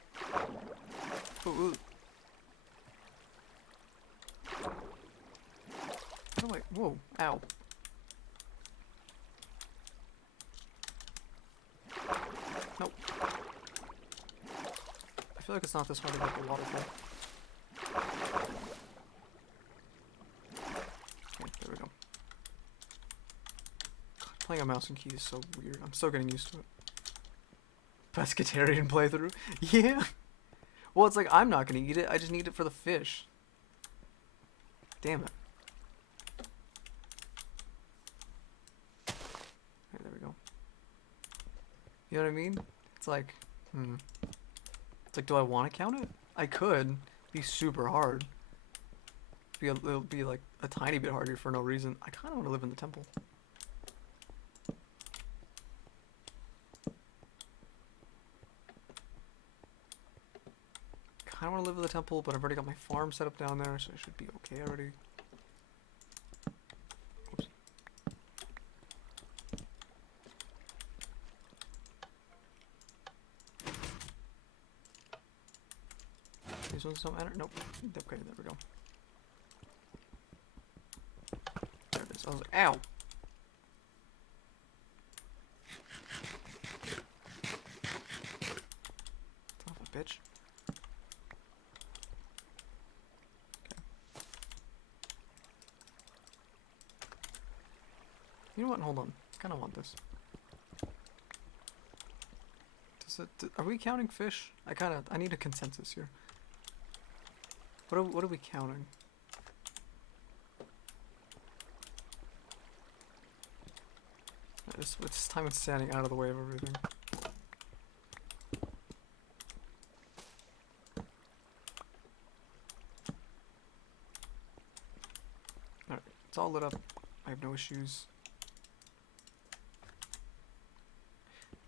Ooh, ooh. Oh wait, whoa, ow. Nope. I feel like it's not this hard to get the waterfall. Okay, there we go. God, playing a mouse and key is so weird. I'm still getting used to it. Pescatarian playthrough? Yeah! Well, it's like, I'm not gonna eat it, I just need it for the fish. Damn it. Okay, there we go. You know what I mean? It's like, It's like, do I want to count it? I could. Be super hard. It'll be like a tiny bit harder for no reason. I kind of want to live in the temple. I don't want to live in the temple, but I've already got my farm set up down there, so I should be okay already. Oops. This one's no enter. Nope. Okay, there we go. There it is. I was like, ow! Son of a bitch. Okay. You know what? Hold on. I kind of want this. Are we counting fish? I need a consensus here. What are we counting? This time it's standing out of the way of everything. Alright, it's all lit up. I have no issues.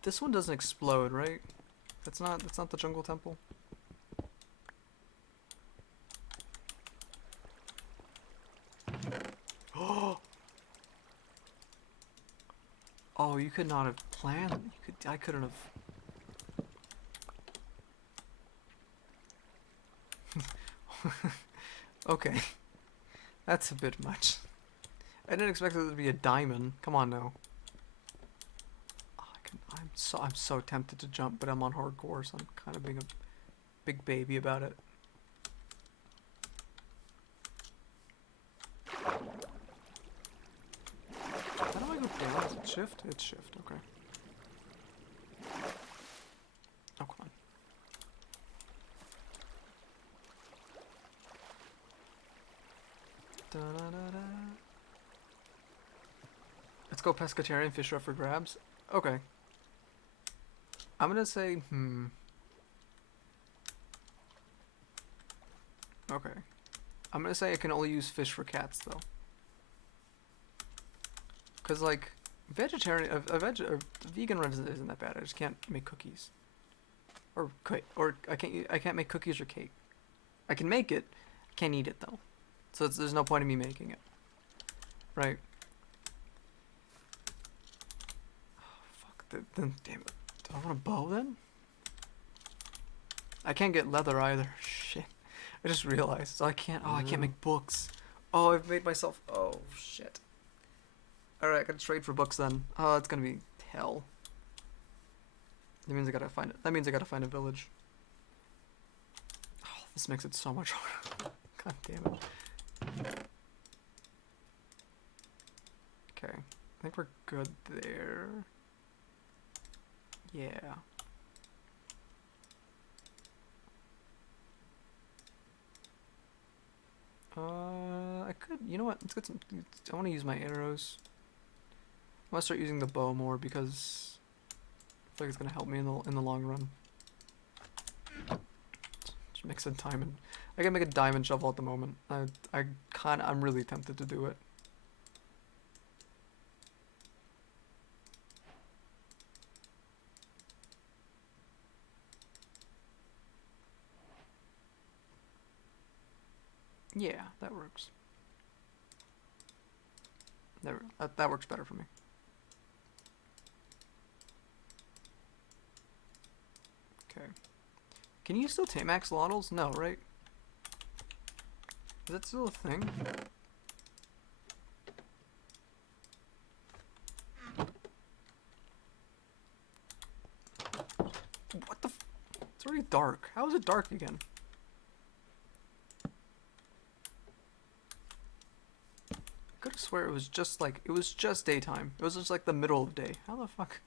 This one doesn't explode, right? That's not the jungle temple. Oh, you could not have planned. I couldn't have. Okay, that's a bit much. I didn't expect it to be a diamond. Come on now. Oh, I'm so tempted to jump, but I'm on hardcore, so I'm kind of being a big baby about it. How do I go down? Is it shift? It's shift, okay. Oh, come on. Da-da-da-da. Let's go pescatarian, fish up for grabs. Okay. I'm gonna say, Okay. I'm gonna say I can only use fish for cats, though. Cause like, vegetarian, a vegan run isn't that bad. I just can't make cookies. Or I can't make cookies or cake. I can make it, I can't eat it though. So there's no point in me making it. Right? Oh, fuck, then damn it. Do I want a bow then? I can't get leather either. Shit. I just realized. So I can't make books. Oh, I've made myself, oh shit. Alright, I gotta trade for books then. Oh, it's gonna be hell. That means I gotta find it. That means I gotta find a village. Oh, this makes it so much harder. God damn it. Okay. I think we're good there. Yeah. I could, you know what? Let's get some. I want to use my arrows. I want to start using the bow more because I feel like it's gonna help me in the long run. Just mix in diamond. I can make a diamond shovel at the moment. I'm really tempted to do it. Yeah, that works. There, that works better for me. Okay. Can you still tame axolotls? No, right? Is that still a thing? What the f- It's already dark. How is it dark again? I could have swear it was just daytime. It was just like the middle of day. How the fuck?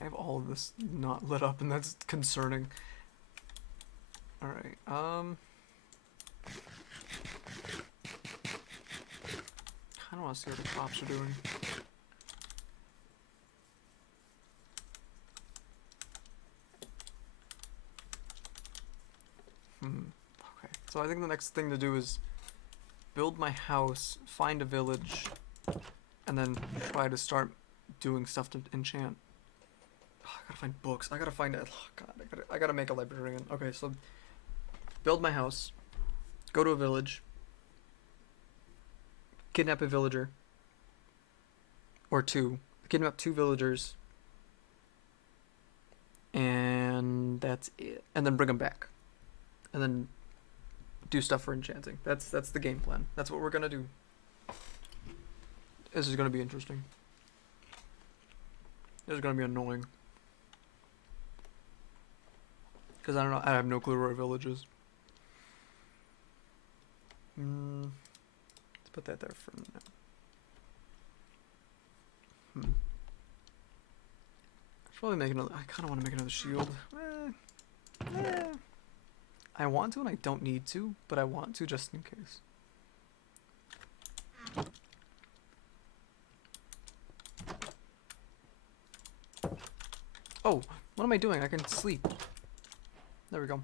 I have all of this not lit up and that's concerning. Alright, I don't want to see what the cops are doing. Okay, so I think the next thing to do is build my house, find a village, and then try to start doing stuff to enchant. Oh, I gotta find books. I gotta find it. Oh, God, I gotta make a librarian. Okay, so build my house, go to a village, kidnap a villager, or kidnap two villagers, and that's it. And then bring them back, and then do stuff for enchanting. That's the game plan. That's what we're gonna do. This is gonna be interesting. This is gonna be annoying. Because I don't know, I have no clue where our village is. Let's put that there for now. I should probably make another, I kinda wanna make another shield. I want to and I don't need to, but I want to just in case. Oh, what am I doing? I can sleep. There we go.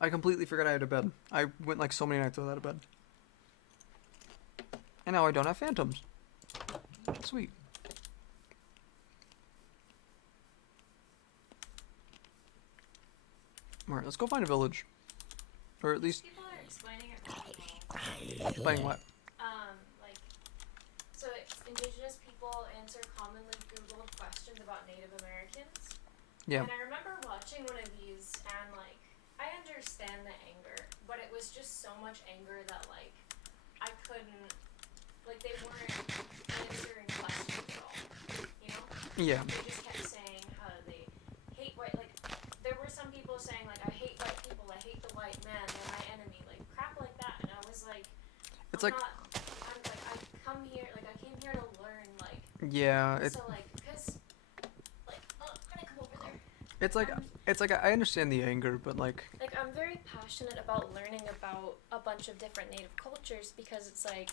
I completely forgot I had a bed. I went like so many nights without a bed. And now I don't have phantoms. Sweet. Alright, let's go find a village. Or at least... People are explaining it really well. Explaining what? Like, so indigenous people answer commonly Googled questions about Native Americans. Yeah. And I remember watching one of these, and like, I understand the anger, but it was just so much anger that like, I couldn't, like, they weren't answering questions at all, you know? Yeah. They just kept saying how they hate white, like, there were some people saying like, I hate white people, I hate the white man, they're my enemy, like, crap like that, and I was like, It's I'm like... not, I'm like, I come here, like, I came here to learn, like, Yeah, it's... so like, cause, like, oh, I'm gonna come over there. It's like I understand the anger, but like... Like, I'm very passionate about learning about a bunch of different native cultures because it's like,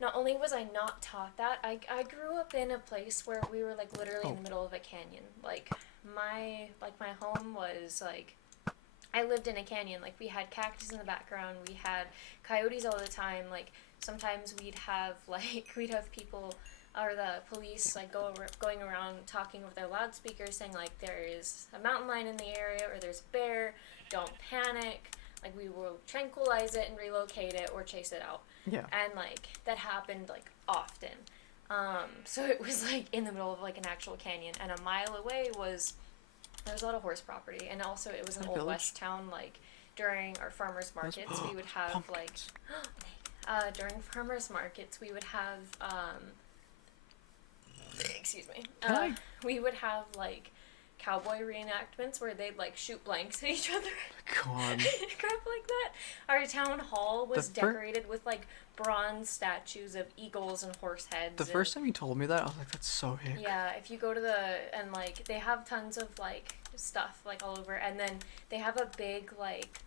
not only was I not taught that, I grew up in a place where we were like literally in the middle of a canyon. Like, my home was like, I lived in a canyon. Like, we had cactus in the background, we had coyotes all the time. Like, sometimes we'd have people or the police like going around talking with their loudspeakers saying like there is a mountain lion in the area or there's a bear, don't panic, like we will tranquilize it and relocate it or chase it out. Yeah. And like that happened like often. So it was like in the middle of like an actual canyon, and a mile away there was a lot of horse property, and also it was an old west town. Like during our farmers markets we would have like during farmers markets we would have excuse me. We would have like cowboy reenactments where they'd like shoot blanks at each other. God. Crap like that. Our town hall was decorated with like bronze statues of eagles and horse heads. The first time you told me that, I was like, that's so hick. Yeah, if you go to and like they have tons of like stuff like all over, and then they have a big like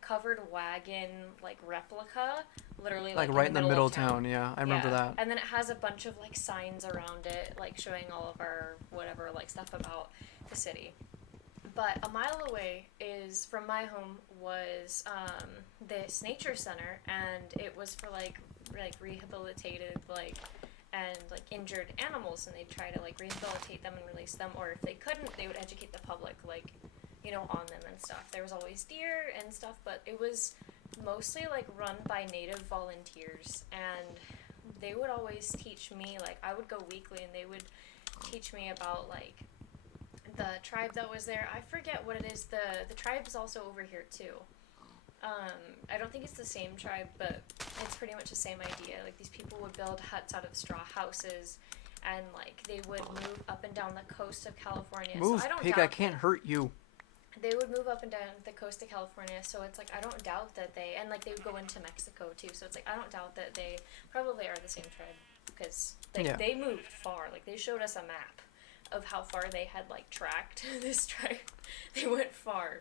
covered wagon like replica literally like right in the middle of of town. Yeah, I remember that. And then it has a bunch of like signs around it like showing all of our whatever like stuff about the city. But a mile away is from my home was this nature center, and it was for like rehabilitated like and like injured animals, and they'd try to like rehabilitate them and release them, or if they couldn't they would educate the public like, you know, on them and stuff. There was always deer and stuff, but it was mostly like run by native volunteers, and they would always teach me, like I would go weekly and they would teach me about like the tribe that was there. I forget what it is. The tribe is also over here too. I don't think it's the same tribe, but it's pretty much the same idea. Like these people would build huts out of straw houses, and like they would move up and down the coast of California. Move, so I don't pig! doubt I can't hurt you. they would move up and down the coast of California, so it's like I don't doubt that and like they would go into Mexico too, so it's like I don't doubt that they probably are the same tribe, because they moved far. Like they showed us a map of how far they had like tracked this tribe. They went far.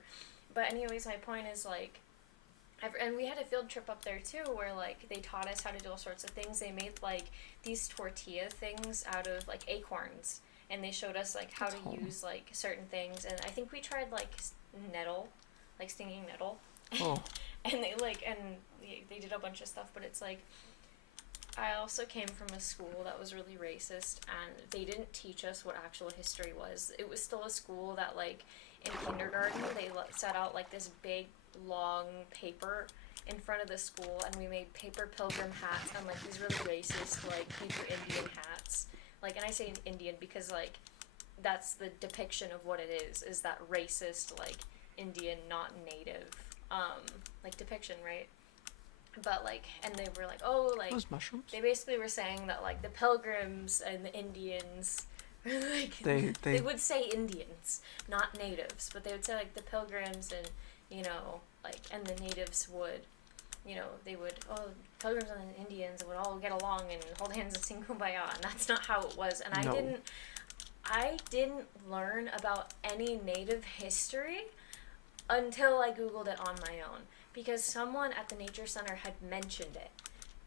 But anyways, my point is like, and we had a field trip up there too, where like they taught us how to do all sorts of things. They made like these tortilla things out of like acorns, and they showed us like how to use like certain things. And I think we tried like nettle, like stinging nettle. Oh. And they did a bunch of stuff, but it's like, I also came from a school that was really racist, and they didn't teach us what actual history was. It was still a school that like in kindergarten they set out like this big long paper in front of the school, and we made paper pilgrim hats and like these really racist like Hebrew Indian hats. Like, and I say Indian because like that's the depiction of what it is that racist, like, Indian, not native, like, depiction, right? But, like, and they were like, oh, like, Those mushrooms? they basically were saying that, like, the Pilgrims and the Indians, like, They would say Indians, not natives, but they would say, like, the Pilgrims and, you know, like, and the natives would, you know, they would, oh, Pilgrims and Indians would all get along and hold hands and sing Kumbaya, and that's not how it was. And No. I didn't learn about any native history until I Googled it on my own, because someone at the nature center had mentioned it,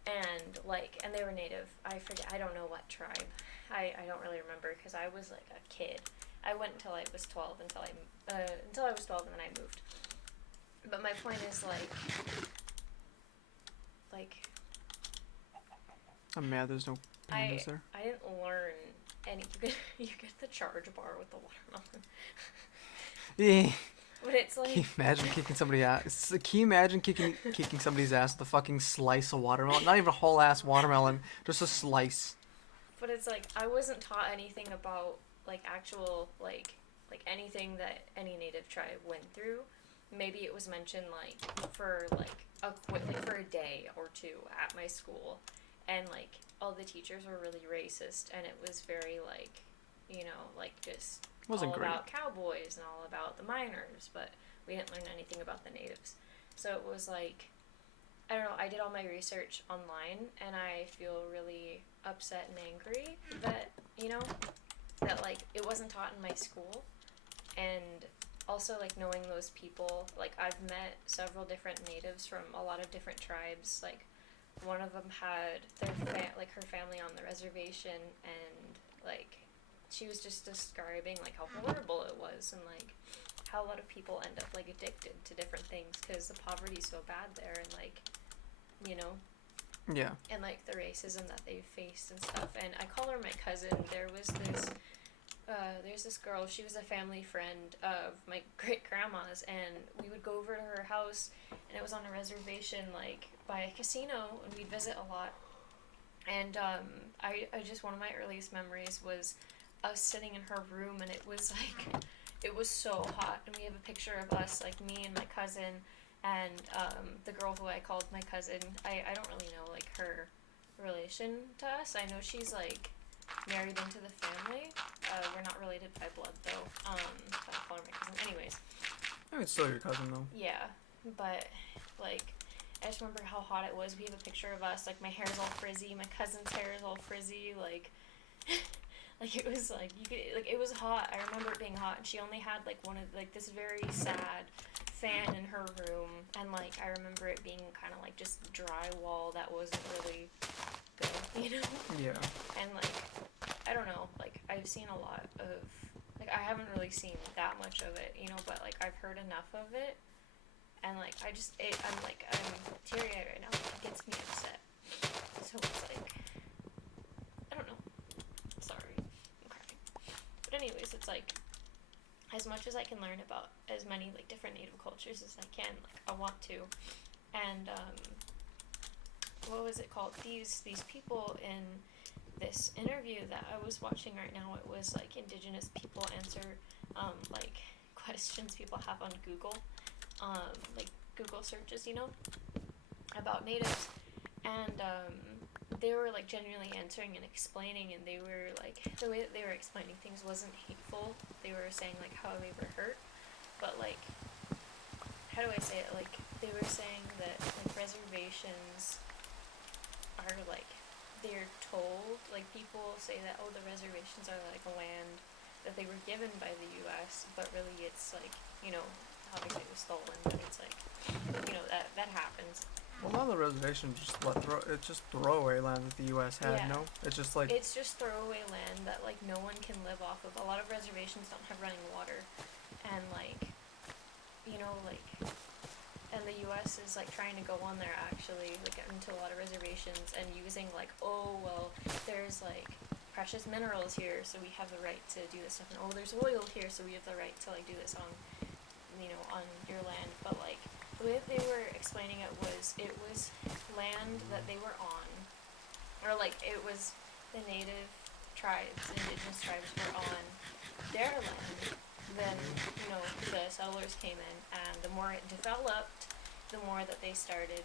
and, like, and they were native. I forget, I don't know what tribe. I don't really remember, because I was, like, a kid. I went until I was 12, until I was 12, and then I moved. But my point is, like, I'm mad there's no pandas there. I didn't learn any. You get the charge bar with the watermelon. Yeah. But it's like, Can you imagine kicking somebody ass? Can you imagine kicking somebody's ass with a fucking slice of watermelon? Not even a whole ass watermelon, just a slice. but it's like, I wasn't taught anything about, like, actual, like anything that any native tribe went through. Maybe it was mentioned, like, for, like, for a day or two at my school, and, like, all the teachers were really racist, and it was very, like, you know, like, just Wasn't all great. about cowboys and all about the miners, but we didn't learn anything about the natives. So it was like, I don't know, I did all my research online, and I feel really upset and angry that, you know, that, like, it wasn't taught in my school. And also, like, knowing those people, like, I've met several different natives from a lot of different tribes. Like, one of them had like, her family on the reservation, and, like, she was just describing, like, how horrible it was, and, like, how a lot of people end up, like, addicted to different things because the poverty's so bad there, and, like, you know, Yeah. and, like, the racism that they've faced and stuff. And I call her my cousin. There's this girl, she was a family friend of my great grandma's, and we would go over to her house, and it was on a reservation, like, by a casino, and we'd visit a lot. And I just, one of my earliest memories was us sitting in her room, and it was like, it was so hot, and we have a picture of us, like, me and my cousin, and the girl who I called my cousin. I don't really know, like, her relation to us. I know she's, like, married into the family. We're not related by blood, though, but I call her my cousin. Anyways, I mean, it's still your cousin, though. yeah, but, like, I just remember how hot it was. We have a picture of us, like, my hair's all frizzy, my cousin's hair is all frizzy, like, like, it was, like, you could, like, it was hot. I remember it being hot, and she only had, like, one of, like, this very sad fan in her room, and, like, I remember it being kind of, like, just drywall that wasn't really good, you know? Yeah. And, like, I don't know, like, I've seen a lot of, like, I haven't really seen that much of it, you know, but, like, I've heard enough of it, and, like, I'm teary-eyed right now. It gets me upset. So it's like, I don't know. Sorry, I'm crying. But anyways, it's like, as much as I can learn about as many, like, different native cultures as I can, like, I want to. And what was it called? These people in this interview that I was watching right now, it was, like, indigenous people answer like, questions people have on Google, like, Google searches, you know, about natives. And they were, like, genuinely answering and explaining, and they were, like, the way that they were explaining things wasn't hateful. They were saying, like, how they were hurt, but, like, how do I say it? Like, they were saying that, like, reservations are, like, they're told, like, people say that, oh, the reservations are, like, land that they were given by the U.S., but really it's, like, you know, obviously it was stolen, but it's, like, you know, that happens. Well, a lot of the reservations it's just throwaway land that the U.S. had. Yeah. No, it's just like It's just throwaway land that, like, no one can live off of. A lot of reservations don't have running water, and, like, you know, like, and the U.S. is, like, trying to go on there, actually, like, into a lot of reservations, and using, like, oh, well, there's, like, precious minerals here, so we have the right to do this stuff, and oh, there's oil here, so we have the right to, like, do this on, you know, on your land. But, like, the way that they were explaining it was land that they were on, or, like, it was the native indigenous tribes were on their land, then, the settlers came in, and the more it developed, the more that they started,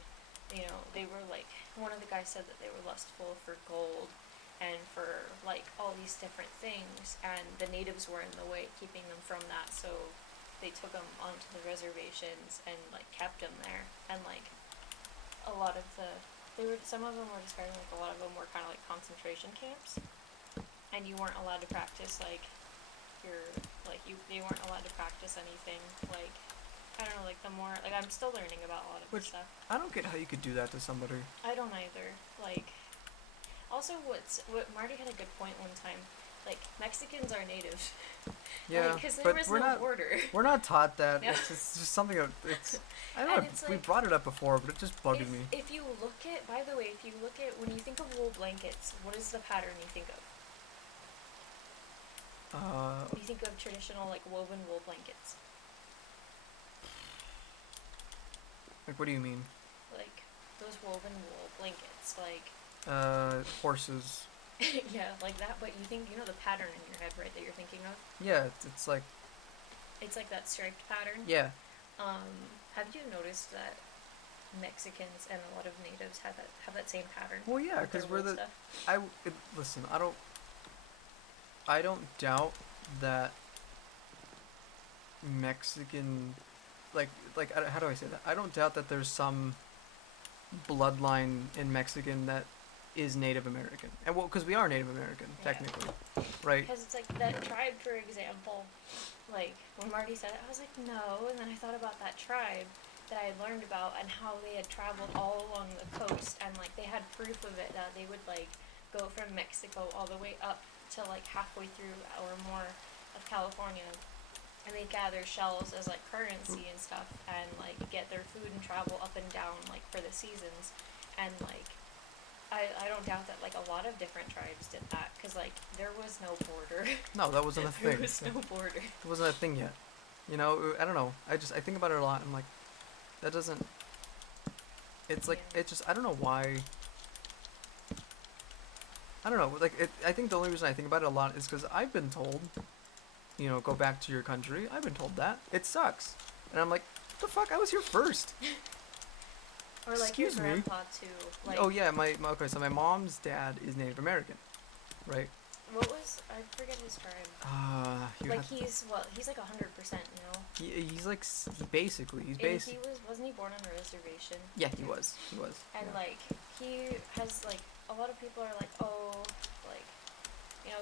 they were like, one of the guys said that they were lustful for gold and for like all these different things, and the natives were in the way, keeping them from that, so they took them onto the reservations and like kept them there, and like a lot of some of them were describing like a lot of them were kind of like concentration camps, and you weren't allowed to practice like they weren't allowed to practice anything like, I don't know, like the more, like I'm still learning about a lot of this stuff. I don't get how you could do that to somebody. I don't either. Like, also what Marty had a good point one time. Like, Mexicans are native. Yeah, because but there was we're no not. border. We're not taught that. Yeah. It's just something. It's. I don't And know. it's We like, brought it up before, but it just bugged me. If you look at, by the way, if you look at, when you think of wool blankets, what is the pattern you think of? You think of traditional like woven wool blankets. Like, what do you mean? Like those woven wool blankets, like. Horses. Yeah, like that. But you think the pattern in your head, right? That you're thinking of. Yeah, it's like. It's like that striped pattern. Yeah. Have you noticed that Mexicans and a lot of natives have that same pattern? Well, yeah, with their because we're wool the. stuff? Listen. I don't doubt that Mexican, how do I say that? I don't doubt that there's some bloodline in Mexican that is Native American, and well, because we are Native American Yeah. technically, right? Because it's like that tribe, for example. Like when Marty said it, I was like, no, and then I thought about that tribe that I had learned about and how they had traveled all along the coast, and like they had proof of it that they would like go from Mexico all the way up to like halfway through or more of California, and they gather shells as like currency and stuff, and like get their food and travel up and down like for the seasons, and like I don't doubt that like a lot of different tribes did that, because like there was no border. No, that wasn't a thing. There was no border. It wasn't a thing yet. I don't know. I think about it a lot. I'm like, that doesn't. It's like Yeah. it just. I don't know why. I don't know. Like I think the only reason I think about it a lot is because I've been told, go back to your country. I've been told that it sucks, and I'm like, what the fuck? I was here first. Or like Excuse your me? grandpa too. Like, Oh yeah, okay. So my mom's dad is Native American, right? what was, I forget his tribe. Like he's like 100%, He's like basically he's And basic. wasn't he born on a reservation? Yeah, he was. And Yeah. like he has like, a lot of people are like, oh, like,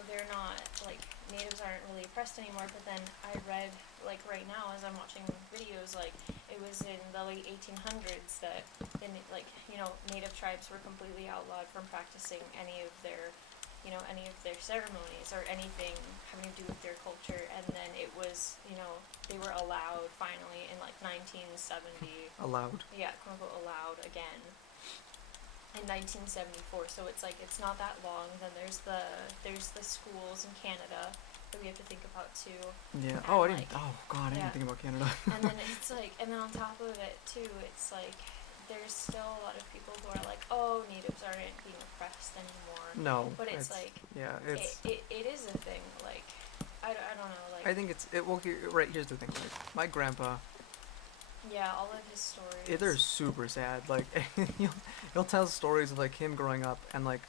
they're not, like, natives aren't really oppressed anymore, but then I read, like, right now as I'm watching videos, like, it was in the late 1800s that, native tribes were completely outlawed from practicing any of their ceremonies or anything having to do with their culture, and then it was, they were allowed finally in, like, 1970, Allowed. yeah, quote-unquote allowed again in 1974, so it's like, it's not that long. Then there's the schools in Canada that we have to think about too. Yeah. And Oh, I didn't. like, Oh God, I yeah. didn't think about Canada. And then it's like, and then on top of it too, it's like there's still a lot of people who are like, oh, natives aren't being oppressed anymore. No. But it's like, yeah, it's. it is a thing. Like, I don't know. Like, I think it's. Well, here's the thing. Like, my grandpa. yeah, all of his stories. They're super sad. Like, he'll tell stories of like him growing up, and like,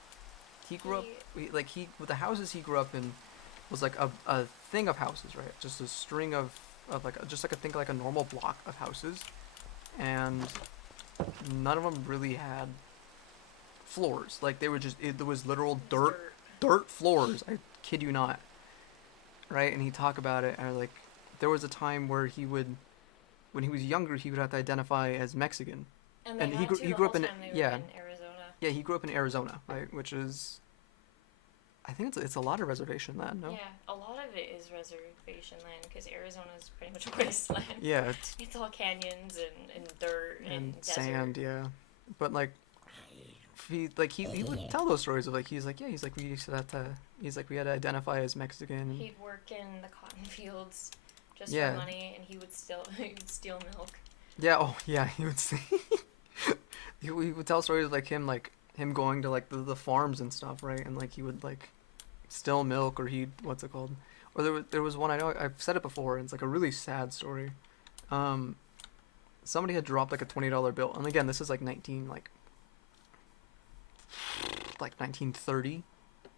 he grew up. With the houses he grew up in, was like a thing of houses, right? Just a string of like just like a think like a normal block of houses, and none of them really had floors. Like they were just there was literal dirt floors. I kid you not. Right, and he'd talk about it, and like there was a time where he would, when he was younger, he would have to identify as Mexican. And he he grew up in in yeah. Arizona. Yeah, he grew up in Arizona, right, which is, I think it's a lot of reservation land, no? Yeah, a lot of it is reservation land, because Arizona is pretty much a wasteland. Yeah, It's all canyons and dirt and desert. sand, yeah. But like, he would tell those stories of like he's like we used to have to, he's like we had to identify as Mexican. He'd work in the cotton fields just Yeah. for money, and he would steal milk. Yeah, oh yeah, he would say. he would tell stories of like him going to like the farms and stuff, right? And like he would like still milk, or he what's it called? Or there was one I know I've said it before. And it's like a really sad story. Somebody had dropped like a $20 bill, and again, this is like 1930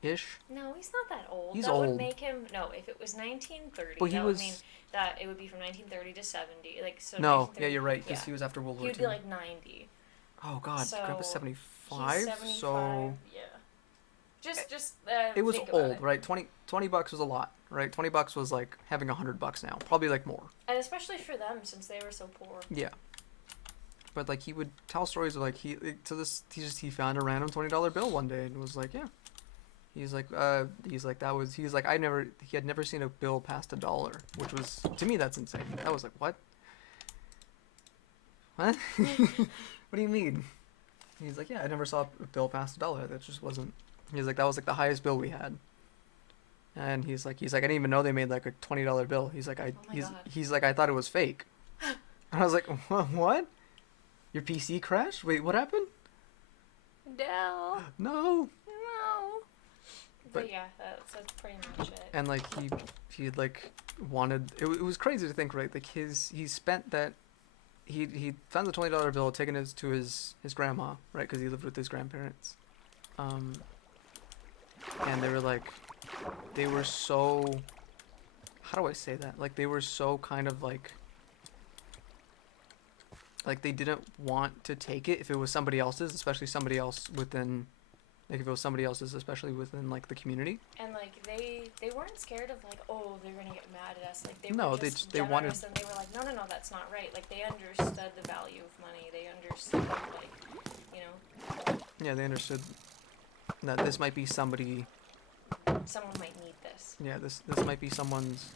ish. No, he's not that old. He's that old. would make him no. If it was 1930, But he that was would mean that it would be from 1930 to 70. Like so. no, 1930, yeah, you're right, because yeah. he was after World He War would II. be like 90. Oh God, So, Grandpa's He's 75, 75. so Yeah. Just it was think about old, it. right? 20 bucks was a lot, right? 20 bucks was like having $100 now, probably like more. And especially for them, since they were so poor. Yeah. But like he would tell stories of like he found a random $20 bill one day and was like, yeah. He's like he had never seen a bill past $1, which was, to me, that's insane. I was like, what? What? What do you mean? He's like, yeah, I never saw a bill past $1. That just wasn't. He's like, that was like the highest bill we had. And he's like, I didn't even know they made like a $20 bill. He's like, Oh my God. he's like, I thought it was fake. And I was like, what? Your PC crashed? Wait, what happened? No. No. No. But But- yeah, that's pretty much it. And like he like wanted it was crazy to think, right? Like he spent that he found the $20 bill, taken it to his grandma, right? Because he lived with his grandparents. And they were so, how do I say that? Like they were so kind of like they didn't want to take it if it was somebody else's, especially somebody else within, like if it was somebody else's, especially within like the community. And like they weren't scared of like, oh, they're gonna get mad at us. Like they No, were they just they wanted- generous, and they were like, no, that's not right. Like they understood the value of money. They understood like, you know, Yeah, they understood that this might be somebody. someone might need this. Yeah, this might be someone's.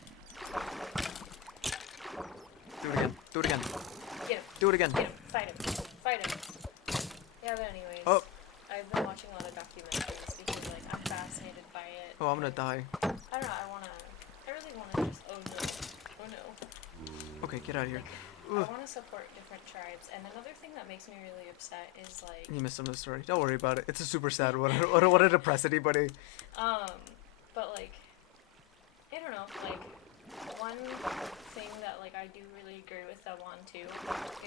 Do it again. Do it again. Get him. Do it again. Get him. Fight him. Fight him. Yeah, but anyways. Oh. I've been watching a lot of documentaries because like I'm fascinated by it. Oh, I'm gonna die. I don't know. I really wanna just. Oh no. Okay, get out of here. I Ugh. want to support different tribes, and another thing that makes me really upset is like, You missed some of the story. Don't worry about it. It's a super sad one. I don't want to depress anybody. but like, I don't know, like, one thing that like I do really agree with them on too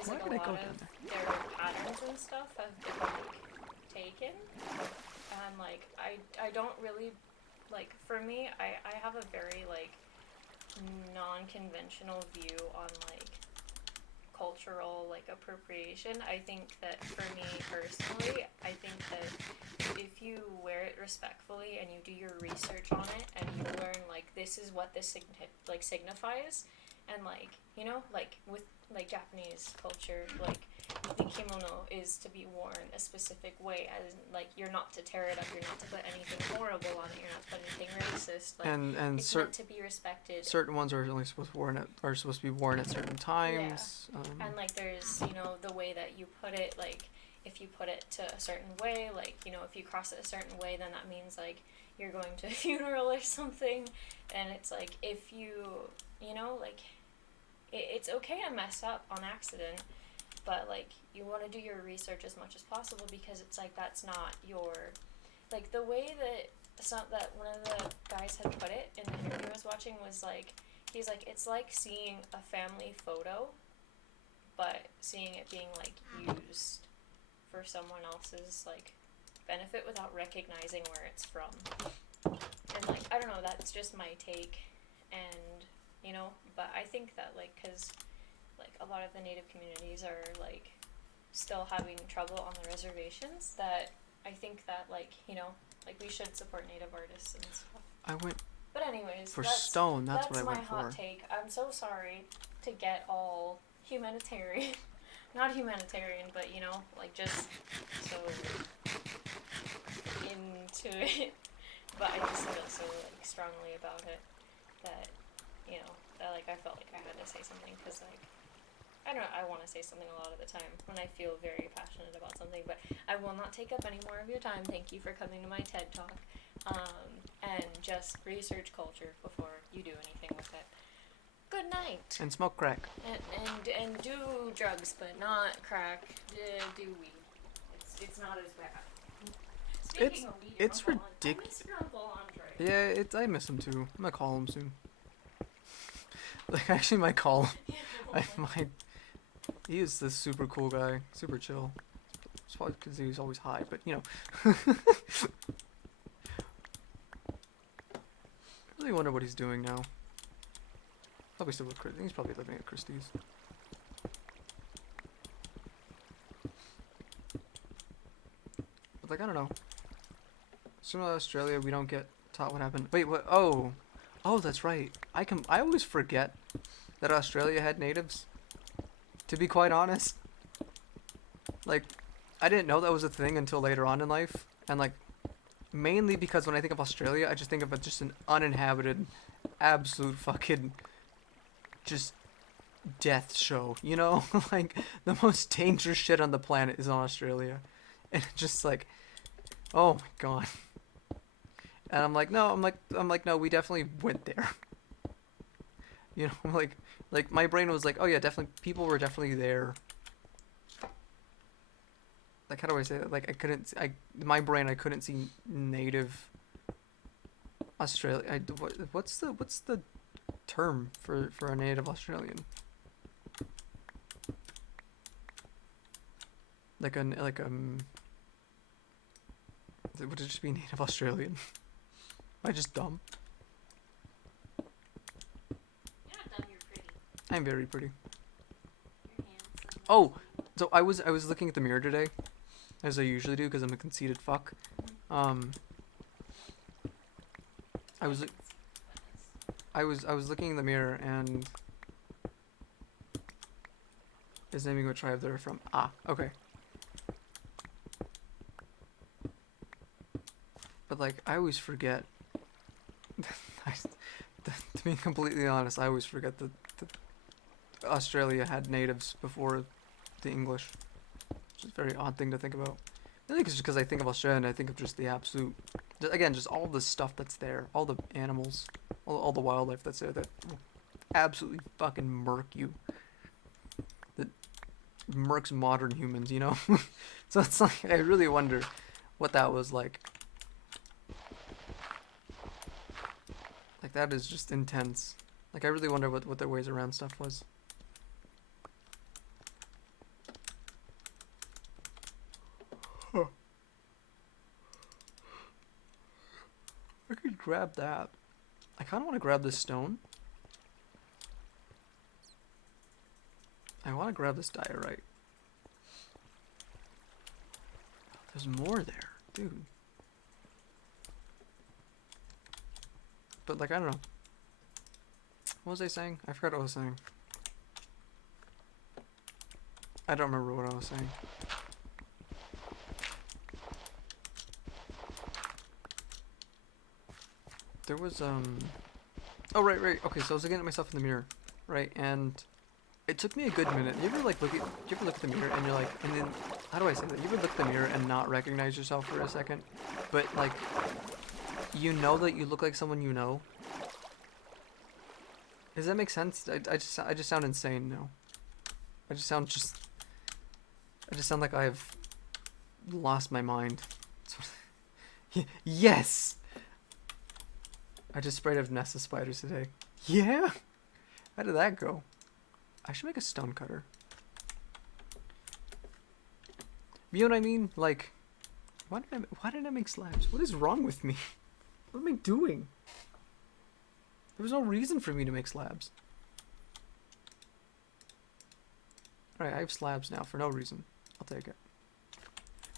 is Why like did a I go lot down of there? their patterns and stuff have been like taken, and like I don't really like, for me, I have a very like non-conventional view on like cultural like appropriation. I think that for me personally, I think that if you wear it respectfully and you do your research on it and you learn like this is what this signifies, and like, you know, like with like Japanese culture, like the kimono is to be worn a specific way, as in, like you're not to tear it up, you're not to put anything horrible on it, you're not to put anything racist, like And it's meant to be respected. certain ones are only supposed to be worn at certain times. And like there's, you know, the way that you put it, like if you put it to a certain way, like, you know, if you cross it a certain way, then that means like you're going to a funeral or something. And it's like, if you know, like it's okay to mess up on accident, but like you want to do your research as much as possible, because it's like that's not your, like the way that that one of the guys had put it in the interview I was watching was like, he's like, it's like seeing a family photo, but seeing it being like used for someone else's like benefit without recognizing where it's from. And like, I don't know, that's just my take. And you know, but I think that like, cause like a lot of the native communities are like still having trouble on the reservations, that I think that like, you know, like we should support native artists and stuff. I went But anyways, for that's stone. That's what I my went hot for. take. I'm so sorry to get all humanitarian. Not humanitarian, but you know, like just so into it. But I just feel so like strongly about it that, you know, that like I felt like I had to say something, because like, I don't know, I want to say something a lot of the time when I feel very passionate about something. But I will not take up any more of your time. Thank you for coming to my TED Talk. And just research culture before you do anything with it. Good night. And smoke crack. And do drugs, but not crack. Do weed. It's not as bad. Speaking of weed, it's Uncle An- I ridic- miss your Uncle Andre. Yeah, I miss him too. I'm gonna call him soon. Like, I actually might call him. I might. He is this super cool guy, super chill. It's probably because he was always high, but you know. I really wonder what he's doing now. Probably still with Chris. I think he's probably living at Christie's. But like, I don't know. Similar to Australia, we don't get taught what happened. Wait, what? Oh, that's right. I always forget that Australia had natives. To be quite honest, like, I didn't know that was a thing until later on in life, and like, mainly because when I think of Australia, I just think of it just an uninhabited, absolute fucking, just death show. You know, like the most dangerous shit on the planet is in Australia, and it's just like, oh my god. And I'm like, no, no, we definitely went there. You know, like my brain was like, oh yeah, definitely, people were definitely there. Like, how do I say that? Like, my brain, I couldn't see native Australia. What's the term for a native Australian? Would it just be native Australian? Am I just dumb? You're not dumb, you're pretty. I'm very pretty. You're handsome. Oh, so I was looking at the mirror today, as I usually do, because I'm a conceited fuck. I was looking in the mirror, and is naming what tribe they're from. Ah, okay. But like, I always forget. To be completely honest, I always forget that Australia had natives before the English. Which is a very odd thing to think about. I think it's just because I think of Australia and I think of just the absolute, again, just all the stuff that's there, all the animals, all the wildlife that's there that will absolutely fucking murk you. That murks modern humans, you know? So it's like, I really wonder what that was like. Like, that is just intense. Like, I really wonder what their ways around stuff was. Huh. I could grab that. I kind of want to grab this stone. I want to grab this diorite. There's more there, dude. But like, I don't know. What was I saying? I forgot what I was saying. I don't remember what I was saying. There was oh, right. Okay, so I was looking at myself in the mirror, right? And it took me a good minute. You ever look at the mirror and you're like, and then, how do I say that? You ever look at the mirror and not recognize yourself for a second, but like, you know that you look like someone you know? Does that make sense? I just sound insane now. I just sound like I've lost my mind. Yes! I just sprayed of Nessa spiders today. Yeah? How did that go? I should make a stone cutter. You know what I mean? Like, why did I make slabs? What is wrong with me? What am I doing? There was no reason for me to make slabs. Alright, I have slabs now for no reason. I'll take it.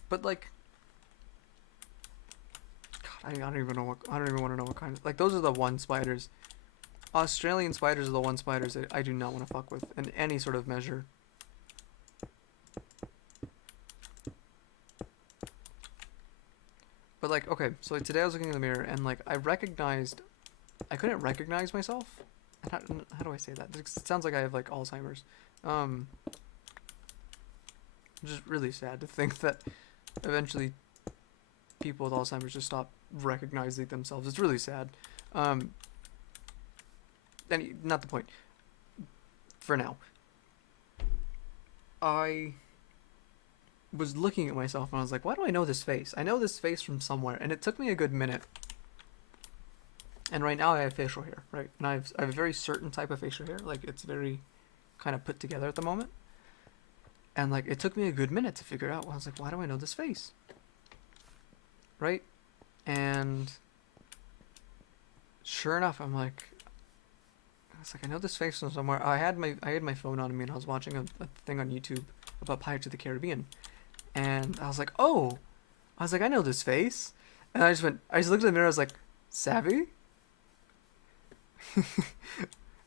But like, God, I don't even want to know what kind of, like, those are the one spiders. Australian spiders are the one spiders that I do not want to fuck with in any sort of measure. But like, okay, so like today I was looking in the mirror and like I couldn't recognize myself. How do I say that? It sounds like I have like Alzheimer's. Just really sad to think that eventually people with Alzheimer's just stop recognizing themselves. It's really sad. And not the point. For now. I was looking at myself and I was like, why do I know this face? I know this face from somewhere, and it took me a good minute And right now I have facial hair, right? And I have a very certain type of facial hair. Like, it's very kind of put together at the moment. And, like, it took me a good minute to figure out. I was like, why do I know this face? Right? And sure enough, I was like, I know this face from somewhere. I had my phone on me, and I was watching a thing on YouTube about Pirates of the Caribbean. And I was like, oh. I was like, I know this face. And I just looked in the mirror, I was like, Savvy? And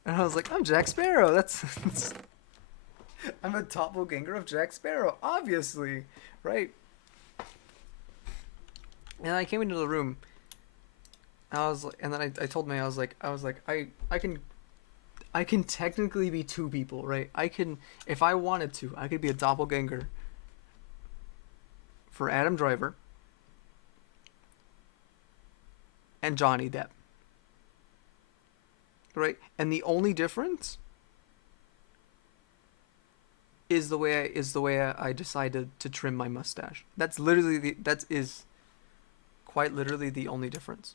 I was like, I'm Jack Sparrow. That's I'm a doppelganger of Jack Sparrow, obviously, right? And I came into the room. And I was like, and then I told me I was like I can technically be two people, right? I can, if I wanted to, I could be a doppelganger for Adam Driver and Johnny Depp, right? And the only difference is the way I decided to trim my mustache. That is quite literally the only difference.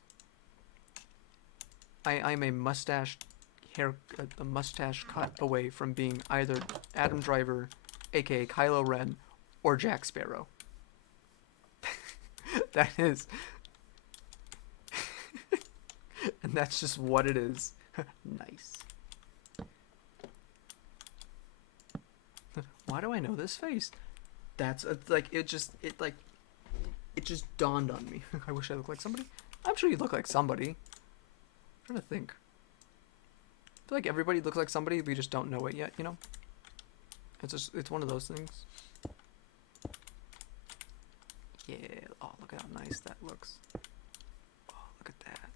I'm a mustache cut away from being either Adam Driver, aka Kylo Ren, or Jack Sparrow. That is, and that's just what it is. Nice. Why do I know this face? That's like it just dawned on me. I wish I looked like somebody. I'm sure you look like somebody. I'm trying to think. I feel like everybody looks like somebody, we just don't know it yet, you know? It's one of those things. Yeah, oh, look at how nice that looks. Oh, look at that.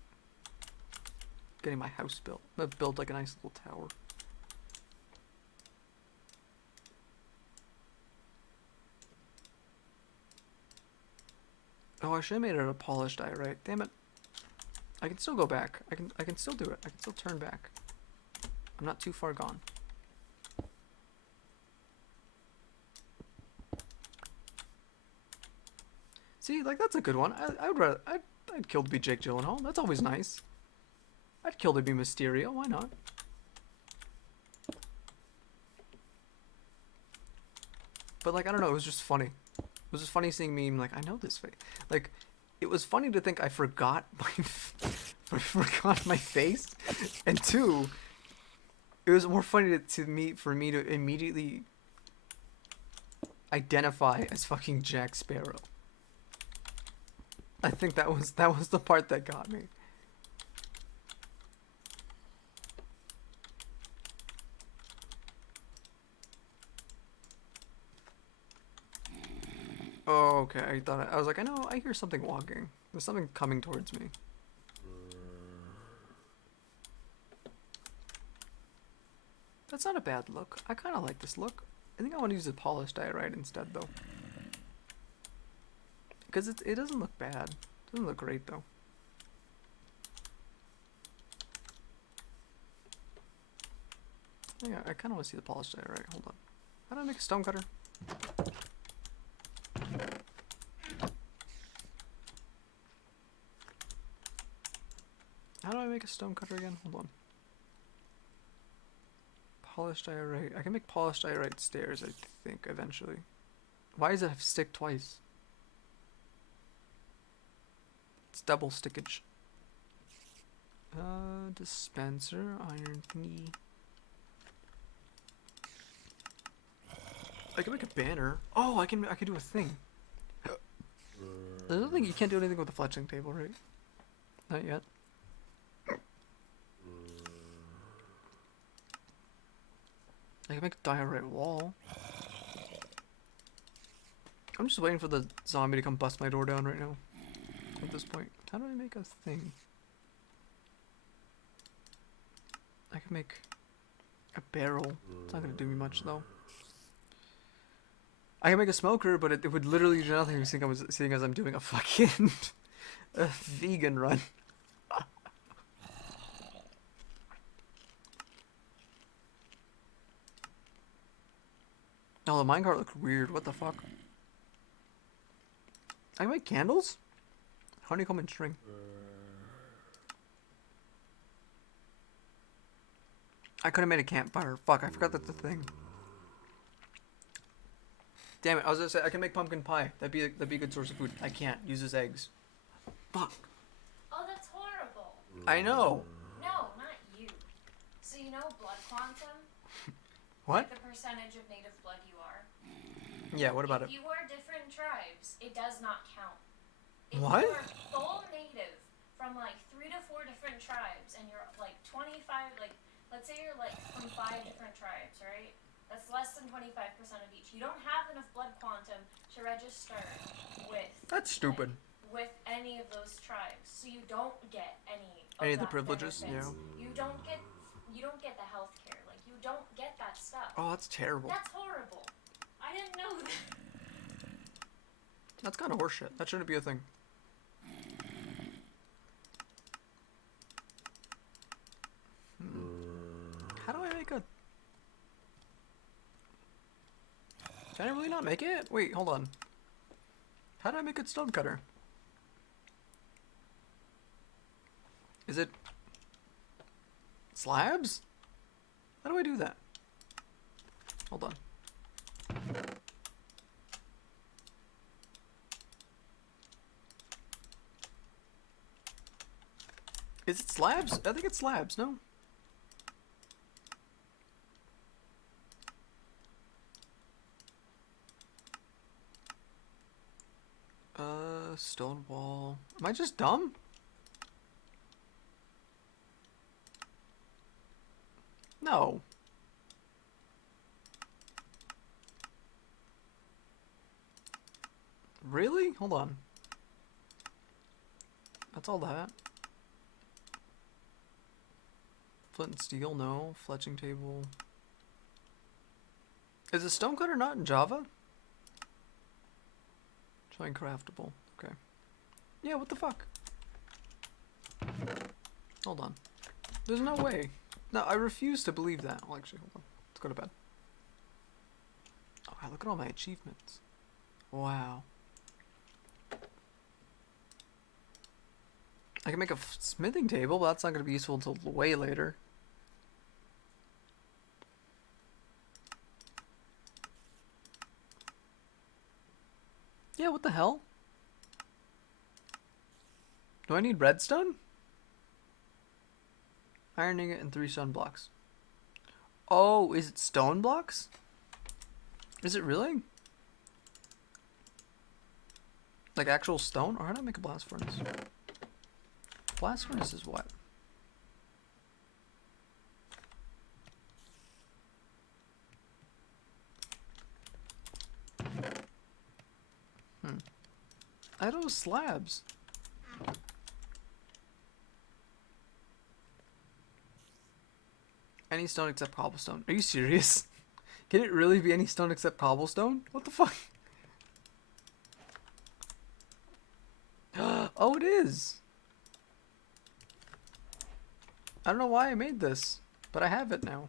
Getting my house built. I'm gonna build like a nice little tower. Oh, I should have made it a polished eye, right? Damn it. I can still go back. I can still do it. I can still turn back. I'm not too far gone. See, like, that's a good one. I'd kill to be Jake Gyllenhaal. That's always nice. I'd kill to be Mysterio. Why not? But, like, I don't know. It was just funny. It was just funny seeing me. Like, I know this face. Like, it was funny to think I forgot my face, and two, it was more funny for me to immediately identify as fucking Jack Sparrow. I think that was the part that got me. Oh, okay. I was like, I know, I hear something walking. There's something coming towards me. That's not a bad look. I kind of like this look. I think I want to use a polished diorite instead, though. Because it doesn't look bad. It doesn't look great, though. Yeah, I kind of want to see the polished diorite. Hold on. How do I make a stone cutter? How do I make a stone cutter again? Hold on. Polished diorite. I can make polished diorite stairs, I think, eventually. Why does it have stick twice? It's double stickage. Dispenser, iron thingy. I can make a banner. Oh, I can do a thing. I don't think you can't do anything with the fletching table, right? Not yet. I can make a diorite wall. I'm just waiting for the zombie to come bust my door down right now. At this point. How do I make a thing? I can make a barrel. It's not gonna do me much though. I can make a smoker, but it would literally do nothing seeing as I'm doing a fucking a vegan run. Oh, the minecart looked weird. What the fuck? I can make candles? Honeycomb and string. I could have made a campfire. Fuck, I forgot that's the thing. Damn it, I was gonna say I can make pumpkin pie. That'd be a good source of food. I can't. Uses eggs. Fuck. Oh, that's horrible. I know. No, not you. So you know blood quantum? What? Like the percentage of native blood you are. Yeah, what about If it? you are different tribes, it does not count. If What? you are full native from like 3 to 4 different tribes and you're like 25, like let's say you're like from 5 different tribes, right? That's less than 25% of each. You don't have enough blood quantum to register with That's stupid. with any of those tribes. So you don't get any Any of the that privileges? benefits. Yeah. You don't get the health care. Like you don't get that stuff. Oh, that's terrible. That's horrible. I didn't know that. That's kind of horseshit. That shouldn't be a thing. How do I make a... Can I really not make it? Wait, hold on. How do I make a stone cutter? Is it... slabs? How do I do that? Hold on. Is it slabs? I think it's slabs, no? Stone wall. Am I just dumb? No. Really? Hold on. That's all that. Flint and steel, no. Fletching table. Is a stone cutter not in Java? Showing craftable. Okay. Yeah, what the fuck? Hold on. There's no way. No, I refuse to believe that. Well, actually, hold on. Let's go to bed. Oh, wow, look at all my achievements. Wow. I can make a smithing table, but that's not going to be useful until way later. Yeah, what the hell? Do I need redstone? Iron ingot and 3 stone blocks. Oh, is it stone blocks? Is it really? Like actual stone? Or how do I make a blast furnace? Blast furnace is what? I thought it was slabs. Any stone except cobblestone. Are you serious? Can it really be any stone except cobblestone? What the fuck? Oh, it is. I don't know why I made this, but I have it now.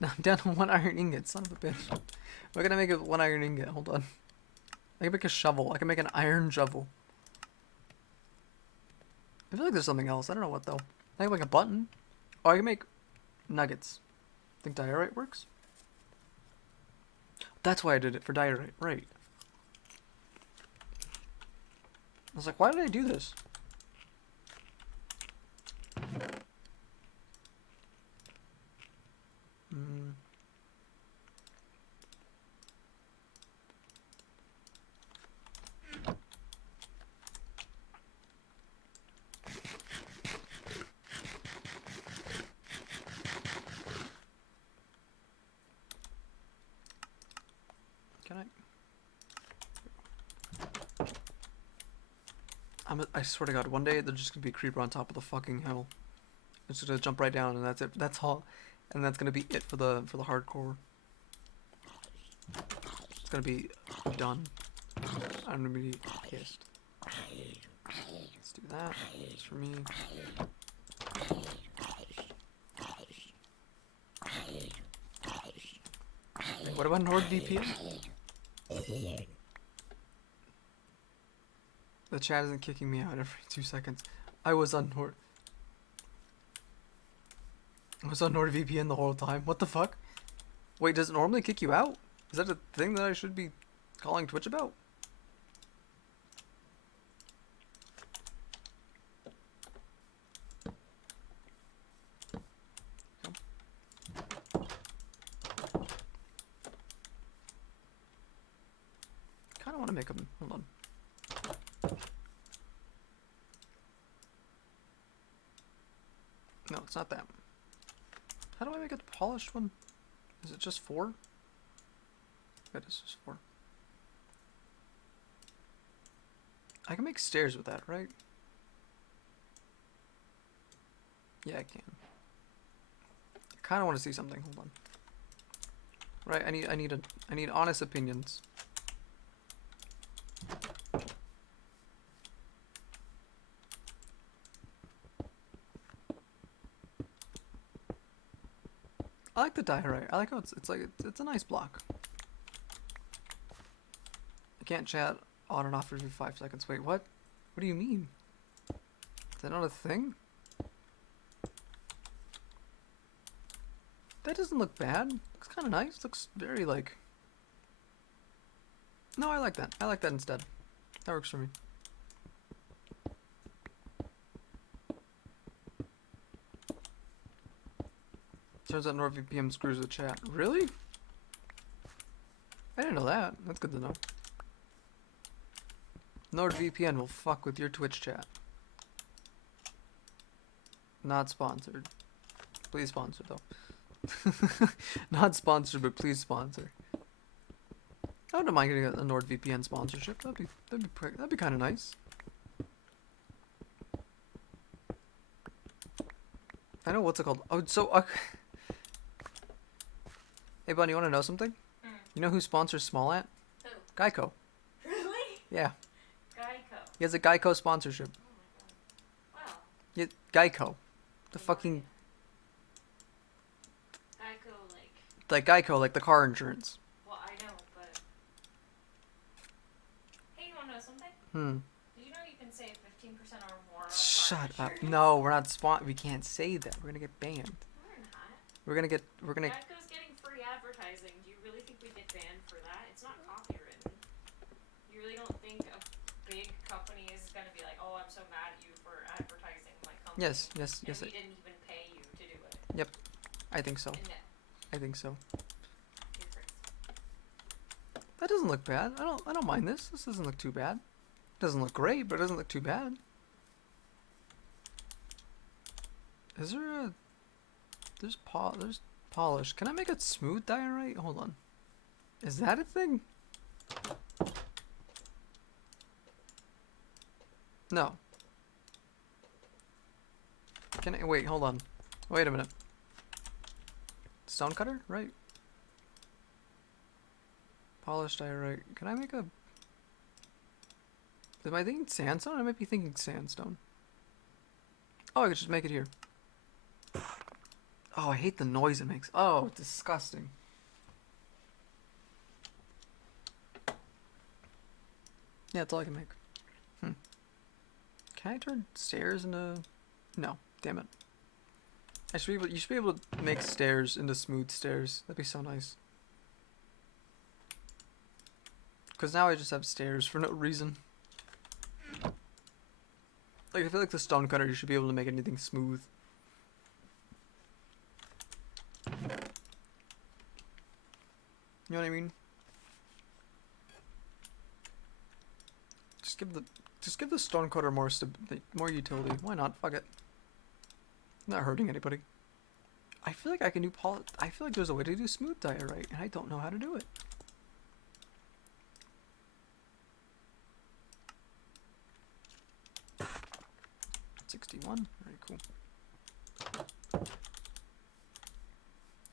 Now I'm down to 1 iron ingot, son of a bitch. We're gonna make it 1 iron ingot. Hold on. I can make a shovel. I can make an iron shovel. I feel like there's something else. I don't know what though. I can make a button. Oh, I can make nuggets. Think diorite works? That's why I did it, for diorite. Right. I was like, why did I do this? Can I swear to God, one day there's just gonna be a creeper on top of the fucking hill. It's just gonna jump right down, and that's it. That's all, and that's gonna be it for the hardcore. It's gonna be done. I'm gonna be pissed. Let's do that. It's for me. Wait, what about NordVPN? The chat isn't kicking me out every 2 seconds. I was on Nord. I was on NordVPN the whole time. What the fuck? Wait, does it normally kick you out? Is that a thing that I should be calling Twitch about? Kind of want to make them. Hold on. No, it's not that. How do I make it the polished one? Is it just 4? It is just 4. I can make stairs with that, right? Yeah, I can. I kind of want to see something. Hold on. Right, I need honest opinions. I like the diorite. I like how it's like it's a nice block. I can't chat on and off for 5 seconds. Wait, what? What do you mean? Is that not a thing? That doesn't look bad. Looks kind of nice. Looks very like. No, I like that. I like that instead. That works for me. Turns out NordVPN screws the chat. Really? I didn't know that. That's good to know. NordVPN will fuck with your Twitch chat. Not sponsored. Please sponsor though. Not sponsored, but please sponsor. I wouldn't mind getting a NordVPN sponsorship. That'd be kind of nice. I know what's it called. Oh, so hey, Bunny, you want to know something? You know who sponsors Small Ant? Who? Geico. Really? Yeah. Geico. He has a Geico sponsorship. Oh my god. Wow. Yeah, Geico. The fucking Geico, like Geico, like the car insurance. well, I know, but hey, you wanna know something? Do you know you can save 15% or more on Shut car up. insurance? No, we're not we can't say that. We're gonna get banned. No, we're not. We're gonna Geico's getting free advertising. Do you really think we get banned for that? It's not copywritten. You really don't think a big company is gonna be like, oh, I'm so mad at you for advertising my company? Yes. And we didn't even pay you to do it. Yep. I think so. No, I think so. you're crazy. That doesn't look bad. I don't mind this. This doesn't look too bad. It doesn't look great, but it doesn't look too bad. Is there a there's polish. Can I make it smooth diorite? Hold on. Is that a thing? No. Can I wait, hold on. Wait a minute. Stonecutter, right? Polished diorite. Can I make a am I thinking sandstone? I might be thinking sandstone. Oh, I could just make it here. Oh, I hate the noise it makes. Oh, disgusting. Yeah, that's all I can make. Can I turn stairs into... No, damn it. I should be able, you should be able to make stairs into smooth stairs. That'd be so nice. Because now I just have stairs for no reason. Like, I feel like the stonecutter, you should be able to make anything smooth. You know what I mean? Just give the stonecutter more utility. Why not? Fuck it. Not hurting anybody. I feel like I can do I feel like there's a way to do smooth diorite, and I don't know how to do it. $61. Very cool.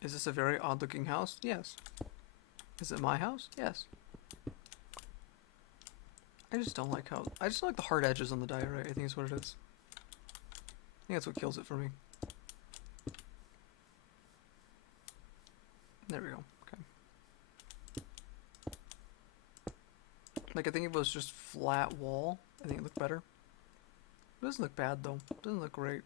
Is this a very odd looking house? Yes. Is it my house? Yes. I just don't like the hard edges on the diorite. I think is what it is. I think that's what kills it for me. There we go. Okay. Like, I think if it was just flat wall, I think it looked better. It doesn't look bad though. It doesn't look great.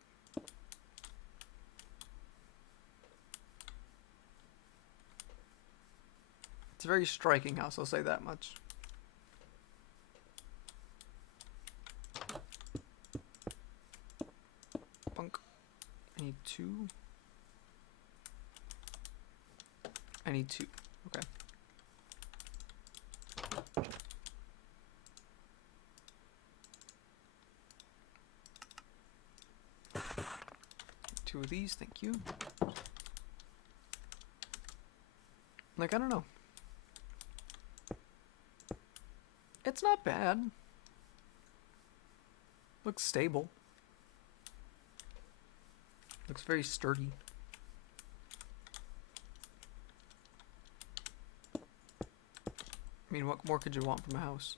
It's a very striking house, I'll say that much. Bunk. I need 2. I need 2. Okay. Two of these, thank you. Like, I don't know. It's not bad. Looks stable. Looks very sturdy. I mean, what more could you want from a house?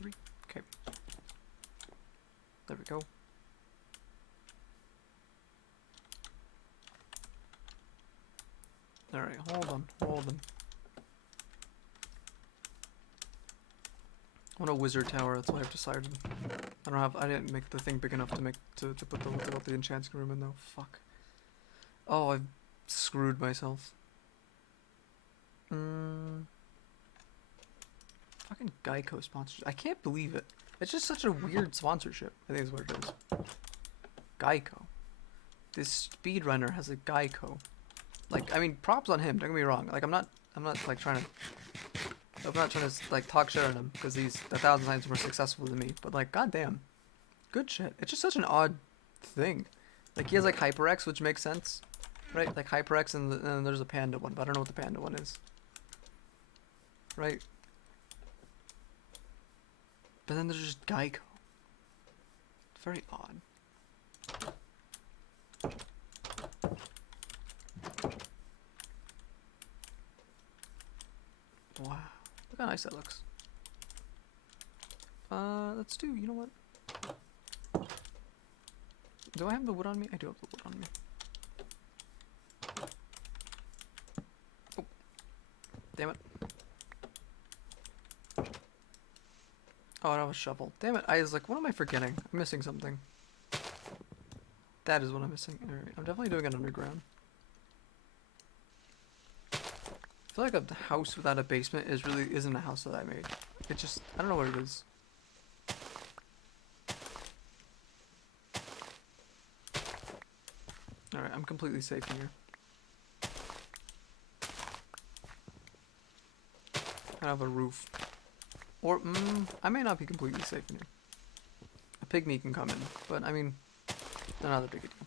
3. Okay. There we go. Alright, hold on. I want a wizard tower, that's what I've decided. I didn't make the thing big enough to put the enchanting room in though. Fuck. Oh, I've screwed myself. Fucking Geico sponsorship. I can't believe it. It's just such a weird sponsorship. I think is what it is. Geico. This speedrunner has a Geico. Like, I mean, props on him. Don't get me wrong. Like, I'm not like trying to like talk shit on him because he's 1,000 times more successful than me. But like, goddamn, good shit. It's just such an odd thing. Like, he has like HyperX, which makes sense, right? Like HyperX, and then there's a Panda one, but I don't know what the Panda one is. Right? But then there's just Geico. It's very odd. Wow. Look how nice that looks. Let's do, you know what? Do I have the wood on me? I do have the wood on me. Oh. Damn it. Oh, I have a shovel. Damn it. I was like, what am I forgetting? I'm missing something. That is what I'm missing. Alright, I'm definitely doing it underground. I feel like a house without a basement isn't a house that I made. It just, I don't know what it is. Alright, I'm completely safe in here. I have a roof. Or, I may not be completely safe in here. A pygmy can come in, but I mean, they're not that big a deal.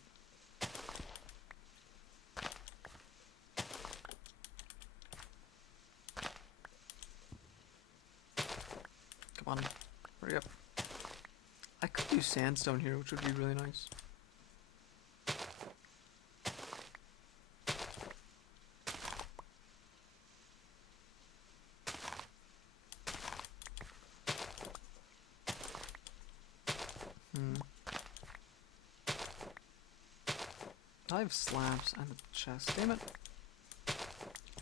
Come on, hurry up. I could do sandstone here, which would be really nice. I have slabs and a chest. Damn it. You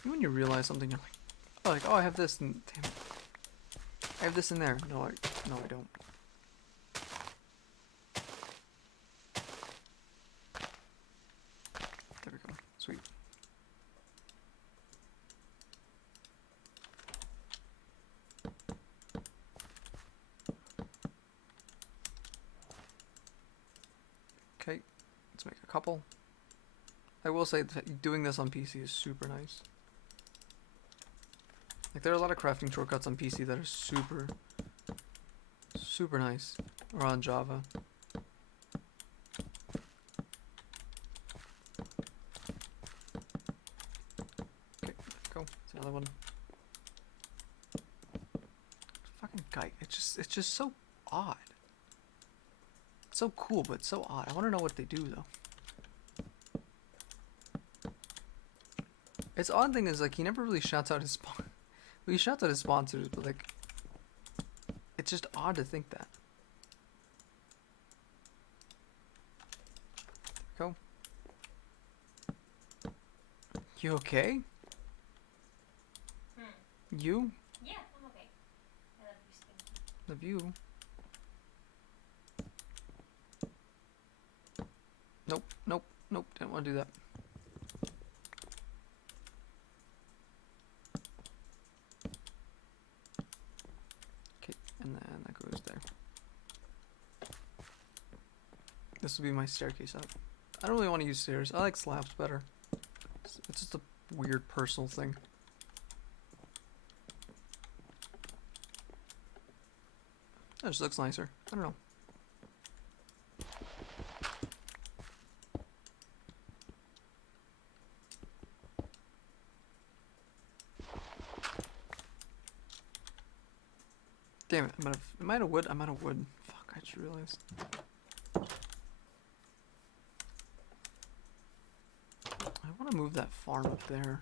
know when you realize something, you're like, oh, I have this, and damn it. I have this in there. No, I don't. There we go. Sweet. Okay, let's make a couple. I will say that doing this on PC is super nice. Like, there are a lot of crafting shortcuts on PC that are super, super nice. Or on Java. Okay, go. It's another one. Fucking guy. It's just so odd. It's so cool, but so odd. I want to know what they do though. Its odd thing is, like, he never really shouts out his sponsors. Well, he shouts out his sponsors, but, like, it's just odd to think that. Go. You okay? You? Yeah, I'm okay. I love your skin. Love you. Nope, nope, nope. Didn't want to do that. this will be my staircase up. I don't really want to use stairs. I like slabs better. It's just a weird personal thing. That just looks nicer. I don't know. Damn it, am I out of wood? I'm out of wood. Fuck, I just realized. I want to move that farm up there.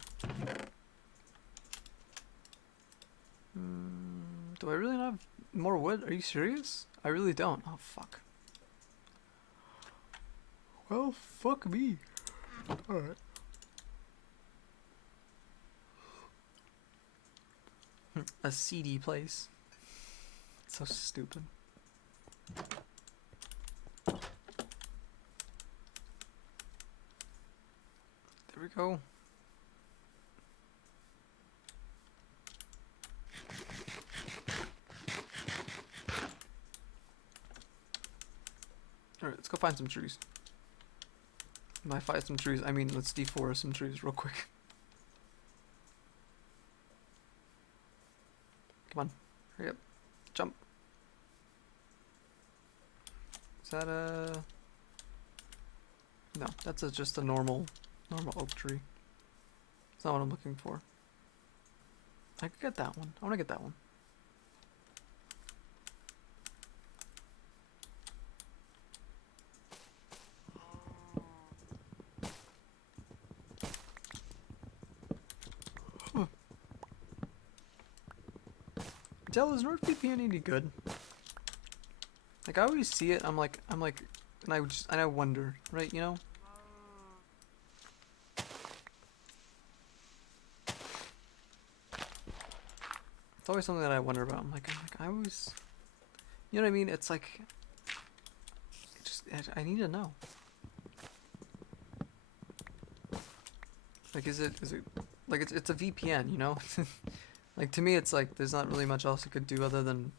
Do I really not have more wood? Are you serious? I really don't. Oh, fuck. Well, fuck me. Alright. A seedy place. So stupid. There we go. Alright, let's go find some trees. When I find some trees, I mean let's deforest some trees real quick. Come on, hurry up. Jump. Is that a... No, that's just a normal oak tree. It's not what I'm looking for. I could get that one. I want to get that one. Dell, is NordVPN any good? Like, I always see it, I'm like, and I wonder, right, you know? It's always something that I wonder about. I'm like, I always, you know what I mean? It's like, I need to know. Like, is it, like, it's a VPN, you know? Like, to me, it's like, there's not really much else you could do other than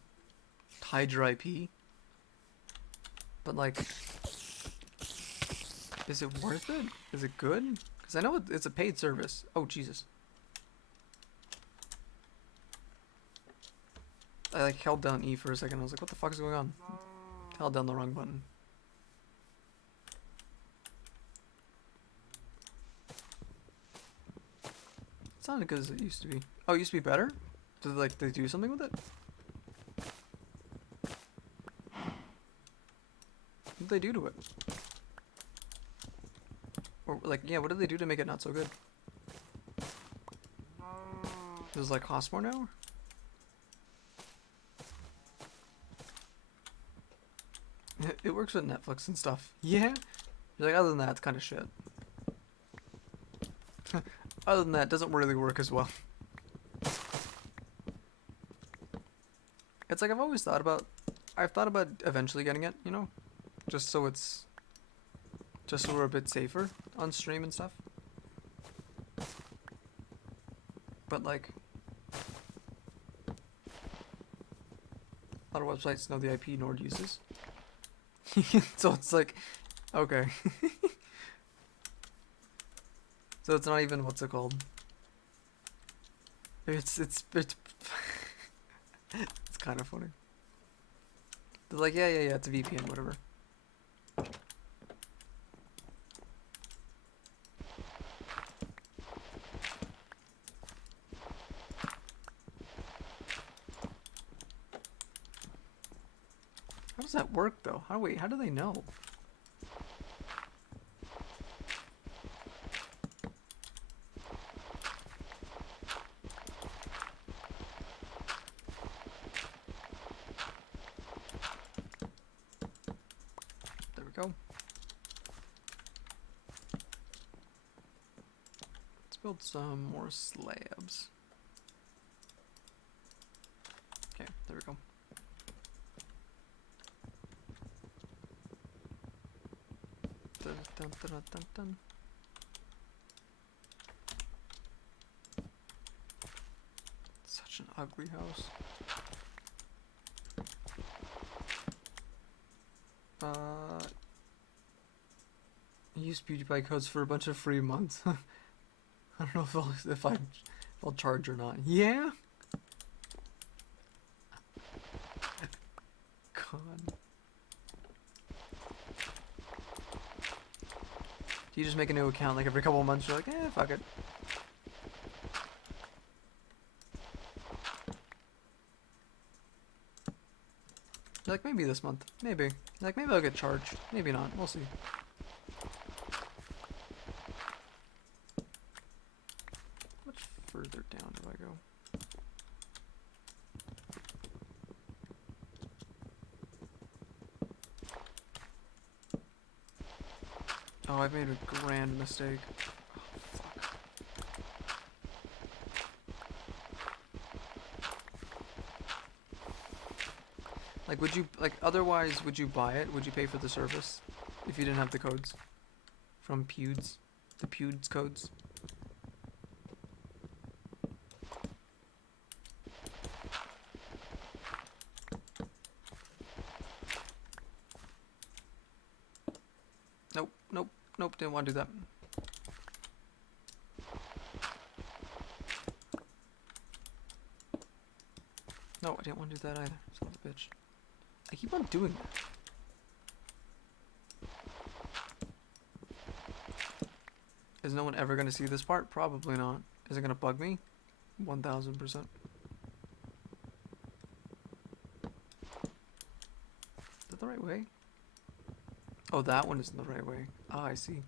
hide your IP. But, like, is it worth it? Is it good? Because I know it's a paid service. Oh, Jesus. I, like, held down E for a second. I was like, what the fuck is going on? Held down the wrong button. It's not as good as it used to be. Oh, it used to be better? Did they do something with it? What did they do to it? Or like, yeah, what did they do to make it not so good? Does it like cost more now? It works with Netflix and stuff. Yeah? You're like, other than that, it's kind of shit. Other than that, it doesn't really work as well. It's like I've thought about eventually getting it, you know? Just so we're a bit safer on stream and stuff. But like, a lot of websites know the IP Nord uses. So it's like, okay. So it's not even, what's it called? It's it's kind of funny. They're like, yeah, it's a VPN, whatever. How does that work though? How do they know? There we go. Let's build some more slabs. Okay, there we go. Dun, dun, dun, dun, dun. Such an ugly house. use PewDiePie codes for a bunch of free months. I don't know if I'll charge or not. Yeah. God. You just make a new account like every couple of months. You're like, fuck it. Like maybe this month, maybe. Like maybe I'll get charged, maybe not. We'll see. How much further down do I go? Oh, I've made a grand mistake. Oh, fuck. Like, would you, like, otherwise, would you buy it? Would you pay for the service if you didn't have the codes from Pewds? The Pewds codes? Nope, nope, nope, didn't want to do that. No, I didn't want to do that either. Son of a bitch. I keep on doing that. Is no one ever going to see this part? Probably not. Is it going to bug me? 1000%. Is that the right way? Oh, that one isn't the right way. Ah, I see.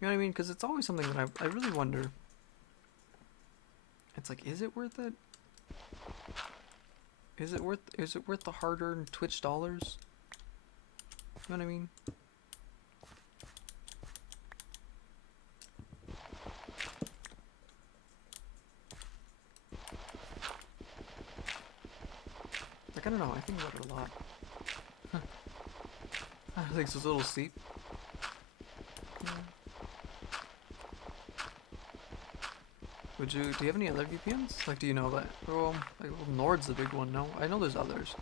You know what I mean? Because it's always something that I really wonder. It's like, is it worth it? Is it worth the hard-earned Twitch dollars? You know what I mean? Like, I don't know, I think about it a lot. I think it's a little steep. Yeah. Do you have any other VPNs? Like, do you know that? Well, like, well, Nord's the big one, no? I know there's others.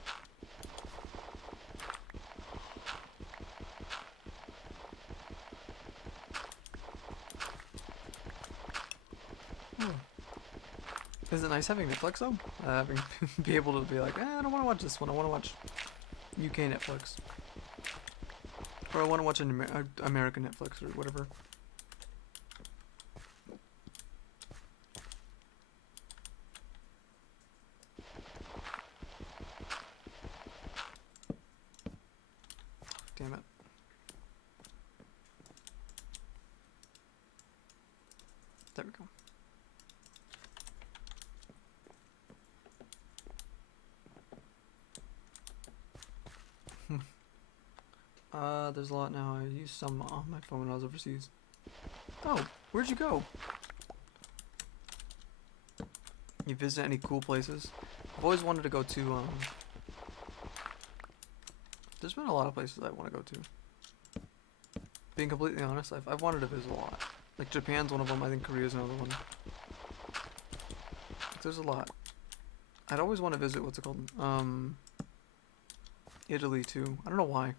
Is it nice having Netflix though? Having be able to be like, I don't want to watch this one. I want to watch UK Netflix, or I want to watch an American Netflix or whatever. Damn it. There we go. There's a lot now. I used some on my phone when I was overseas. Oh, where'd you go? You visit any cool places? I've always wanted to go to, there's been a lot of places I want to go to. Being completely honest, I've wanted to visit a lot. Like, Japan's one of them, I think Korea's another one. There's a lot. I'd always want to visit, what's it called? Italy, too. I don't know why.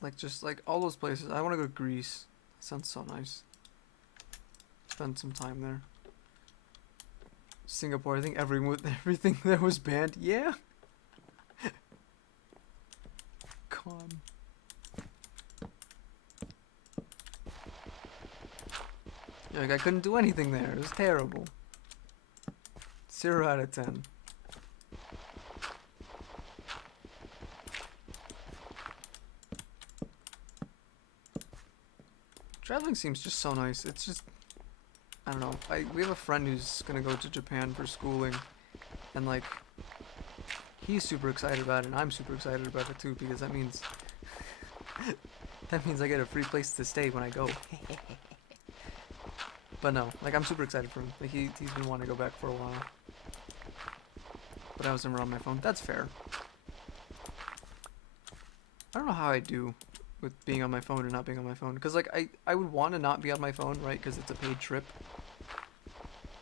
Like, just, like, all those places. I want to go to Greece. That sounds so nice. Spend some time there. Singapore, I think everything there was banned. Yeah. God. Yeah, like I couldn't do anything there. It was terrible. 0 out of 10. Traveling seems just so nice. It's just, I don't know. We have a friend who's gonna go to Japan for schooling, and like, he's super excited about it, and I'm super excited about it too, because that means I get a free place to stay when I go. But no, like, I'm super excited for him. Like, he's been wanting to go back for a while. But I was never on my phone. That's fair. I don't know how I do with being on my phone or not being on my phone. Because, like, I would want to not be on my phone, right? Because it's a paid trip.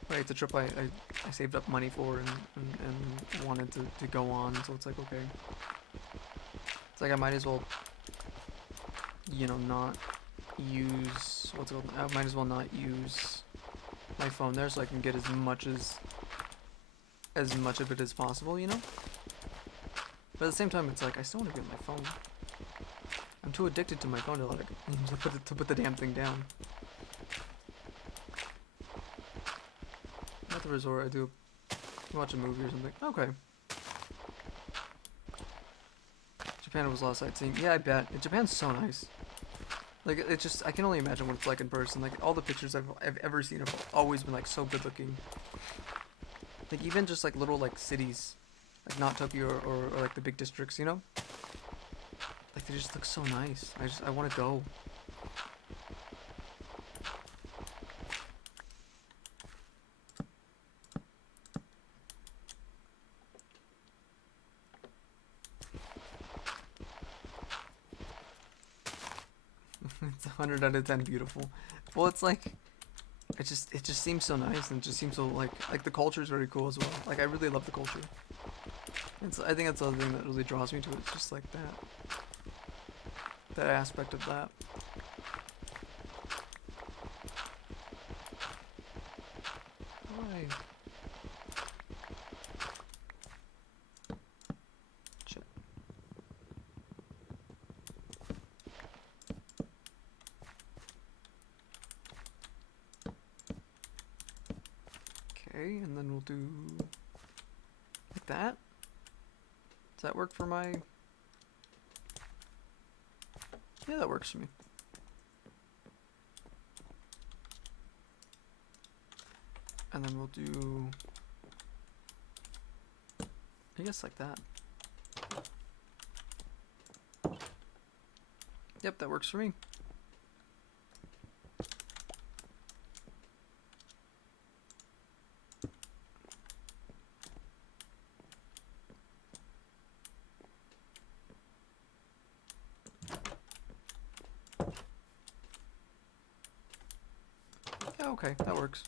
Right, it's a trip I saved up money for and wanted to go on, so it's like, okay. It's like I might as well, you know, not use, what's it called? I might as well not use my phone there so I can get as much of it as possible, you know? But at the same time, it's like, I still want to get my phone. I'm too addicted to my phone to let it, to put the damn thing down. At the resort, I do watch a movie or something. Okay. Japan was a lot of sightseeing. Yeah, I bet. Japan's so nice. Like, it's just, I can only imagine what it's like in person. Like, all the pictures I've ever seen have always been, like, so good looking. Like, even just, like, little, like, cities. Like, not Tokyo or like, the big districts, you know? Like, they just look so nice. I want to go. It's 100 out of 10 beautiful. Well, it's like, it just seems so nice, and it just seems so, like the culture is very cool as well. Like, I really love the culture. I think that's the other thing that really draws me to it. It's just like that aspect of that. Why? Shit. Okay, and then we'll do like that. Does that work for my... Yeah, that works for me. And then we'll do... I guess like that. Yep, that works for me. Yeah, okay, that works.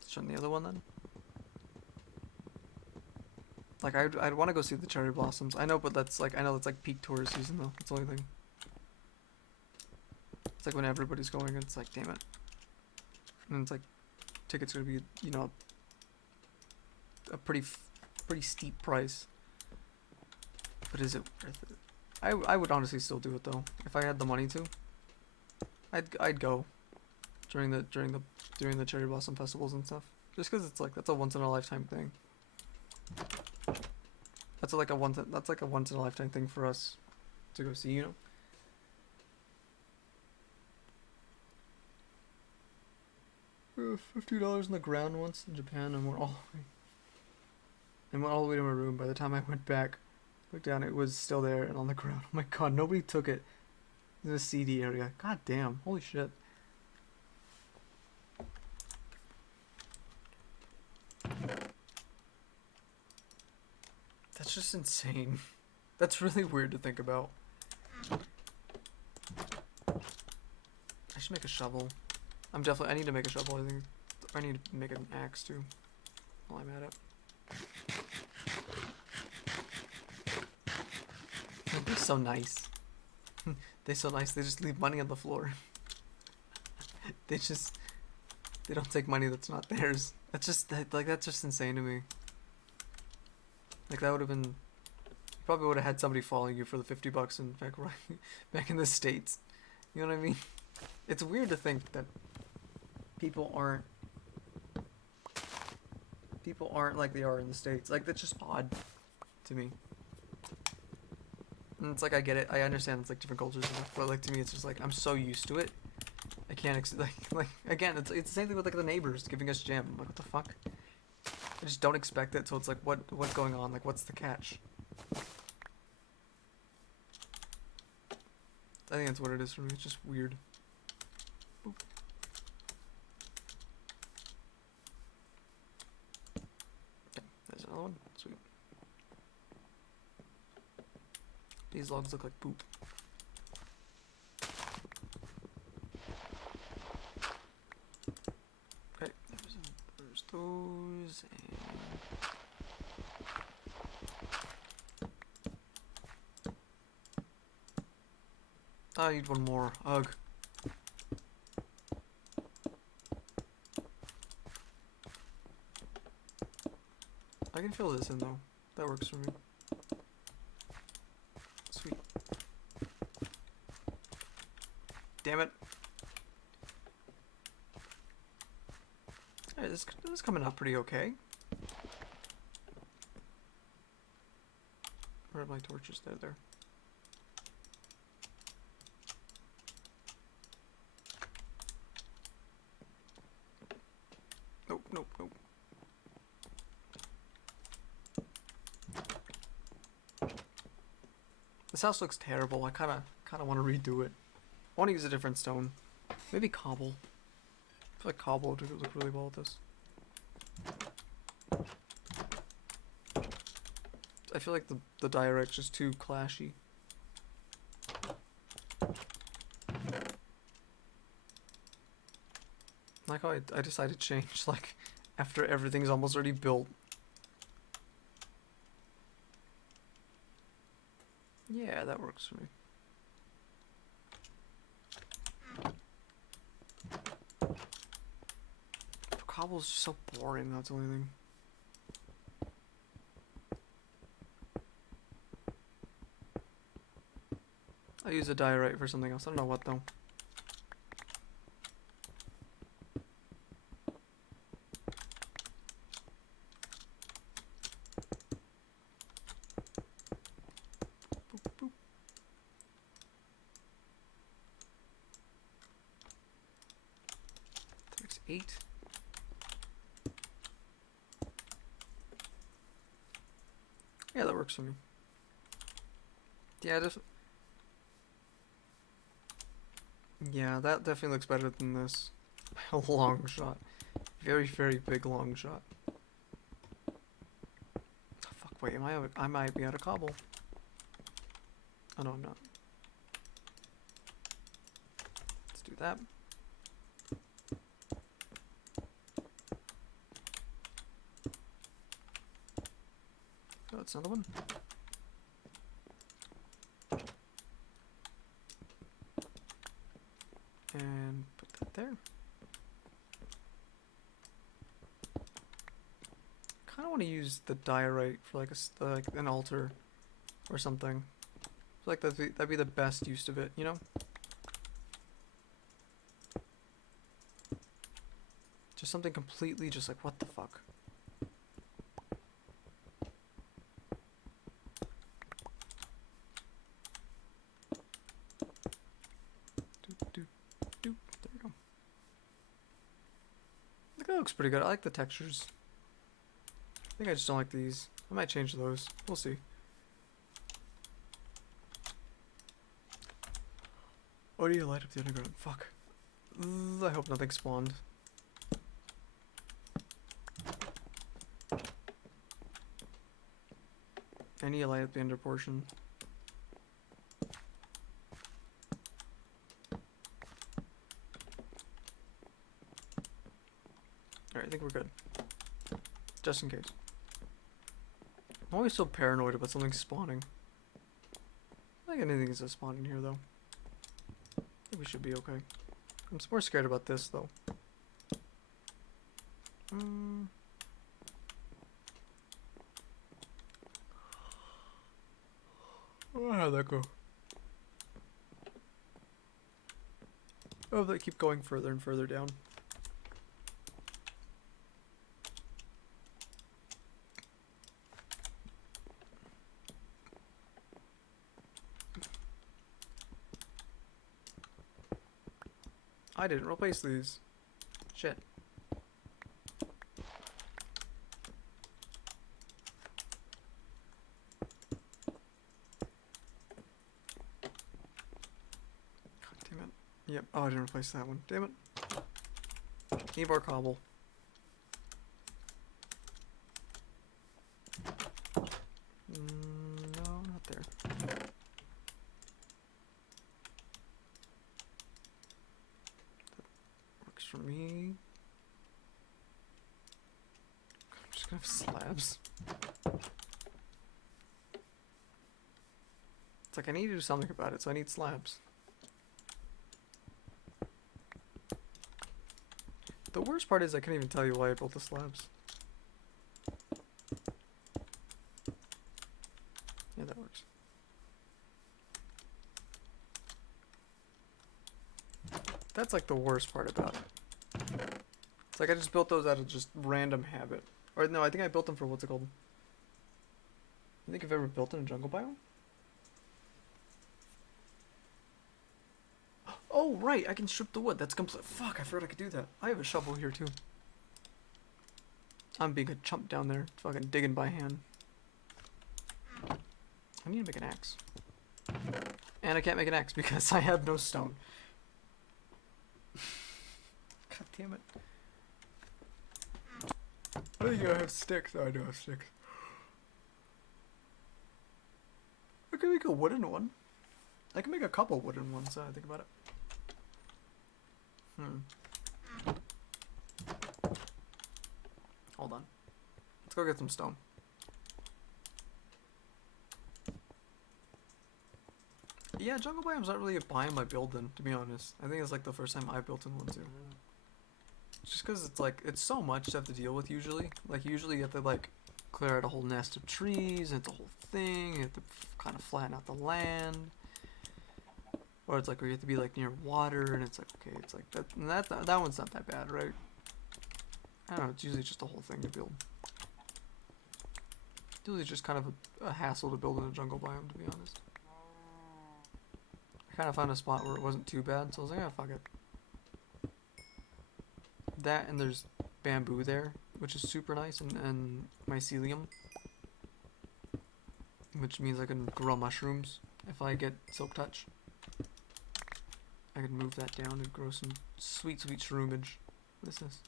Let's turn the other one then. Like, I'd want to go see the cherry blossoms. I know, but that's like, I know that's like peak tourist season though. That's the only thing. It's like when everybody's going, it's like, damn it. And it's like, tickets are gonna be, you know, a pretty steep price. But is it worth it? I would honestly still do it though, if I had the money to. I'd go during the cherry blossom festivals and stuff. Just because it's like, that's a once in a lifetime thing. That's like a once in a lifetime thing for us to go see, you know. $50 on the ground once in Japan, and went all the way to my room. By the time I went back, looked down, it was still there and on the ground. Oh my god, nobody took it. In the CD area. God damn, holy shit. That's just insane. That's really weird to think about. I should make a shovel. I need to make a shovel. I think I need to make an axe too while I'm at it. They're so nice. They're so nice. They just leave money on the floor. They don't take money that's not theirs. That's just insane to me. Like, that would have been, you probably would have had somebody following you for the $50 in back in the States. You know what I mean? It's weird to think that people aren't like they are in the States. Like, that's just odd to me. And it's like, I get it. I understand it's like different cultures and stuff, but like, to me, it's just like, I'm so used to it. I can't like again, it's the same thing with like the neighbors giving us jam. I'm like, what the fuck? I just don't expect it, so it's like, what's going on? Like, what's the catch? I think that's what it is for me. It's just weird. Boop. Okay, there's another one. Sweet. These logs look like poop. I need one more. Ugh. I can fill this in though. That works for me. Sweet. Damn it. Alright, this is coming out pretty okay. Where are my torches? They're there. Nope, nope, nope. This house looks terrible. I kinda want to redo it. I want to use a different stone. Maybe cobble. I feel like cobble would look really well with this. I feel like the diorite's just too clashy. Like how I decided to change, like, after everything's almost already built. Yeah, that works for me. Cobble's just so boring, that's the only thing. I'll use a diorite for something else. I don't know what though. Boop, boop. That makes 8. Yeah, that works for me. Yeah, yeah, that definitely looks better than this. A long shot. Very, very big long shot. Oh, fuck, wait, I might be out of cobble. Oh no, I'm not. Let's do that. Oh, that's another one. And put that there. Kind of want to use the diorite for like like an altar or something. I feel like that'd be the best use of it, you know? Just something completely just like, what the fuck? Doop, doop, doop. There we go. I think that looks pretty good. I like the textures. I think I just don't like these. I might change those. We'll see. Oh, do you light up the underground? Fuck. I hope nothing spawned. I need to light up the under portion. Alright, I think we're good. Just in case. I'm always so paranoid about something spawning. I think anything is spawning here though. I think we should be okay. I'm more scared about this though. Oh, how'd that go? Oh, they keep going further and further down. I didn't replace these. Shit. God damn it. Yep. Oh, I didn't replace that one. Damn it. Need more cobble. No, not there. Works for me. I'm just gonna have slabs. It's like I need to do something about it, so I need slabs. The worst part is I can't even tell you why I built the slabs. Yeah, that works. That's like the worst part about it. It's like I just built those out of just random habit. Or no, I think I built them for what's it called? I think I've ever built in a jungle biome? Oh, right, I can strip the wood. That's complete. Fuck, I forgot I could do that. I have a shovel here too. I'm being a chump down there, fucking digging by hand. I need to make an axe. And I can't make an axe because I have no stone. God damn it. I think I have sticks. Oh, I do have sticks. I can make a wooden one. I can make a couple wooden ones, I think about it. Hold on. Let's go get some stone. Yeah, jungle biome's not really a biome I build in, to be honest. I think it's like the first time I built in one too. Just because it's like, it's so much to have to deal with usually. Like, usually you have to like clear out a whole nest of trees, and it's a whole thing. You have to kind of flatten out the land. Or it's like where you have to be like near water, and it's like, okay, it's like that. And that one's not that bad, right? I don't know, it's usually just a whole thing to build. It's usually just kind of a hassle to build in a jungle biome, to be honest. I kind of found a spot where it wasn't too bad, so I was like, oh, fuck it. That, and there's bamboo there, which is super nice, and mycelium. Which means I can grow mushrooms if I get silk touch. I can move that down and grow some sweet, sweet shroomage. What is this?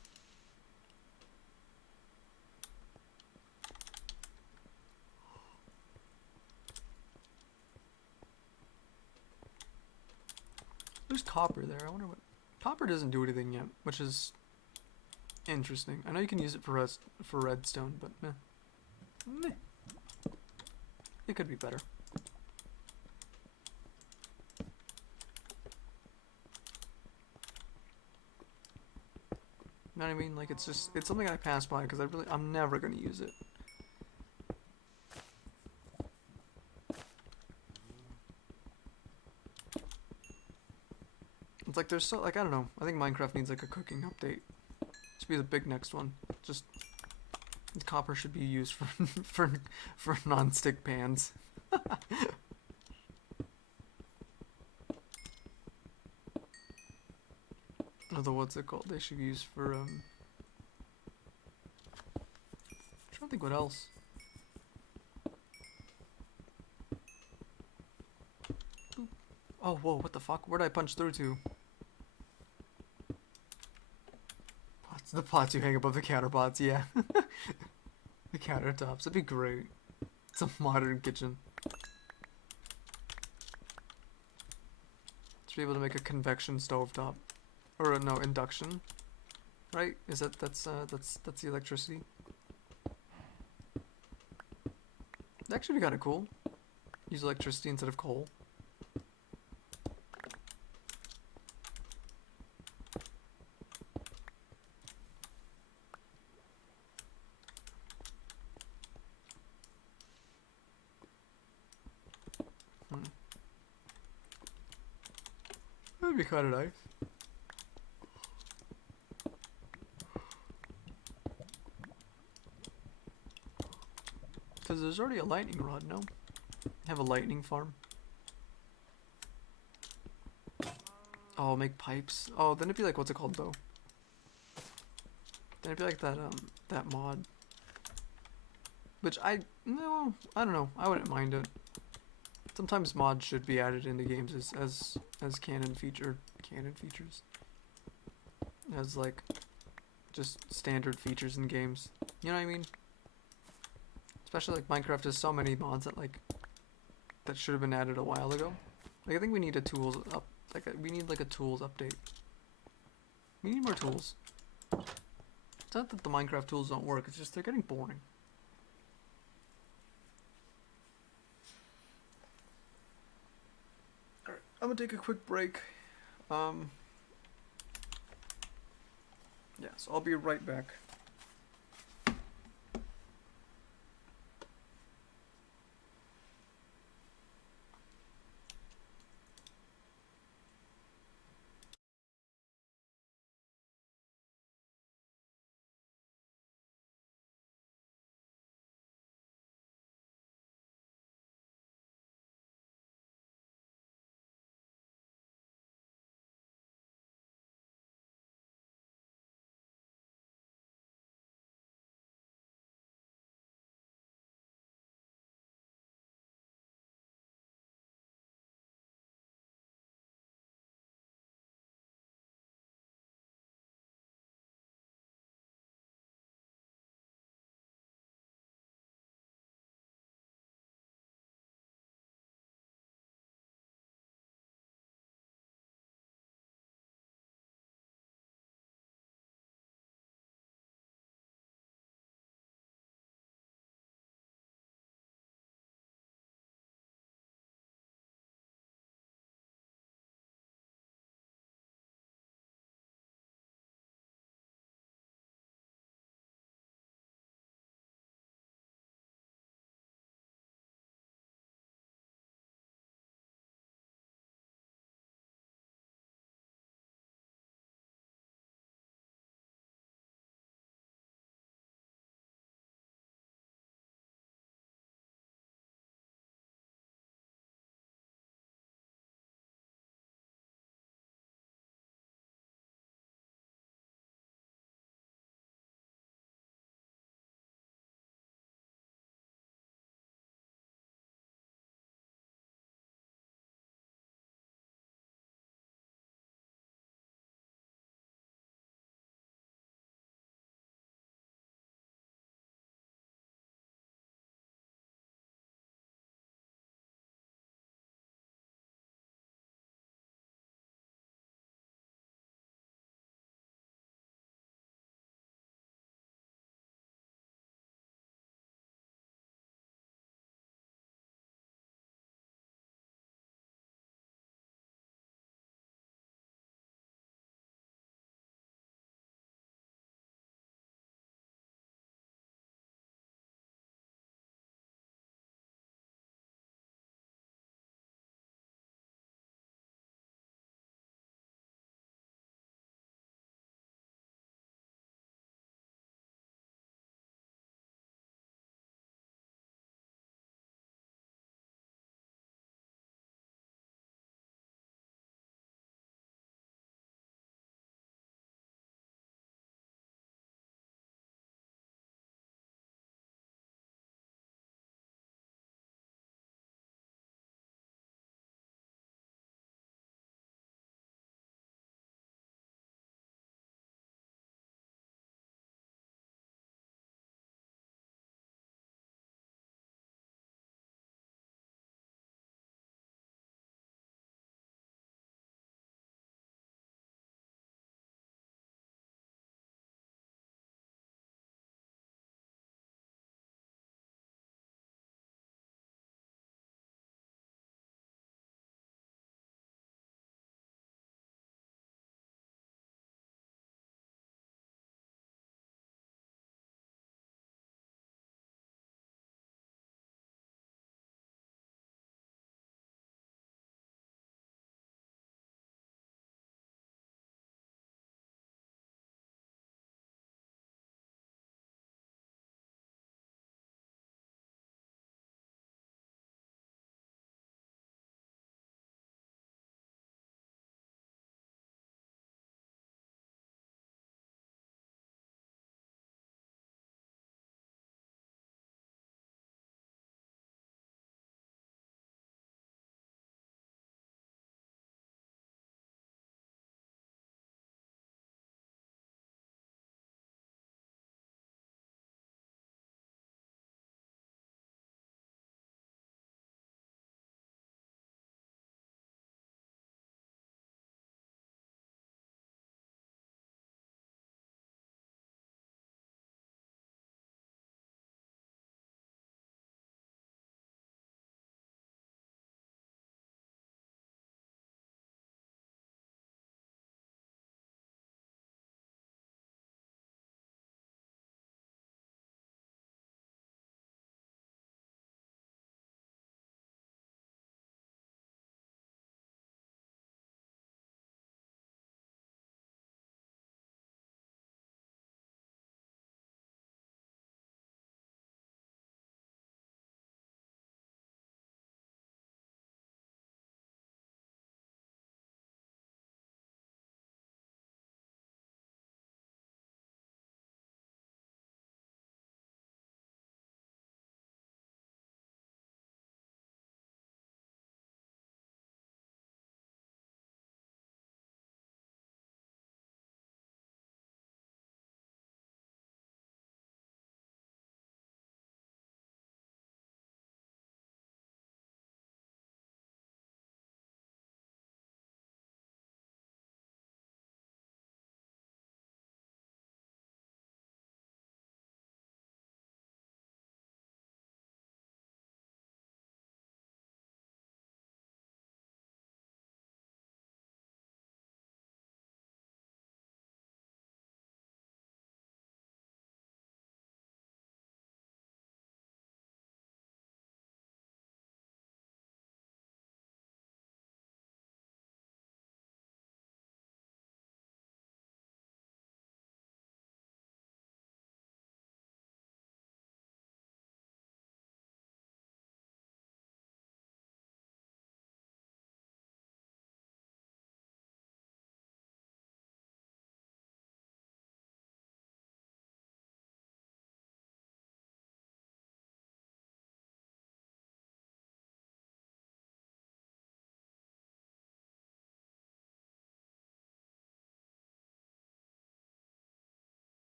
There's copper there. I wonder what... Copper doesn't do anything yet, which is interesting. I know you can use it for redstone, but meh. Meh. It could be better. You know what I mean? Like, it's just, it's something I pass by because I'm never going to use it. It's like there's so, like, I don't know. I think Minecraft needs like a cooking update. Should be the big next one. Just, copper should be used for non-stick pans. Or what's it called? They should be used for, I'm trying to think what else. Boop. Oh, whoa, what the fuck? Where'd I punch through to? Pots, the pots you hang above the counter pots, yeah. The countertops, that'd be great. It's a modern kitchen. To be able to make a convection stovetop. Or no, induction. Right? Is that's the electricity. That'd actually be kinda cool. Use electricity instead of coal. That'd be kinda nice. Because there's already a lightning rod, no? Have a lightning farm. Oh, make pipes. Oh, then it'd be like, what's it called though? Then it'd be like that mod. Which I don't know. I wouldn't mind it. Sometimes mods should be added into games as canon features. As like just standard features in games. You know what I mean? Especially like Minecraft has so many mods that should have been added a while ago. Like I think we need a tools up. We need like a tools update. We need more tools. It's not that the Minecraft tools don't work. It's just they're getting boring. Alright, I'm gonna take a quick break. Yeah, so I'll be right back.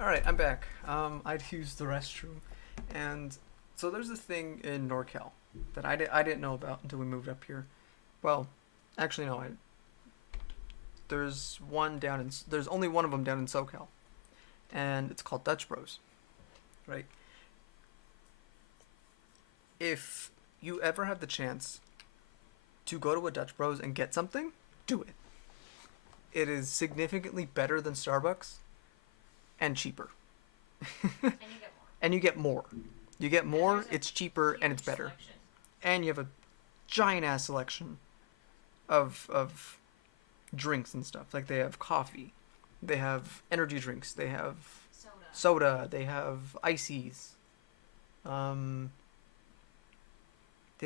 All right, I'm back. I'd used the restroom, and so there's this thing in NorCal that I didn't know about until we moved up here. Well, actually no, there's only one of them down in SoCal, and it's called Dutch Bros. Right? If you ever have the chance to go to a Dutch Bros and get something, do it. It is significantly better than Starbucks and cheaper. And you get more. And you get more. You get more, there's a it's cheaper, and it's Huge better. selection. And you have a giant ass selection of drinks and stuff. Like they have coffee, they have energy drinks, they have soda, they have ices. They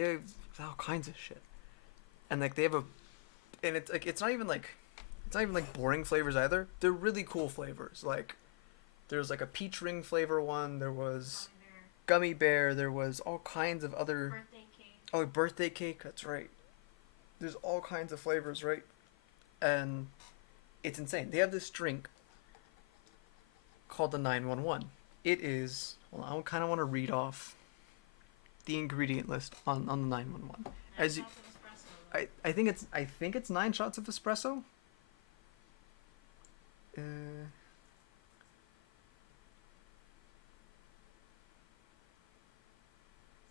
have all kinds of shit. And like they have and it's not even like boring flavors either. They're really cool flavors. Like there's like a peach ring flavor one, there was gummy bear, there was all kinds of other Birthday cake. oh, birthday cake, that's right. There's all kinds of flavors, right? And it's insane. They have this drink called the 911. It is, well, I kind of want to read off the ingredient list on the 911. As you, I think it's 9 shots of espresso. I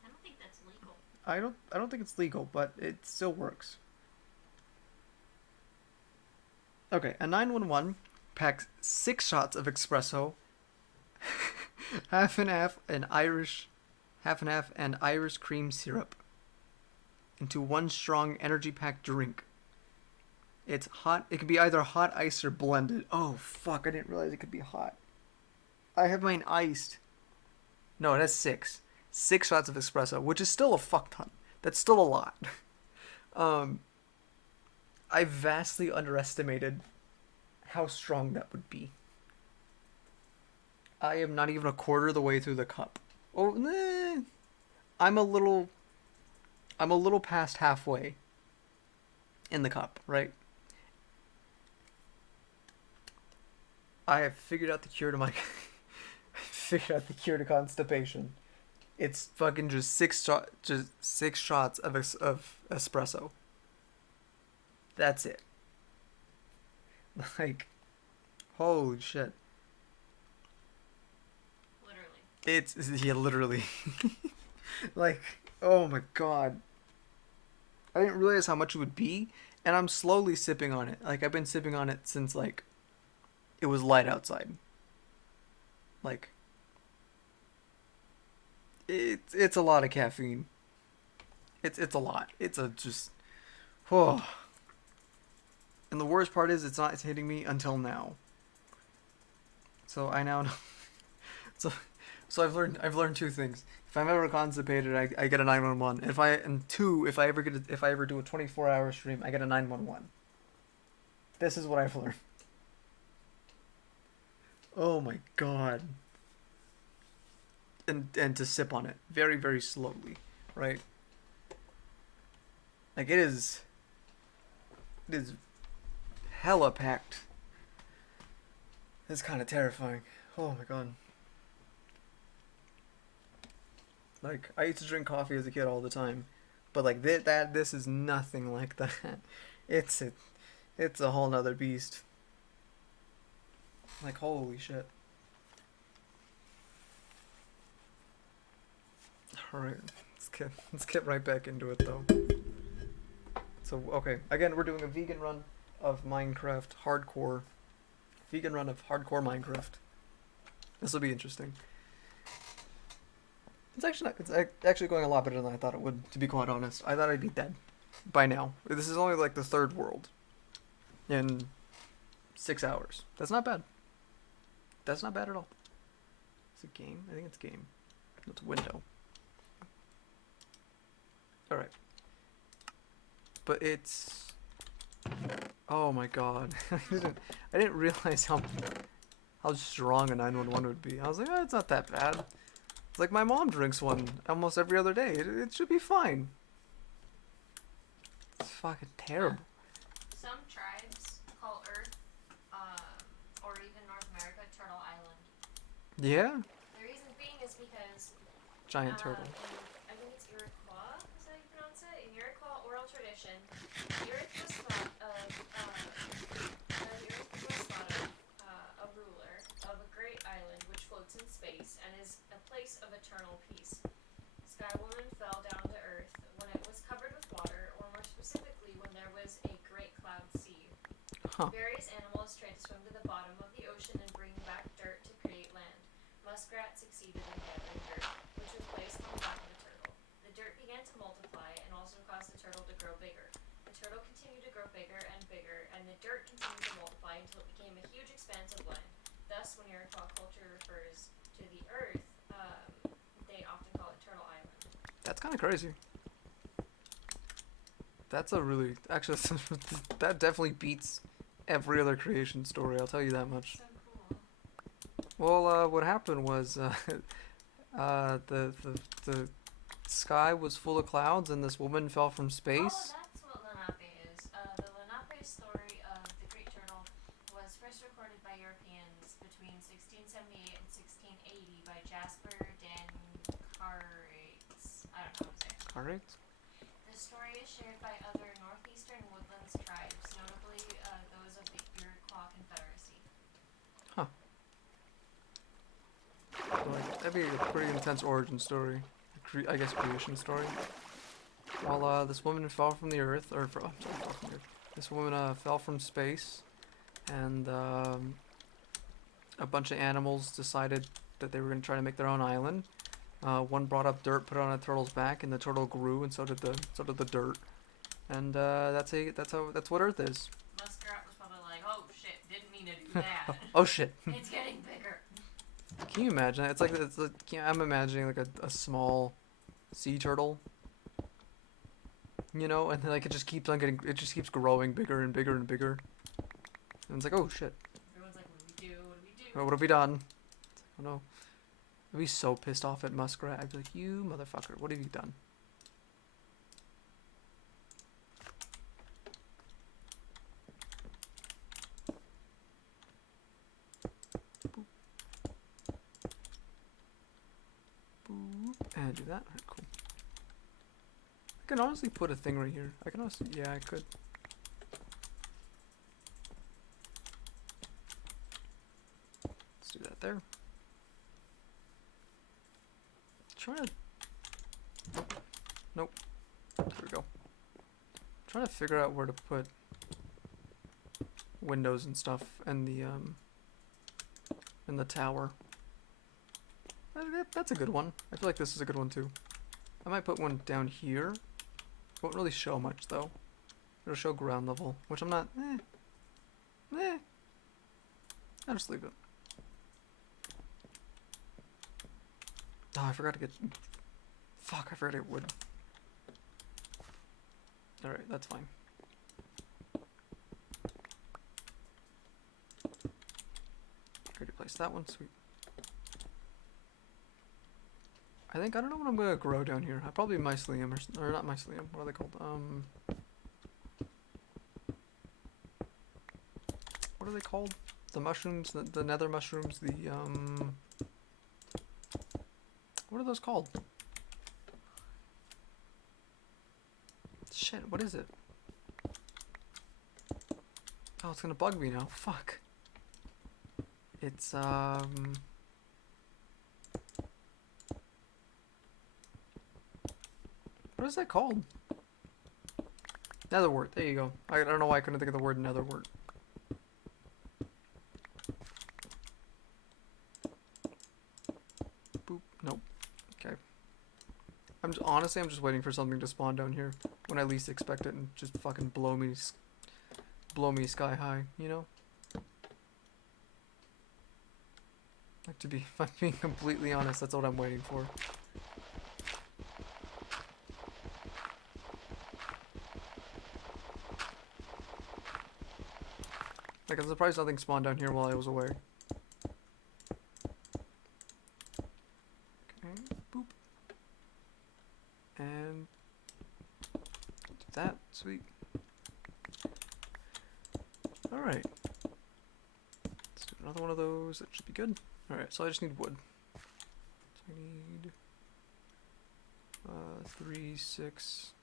don't think that's legal. I don't think it's legal, but it still works. Okay, a 911 packs 6 shots of espresso, half and half and Irish cream syrup into one strong energy packed drink. It's hot. It could be either hot, iced, or blended. Oh fuck! I didn't realize it could be hot. I have mine iced. No, it has 6. 6 shots of espresso, which is still a fuck ton. That's still a lot. I vastly underestimated how strong that would be. I am not even a quarter of the way through the cup. Oh, I'm a little past halfway in the cup, right? I have figured out the cure to my figured out the cure to constipation. It's fucking just 6 shots of espresso. That's it. Like, holy shit. Literally. Yeah, literally. Like, oh my god. I didn't realize how much it would be, and I'm slowly sipping on it. Like, I've been sipping on it since, like, it was light outside. Like, it's a lot of caffeine. It's a lot. It's a just, oh. And the worst part is it's not hitting me until now. So I now know. So I've learned 2 things. If I'm ever constipated, I get a 911. If I ever do a 24-hour stream, I get a 911. This is what I've learned. Oh my god. And to sip on it very, very slowly, right? Like it is hella packed. It's kind of terrifying. Oh my god. Like I used to drink coffee as a kid all the time, but like this is nothing like that. It's a whole nother beast. Like holy shit. Alright, let's get right back into it though. So okay, again we're doing a vegan run of Minecraft hardcore. Vegan run of hardcore Minecraft. This will be interesting. It's actually going a lot better than I thought it would, to be quite honest. I thought I'd be dead by now. This is only like the 3rd world in 6 hours. That's not bad. That's not bad at all. Is it game? I think it's game. It's window. Alright. But it's... Oh my god. I didn't realize how strong a 911 would be. I was like, oh, it's not that bad. It's like my mom drinks one almost every other day. It should be fine. It's fucking terrible. Some tribes call Earth, or even North America, Turtle Island. Yeah? The reason being is because Giant turtle. I think it's Iroquois, is how you pronounce it? In Iroquois oral tradition, the earth was thought of, a ruler of a great island which floats in space and is a place of eternal peace. Sky Woman fell down to earth when it was covered with water, or more specifically, when there was a great cloud sea. Huh. Various animals tried to swim to the bottom of the ocean and bring back dirt to create land. Muskrat succeeded in gathering dirt, which was placed on the back of the turtle. The dirt began to multiply and also caused the turtle to grow bigger. The turtle continued to grow bigger and bigger, and the dirt continued to multiply until it became a huge expanse of land. Thus, when Iroquois culture refers to the earth, they often call it Turtle Island. That's kind of crazy. That's a really... Actually, that definitely beats every other creation story, I'll tell you that much. So cool. Well, what happened was, the sky was full of clouds and this woman fell from space. Oh, that's what Lenape is. The Lenape story of the Great Turtle was first recorded by Europeans between 1678 and 1680 by Jasper Dan Carrates. I don't know how to say it. Alright. The story is shared by other northeastern woodlands tribes, notably those of the Iroquois Confederacy. Like, that'd be a pretty intense origin story. I guess creation story. Well, this woman fell from the earth, or fell from the earth. This woman fell from space, and a bunch of animals decided that they were going to try to make their own island. One brought up dirt, put it on a turtle's back, and the turtle grew, and so did the dirt. And that's what Earth is. Muskrat was probably like, "Oh shit, didn't mean to do that. Oh shit! It's getting bigger." Can you imagine? It's like I'm imagining like a small sea turtle. You know, and then, like it just keeps growing bigger and bigger and bigger. And it's like, oh shit! Everyone's like, "What do we do? What do we do?" What have we done? It's like, oh no! I'd be so pissed off at Muskrat. I'd be like, you motherfucker! What have you done? And do that. Alright, cool. I can honestly put a thing right here. I can honestly, yeah, I could. Let's do that there. Trying to. Nope. There we go. Trying to figure out where to put windows and stuff, and the tower. That's a good one. I feel like this is a good one too. I might put one down here. Won't really show much though. It'll show ground level, which I'm not. I'll just leave it. Oh, I forgot to get. Fuck! I forgot to get wood. All right, that's fine. Already placed that one. Sweet. I don't know what I'm gonna grow down here. Probably mycelium or not mycelium. What are they called? What are they called? The mushrooms, the nether mushrooms. What are those called? Shit, what is it? Oh, it's gonna bug me now. Fuck. It's what is that called? Netherwort. There you go. I don't know why I couldn't think of the word netherwort. Boop. Nope. Okay. Honestly, I'm just waiting for something to spawn down here when I least expect it and just fucking blow me sky high. You know. Like if I'm being completely honest, that's what I'm waiting for. Like, I'm surprised nothing spawned down here while I was away. Okay, boop. And do that, sweet. Alright. Let's do another one of those, that should be good. Alright, so I just need wood. So I need 3, 6,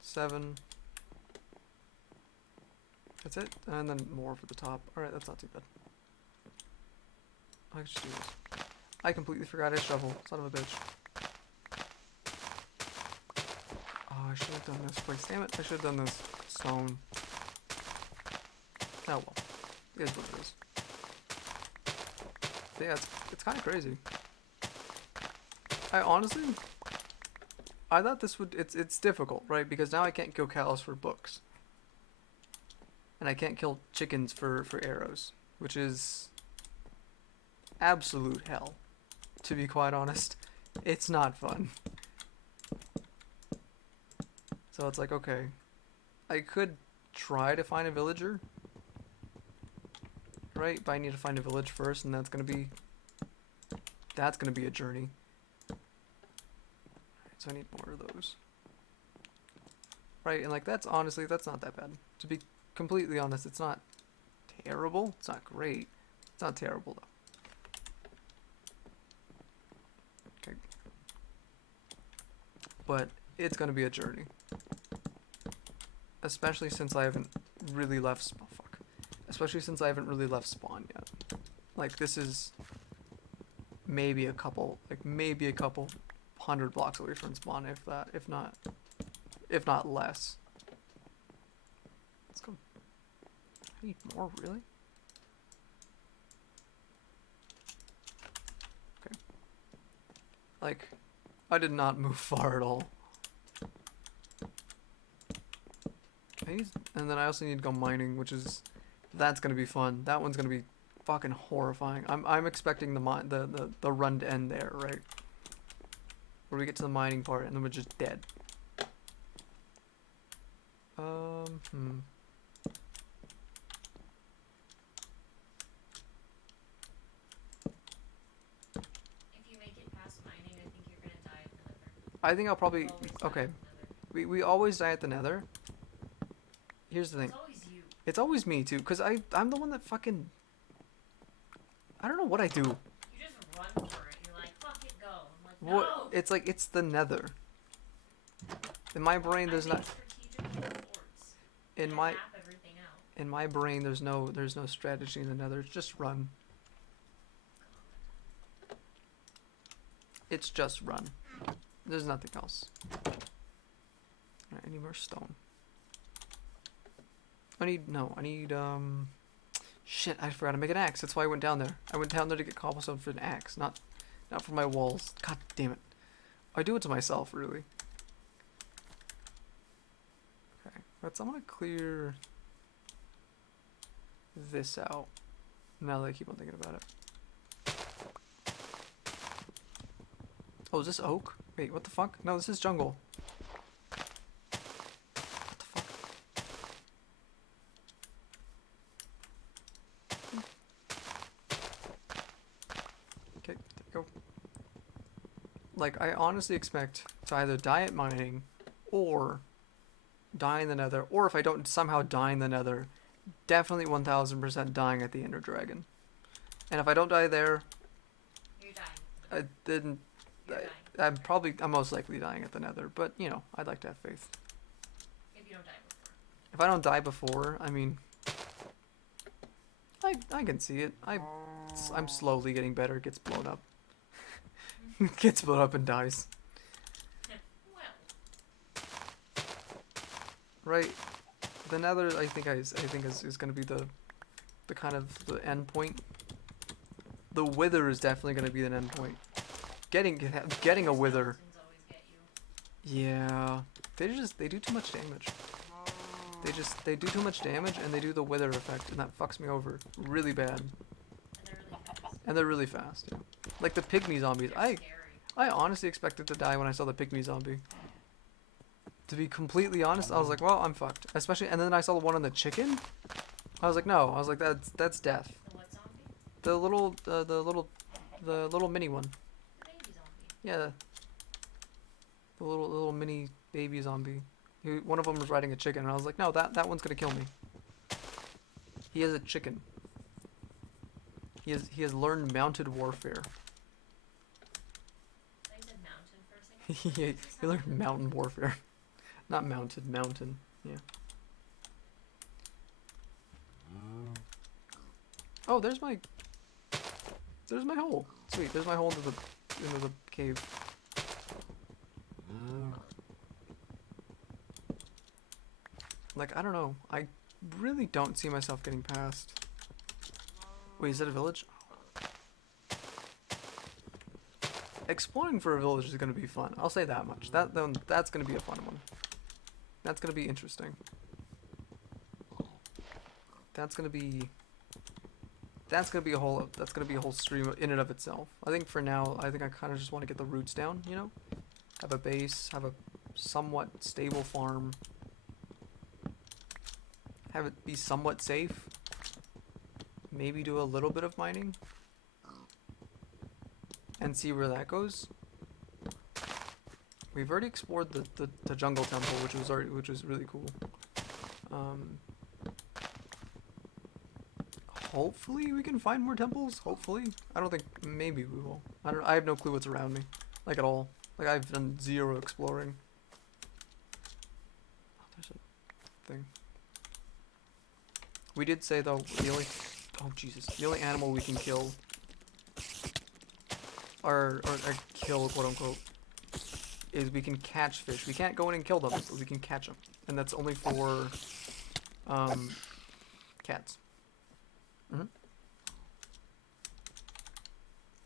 7. That's it, and then more for the top. Alright, that's not too bad. I can just do this. I completely forgot I shovel, son of a bitch. Oh, I should have done this place. Damn it, I should have done this stone. Oh well. It is what it is. But yeah, it's kind of crazy. I honestly, I thought this would, it's difficult, right? Because now I can't kill cows for books. And I can't kill chickens for arrows. Which is absolute hell, to be quite honest. It's not fun. So it's like, okay, I could try to find a villager, right? But I need to find a village first, and that's gonna be a journey. So I need more of those. Right, and like that's honestly, that's not that bad. To be completely honest, it's not terrible. It's not great. It's not terrible though. Okay. But it's gonna be a journey. Especially since I haven't really left Especially since I haven't really left spawn yet. Like this is maybe a couple 100 blocks away from spawn, if that, if not less. Let's go. I need more, really? Okay. Like, I did not move far at all. And then I also need to go mining, that's gonna be fun. That one's gonna be fucking horrifying. I'm expecting the run to end there, right? Where we get to the mining part and then we're just dead. If you make it past mining, I think you're gonna die at the nether. I think I'll probably, You'll always die okay. at the nether. We always die at the nether. Here's the thing. It's always you. It's always me too, because I'm the one that fucking, I don't know what I do. You just run for it. You're like, fuck it, go. I'm like, no! What? It's like, it's the nether. In my brain, there's not, in my, map everything out. in my brain, there's no strategy in the nether. It's just run. It's just run. There's nothing else. Alright, I need more stone. I need, shit, I forgot to make an axe. That's why I went down there. I went down there to get cobblestone for an axe, not for my walls. God damn it. I do it to myself, really. Okay, I'm gonna clear this out. Now that I keep on thinking about it. Oh, is this oak? Wait, what the fuck? No, this is jungle. What the fuck? Okay, there we go. Like, I honestly expect to either die at mining, or die in the nether, or if I don't somehow die in the nether, definitely 1000% dying at the Ender Dragon. And if I don't die there, You're dying. I didn't. You're dying. I'm most likely dying at the nether, but you know, I'd like to have faith. If you don't die before. If I don't die before, I mean, I can see it. I'm slowly getting better. It gets blown up. Gets blown up and dies. Well. Right. The nether, I think is going to be the kind of the end point. The wither is definitely going to be an end point. Getting a wither. Skeletons always get you. Yeah. They do too much damage. They do too much damage, and they do the wither effect, and that fucks me over really bad. And they're really fast. And they're really fast, yeah. Like the pygmy zombies. They're scary. I honestly expected to die when I saw the pygmy zombie. To be completely honest, I was like, well, I'm fucked. Especially, and then I saw the one on the chicken. I was like, no. I was like, that's death. The what zombie? The little mini one. The baby zombie. Yeah. The little mini baby zombie. One of them was riding a chicken, and I was like, no, that one's gonna kill me. He has a chicken. He has learned mounted warfare. I said mountain for a second. He learned mountain warfare. Not mounted, mountain. Yeah. Oh, there's my hole. Sweet, there's my hole into the cave. Like, I don't know. I really don't see myself getting past. Wait, is that a village? Exploring for a village is gonna be fun. I'll say that much. That's gonna be a fun one. That's gonna be interesting. That's gonna be a whole stream in and of itself. I think for now, I think I kind of just want to get the roots down, you know? Have a base, have a somewhat stable farm. Have it be somewhat safe. Maybe do a little bit of mining. And see where that goes. We've already explored the jungle temple, which was really cool. Hopefully we can find more temples. Hopefully, I don't think. Maybe we will. I have no clue what's around me, like at all. Like I've done zero exploring. Oh, there's a thing. We did say though the only. Oh Jesus! The only animal we can kill. Or kill, quote unquote, is we can catch fish. We can't go in and kill them, but we can catch them, and that's only for cats.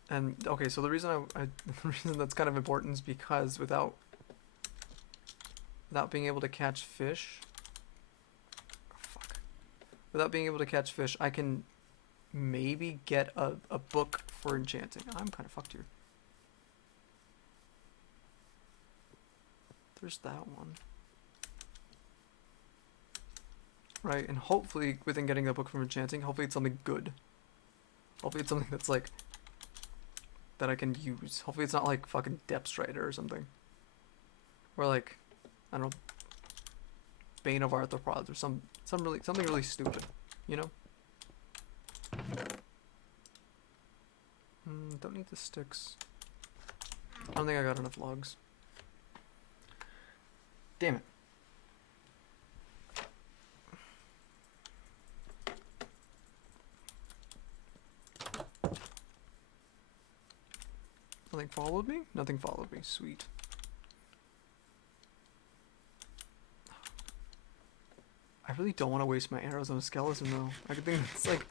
And okay, so the reason the reason that's kind of important is because without being able to catch fish, without being able to catch fish, I can maybe get a book for enchanting. I'm kind of fucked here. There's that one. Right, and hopefully within getting a book from enchanting, hopefully it's something good. Hopefully it's something that's like, that I can use. Hopefully it's not like fucking Depth Strider or something. Or like, I don't know, Bane of Arthropods or something really stupid, you know? Don't need the sticks. I don't think I got enough logs. Damn it. Nothing followed me? Nothing followed me. Sweet. I really don't want to waste my arrows on a skeleton though. I think it's like...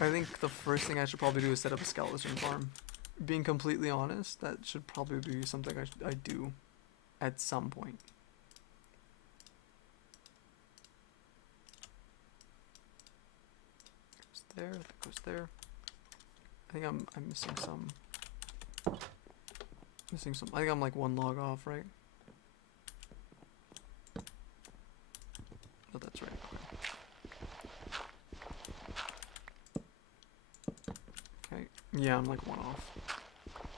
I think the first thing I should probably do is set up a skeleton farm. Being completely honest, that should probably be something I do at some point. Goes there, that goes there. I think I'm missing some. I think I'm like one log off, right? Oh, that's right. Okay. Yeah, I'm like one off.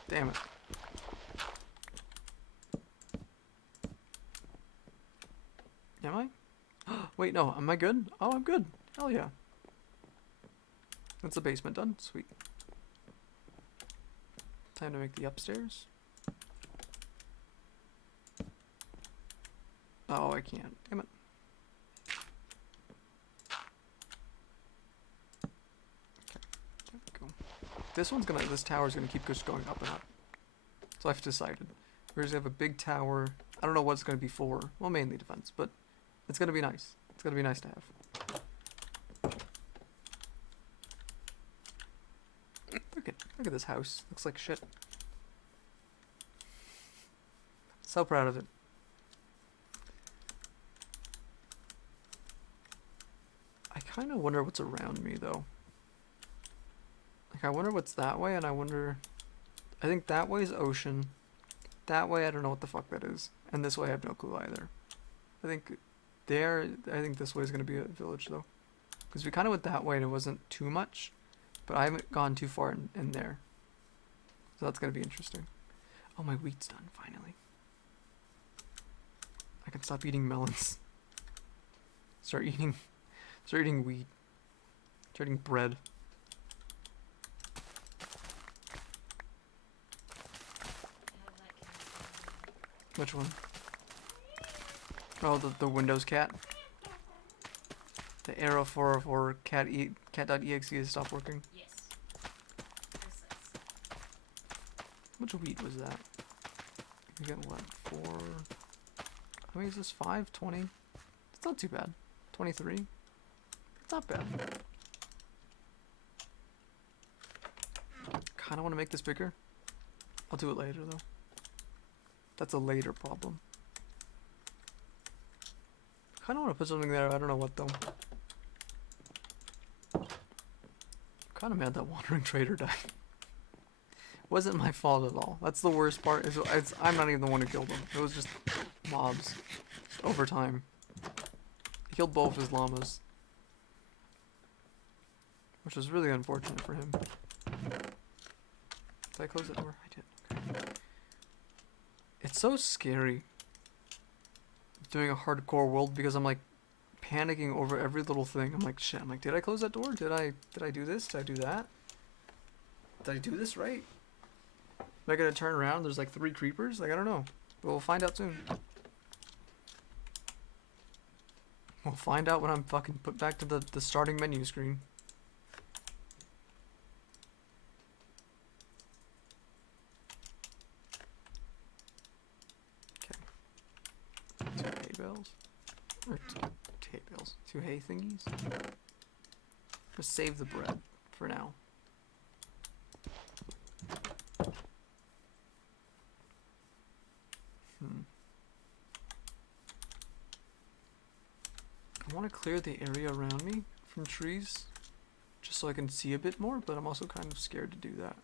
Damn it. Am I? Wait, no. Am I good? Oh, I'm good. Hell yeah. That's the basement done. Sweet. Time to make the upstairs. Oh, I can't. Damn it. Okay. There we go. This tower's gonna keep just going up and up. So I've decided. We're just gonna have a big tower. I don't know what it's gonna be for. Well, mainly defense, but it's gonna be nice. It's gonna be nice to have. Look at this house. Looks like shit. So proud of it. I kind of wonder what's around me though. Like I wonder what's that way, and I wonder. I think that way is ocean. That way I don't know what the fuck that is, and this way I have no clue either. I think this way is gonna be a village though, because we kind of went that way and it wasn't too much. But I haven't gone too far in there. So that's going to be interesting. Oh, my wheat's done, finally. I can stop eating melons. Start eating wheat. Trading bread. Which one? Oh, the Windows cat. The arrow 404 cat.exe has stopped working. Yes. Precisely. How much wheat was that? You get what? 4. How many is this? 5? 20? It's not too bad. 23? It's not bad. Kinda wanna make this bigger. I'll do it later though. That's a later problem. Kinda wanna put something there, I don't know what though. Kinda mad that wandering trader died. Wasn't my fault at all. That's the worst part. I'm not even the one who killed him. It was just mobs. Over time. He killed both his llamas. Which was really unfortunate for him. Did I close the door? I did. Okay. It's so scary doing a hardcore world because I'm like panicking over every little thing. I'm like, shit. I'm like, did I close that door? Did I do this? Did I do that? Did I do this right? Am I gonna turn around? There's like 3 creepers? Like, I don't know. We'll find out soon. We'll find out when I'm fucking put back to the starting menu screen. Okay. 2 hay bales. Or 2 hay bales. 2 hay thingies. Just save the bread for now. I want to clear the area around me from trees just so I can see a bit more, but I'm also kind of scared to do that.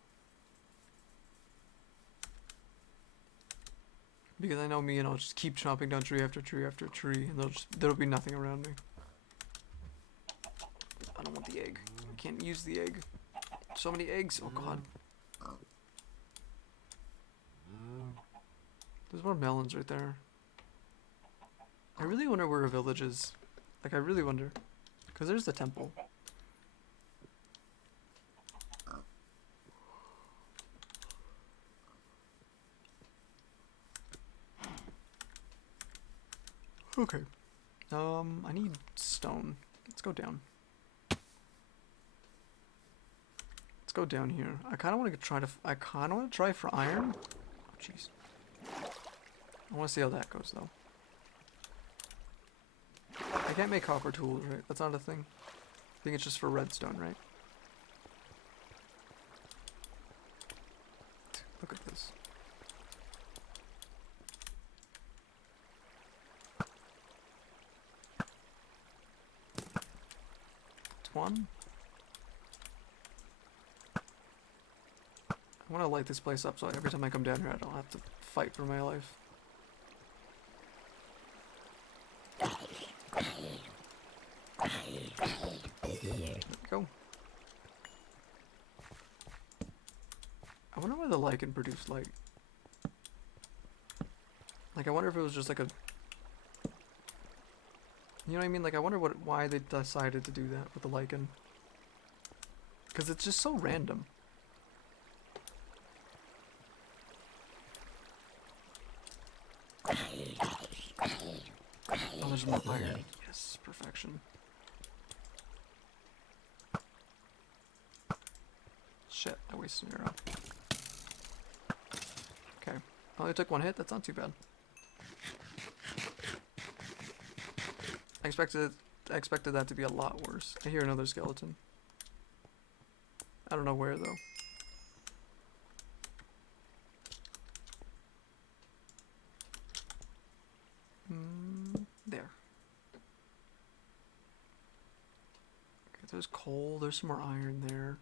Because I know me and I'll just keep chopping down tree after tree after tree and there'll be nothing around me. I don't want the egg. I can't use the egg. So many eggs. Oh god. There's more melons right there. I really wonder where a village is. Like, I really wonder. Because there's the temple. Okay. I need stone. Let's go down. Let's go down here. I kind of want to try for iron. Oh, jeez. I want to see how that goes, though. I can't make copper tools, right? That's not a thing. I think it's just for redstone, right? Look at this. It's one. I want to light this place up so every time I come down here I don't have to fight for my life. There we go. I wonder why the lichen produced light. Like, I wonder if it was just like a... You know what I mean? Like, I wonder why they decided to do that with the lichen. Because it's just so random. Oh, there's more iron. Yes, perfection. Shit, I wasted an arrow. Okay. I only took 1 hit, that's not too bad. I expected that to be a lot worse. I hear another skeleton. I don't know where though. There. Okay, there's coal, there's some more iron there.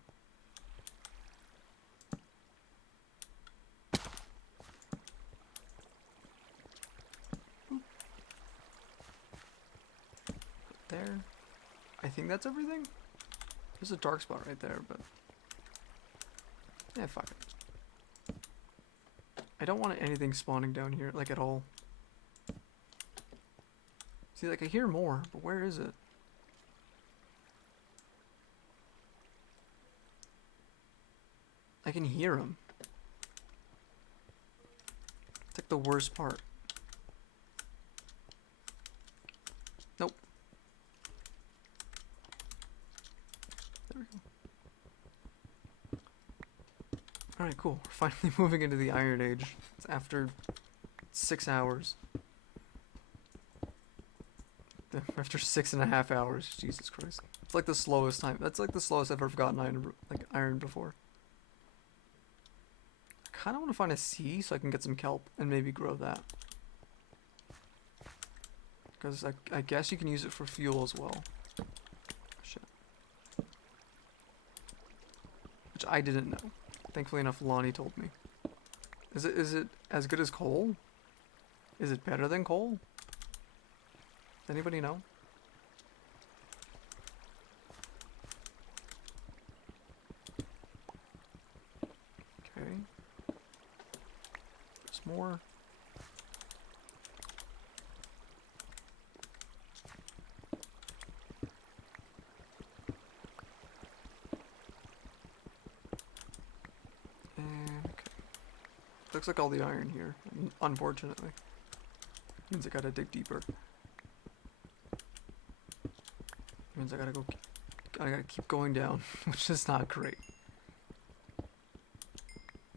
There. I think that's everything. There's a dark spot right there, but yeah, fuck it. I don't want anything spawning down here, like at all. See, like I hear more, but where is it? I can hear him. It's like the worst part. Nope. There we go. Alright, cool. We're finally moving into the Iron Age. It's after 6 hours. After 6.5 hours. Jesus Christ. It's like the slowest time. That's like the slowest I've ever gotten iron before. I kind of want to find a sea so I can get some kelp and maybe grow that. Because I guess you can use it for fuel as well. Shit. Which I didn't know. Thankfully enough, Lonnie told me. Is it as good as coal? Is it better than coal? Does anybody know? Okay. There's more. Okay. Looks like all the iron here, unfortunately. Means I gotta dig deeper. Means I gotta keep going down, which is not great.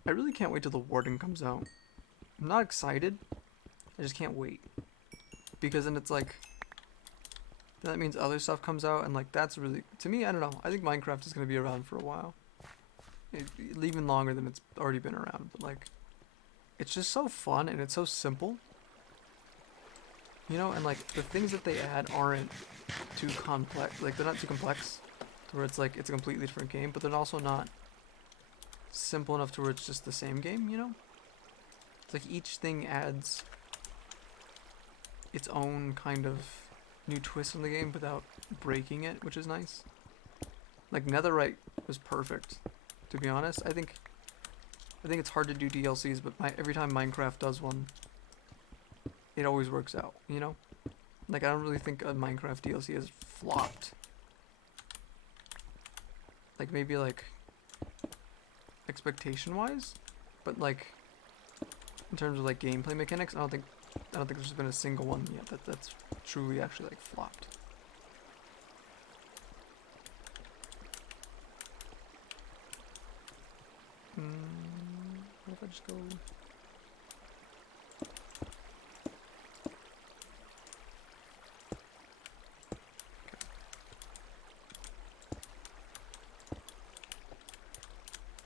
I really can't wait till the warden comes out. I'm not excited, I just can't wait. Because then it's like, that means other stuff comes out, and like that's really, to me, I don't know, I think Minecraft is gonna be around for a while. Even longer than it's already been around, but like, it's just so fun and it's so simple. You know, and like the things that they add aren't too complex, like they're not too complex to where it's like it's a completely different game, but they're also not simple enough to where it's just the same game, you know? It's like each thing adds its own kind of new twist on the game without breaking it, which is nice. Like Netherite was perfect, to be honest. I think it's hard to do DLCs, but every time Minecraft does one, it always works out, you know? Like, I don't really think a Minecraft DLC has flopped. Like, maybe, like, expectation-wise? But, like, in terms of, like, gameplay mechanics, I don't think there's been a single one yet that's truly actually, like, flopped. What if I just go...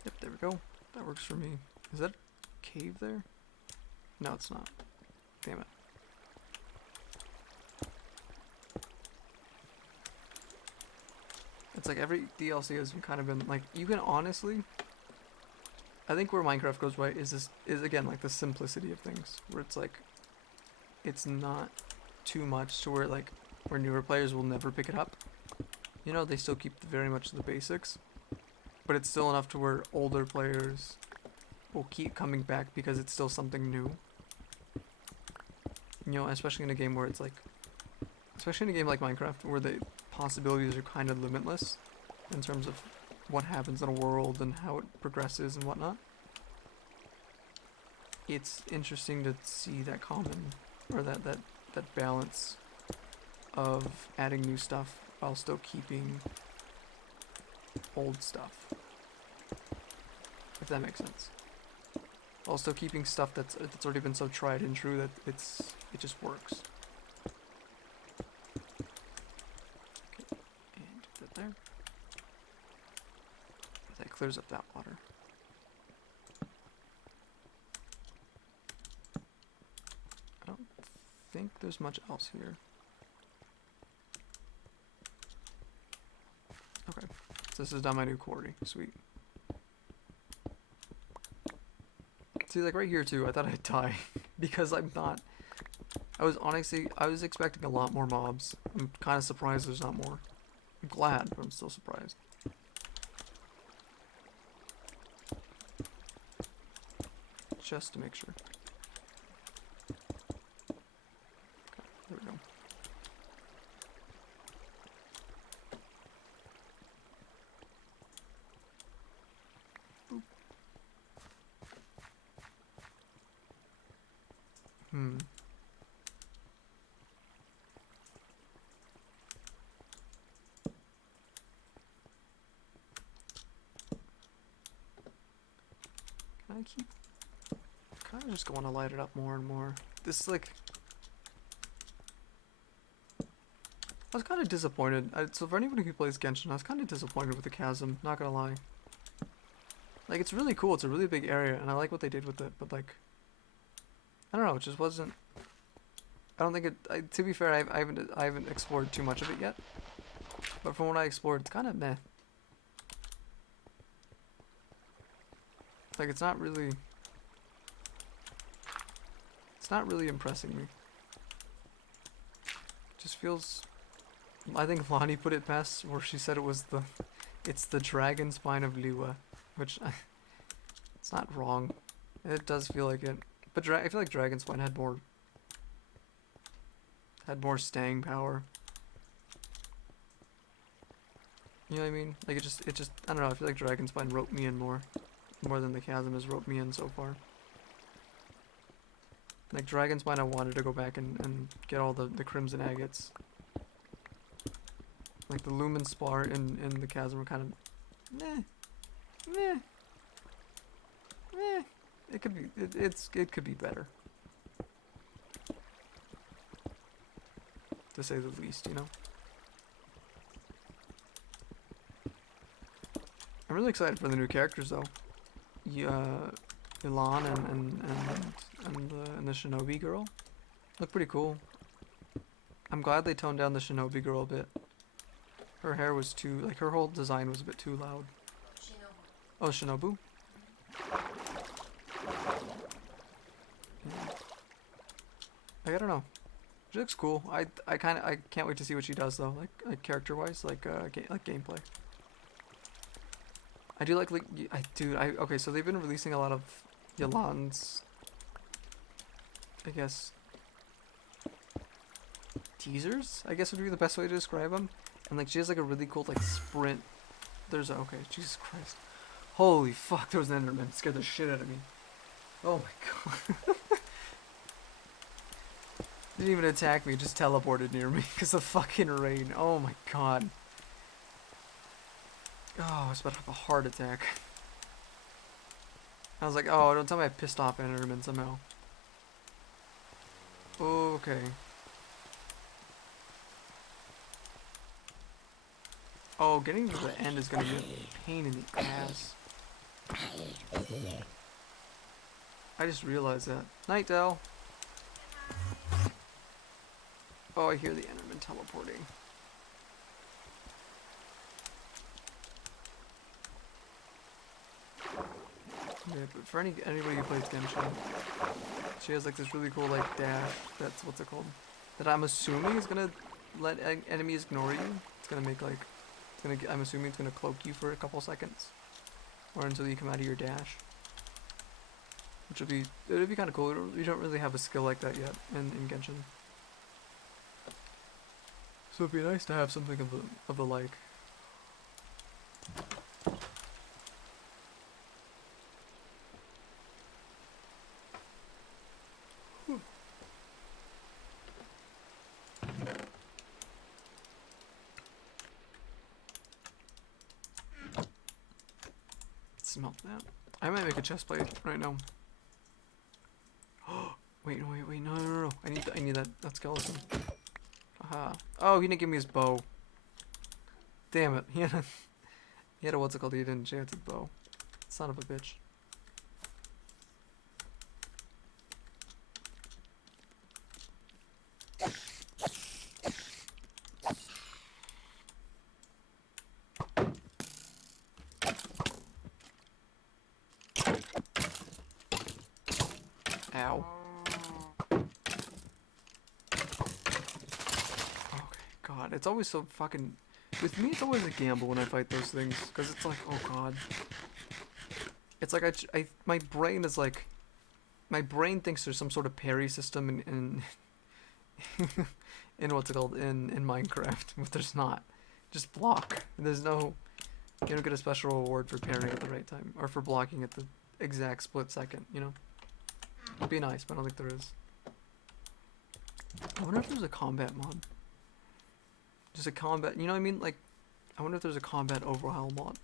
Yep, there we go. That works for me. Is that a cave there? No, it's not. Damn it. It's like every DLC has kind of been like, you can honestly, I think where Minecraft goes right is again like the simplicity of things, where it's like, it's not too much to where like, where newer players will never pick it up. You know, they still keep very much the basics, but it's still enough to where older players will keep coming back because it's still something new. You know, especially in a game where it's like, especially in a game like Minecraft, where the possibilities are kind of limitless in terms of what happens in a world and how it progresses and whatnot. It's interesting to see that common, or that balance of adding new stuff while still keeping old stuff. If that makes sense. While still keeping stuff that's already been so tried and true that it just works. Okay, and put that there. That clears up that water. I don't think there's much else here. Okay, so this is down my new quarry. Sweet. See, like right here too, I thought I'd die because I'm not. I was expecting a lot more mobs. I'm kind of surprised there's not more. I'm glad, but I'm still surprised. Just to make sure. Okay, there we go. Boop. kind of just want to light it up more and more. This like, I was kind of disappointed. So for anybody who plays Genshin, I was kind of disappointed with the chasm. Not gonna lie. Like it's really cool. It's a really big area, and I like what they did with it. But like, I don't know. It just wasn't. I don't think it. To be fair, I haven't explored too much of it yet. But from what I explored, it's kind of meh. Like it's not really impressing me. It just feels. I think Lonnie put it best, where she said it's the dragon spine of Lua, which it's not wrong. It does feel like it, but I feel like dragon spine had more staying power. You know what I mean? Like it just I don't know. I feel like dragon spine roped me in more than the chasm has roped me in so far. Like dragon spine, I wanted to go back and get all the crimson agates. Like the lumen spar in the chasm were kind of meh. It could be it could be better, to say the least, you know. I'm really excited for the new characters though. Ilan and the Shinobi girl look pretty cool. I'm glad they toned down the Shinobi girl a bit. Her hair was too, like, her whole design was a bit too loud. Oh, Shinobu? Yeah. Like, I don't know. She looks cool. I can't wait to see what she does though. Like character wise, like gameplay. I do like okay. So they've been releasing a lot of Yalan's, I guess, teasers. I guess would be the best way to describe them. And like she has like a really cool like sprint. Okay, Jesus Christ. Holy fuck, there was an Enderman. It scared the shit out of me. Oh my god. Didn't even attack me, just teleported near me because of fucking rain. Oh my god. Oh, I was about to have a heart attack. I was like, oh, don't tell me I pissed off Enderman somehow. Okay. Oh, getting to the end is gonna be a pain in the ass. I just realized that. Night, Dell. Oh, I hear the Enderman teleporting. Yeah, but for anybody who plays Genshin, she has like this really cool like dash. That's what's it called? That I'm assuming is gonna let enemies ignore you. It's gonna make like, I'm assuming it's gonna cloak you for a couple seconds, or until you come out of your dash. Which would be, it would be kind of cool. We don't really have a skill like that yet in Genshin. So it'd be nice to have something of the like. Smelt that. I might make a chest plate right now. Wait, no. I need that skeleton. Aha. Oh, he didn't give me his bow. Damn it. He had a what's it called? He didn't chance his bow. Son of a bitch. Ow. Okay, God, it's always so fucking. With me, it's always a gamble when I fight those things, because it's like, oh god. It's like my brain is like, my brain thinks there's some sort of parry system in in what's it called, in Minecraft, but there's not. Just block. There's no, you don't get a special reward for parrying at the right time, or for blocking at the exact split second, you know? It'd be nice, but I don't think there is. I wonder if there's a combat mod. Just a combat, you know what I mean? Like, I wonder if there's a combat overhaul mod.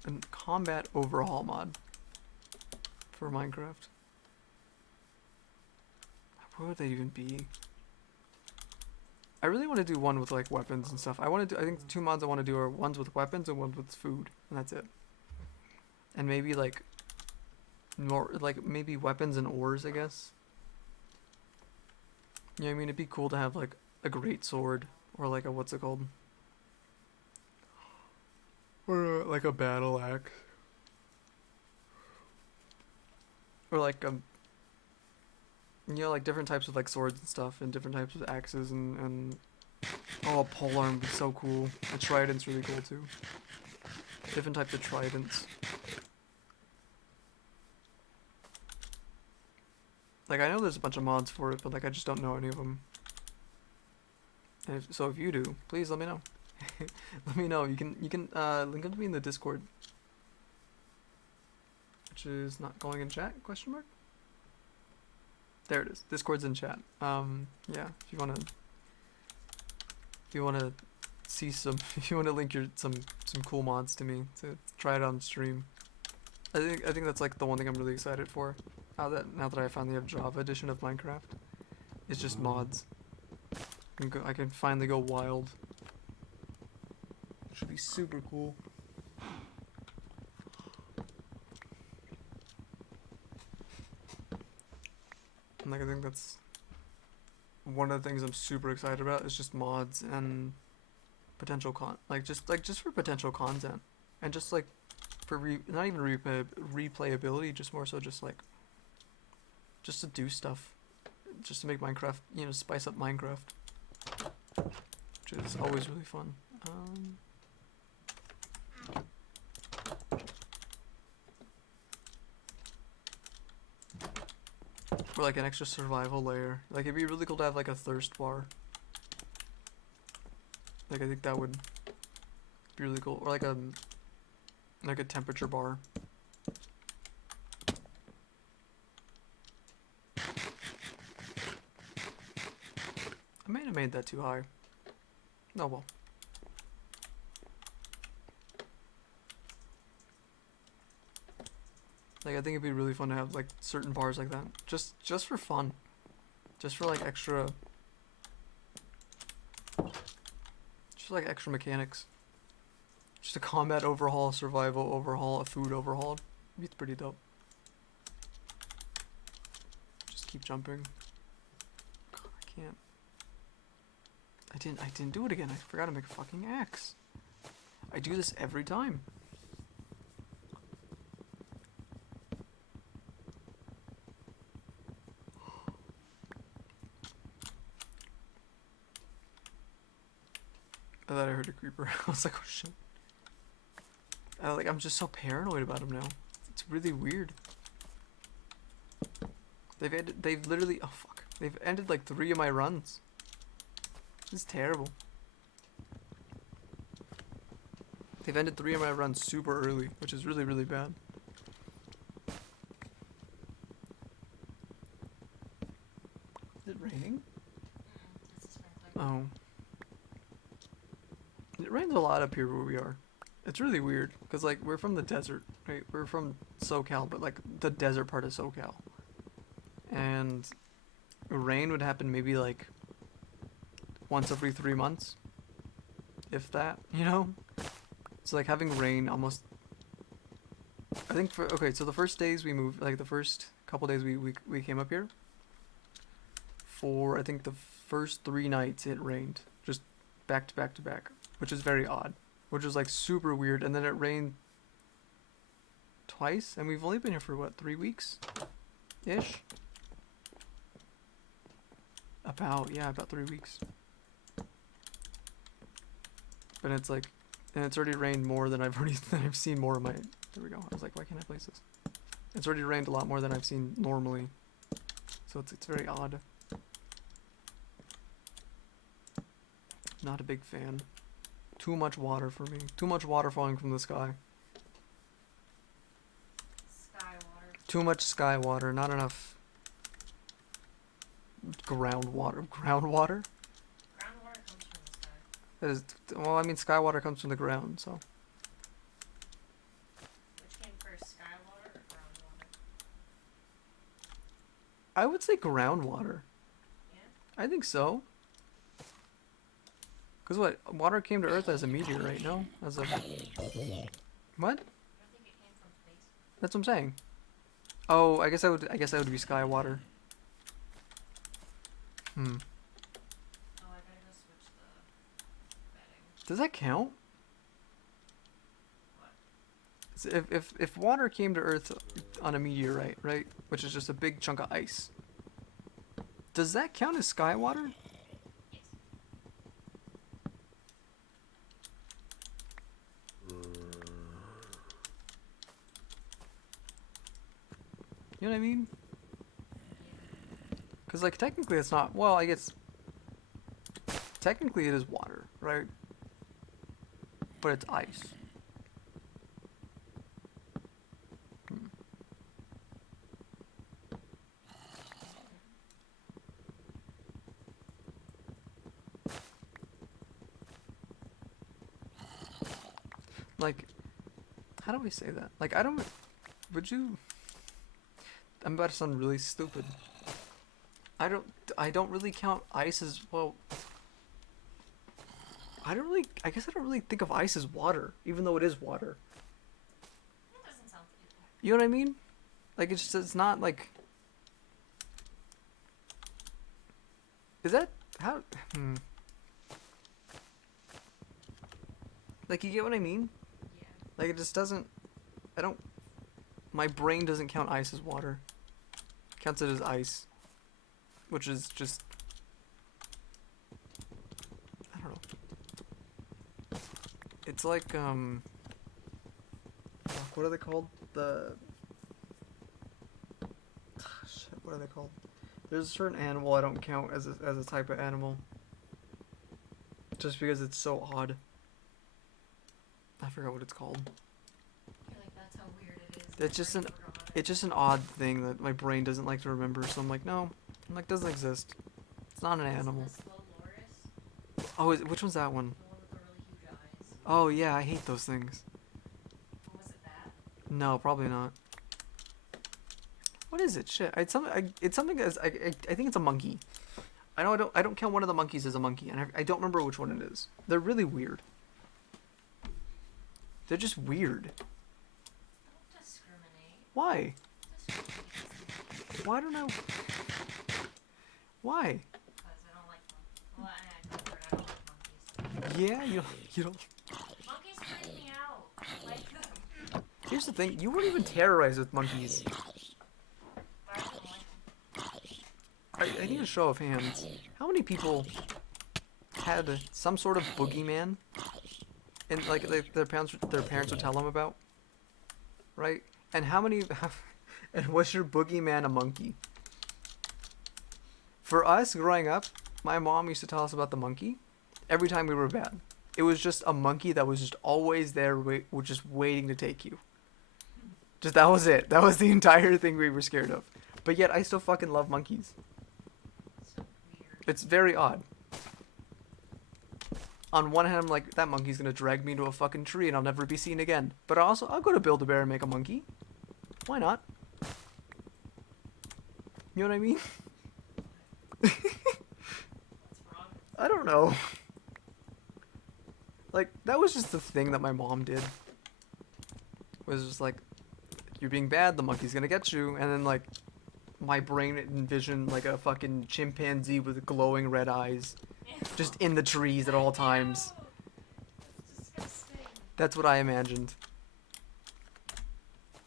for Minecraft. What would they even be? I really want to do one with like weapons and stuff. I want to do. I think the 2 mods I want to do are ones with weapons and ones with food, and that's it. And maybe like more like maybe weapons and ores, I guess. Yeah, I mean it'd be cool to have like a great sword or like a what's it called? Or like a battle axe. Or like like different types of like swords and stuff, and different types of axes and oh, a polearm would be so cool. A trident's really cool too. Different types of tridents. Like I know there's a bunch of mods for it, but like I just don't know any of them. And so if you do, please let me know. Let me know. You can link them to me in the Discord, which is not going in chat? Question mark. There it is. Discord's in chat. Yeah. If you wanna see some, if you wanna link some cool mods to me to try it on stream. I think that's like the one thing I'm really excited for. Now that I finally have Java edition of Minecraft, it's just mods. I can finally go wild. Should be super cool. And like I think that's one of the things I'm super excited about is just mods and potential just for potential content, and just like for not even replayability, just more so just to do stuff, just to make Minecraft, spice up Minecraft, which is always really fun. Or like an extra survival layer. Like it'd be really cool to have like a thirst bar. Like I think that would be really cool. Or like a temperature bar. I might have made that too high. Oh well. Like I think it'd be really fun to have like certain bars like that. Just for fun. Just for like extra mechanics. Just a combat overhaul, survival overhaul, a food overhaul. It's pretty dope. Just keep jumping. God, I can't. I didn't do it again. I forgot to make a fucking axe. I do this every time. I thought I heard a creeper. I was like, oh shit. I'm just so paranoid about him now. It's really weird. They've literally, oh fuck. They've ended like 3 of my runs. This is terrible. They've ended 3 of my runs super early, which is really, really bad. Is it raining? It's a sprinkler. Oh. It rains a lot up here where we are. It's really weird, because like we're from the desert, right? We're from SoCal, but like the desert part of SoCal. And rain would happen maybe like once every 3 months. If that, It's like having rain almost, I think so the first days we moved, like the first couple days we came up here, for I think the first 3 nights it rained, just back to back to back, which is very odd, which was like super weird. And then it rained twice, and we've only been here for what, 3 weeks ish. About 3 weeks. But it's like, and it's already rained more than I've seen more of my, there we go. I was like, why can't I place this? It's already rained a lot more than I've seen normally. So it's very odd. Not a big fan. Too much water for me. Too much water falling from the sky. Sky water. Too much sky water, not enough groundwater. Groundwater? Groundwater comes from the sky. That is, well, I mean, sky water comes from the ground, so. Which came first, sky water or groundwater? I would say groundwater. Yeah? I think so. Cause what? Water came to Earth as a meteorite, no? As a what? You don't think it came from space? That's what I'm saying. Oh, I guess I would. I guess that would be sky water. Hmm. Oh, I gotta go switch the bedding. Does that count? What? So if water came to Earth on a meteorite, right, which is just a big chunk of ice, does that count as sky water? Yes. You know what I mean? Because, like, technically it's not. Well, I guess. Technically it is water, right? But it's ice. Hmm. Like, how do we say that? Like, I don't. Would you. I'm about to sound really stupid. I don't really count ice as well. I guess I don't really think of ice as water, even though it is water. That doesn't sound too bad. You know what I mean? Like it's just, it's not like. Is that how? Hmm. Like you get what I mean? Yeah. Like it just doesn't. I don't. My brain doesn't count ice as water. It counts it as ice, which is just. I don't know. It's like fuck, what are they called? The. Shit, what are they called? There's a certain animal I don't count as a type of animal. Just because it's so odd. I forgot what it's called. I feel like that's how weird it is. It's just an It's just an odd thing that my brain doesn't like to remember, so I'm like, no. I'm like, doesn't exist. It's not an animal. The slow loris, Oh, which one's that one? the one with the really huge eyes. Oh, yeah, I hate those things. What was it that? No, probably not. What is it? Shit. It's something that's, I think it's a monkey. I don't count one of the monkeys as a monkey, and I don't remember which one it is. They're really weird. They're just weird. Don't discriminate. Why? Discriminate. Why don't I? Why? Because I don't like monkeys. Well, I don't like monkeys. Yeah, you don't. Monkeys freak me out. I like them. Here's the thing, you weren't even terrorized with monkeys. But I don't like them. I need a show of hands. How many people had some sort of boogeyman, and like their parents would tell them about, right? And how many? And was your boogeyman a monkey? For us growing up, my mom used to tell us about the monkey every time we were bad. It was just a monkey that was just always there, just waiting to take you. Just that was it. That was the entire thing we were scared of. But yet I still fucking love monkeys. So weird. It's very odd. On one hand, I'm like, that monkey's gonna drag me into a fucking tree and I'll never be seen again. But also, I'll go to Build-A-Bear and make a monkey. Why not? You know what I mean? What's wrong? I don't know. Like, that was just the thing that my mom did. Was just like, you're being bad, the monkey's gonna get you. And then, like, my brain envisioned, like, a fucking chimpanzee with glowing red eyes. Just in the trees at all times. Ew. That's disgusting. That's what I imagined.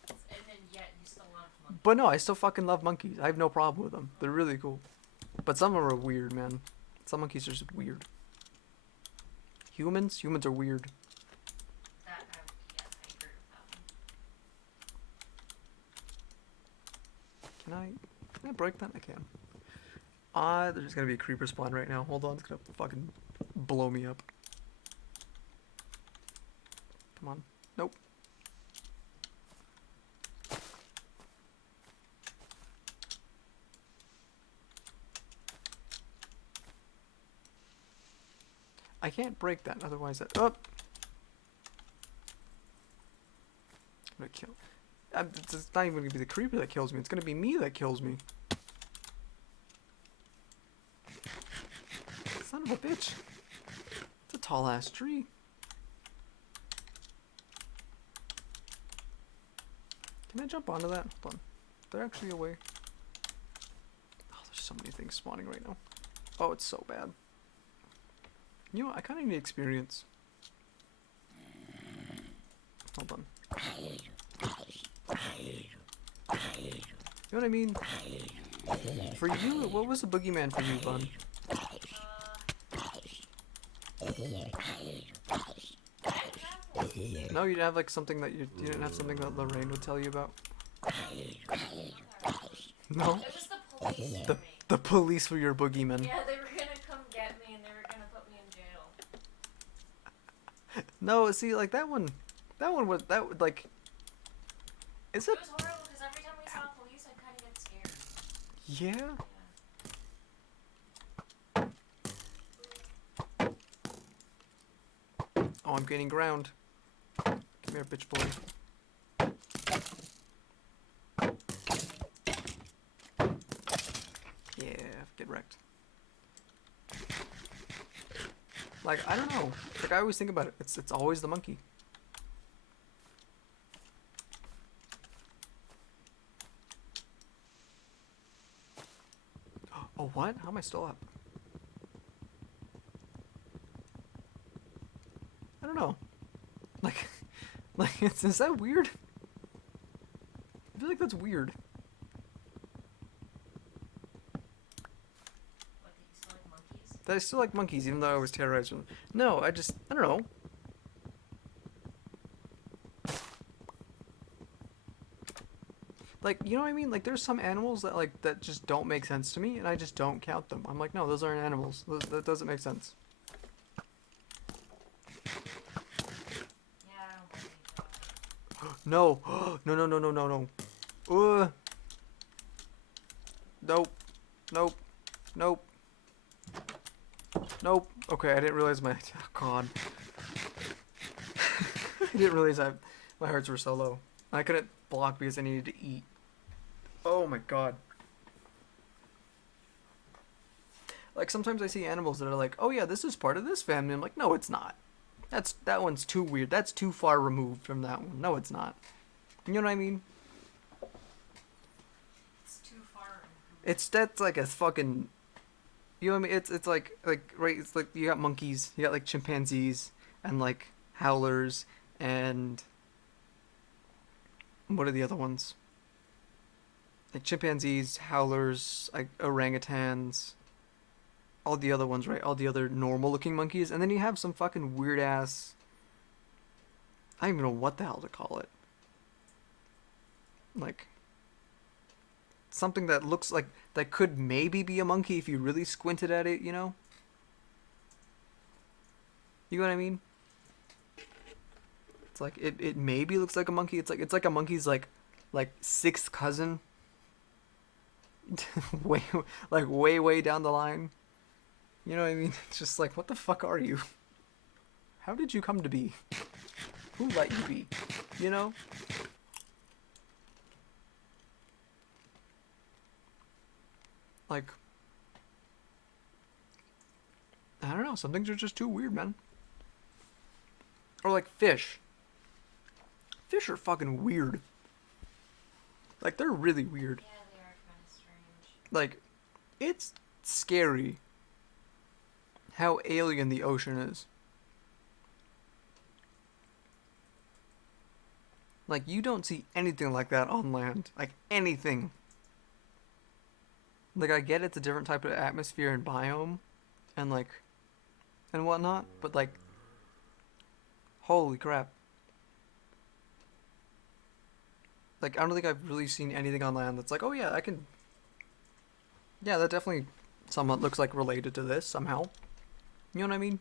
And then yet you still love monkeys. But no, I still fucking love monkeys. I have no problem with them. They're really cool. But some of them are weird, man. Some monkeys are just weird. Humans are weird. That yes, I agree with that one. Can I break that? I can. There's gonna be a creeper spawn right now. Hold on, it's gonna fucking blow me up. Come on. Nope. I can't break that, otherwise that. Oh! I'm gonna kill. It's not even gonna be the creeper that kills me. It's gonna be me that kills me. Son of a bitch. It's a tall ass tree. Can I jump onto that? Hold on. Is there actually a way? Oh, there's so many things spawning right now. Oh, it's so bad. You know what? I kind of need experience. Hold on. You know what I mean? For you, what was the boogeyman for you, Bun? No, you didn't have like something that you didn't have something that Lorraine would tell you about. No, It was the police for the me. the police were your boogeyman. Yeah, they were gonna come get me and they were gonna put me in jail. No, see, like that one was that would like. Is It it? was horrible because every time we saw police, I'd kind of get scared. Yeah. Oh, I'm gaining ground. Come here, bitch boy. Yeah, get wrecked. Like, I don't know. Like, I always think about it. It's always the monkey. Oh, what? How am I still up? I don't know. Like, is that weird? I feel like that's weird. What, did you still like monkeys? That I still like monkeys, even though I was terrorized with them. No, I don't know. Like, you know what I mean? Like, there's some animals that, like, that just don't make sense to me, and I just don't count them. I'm like, no, those aren't animals. That doesn't make sense. Yeah, I don't believe that. No. No, no, no, no, no, no. Nope. Nope. Nope. Nope. Okay, I didn't realize my... Oh, God. I didn't realize my hearts were so low. I couldn't block because I needed to eat. Oh my God. Like, sometimes I see animals that are like, oh yeah, this is part of this family. I'm like, no, it's not. That one's too weird. That's too far removed from that one. No, it's not. You know what I mean? It's too far. That's like a fucking... You know what I mean? It's like right, it's like you got monkeys, you got like chimpanzees and like howlers and what are the other ones? Like chimpanzees, howlers, like orangutans, all the other ones, right? All the other normal looking monkeys, and then you have some fucking weird ass, I don't even know what the hell to call it. Like something that looks like that could maybe be a monkey if you really squinted at it, you know? You know what I mean? It's like it maybe looks like a monkey. It's like a monkey's like sixth cousin. way way down the line. You know what I mean? It's just like, what the fuck are you? How did you come to be? Who let you be? You know? Like, I don't know, some things are just too weird, man. Or like fish. Fish are fucking weird. Like, they're really weird. Yeah, they are kind of strange. Like, it's scary how alien the ocean is. Like, you don't see anything like that on land. Like, anything. Like, I get it's a different type of atmosphere and biome and like and whatnot, but like, holy crap. Like, I don't think I've really seen anything on land that's like, oh yeah, I can... Yeah, that definitely somewhat looks like related to this somehow. You know what I mean?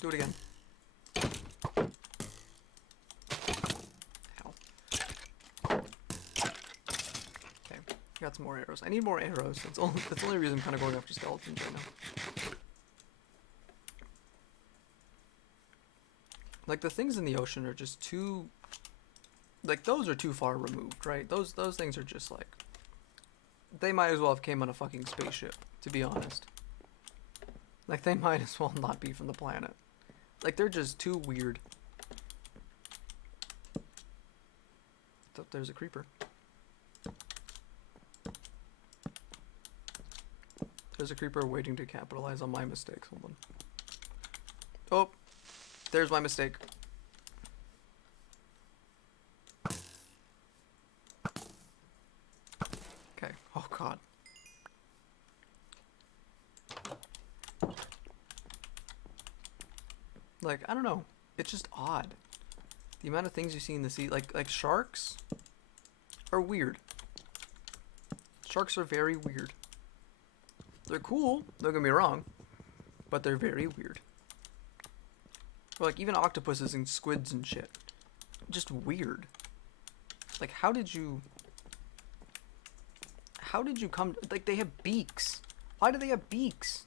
Do it again. Ow. Okay, got some more arrows. I need more arrows. That's the only reason I'm kind of going after skeletons right now. Like the things in the ocean are just too, like those are too far removed, right? Those things are just like, they might as well have came on a fucking spaceship, to be honest. Like they might as well not be from the planet. Like they're just too weird. Oh, there's a creeper. There's a creeper waiting to capitalize on my mistakes. Hold on. Oh, there's my mistake. Okay. Oh god. Like, I don't know. It's just odd. The amount of things you see in the sea, like sharks are weird. Sharks are very weird. They're cool, don't get me wrong, but they're very weird. Or like even octopuses and squids and shit. Just weird. Like how did you come, like they have beaks. Why do they have beaks?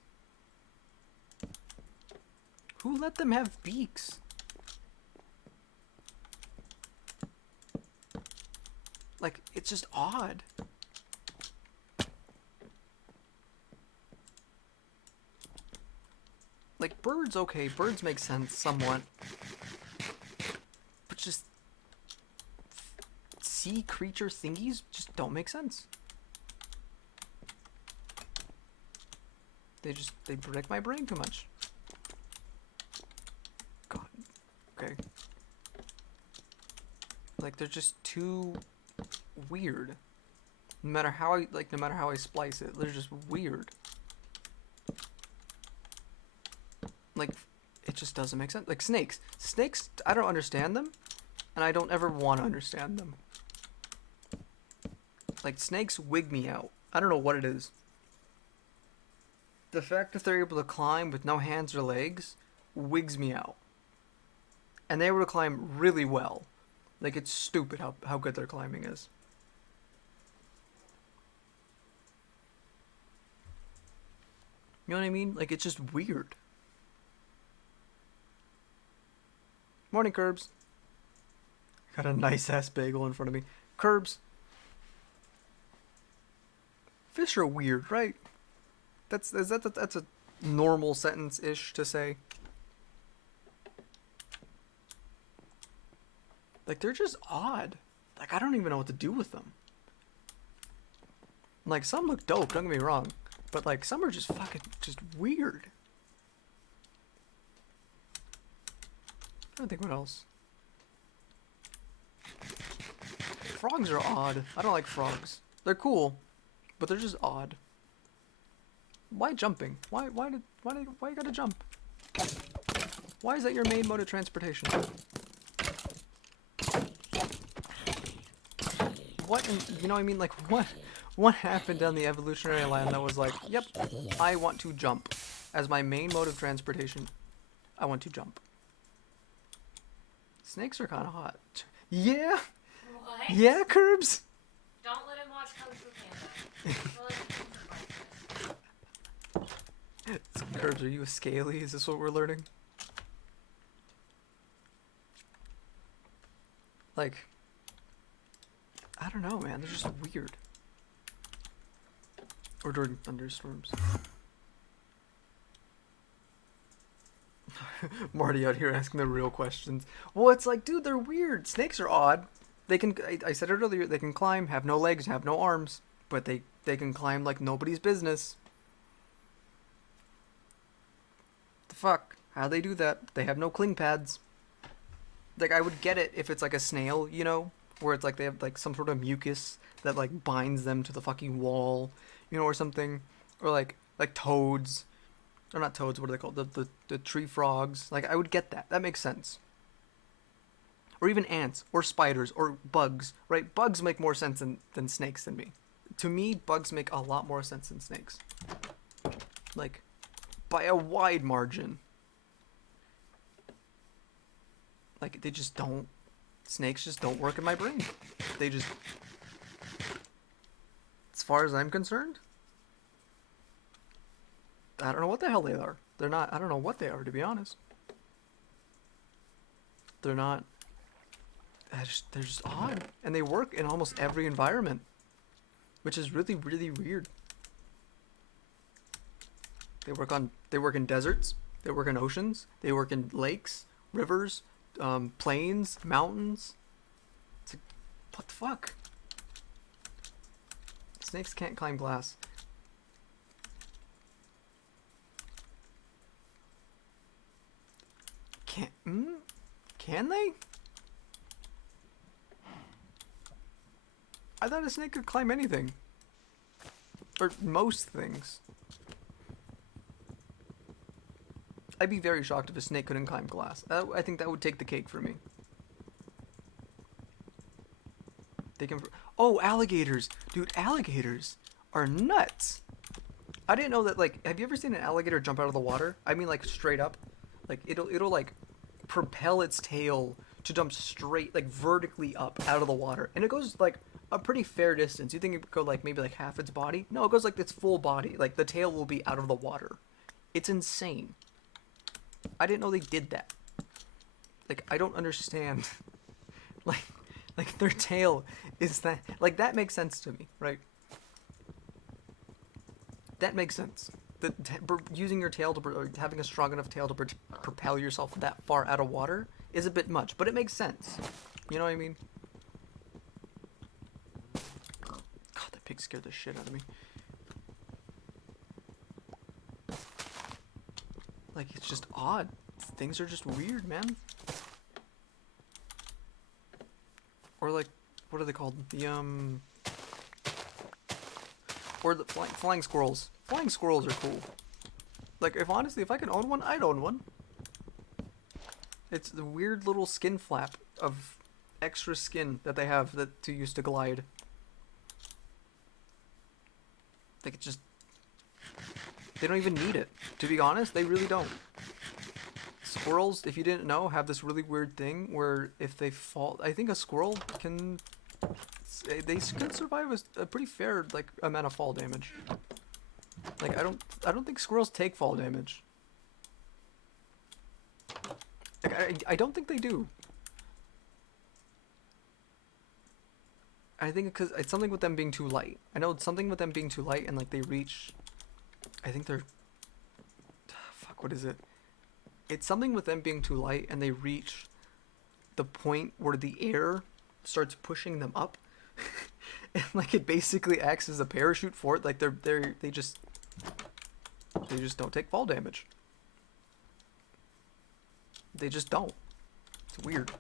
Who let them have beaks? Like, it's just odd. Like, birds, okay, birds make sense somewhat. But just sea creature thingies just don't make sense. They break my brain too much. God. Okay. Like, they're just too weird. No matter how I splice it, they're just weird. Like, it just doesn't make sense. Like snakes. Snakes, I don't understand them, and I don't ever want to understand them. Like, snakes wig me out. I don't know what it is. The fact that they're able to climb with no hands or legs wigs me out. And they're able to climb really well. Like, it's stupid how good their climbing is. You know what I mean? Like, it's just weird. Morning, Curbs. Got a nice ass bagel in front of me. Curbs. Fish are weird, right? That's a normal sentence-ish to say. Like, they're just odd. Like, I don't even know what to do with them. Like, some look dope, don't get me wrong. But, like, some are just fucking just weird. I don't think what else. Frogs are odd. I don't like frogs. They're cool, but they're just odd. Why jumping? Why you gotta jump? Why is that your main mode of transportation? What, you know what I mean? Like, what happened down the evolutionary line that was like, yep, I want to jump. As my main mode of transportation, I want to jump. Snakes are kind of hot. Yeah? What? Yeah, Curbs? Don't let him watch Kung Fu Panda. Well, Curbs, are you a scaly? Is this what we're learning? Like, I don't know, man. They're just weird. Or during thunderstorms. Marty out here asking the real questions. Well, it's like, dude, they're weird. Snakes are odd. They can, I said it earlier, they can climb, have no legs, have no arms. But they can climb like nobody's business. The fuck? How they do that? They have no cling pads. Like, I would get it if it's like a snail, you know? Where it's like they have like some sort of mucus that like binds them to the fucking wall, you know, or something. Or like toads. Or not toads, what are they called? The tree frogs. Like, I would get that. That makes sense. Or even ants, or spiders, or bugs, right? Bugs make more sense than snakes than me. To me, bugs make a lot more sense than snakes. Like, by a wide margin. Like, they just don't... Snakes just don't work in my brain. They just... As far as I'm concerned, I don't know what the hell they are. They're not... I don't know what they are, to be honest. They're not. They're just odd, and they work in almost every environment, which is really, really weird. They work in deserts. They work in oceans. They work in lakes, rivers, plains, mountains. It's like, what the fuck? Snakes can't climb glass. Can they? I thought a snake could climb anything. Or most things. I'd be very shocked if a snake couldn't climb glass. I think that would take the cake for me. They can... Oh, alligators! Dude, alligators are nuts! I didn't know that, like... Have you ever seen an alligator jump out of the water? I mean, like, straight up. Like, it'll like, propel its tail to jump straight, like, vertically up out of the water. And it goes, like, a pretty fair distance. You think it would go, like, maybe, like, half its body? No, it goes, like, its full body. Like, the tail will be out of the water. It's insane. I didn't know they did that. Like, I don't understand. like their tail is that... Like, that makes sense to me, right? That makes sense. Using your tail to... having a strong enough tail to propel yourself that far out of water is a bit much, but it makes sense. You know what I mean? God, that pig scared the shit out of me. Like, it's just odd. Things are just weird, man. Or, like, what are they called? The, Or the flying squirrels. Flying squirrels are cool. Like, honestly, if I could own one, I'd own one. It's the weird little skin flap of extra skin that they have to use to glide. Like, it just... They don't even need it. To be honest, they really don't. Squirrels, if you didn't know, have this really weird thing where if they fall... I think a squirrel can... They can survive a pretty fair, like, amount of fall damage. Like, I don't think squirrels take fall damage. Like, I don't think they do. I think because it's something with them being too light. I know it's something with them being too light and, like, they reach... I think they're... Fuck, what is it? It's something with them being too light and they reach the point where the air starts pushing them up. And, like, it basically acts as a parachute for it. Like, they just don't take fall damage. They just don't. It's weird.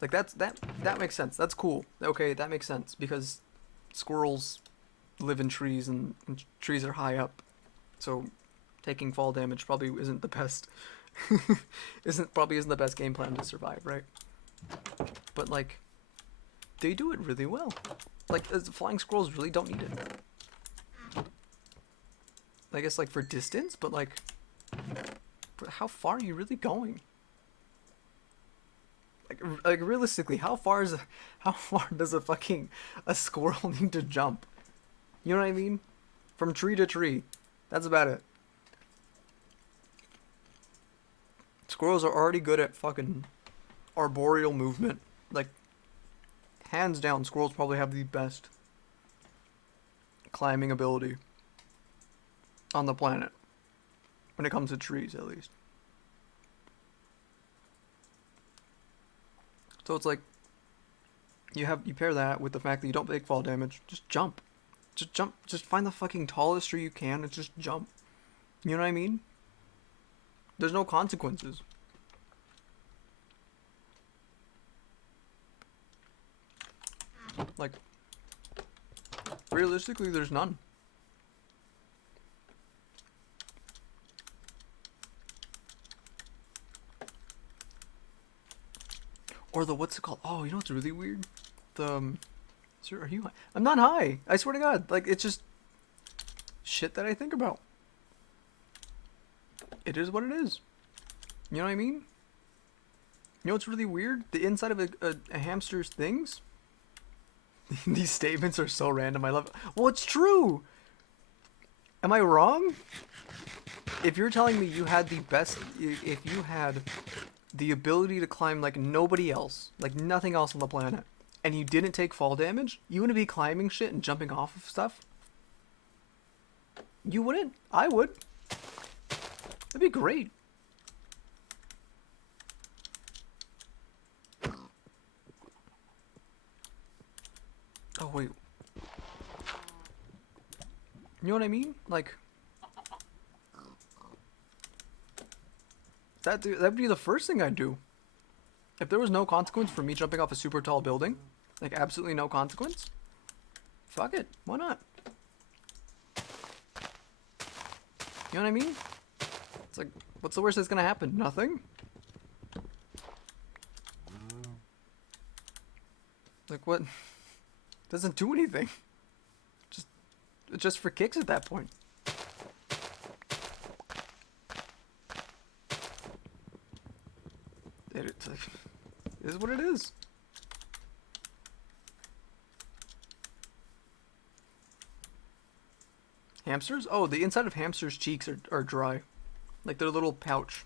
Like, that makes sense. That's cool. Okay, that makes sense because squirrels live in trees and trees are high up. So taking fall damage probably isn't the best isn't the best game plan to survive, right? But, like, they do it really well. Like, flying squirrels really don't need it. I guess, like, for distance, but, like, how far are you really going? Like realistically, how far does a squirrel need to jump? You know what I mean? From tree to tree. That's about it. Squirrels are already good at fucking arboreal movement. Like, hands down, squirrels probably have the best climbing ability on the planet. When it comes to trees, at least. So it's like, you pair that with the fact that you don't take fall damage. Just jump. Just jump. Just find the fucking tallest tree you can and just jump. You know what I mean? There's no consequences. Like, realistically, there's none. Or the, what's it called? Oh, you know what's really weird? The, sir, are you high? I'm not high. I swear to God. Like, it's just shit that I think about. It is what it is. You know what I mean? You know what's really weird? The inside of a hamster's things? These statements are so random. I love it. Well, it's true. Am I wrong? If you're telling me you had the best... If you had the ability to climb like nobody else, like nothing else on the planet, and you didn't take fall damage, you wouldn't be climbing shit and jumping off of stuff? You wouldn't? I would. That'd be great. Oh, wait. You know what I mean? Like, that'd be the first thing I'd do. If there was no consequence for me jumping off a super tall building, like absolutely no consequence, fuck it. Why not? You know what I mean? It's like, what's the worst that's gonna happen? Nothing? Like, what? Doesn't do anything. Just for kicks at that point. It's like, it is what it is. Hamsters? Oh, the inside of hamsters' cheeks are dry. Like their little pouch.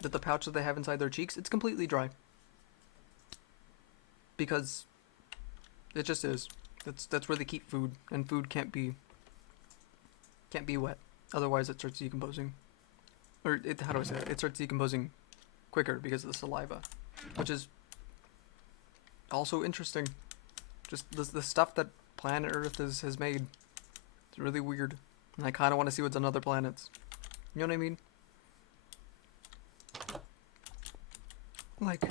The pouch that they have inside their cheeks, it's completely dry. Because it just is. That's where they keep food, and food can't be wet. Otherwise it starts decomposing. Or how do I say it? It starts decomposing quicker because of the saliva. Which is also interesting. Just the stuff that planet Earth has made. It's really weird. And I kind of want to see what's on other planets. You know what I mean? Like...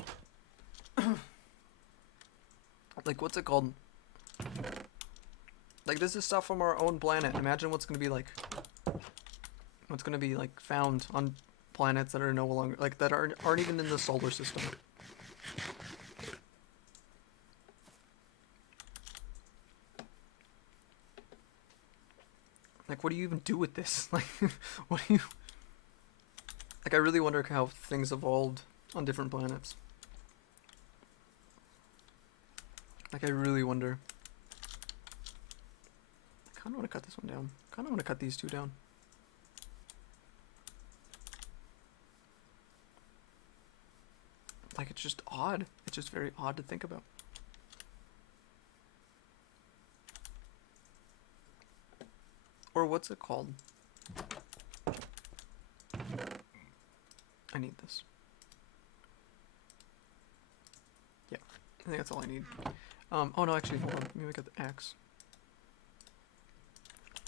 like, what's it called? Like, this is stuff from our own planet. Imagine what's gonna be like... what's gonna be, like, found on planets that are no longer... like, that aren't even in the solar system. Like, what do you even do with this? Like, what do you... like, I really wonder how things evolved on different planets. Like, I really wonder. I kind of want to cut this one down. I kind of want to cut these two down. Like, it's just odd. It's just very odd to think about. Or what's it called? I need this. Yeah, I think that's all I need. Oh no, actually, hold on. Let me make the axe.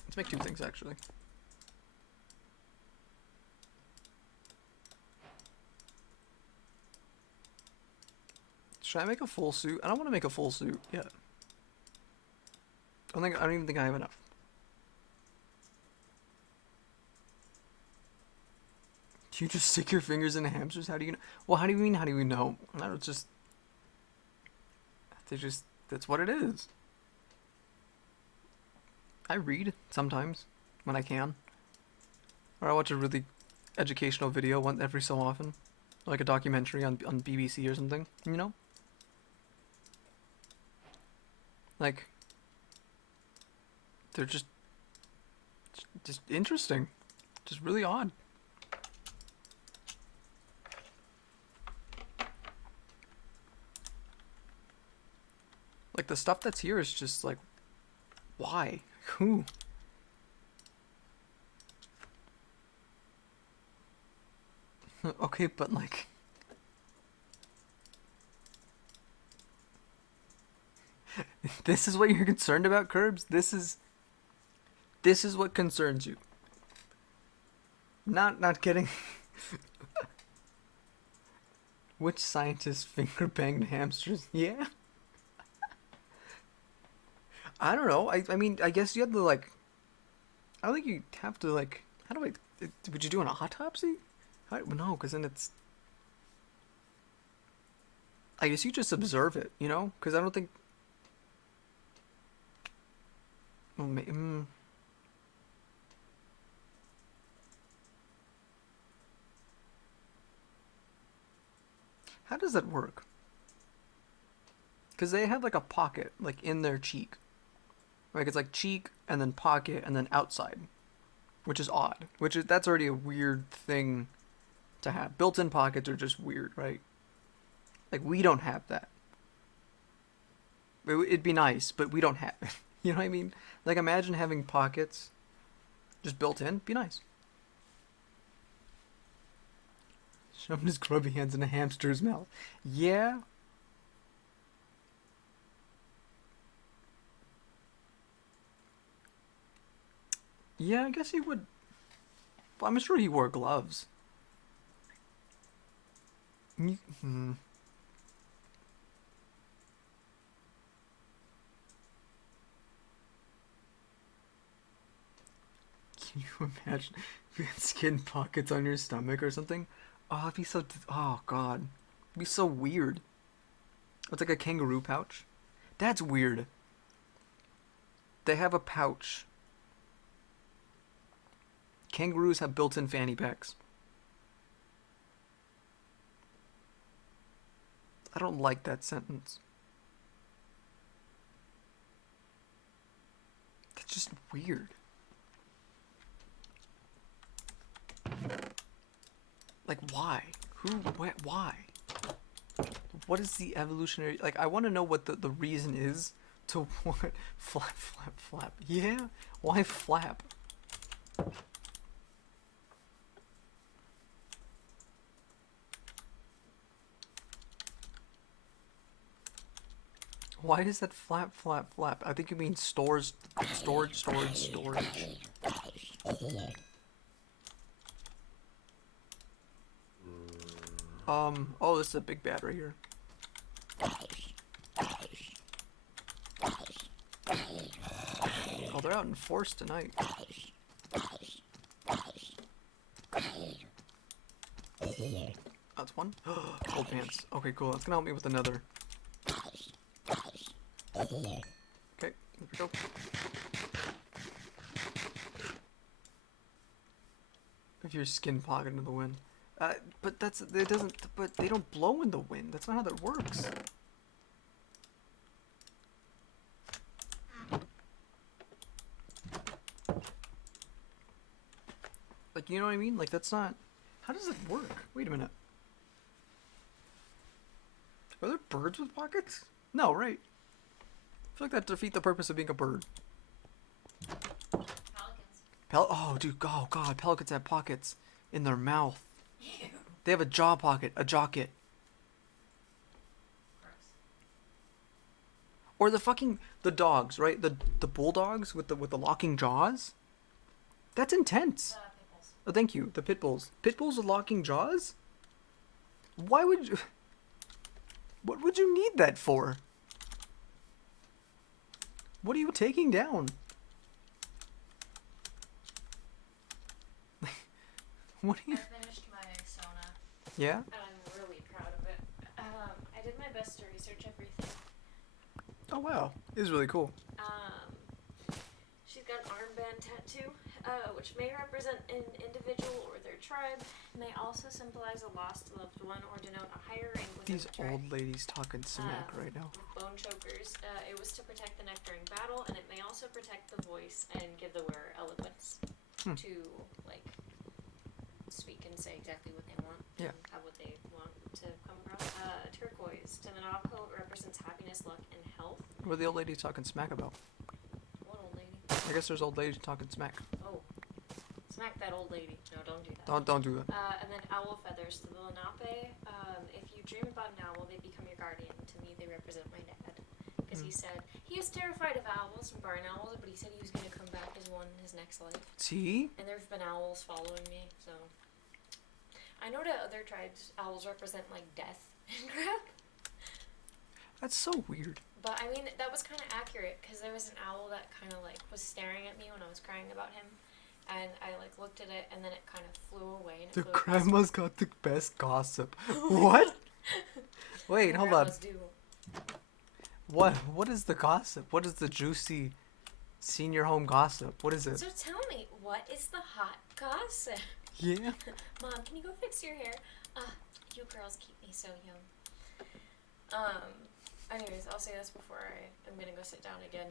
Let's make two things, actually. Should I make a full suit? I don't want to make a full suit yet. I don't even think I have enough. Do you just stick your fingers in hamsters? How do you know? Well, how do you mean, how do you know? I don't just... that's what it is. I read sometimes, when I can. Or I watch a really educational video every so often. Like a documentary on BBC or something, you know? Like... they're just interesting. Just really odd. Like, the stuff that's here is just like, why? Who? Okay, but like... this is what you're concerned about, Curbs? This is what concerns you. Not kidding. Which scientist finger banged hamsters? Yeah. I don't know. I mean, I guess you have to, like... I don't think you have to, like... How do I... would you do an autopsy? No, because then it's... I guess you just observe it, you know? Because I don't think... well, how does that work? Because they have, like, a pocket, like, in their cheek. Like, it's like cheek, and then pocket, and then outside. Which is odd. That's already a weird thing to have. Built-in pockets are just weird, right? Like, we don't have that. It'd be nice, but we don't have it. You know what I mean? Like, imagine having pockets just built in. Be nice. Shove his grubby hands in a hamster's mouth. Yeah? Yeah, I guess he would. Well, I'm sure he wore gloves. Hmm. Can you imagine if you had skin pockets on your stomach or something? Oh, it'd be so. Oh, God. It'd be so weird. It's like a kangaroo pouch. That's weird. They have a pouch. Kangaroos have built in fanny packs. I don't like that sentence. That's just weird. Like, why? Who? Why? What is the evolutionary... Like, I want to know what the reason is to what... Flap, flap, flap. Yeah? Why flap? Why does that flap, flap, flap? I think you mean storage. Oh, this is a big bad right here. Oh, they're out in force tonight. That's one. Old pants. Okay, cool. That's gonna help me with another. Okay, there we go. If your skin pocket into the wind. But it doesn't, but they don't blow in the wind. That's not how that works. Like, you know what I mean? Like, that's not, how does it work? Wait a minute. Are there birds with pockets? No, right? I feel like that defeats the purpose of being a bird. Pelicans. Oh, dude, oh god, pelicans have pockets in their mouth. Ew. They have a jaw pocket, a jocket. Gross. Or the dogs, right? The bulldogs with the locking jaws. That's intense. Pit bulls. Oh, thank you. The pit bulls. Pit bulls with locking jaws? Why would you... What would you need that for? What are you taking down? What are you... I finished my Sona, Yeah? and I'm really proud of it. I did my best to research everything. Oh, wow. It is really cool. She's got an armband tattoo, which may represent an individual or their tribe, may also symbolize a lost loved one or denote a higher rank within These the tribe. old ladies talking smack right now. Bone chokers. It was to protect the neck during battle, and it may also protect the voice and give the wearer eloquence to, like, speak and say exactly what they want. Yeah. And have what they want to come across. Turquoise. To the Navajo, it represents happiness, luck, and health. What are the old ladies talking smack about? What old lady? I guess there's old ladies talking smack. Oh. Smack that old lady. No, don't do that. Don't do that. And then owl feathers. To the Lenape, if you dream about an owl, they become your guardian. To me, they represent my dad. Because he said he was terrified of owls and barn owls, but he said he was going to come back as one in his next life. See? And there have been owls following me, so. I know that other tribes, owls represent, like, death and crap. That's so weird. But, I mean, that was kind of accurate, because there was an owl that kind of, like, was staring at me when I was crying about him. And I, like, looked at it, and then it kind of flew away. And it The flew across grandma's got the best gossip. What? Wait, And hold on. grandmas do. What is the gossip? What is the juicy senior home gossip? What is it? So tell me, what is the hot gossip? Yeah. Mom, can you go fix your hair? You girls keep me so young. Anyways, I'll say this before I'm gonna go sit down again.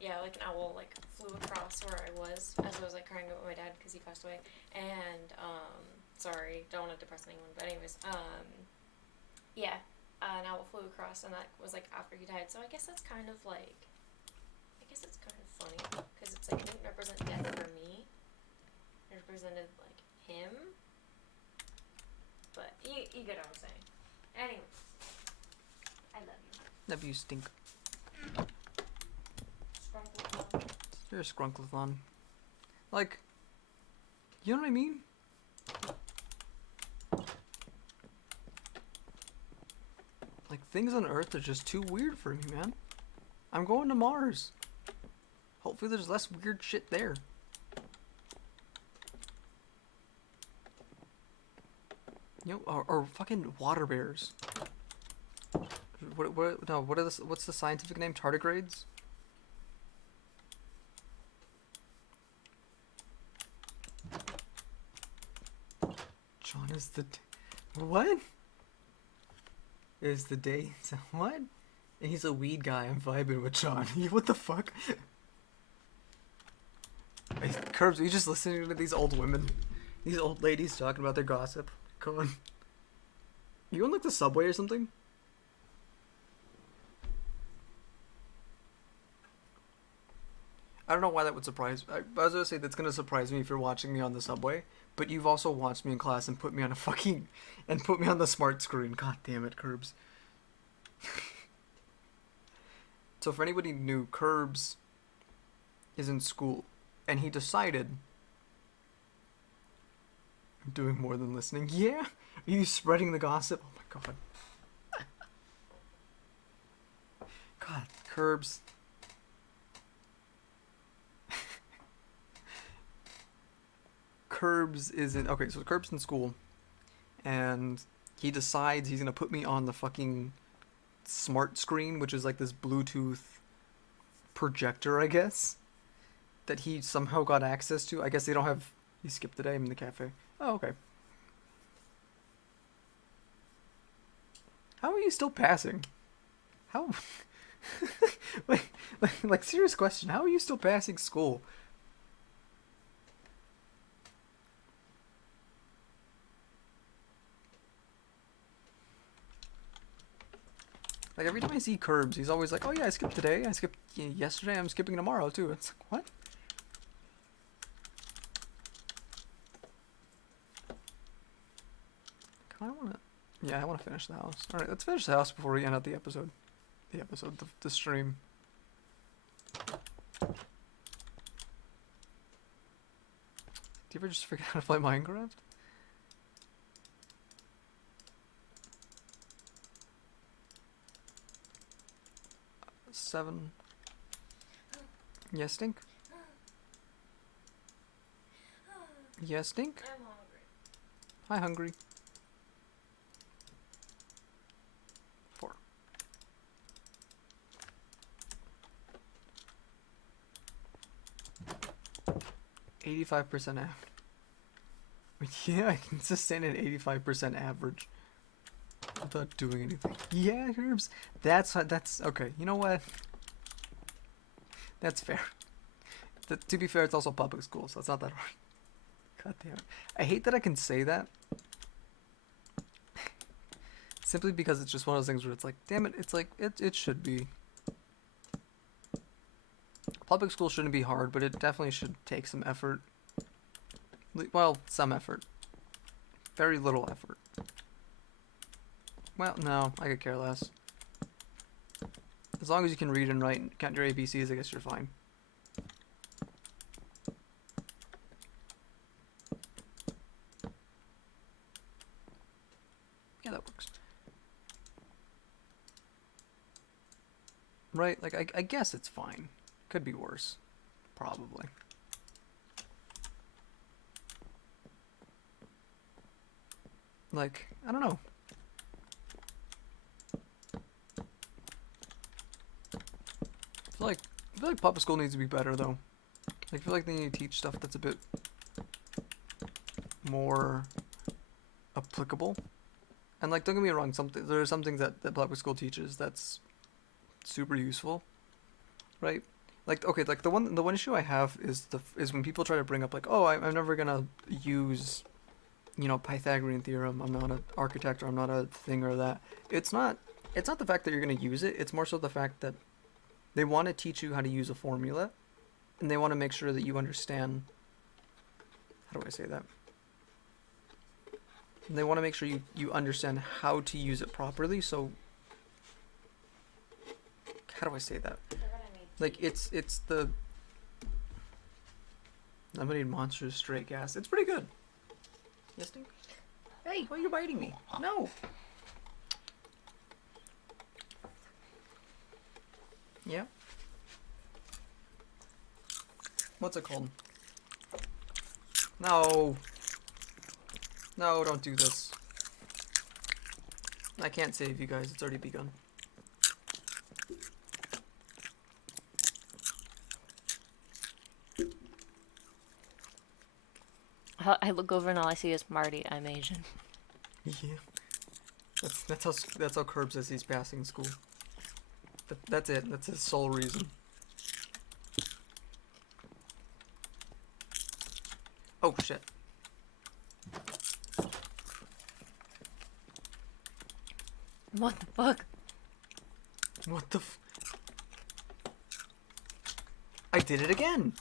Yeah, like an owl, like, flew across where I was as I was, like, crying about my dad because he passed away. And, Sorry, don't want to depress anyone. But anyways, yeah. An owl flew across, and that was like after he died. So I guess that's kind of like, I guess it's kind of funny because it's like it didn't represent death for me. It represented like him. But you get what I'm saying. Anyway, I love you. Love you, stink. Scrunkle. You're a scrunklethlon. Like, you know what I mean? Like, things on Earth are just too weird for me, man. I'm going to Mars. Hopefully there's less weird shit there. You know, or fucking water bears. What's the scientific name? Tardigrades? John is the... What? Is the day... What? And he's a weed guy. I'm vibing with John. What the fuck? Hey, Curbs, are you just listening to these old women? These old ladies talking about their gossip? Come on. You on like the subway or something? I don't know why that would surprise. I was gonna say that's gonna surprise me if you're watching me on the subway, but you've also watched me in class and put me on a fucking and put me on the smart screen. God damn it, Curbs. So for anybody new, Curbs is in school, and he decided. I'm doing more than listening. Yeah, are you spreading the gossip? Oh my god. God, Curbs. Curbs is in okay, so Curbs in school, and he decides he's gonna put me on the fucking smart screen, which is like this Bluetooth projector, I guess, that he somehow got access to. I guess they don't have. He skipped the day. I'm in the cafe. Oh, okay. How are you still passing? How? like serious question. How are you still passing school? Like, every time I see Curbs, he's always like, oh yeah, I skipped today, I skipped yesterday, I'm skipping tomorrow too. It's like, what? I wanna... Yeah, I wanna finish the house. Alright, let's finish the house before we end out the episode. The stream. Do you ever just forget how to play Minecraft? Seven. Yes, Stink? Yes, Stink? I'm hungry. Hi, hungry. 4. 85% average. Yeah, I can sustain an 85% average without doing anything. Yeah, Herbs. That's okay. You know what? That's fair. To be fair, it's also public school, so it's not that hard. God damn it. I hate that I can say that. Simply because it's just one of those things where it's like, damn it, it's like, it should be. Public school shouldn't be hard, but it definitely should take some effort. Well, some effort. Very little effort. Well, no, I could care less. As long as you can read and write and count your ABCs, I guess you're fine. Yeah, that works. Right? Like, I guess it's fine. Could be worse. Probably. Like, I don't know. I feel like public school needs to be better though. Like, I feel like they need to teach stuff that's a bit more applicable. And like, don't get me wrong, there are some things that public school teaches that's super useful, right? Like, okay, like the one issue I have is when people try to bring up like, oh, I'm never gonna use you know, Pythagorean theorem. I'm not an architect, or I'm not a thing or that. It's not the fact that you're going to use it. It's more so the fact that they want to teach you how to use a formula, and they want to make sure that you understand. How do I say that? And they want to make sure you understand how to use it properly. So, how do I say that? Like, it's the. I'm gonna need monsters straight gas. It's pretty good. Yes, Dink? Hey, why are you biting me? No. Yeah. What's it called? No. No, don't do this. I can't save you guys. It's already begun. I look over and all I see is Marty. I'm Asian. Yeah. That's how Curb says he's passing school. That's it. That's his sole reason. Oh shit. What the fuck? What the f- I did it again!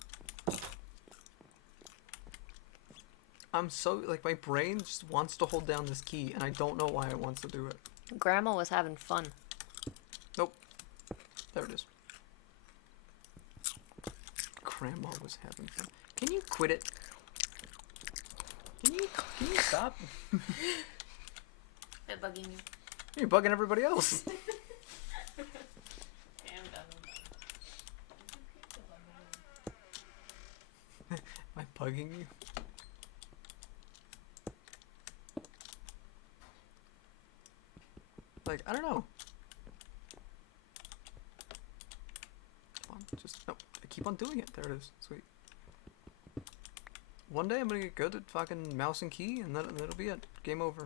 I'm so, like, my brain just wants to hold down this key, and I don't know why it wants to do it. Grandma was having fun. Nope. There it is. Grandma was having fun. Can you quit it? Can you stop? They're bugging you. You're bugging everybody else. I'm done. Am I bugging you? Like, I don't know. Come on, just, no, I keep on doing it. There it is. Sweet. One day I'm gonna get good at fucking mouse and key, and that'll be it. Game over.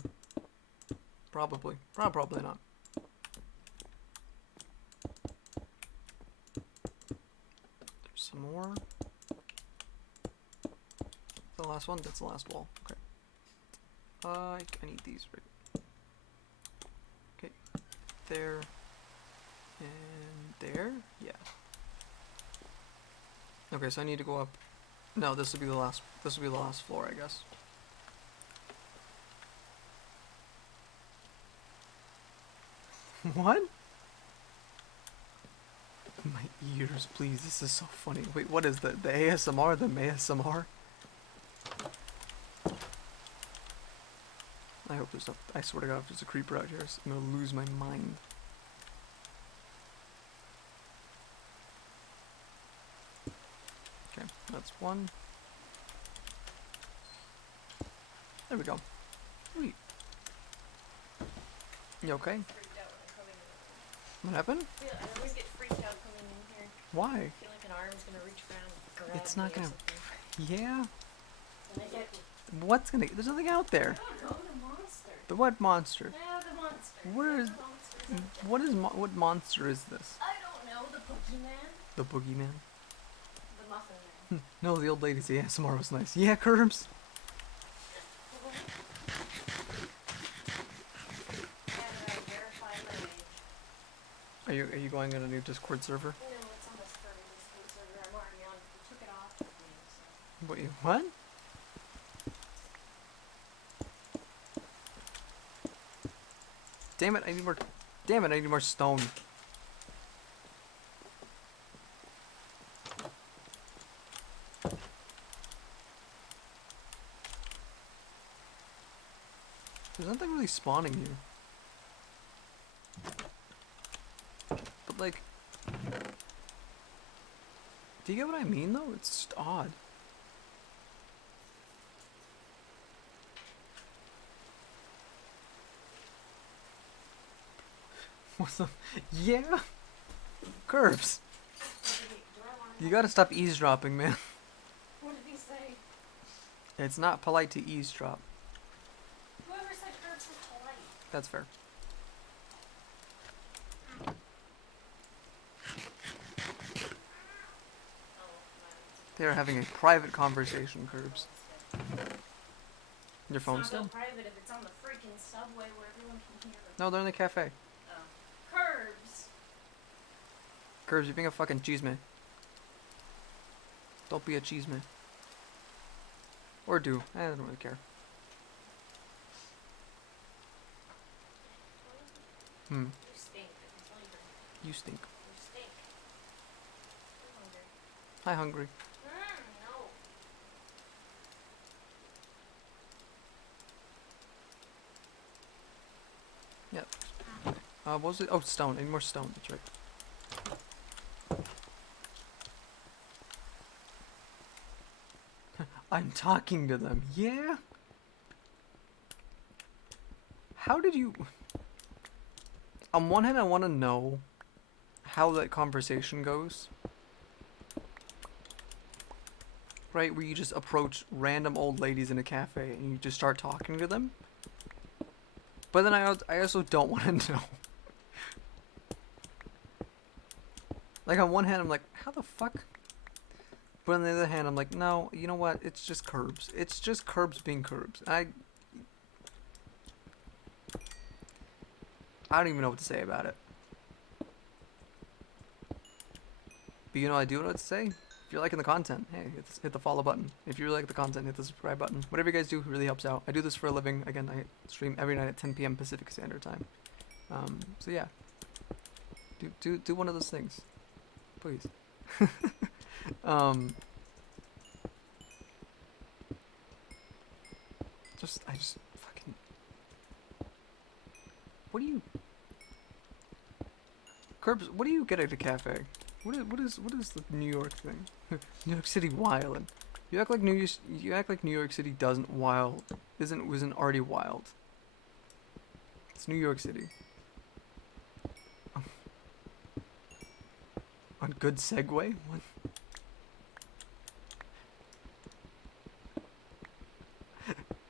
Probably. Probably not. There's some more. The last one? That's the last wall. Okay. I need these right. Okay. There. And there? Yeah. Okay, so I need to go up. No, this will be the last floor, I guess. What? My ears, please. This is so funny. Wait, what is the ASMR? The ASMR? I hope there's not. I swear to God, if there's a creeper out here, I'm gonna lose my mind. Okay, that's one. There we go. Sweet. You okay? What happened? Yeah, I always get freaked out coming in here. Why? I feel like an arm's gonna reach around and grab It's not me or gonna. something. Yeah. And I get, What's gonna? There's nothing out there. I don't know, the monster. The what monster? Yeah, the monster. Where is? The monster's out there. What is? What monster is this? I don't know, the boogeyman? The boogeyman? The muffin man. No, the old lady's ASMR was nice. Yeah, Curbs. And verify my age. Are you going on a new Discord server? No, it's almost starting this server. I'm already on. He took it off of me, so. Wait, what? Damn it! I need more. Damn it! I need more stone. There's nothing really spawning here. But like, do you get what I mean though? It's just odd. What's up? Yeah? Curbs. You gotta stop eavesdropping, man. What did he say? It's not polite to eavesdrop. Whoever said Curbs is polite. That's fair. They are having a private conversation, Curbs. Your phone's It's not dead? so private if it's on the freaking subway where everyone can hear. No, they're in the cafe. Oh. Curbs. Curbs, you're being a fucking cheese man. Don't be a cheese man. Or do. I don't really care. Hmm. You stink. I can tell you. You stink. You stink. I'm hungry. Hi, hungry. No. Yep. What was it? Oh, stone. Any more stone. That's right. I'm talking to them. Yeah? How did you... On one hand, I want to know how that conversation goes. Right? Where you just approach random old ladies in a cafe and you just start talking to them. But then I also don't want to know. Like, on one hand, I'm like, how the fuck? But on the other hand, I'm like, no, you know what? It's just curbs. It's just curbs being curbs. I don't even know what to say about it. But you know, I do know what to say. If you're liking the content, hey, hit the follow button. If you really like the content, hit the subscribe button. Whatever you guys do really helps out. I do this for a living. Again, I stream every night at 10 p.m. Pacific Standard Time. So yeah, do one of those things, please. I just fucking. What do you? Curbs, what do you get at a cafe? What is the New York thing? New York City wildin'. You act like New York City wasn't already wild. It's New York City. On good segue? What?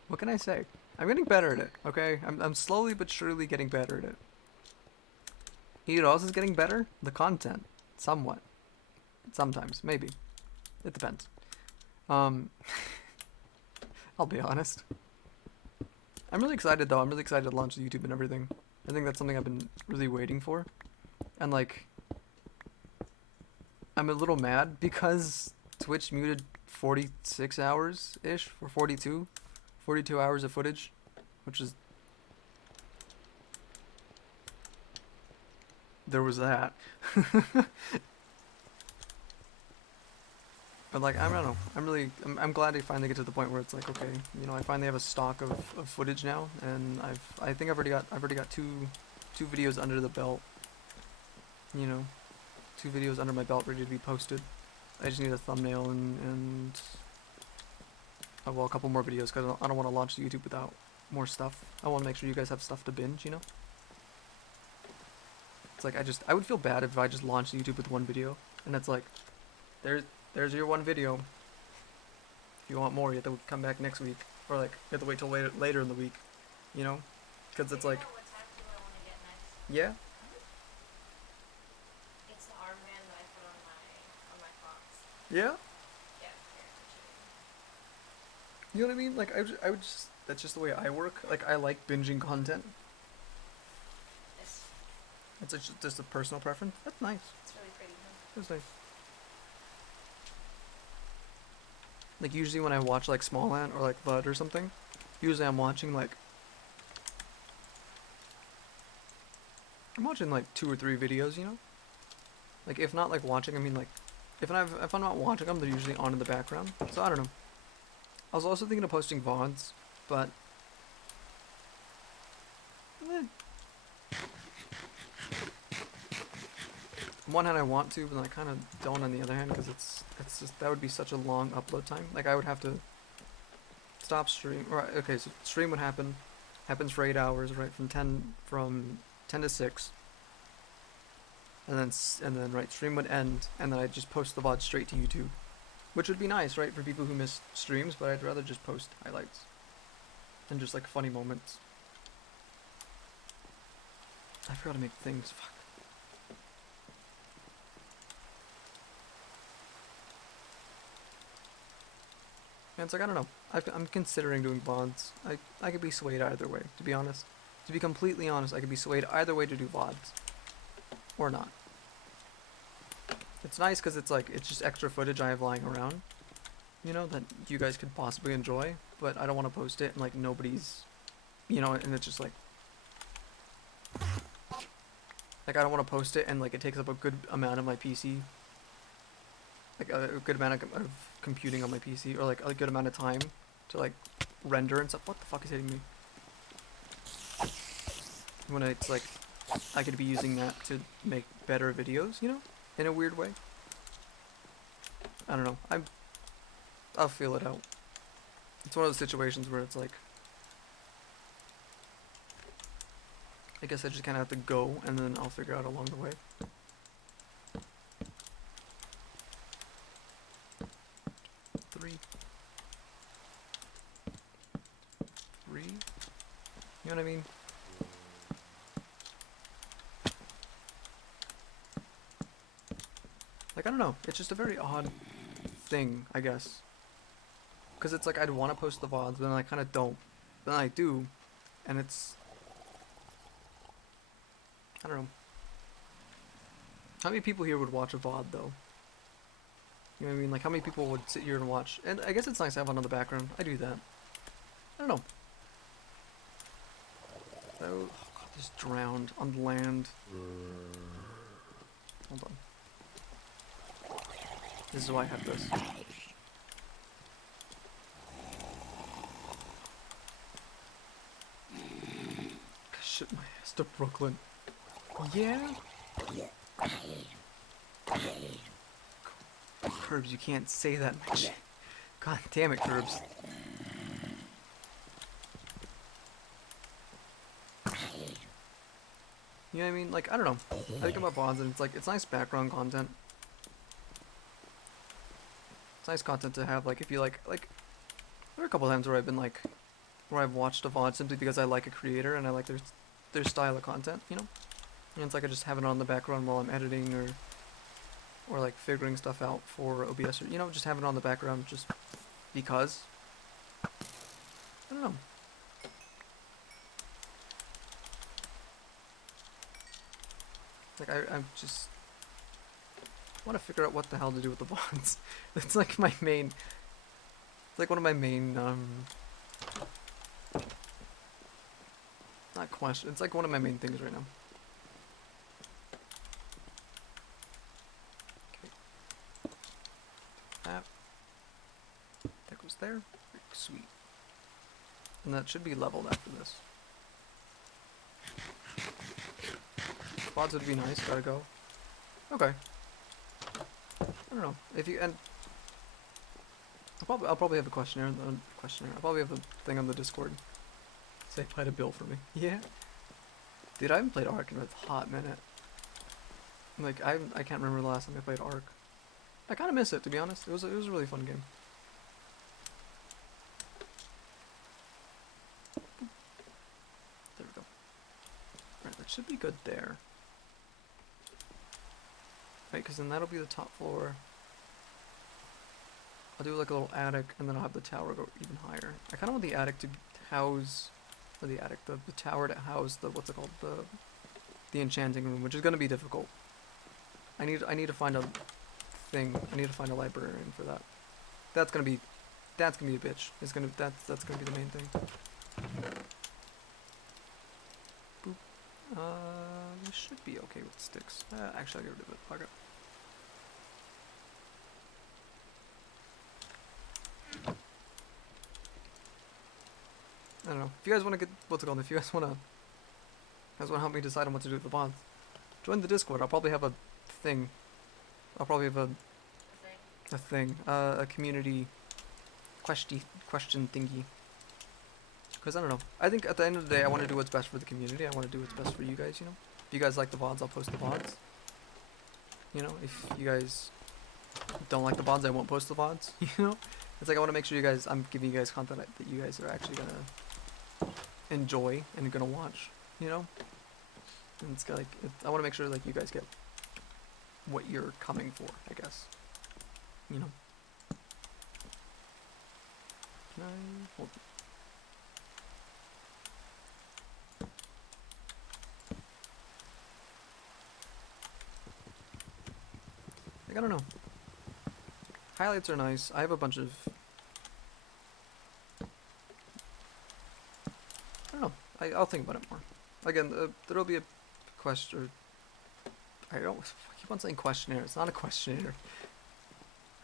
What can I say? I'm getting better at it, okay? I'm slowly but surely getting better at it. You know what else is getting better? The content. Somewhat. Sometimes. Maybe. It depends. I'll be honest. I'm really excited though. I'm really excited to launch the YouTube and everything. I think that's something I've been really waiting for. And like, I'm a little mad because Twitch muted 46 hours-ish, or 42 hours of footage, which is... There was that. But like, I don't know, I'm glad I finally get to the point where it's like, okay, you know, I finally have a stock of footage now, and I think I've already got two videos under the belt, you know, 2 videos under my belt ready to be posted. I just need a thumbnail and well, a couple more videos, because I don't want to launch the YouTube without more stuff. I want to make sure you guys have stuff to binge, you know? It's like, I would feel bad if I just launched YouTube with 1 video, and it's like, there's your 1 video. If you want more, you have to come back next week, or like, you have to wait till later in the week, you know? Because it's like, What tattoo I want to get next? yeah? It's the armband that I put on my fox. Yeah? Yeah, very much. You know what I mean? Like, I would just, that's just the way I work. Like, I like binging content. It's It's just a personal preference. That's nice. really pretty. Huh? That's nice. Like, usually when I watch, like, Smalland or, like, VOD or something, usually I'm watching, like, 2 or 3 videos, you know? Like, if not, like, watching, I mean, like, if I'm not watching them, they're usually on in the background. So, I don't know. I was also thinking of posting VODs, but... On one hand I want to, but I kind of don't on the other hand, because it's just, that would be such a long upload time. Like, I would have to stop stream, right, okay, so stream would happens for 8 hours, right, from 10 to 6. And then right, stream would end, and then I'd just post the VOD straight to YouTube. Which would be nice, right, for people who miss streams, but I'd rather just post highlights. And just, like, funny moments. I forgot to make things, fuck. Man, it's like, I don't know. I'm considering doing VODs. I could be swayed either way, to be honest. To be completely honest, I could be swayed either way to do VODs. Or not. It's nice because it's like, it's just extra footage I have lying around. You know, that you guys could possibly enjoy. But I don't want to post it and like nobody's, you know, and it's just like, I don't want to post it and like it takes up a good amount of my PC. Like a good amount of computing on my PC, or like a good amount of time to like render and stuff. What the fuck is hitting me? When it's like, I could be using that to make better videos, you know? In a weird way. I don't know. I'll feel it out. It's one of those situations where it's like, I guess I just kind of have to go, and then I'll figure out along the way. Three. You know what I mean? Like, I don't know. It's just a very odd thing, I guess. Because it's like, I'd want to post the VODs, but then I kind of don't. Then I do, and it's... I don't know. How many people here would watch a VOD, though? You know what I mean? Like, how many people would sit here and watch? And I guess it's nice to have one in the background. I do that. I don't know. Oh, God, just drowned on land. Hold on. This is why I have this. Shit my ass to Brooklyn. Yeah? Curbs, you can't say that much. God damn it, Curbs. You know what I mean? Like, I don't know. I think about VODs and it's like, it's nice background content. It's nice content to have, like, if you like, there are a couple times where I've been like, where I've watched a VOD simply because I like a creator and I like their style of content, you know? And it's like I just have it on the background while I'm editing or like figuring stuff out for OBS, or, you know, just have it on the background just because. I don't know. Like, I'm just want to figure out what the hell to do with the VODs. It's like my main, it's like one of my main, not question, it's like one of my main things right now. Okay. That goes there. Sweet. And that should be leveled after this. VODs would be nice, gotta go. Okay. I don't know. If you, and I'll probably have a questionnaire. I'll probably have a thing on the Discord. Say apply a bill for me. Yeah. Dude, I haven't played Ark in a hot minute. Like, I can't remember the last time I played Ark. I kind of miss it, to be honest. It was a really fun game. There we go. Right, that should be good there. Right, because then that'll be the top floor. I'll do like a little attic, and then I'll have the tower go even higher. I kind of want the attic to house, or the attic, the tower to house the, what's it called, the enchanting room, which is going to be difficult. I need to find a thing. I need to find a librarian for that. That's gonna be a bitch. That's gonna be the main thing. Boop. This should be okay with sticks. Actually, I'll get rid of it. Fuck it. I don't know. If you guys want to get, what's it called? If you guys want to help me decide on what to do with the bonds, join the Discord. I'll probably have a thing. I'll probably have a community question thingy. Because I don't know. I think at the end of the day, I want to do what's best for the community. I want to do what's best for you guys, you know? If you guys like the VODs, I'll post the VODs. You know, if you guys don't like the VODs, I won't post the VODs, you know? It's like I want to make sure I'm giving you guys content that you guys are actually going to enjoy and going to watch, you know? And it's like, I want to make sure like you guys get what you're coming for, I guess. You know? Can I hold? Like, I don't know. Highlights are nice. I have a bunch of. I don't know. I'll think about it more. Again, there'll be a question. I keep on saying questionnaire. It's not a questionnaire.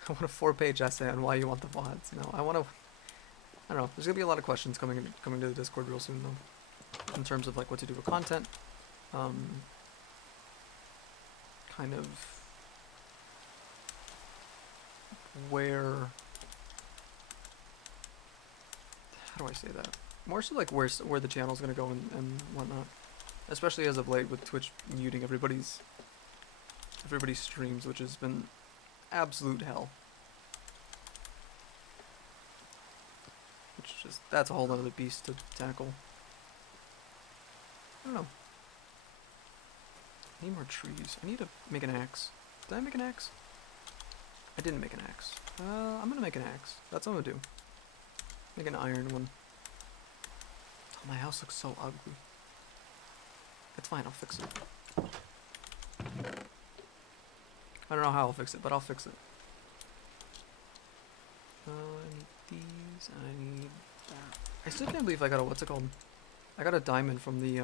I want a 4-page essay on why you want the VODs. No, I want to. I don't know. There's gonna be a lot of questions coming to the Discord real soon though, in terms of like what to do with content. Kind of where. How do I say that? More so like where the channel's gonna go and whatnot. Especially as of late with Twitch muting everybody's streams, which has been absolute hell. Which is just, that's a whole other beast to tackle. I don't know. I need more trees. I need to make an axe. Did I make an axe? I didn't make an axe. I'm gonna make an axe. That's what I'm gonna do. Make an iron one. Oh, my house looks so ugly. It's fine, I'll fix it. I don't know how I'll fix it, but I'll fix it. I need these, and I need that. I still can't believe I got a, what's it called? I got a diamond from the,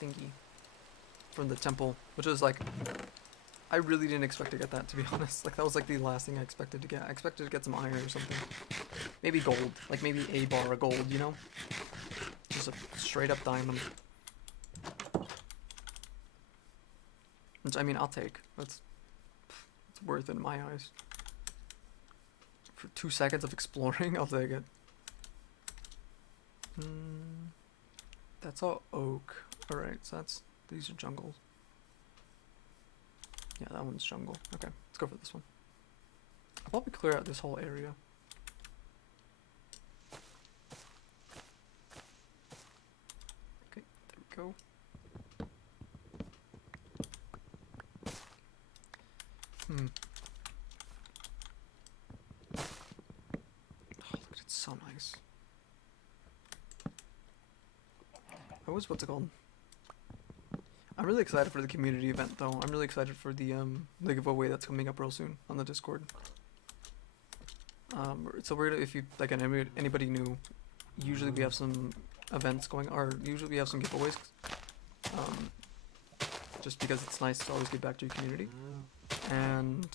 thingy. From the temple, which was like, I really didn't expect to get that, to be honest. Like, that was like the last thing I expected to get. I expected to get some iron or something. Maybe gold. Like, maybe a bar of gold, you know? Just a straight up diamond. Which, I mean, I'll take. It's worth it in my eyes. For 2 seconds of exploring, I'll take it. That's all oak. Alright, so these are jungles. Yeah, that one's jungle. Okay, let's go for this one. I'll probably clear out this whole area. Okay, there we go. Oh, look, it's so nice. What's it called? I'm really excited for the community event, though. I'm really excited for the giveaway that's coming up real soon on the Discord. So we're gonna, if you like, anybody new, usually we have some events going, or usually we have some giveaways. Just because it's nice to always give back to your community, and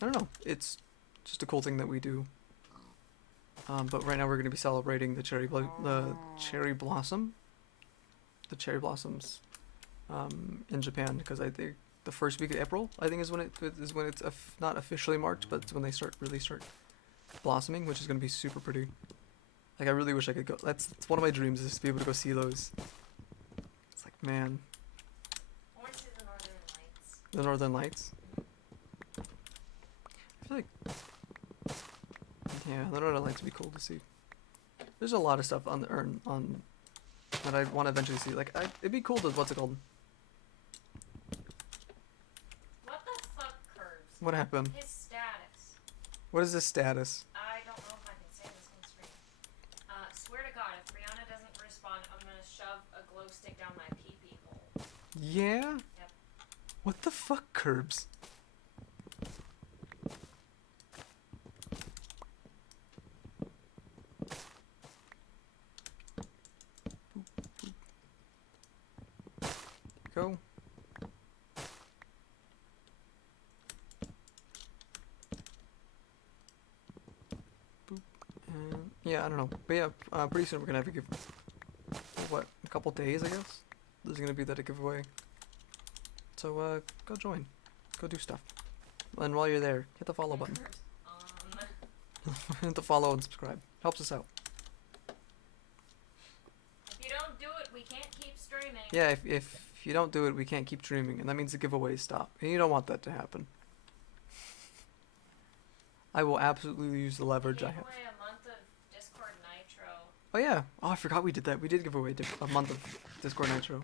I don't know, it's just a cool thing that we do. But right now we're gonna be celebrating the cherry blossoms in Japan, because I think the first week of April, I think, is when it's not officially marked, but it's when they really start blossoming, which is gonna be super pretty. Like, I really wish I could go. That's one of my dreams, is to be able to go see those. It's like, man. I want to see the Northern Lights. The Northern Lights. I feel like, yeah, the Northern Lights would be cool to see. There's a lot of stuff on that I want to eventually see. Like, it'd be cool to, what's it called? What the fuck, Curbs? What happened? His status. What is his status? I don't know if I can say this on stream. Swear to God, if Brianna doesn't respond, I'm gonna shove a glow stick down my pee-pee hole. Yeah? Yep. What the fuck, Curbs? Go. Boop. And yeah, I don't know. But yeah, pretty soon we're gonna have a what, a couple days, I guess? There's gonna be that a giveaway. So, go join. Go do stuff. And while you're there, hit the follow button. Hit the follow and subscribe. Helps us out. If you don't do it, we can't keep streaming. Yeah, if you don't do it, we can't keep streaming, and that means the giveaways stop. And you don't want that to happen. I will absolutely use the leverage I have. Away a month of Discord Nitro. Oh yeah. Oh, I forgot we did that. We did give away a month of Discord Nitro.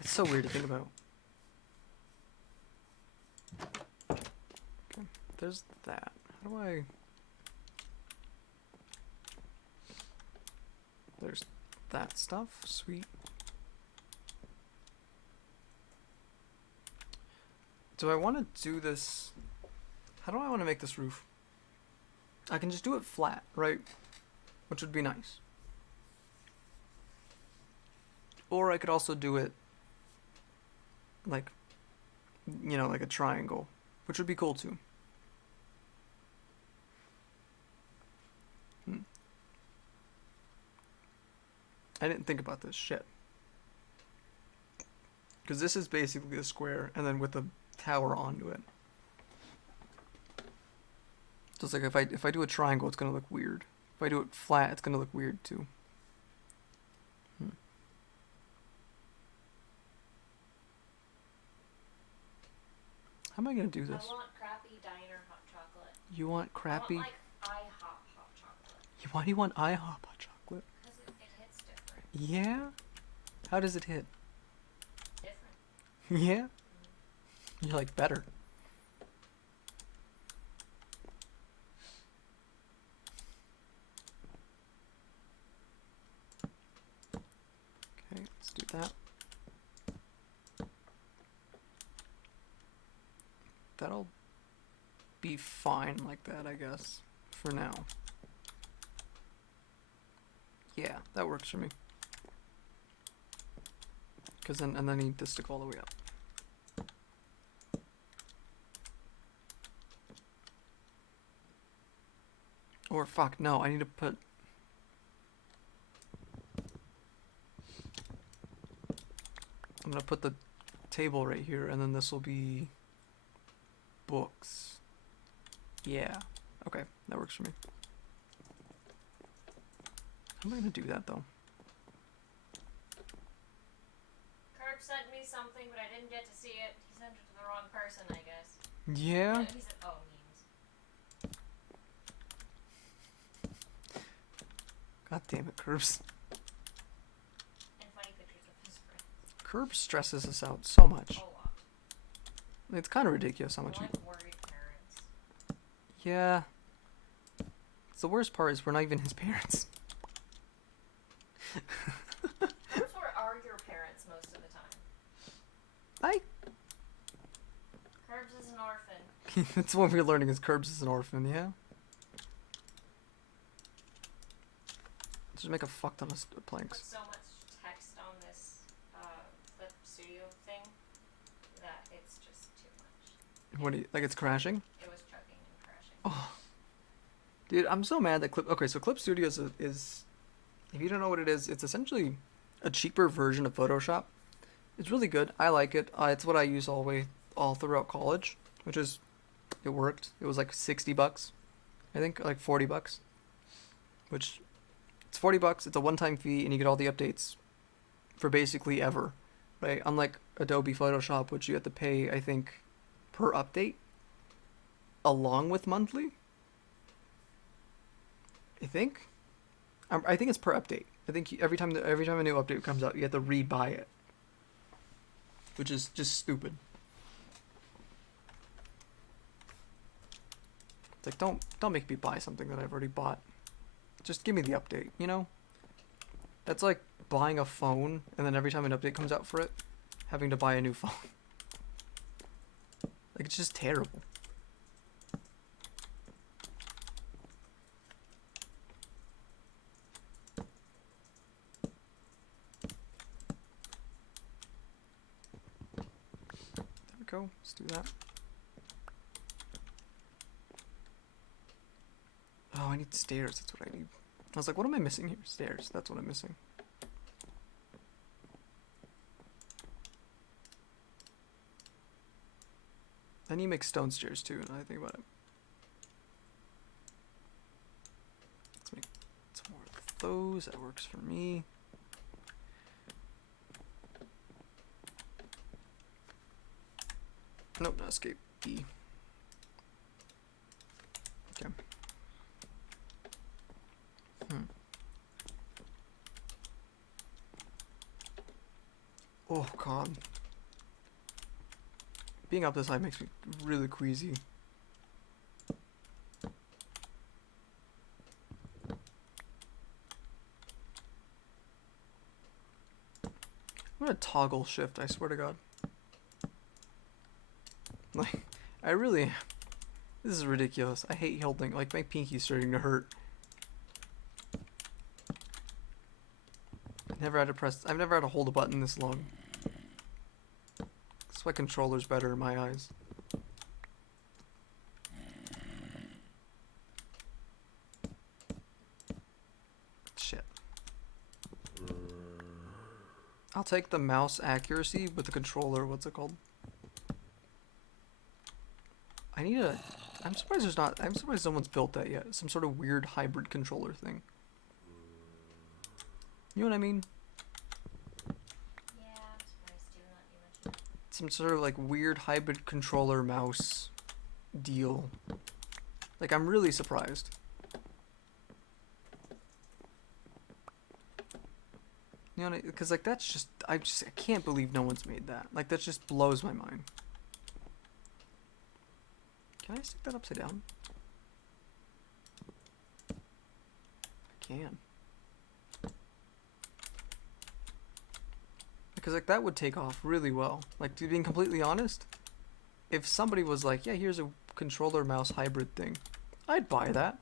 It's so weird to think about. there's that. How do I... There's that stuff. Sweet. Do I want to do this... How do I want to make this roof? I can just do it flat, right? Which would be nice. Or I could also do it like, you know, like a triangle, which would be cool too. I didn't think about this shit. Because this is basically a square, and then with a tower onto it. So it's like if I do a triangle, it's gonna look weird. If I do it flat, it's gonna look weird too. How am I gonna do this? I want crappy diner hot chocolate. You want crappy? I want like IHOP hot chocolate. Why do you want IHOP hot chocolate? Because it hits different. Yeah? How does it hit? Different. Yeah? You're like better. Okay, let's do that. That'll be fine like that, I guess, for now. Yeah, that works for me. Cause then, and then I need this to go all the way up. Or fuck, no, I need to put... I'm gonna put the table right here, and then this will be books. Yeah. Okay, that works for me. How am I gonna do that though? Curb sent me something, but I didn't get to see it. He sent it to the wrong person, I guess. Yeah? He said, oh, memes. God damn it, Curbs. And funny pictures of his friends. Curb stresses us out so much. A lot. It's kind of ridiculous how much I you... like worried parents. Yeah. It's the worst part is we're not even his parents. Those are your parents most of the time. I... Curbs is an orphan. That's what we're learning is Curbs is an orphan, yeah? Just make a fuck ton of Put planks. so much text on this Clip Studio thing that it's just too much. What do you... Like it's crashing? It was chugging and crashing. Oh. Dude, I'm so mad that Clip... Okay, so Clip Studio is... If you don't know what it is, it's essentially a cheaper version of Photoshop. It's really good. I like it. It's what I use all throughout college, which is... It worked. It was like $60. I think like $40. Which... It's $40, it's a one-time fee, and you get all the updates for basically ever, right? Unlike Adobe Photoshop, which you have to pay, I think, per update, along with monthly. I think it's per update. I think every time a new update comes out, you have to rebuy it, which is just stupid. It's like don't make me buy something that I've already bought. Just give me the update, you know? That's like buying a phone and then every time an update comes out for it, having to buy a new phone. Like, it's just terrible. There we go. Let's do that. Oh, I need stairs. That's what I need. I was like, what am I missing here? Stairs. That's what I'm missing. I need to make stone stairs too, now that I think about it. Let's make some more of those. That works for me. Nope, not escape. E. Okay. Oh god. Being up this high makes me really queasy. I'm gonna toggle shift, I swear to God. Like, I really am. This is ridiculous. I hate holding, like, my pinky's starting to hurt. I've never had to hold a button this long. That's why controller's better in my eyes. Shit. I'll take the mouse accuracy with the controller. What's it called? I'm surprised no one's built that yet. Some sort of weird hybrid controller thing. You know what I mean? Yeah, I'm surprised too, not you mentioned that. Some sort of like weird hybrid controller mouse deal. Like, I'm really surprised. You know, because like that's just I can't believe no one's made that. Like, that just blows my mind. Can I stick that upside down? I can. Because like that would take off really well. Like, to being completely honest, if somebody was like, yeah, here's a controller mouse hybrid thing, I'd buy that.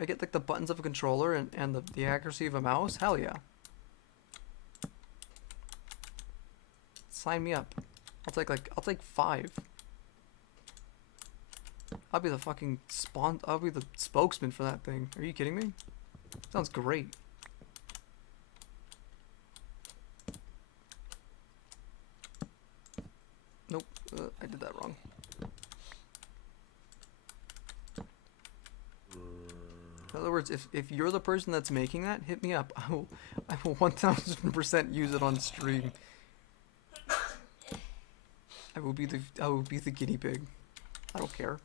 I get like the buttons of a controller and the accuracy of a mouse. Hell yeah. Sign me up. I'll take 5. I'll be the fucking I'll be the spokesman for that thing. Are you kidding me? Sounds great. Nope, I did that wrong. In other words, if you're the person that's making that, hit me up. I will 1000% use it on stream. I will be the guinea pig. I don't care.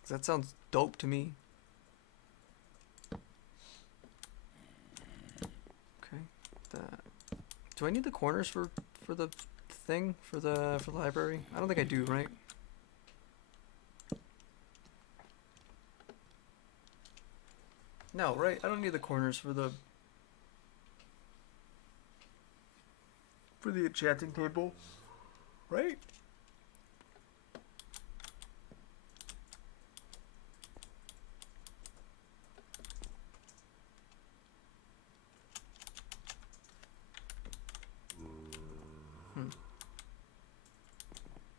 'Cause that sounds dope to me. Okay. Do I need the corners for the thing for the library? I don't think I do, right? No, right? I don't need the corners for the enchanting table, right?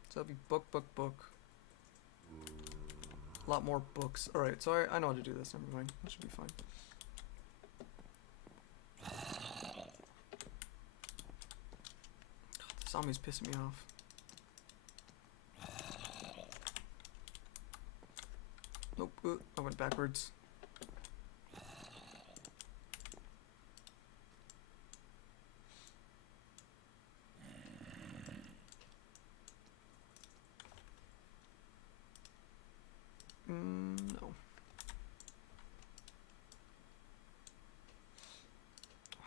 So that'll be book. A lot more books. Alright, so I know how to do this. Never mind. That should be fine. God, the zombie's pissing me off. Nope, I went backwards. No.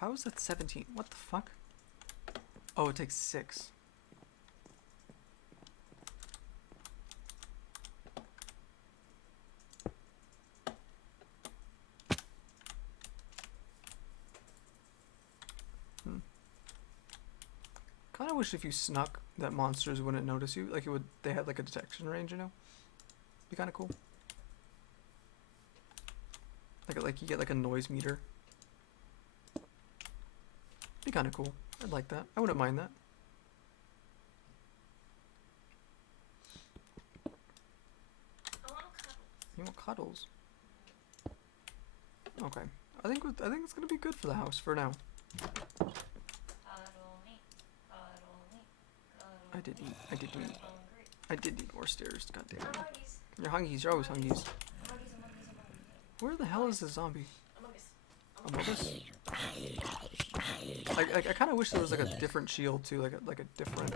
How is that 17? What the fuck? Oh, it takes 6. Kinda wish if you snuck that monsters wouldn't notice you. Like, they had like a detection range, you know? Be kinda cool. Like you get like a noise meter. Be kinda cool. I'd like that. I wouldn't mind that. I want cuddles. You want cuddles? Okay. I think it's gonna be good for the house for now. Cuddle me. Cuddle me. Cuddle I did me. need I'm hungry. I did need more stairs. God damn I'm it. hungries. You're hungies. You're always hungies. I'm hungries. Where the hell is the zombie? Among Us. I kind of wish there was like a different shield too, like a different.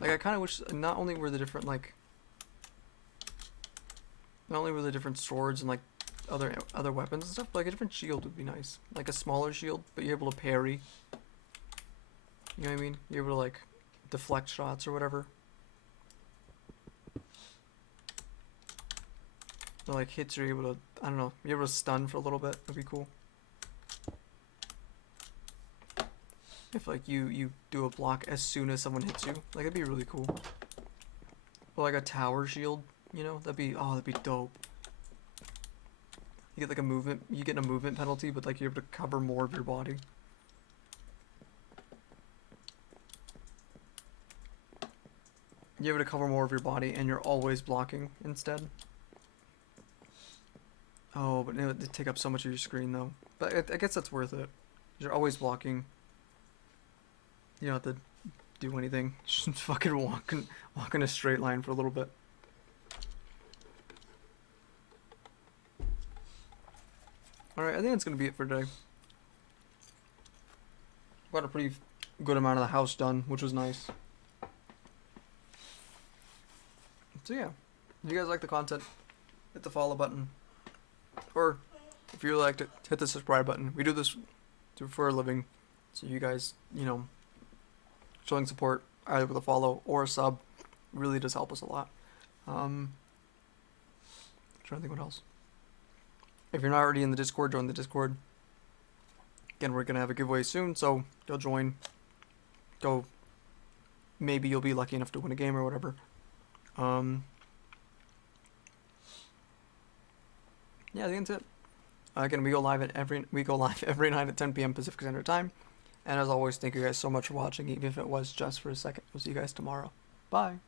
Like, I kind of wish not only were the different swords and like other weapons and stuff, but like a different shield would be nice. Like a smaller shield, but you're able to parry. You know what I mean? You're able to like deflect shots or whatever. the like hits you're able to, I don't know, you're able to stun for a little bit. That'd be cool. If like you do a block as soon as someone hits you, like that'd be really cool. Or like a tower shield, you know, that'd be dope. You get like a movement, you get a movement penalty, but like you're able to cover more of your body. You're able to cover more of your body, and you're always blocking instead. Oh, but it would take up so much of your screen though. But I guess that's worth it. You're always blocking. You don't have to do anything. Just fucking walk in a straight line for a little bit. Alright, I think that's gonna be it for today. Got a pretty good amount of the house done, which was nice. So yeah, if you guys like the content, hit the follow button. Or if you like to hit the subscribe button. We do this for a living. So you guys, you know, showing support either with a follow or a sub really does help us a lot. Trying to think what else. If you're not already in the Discord, join the Discord. Again, we're gonna have a giveaway soon, so go join. Go. Maybe you'll be lucky enough to win a game or whatever. Yeah, I think that's it. Again, we go live every night at 10 p.m. Pacific Standard Time. And as always, thank you guys so much for watching, even if it was just for a second. We'll see you guys tomorrow. Bye.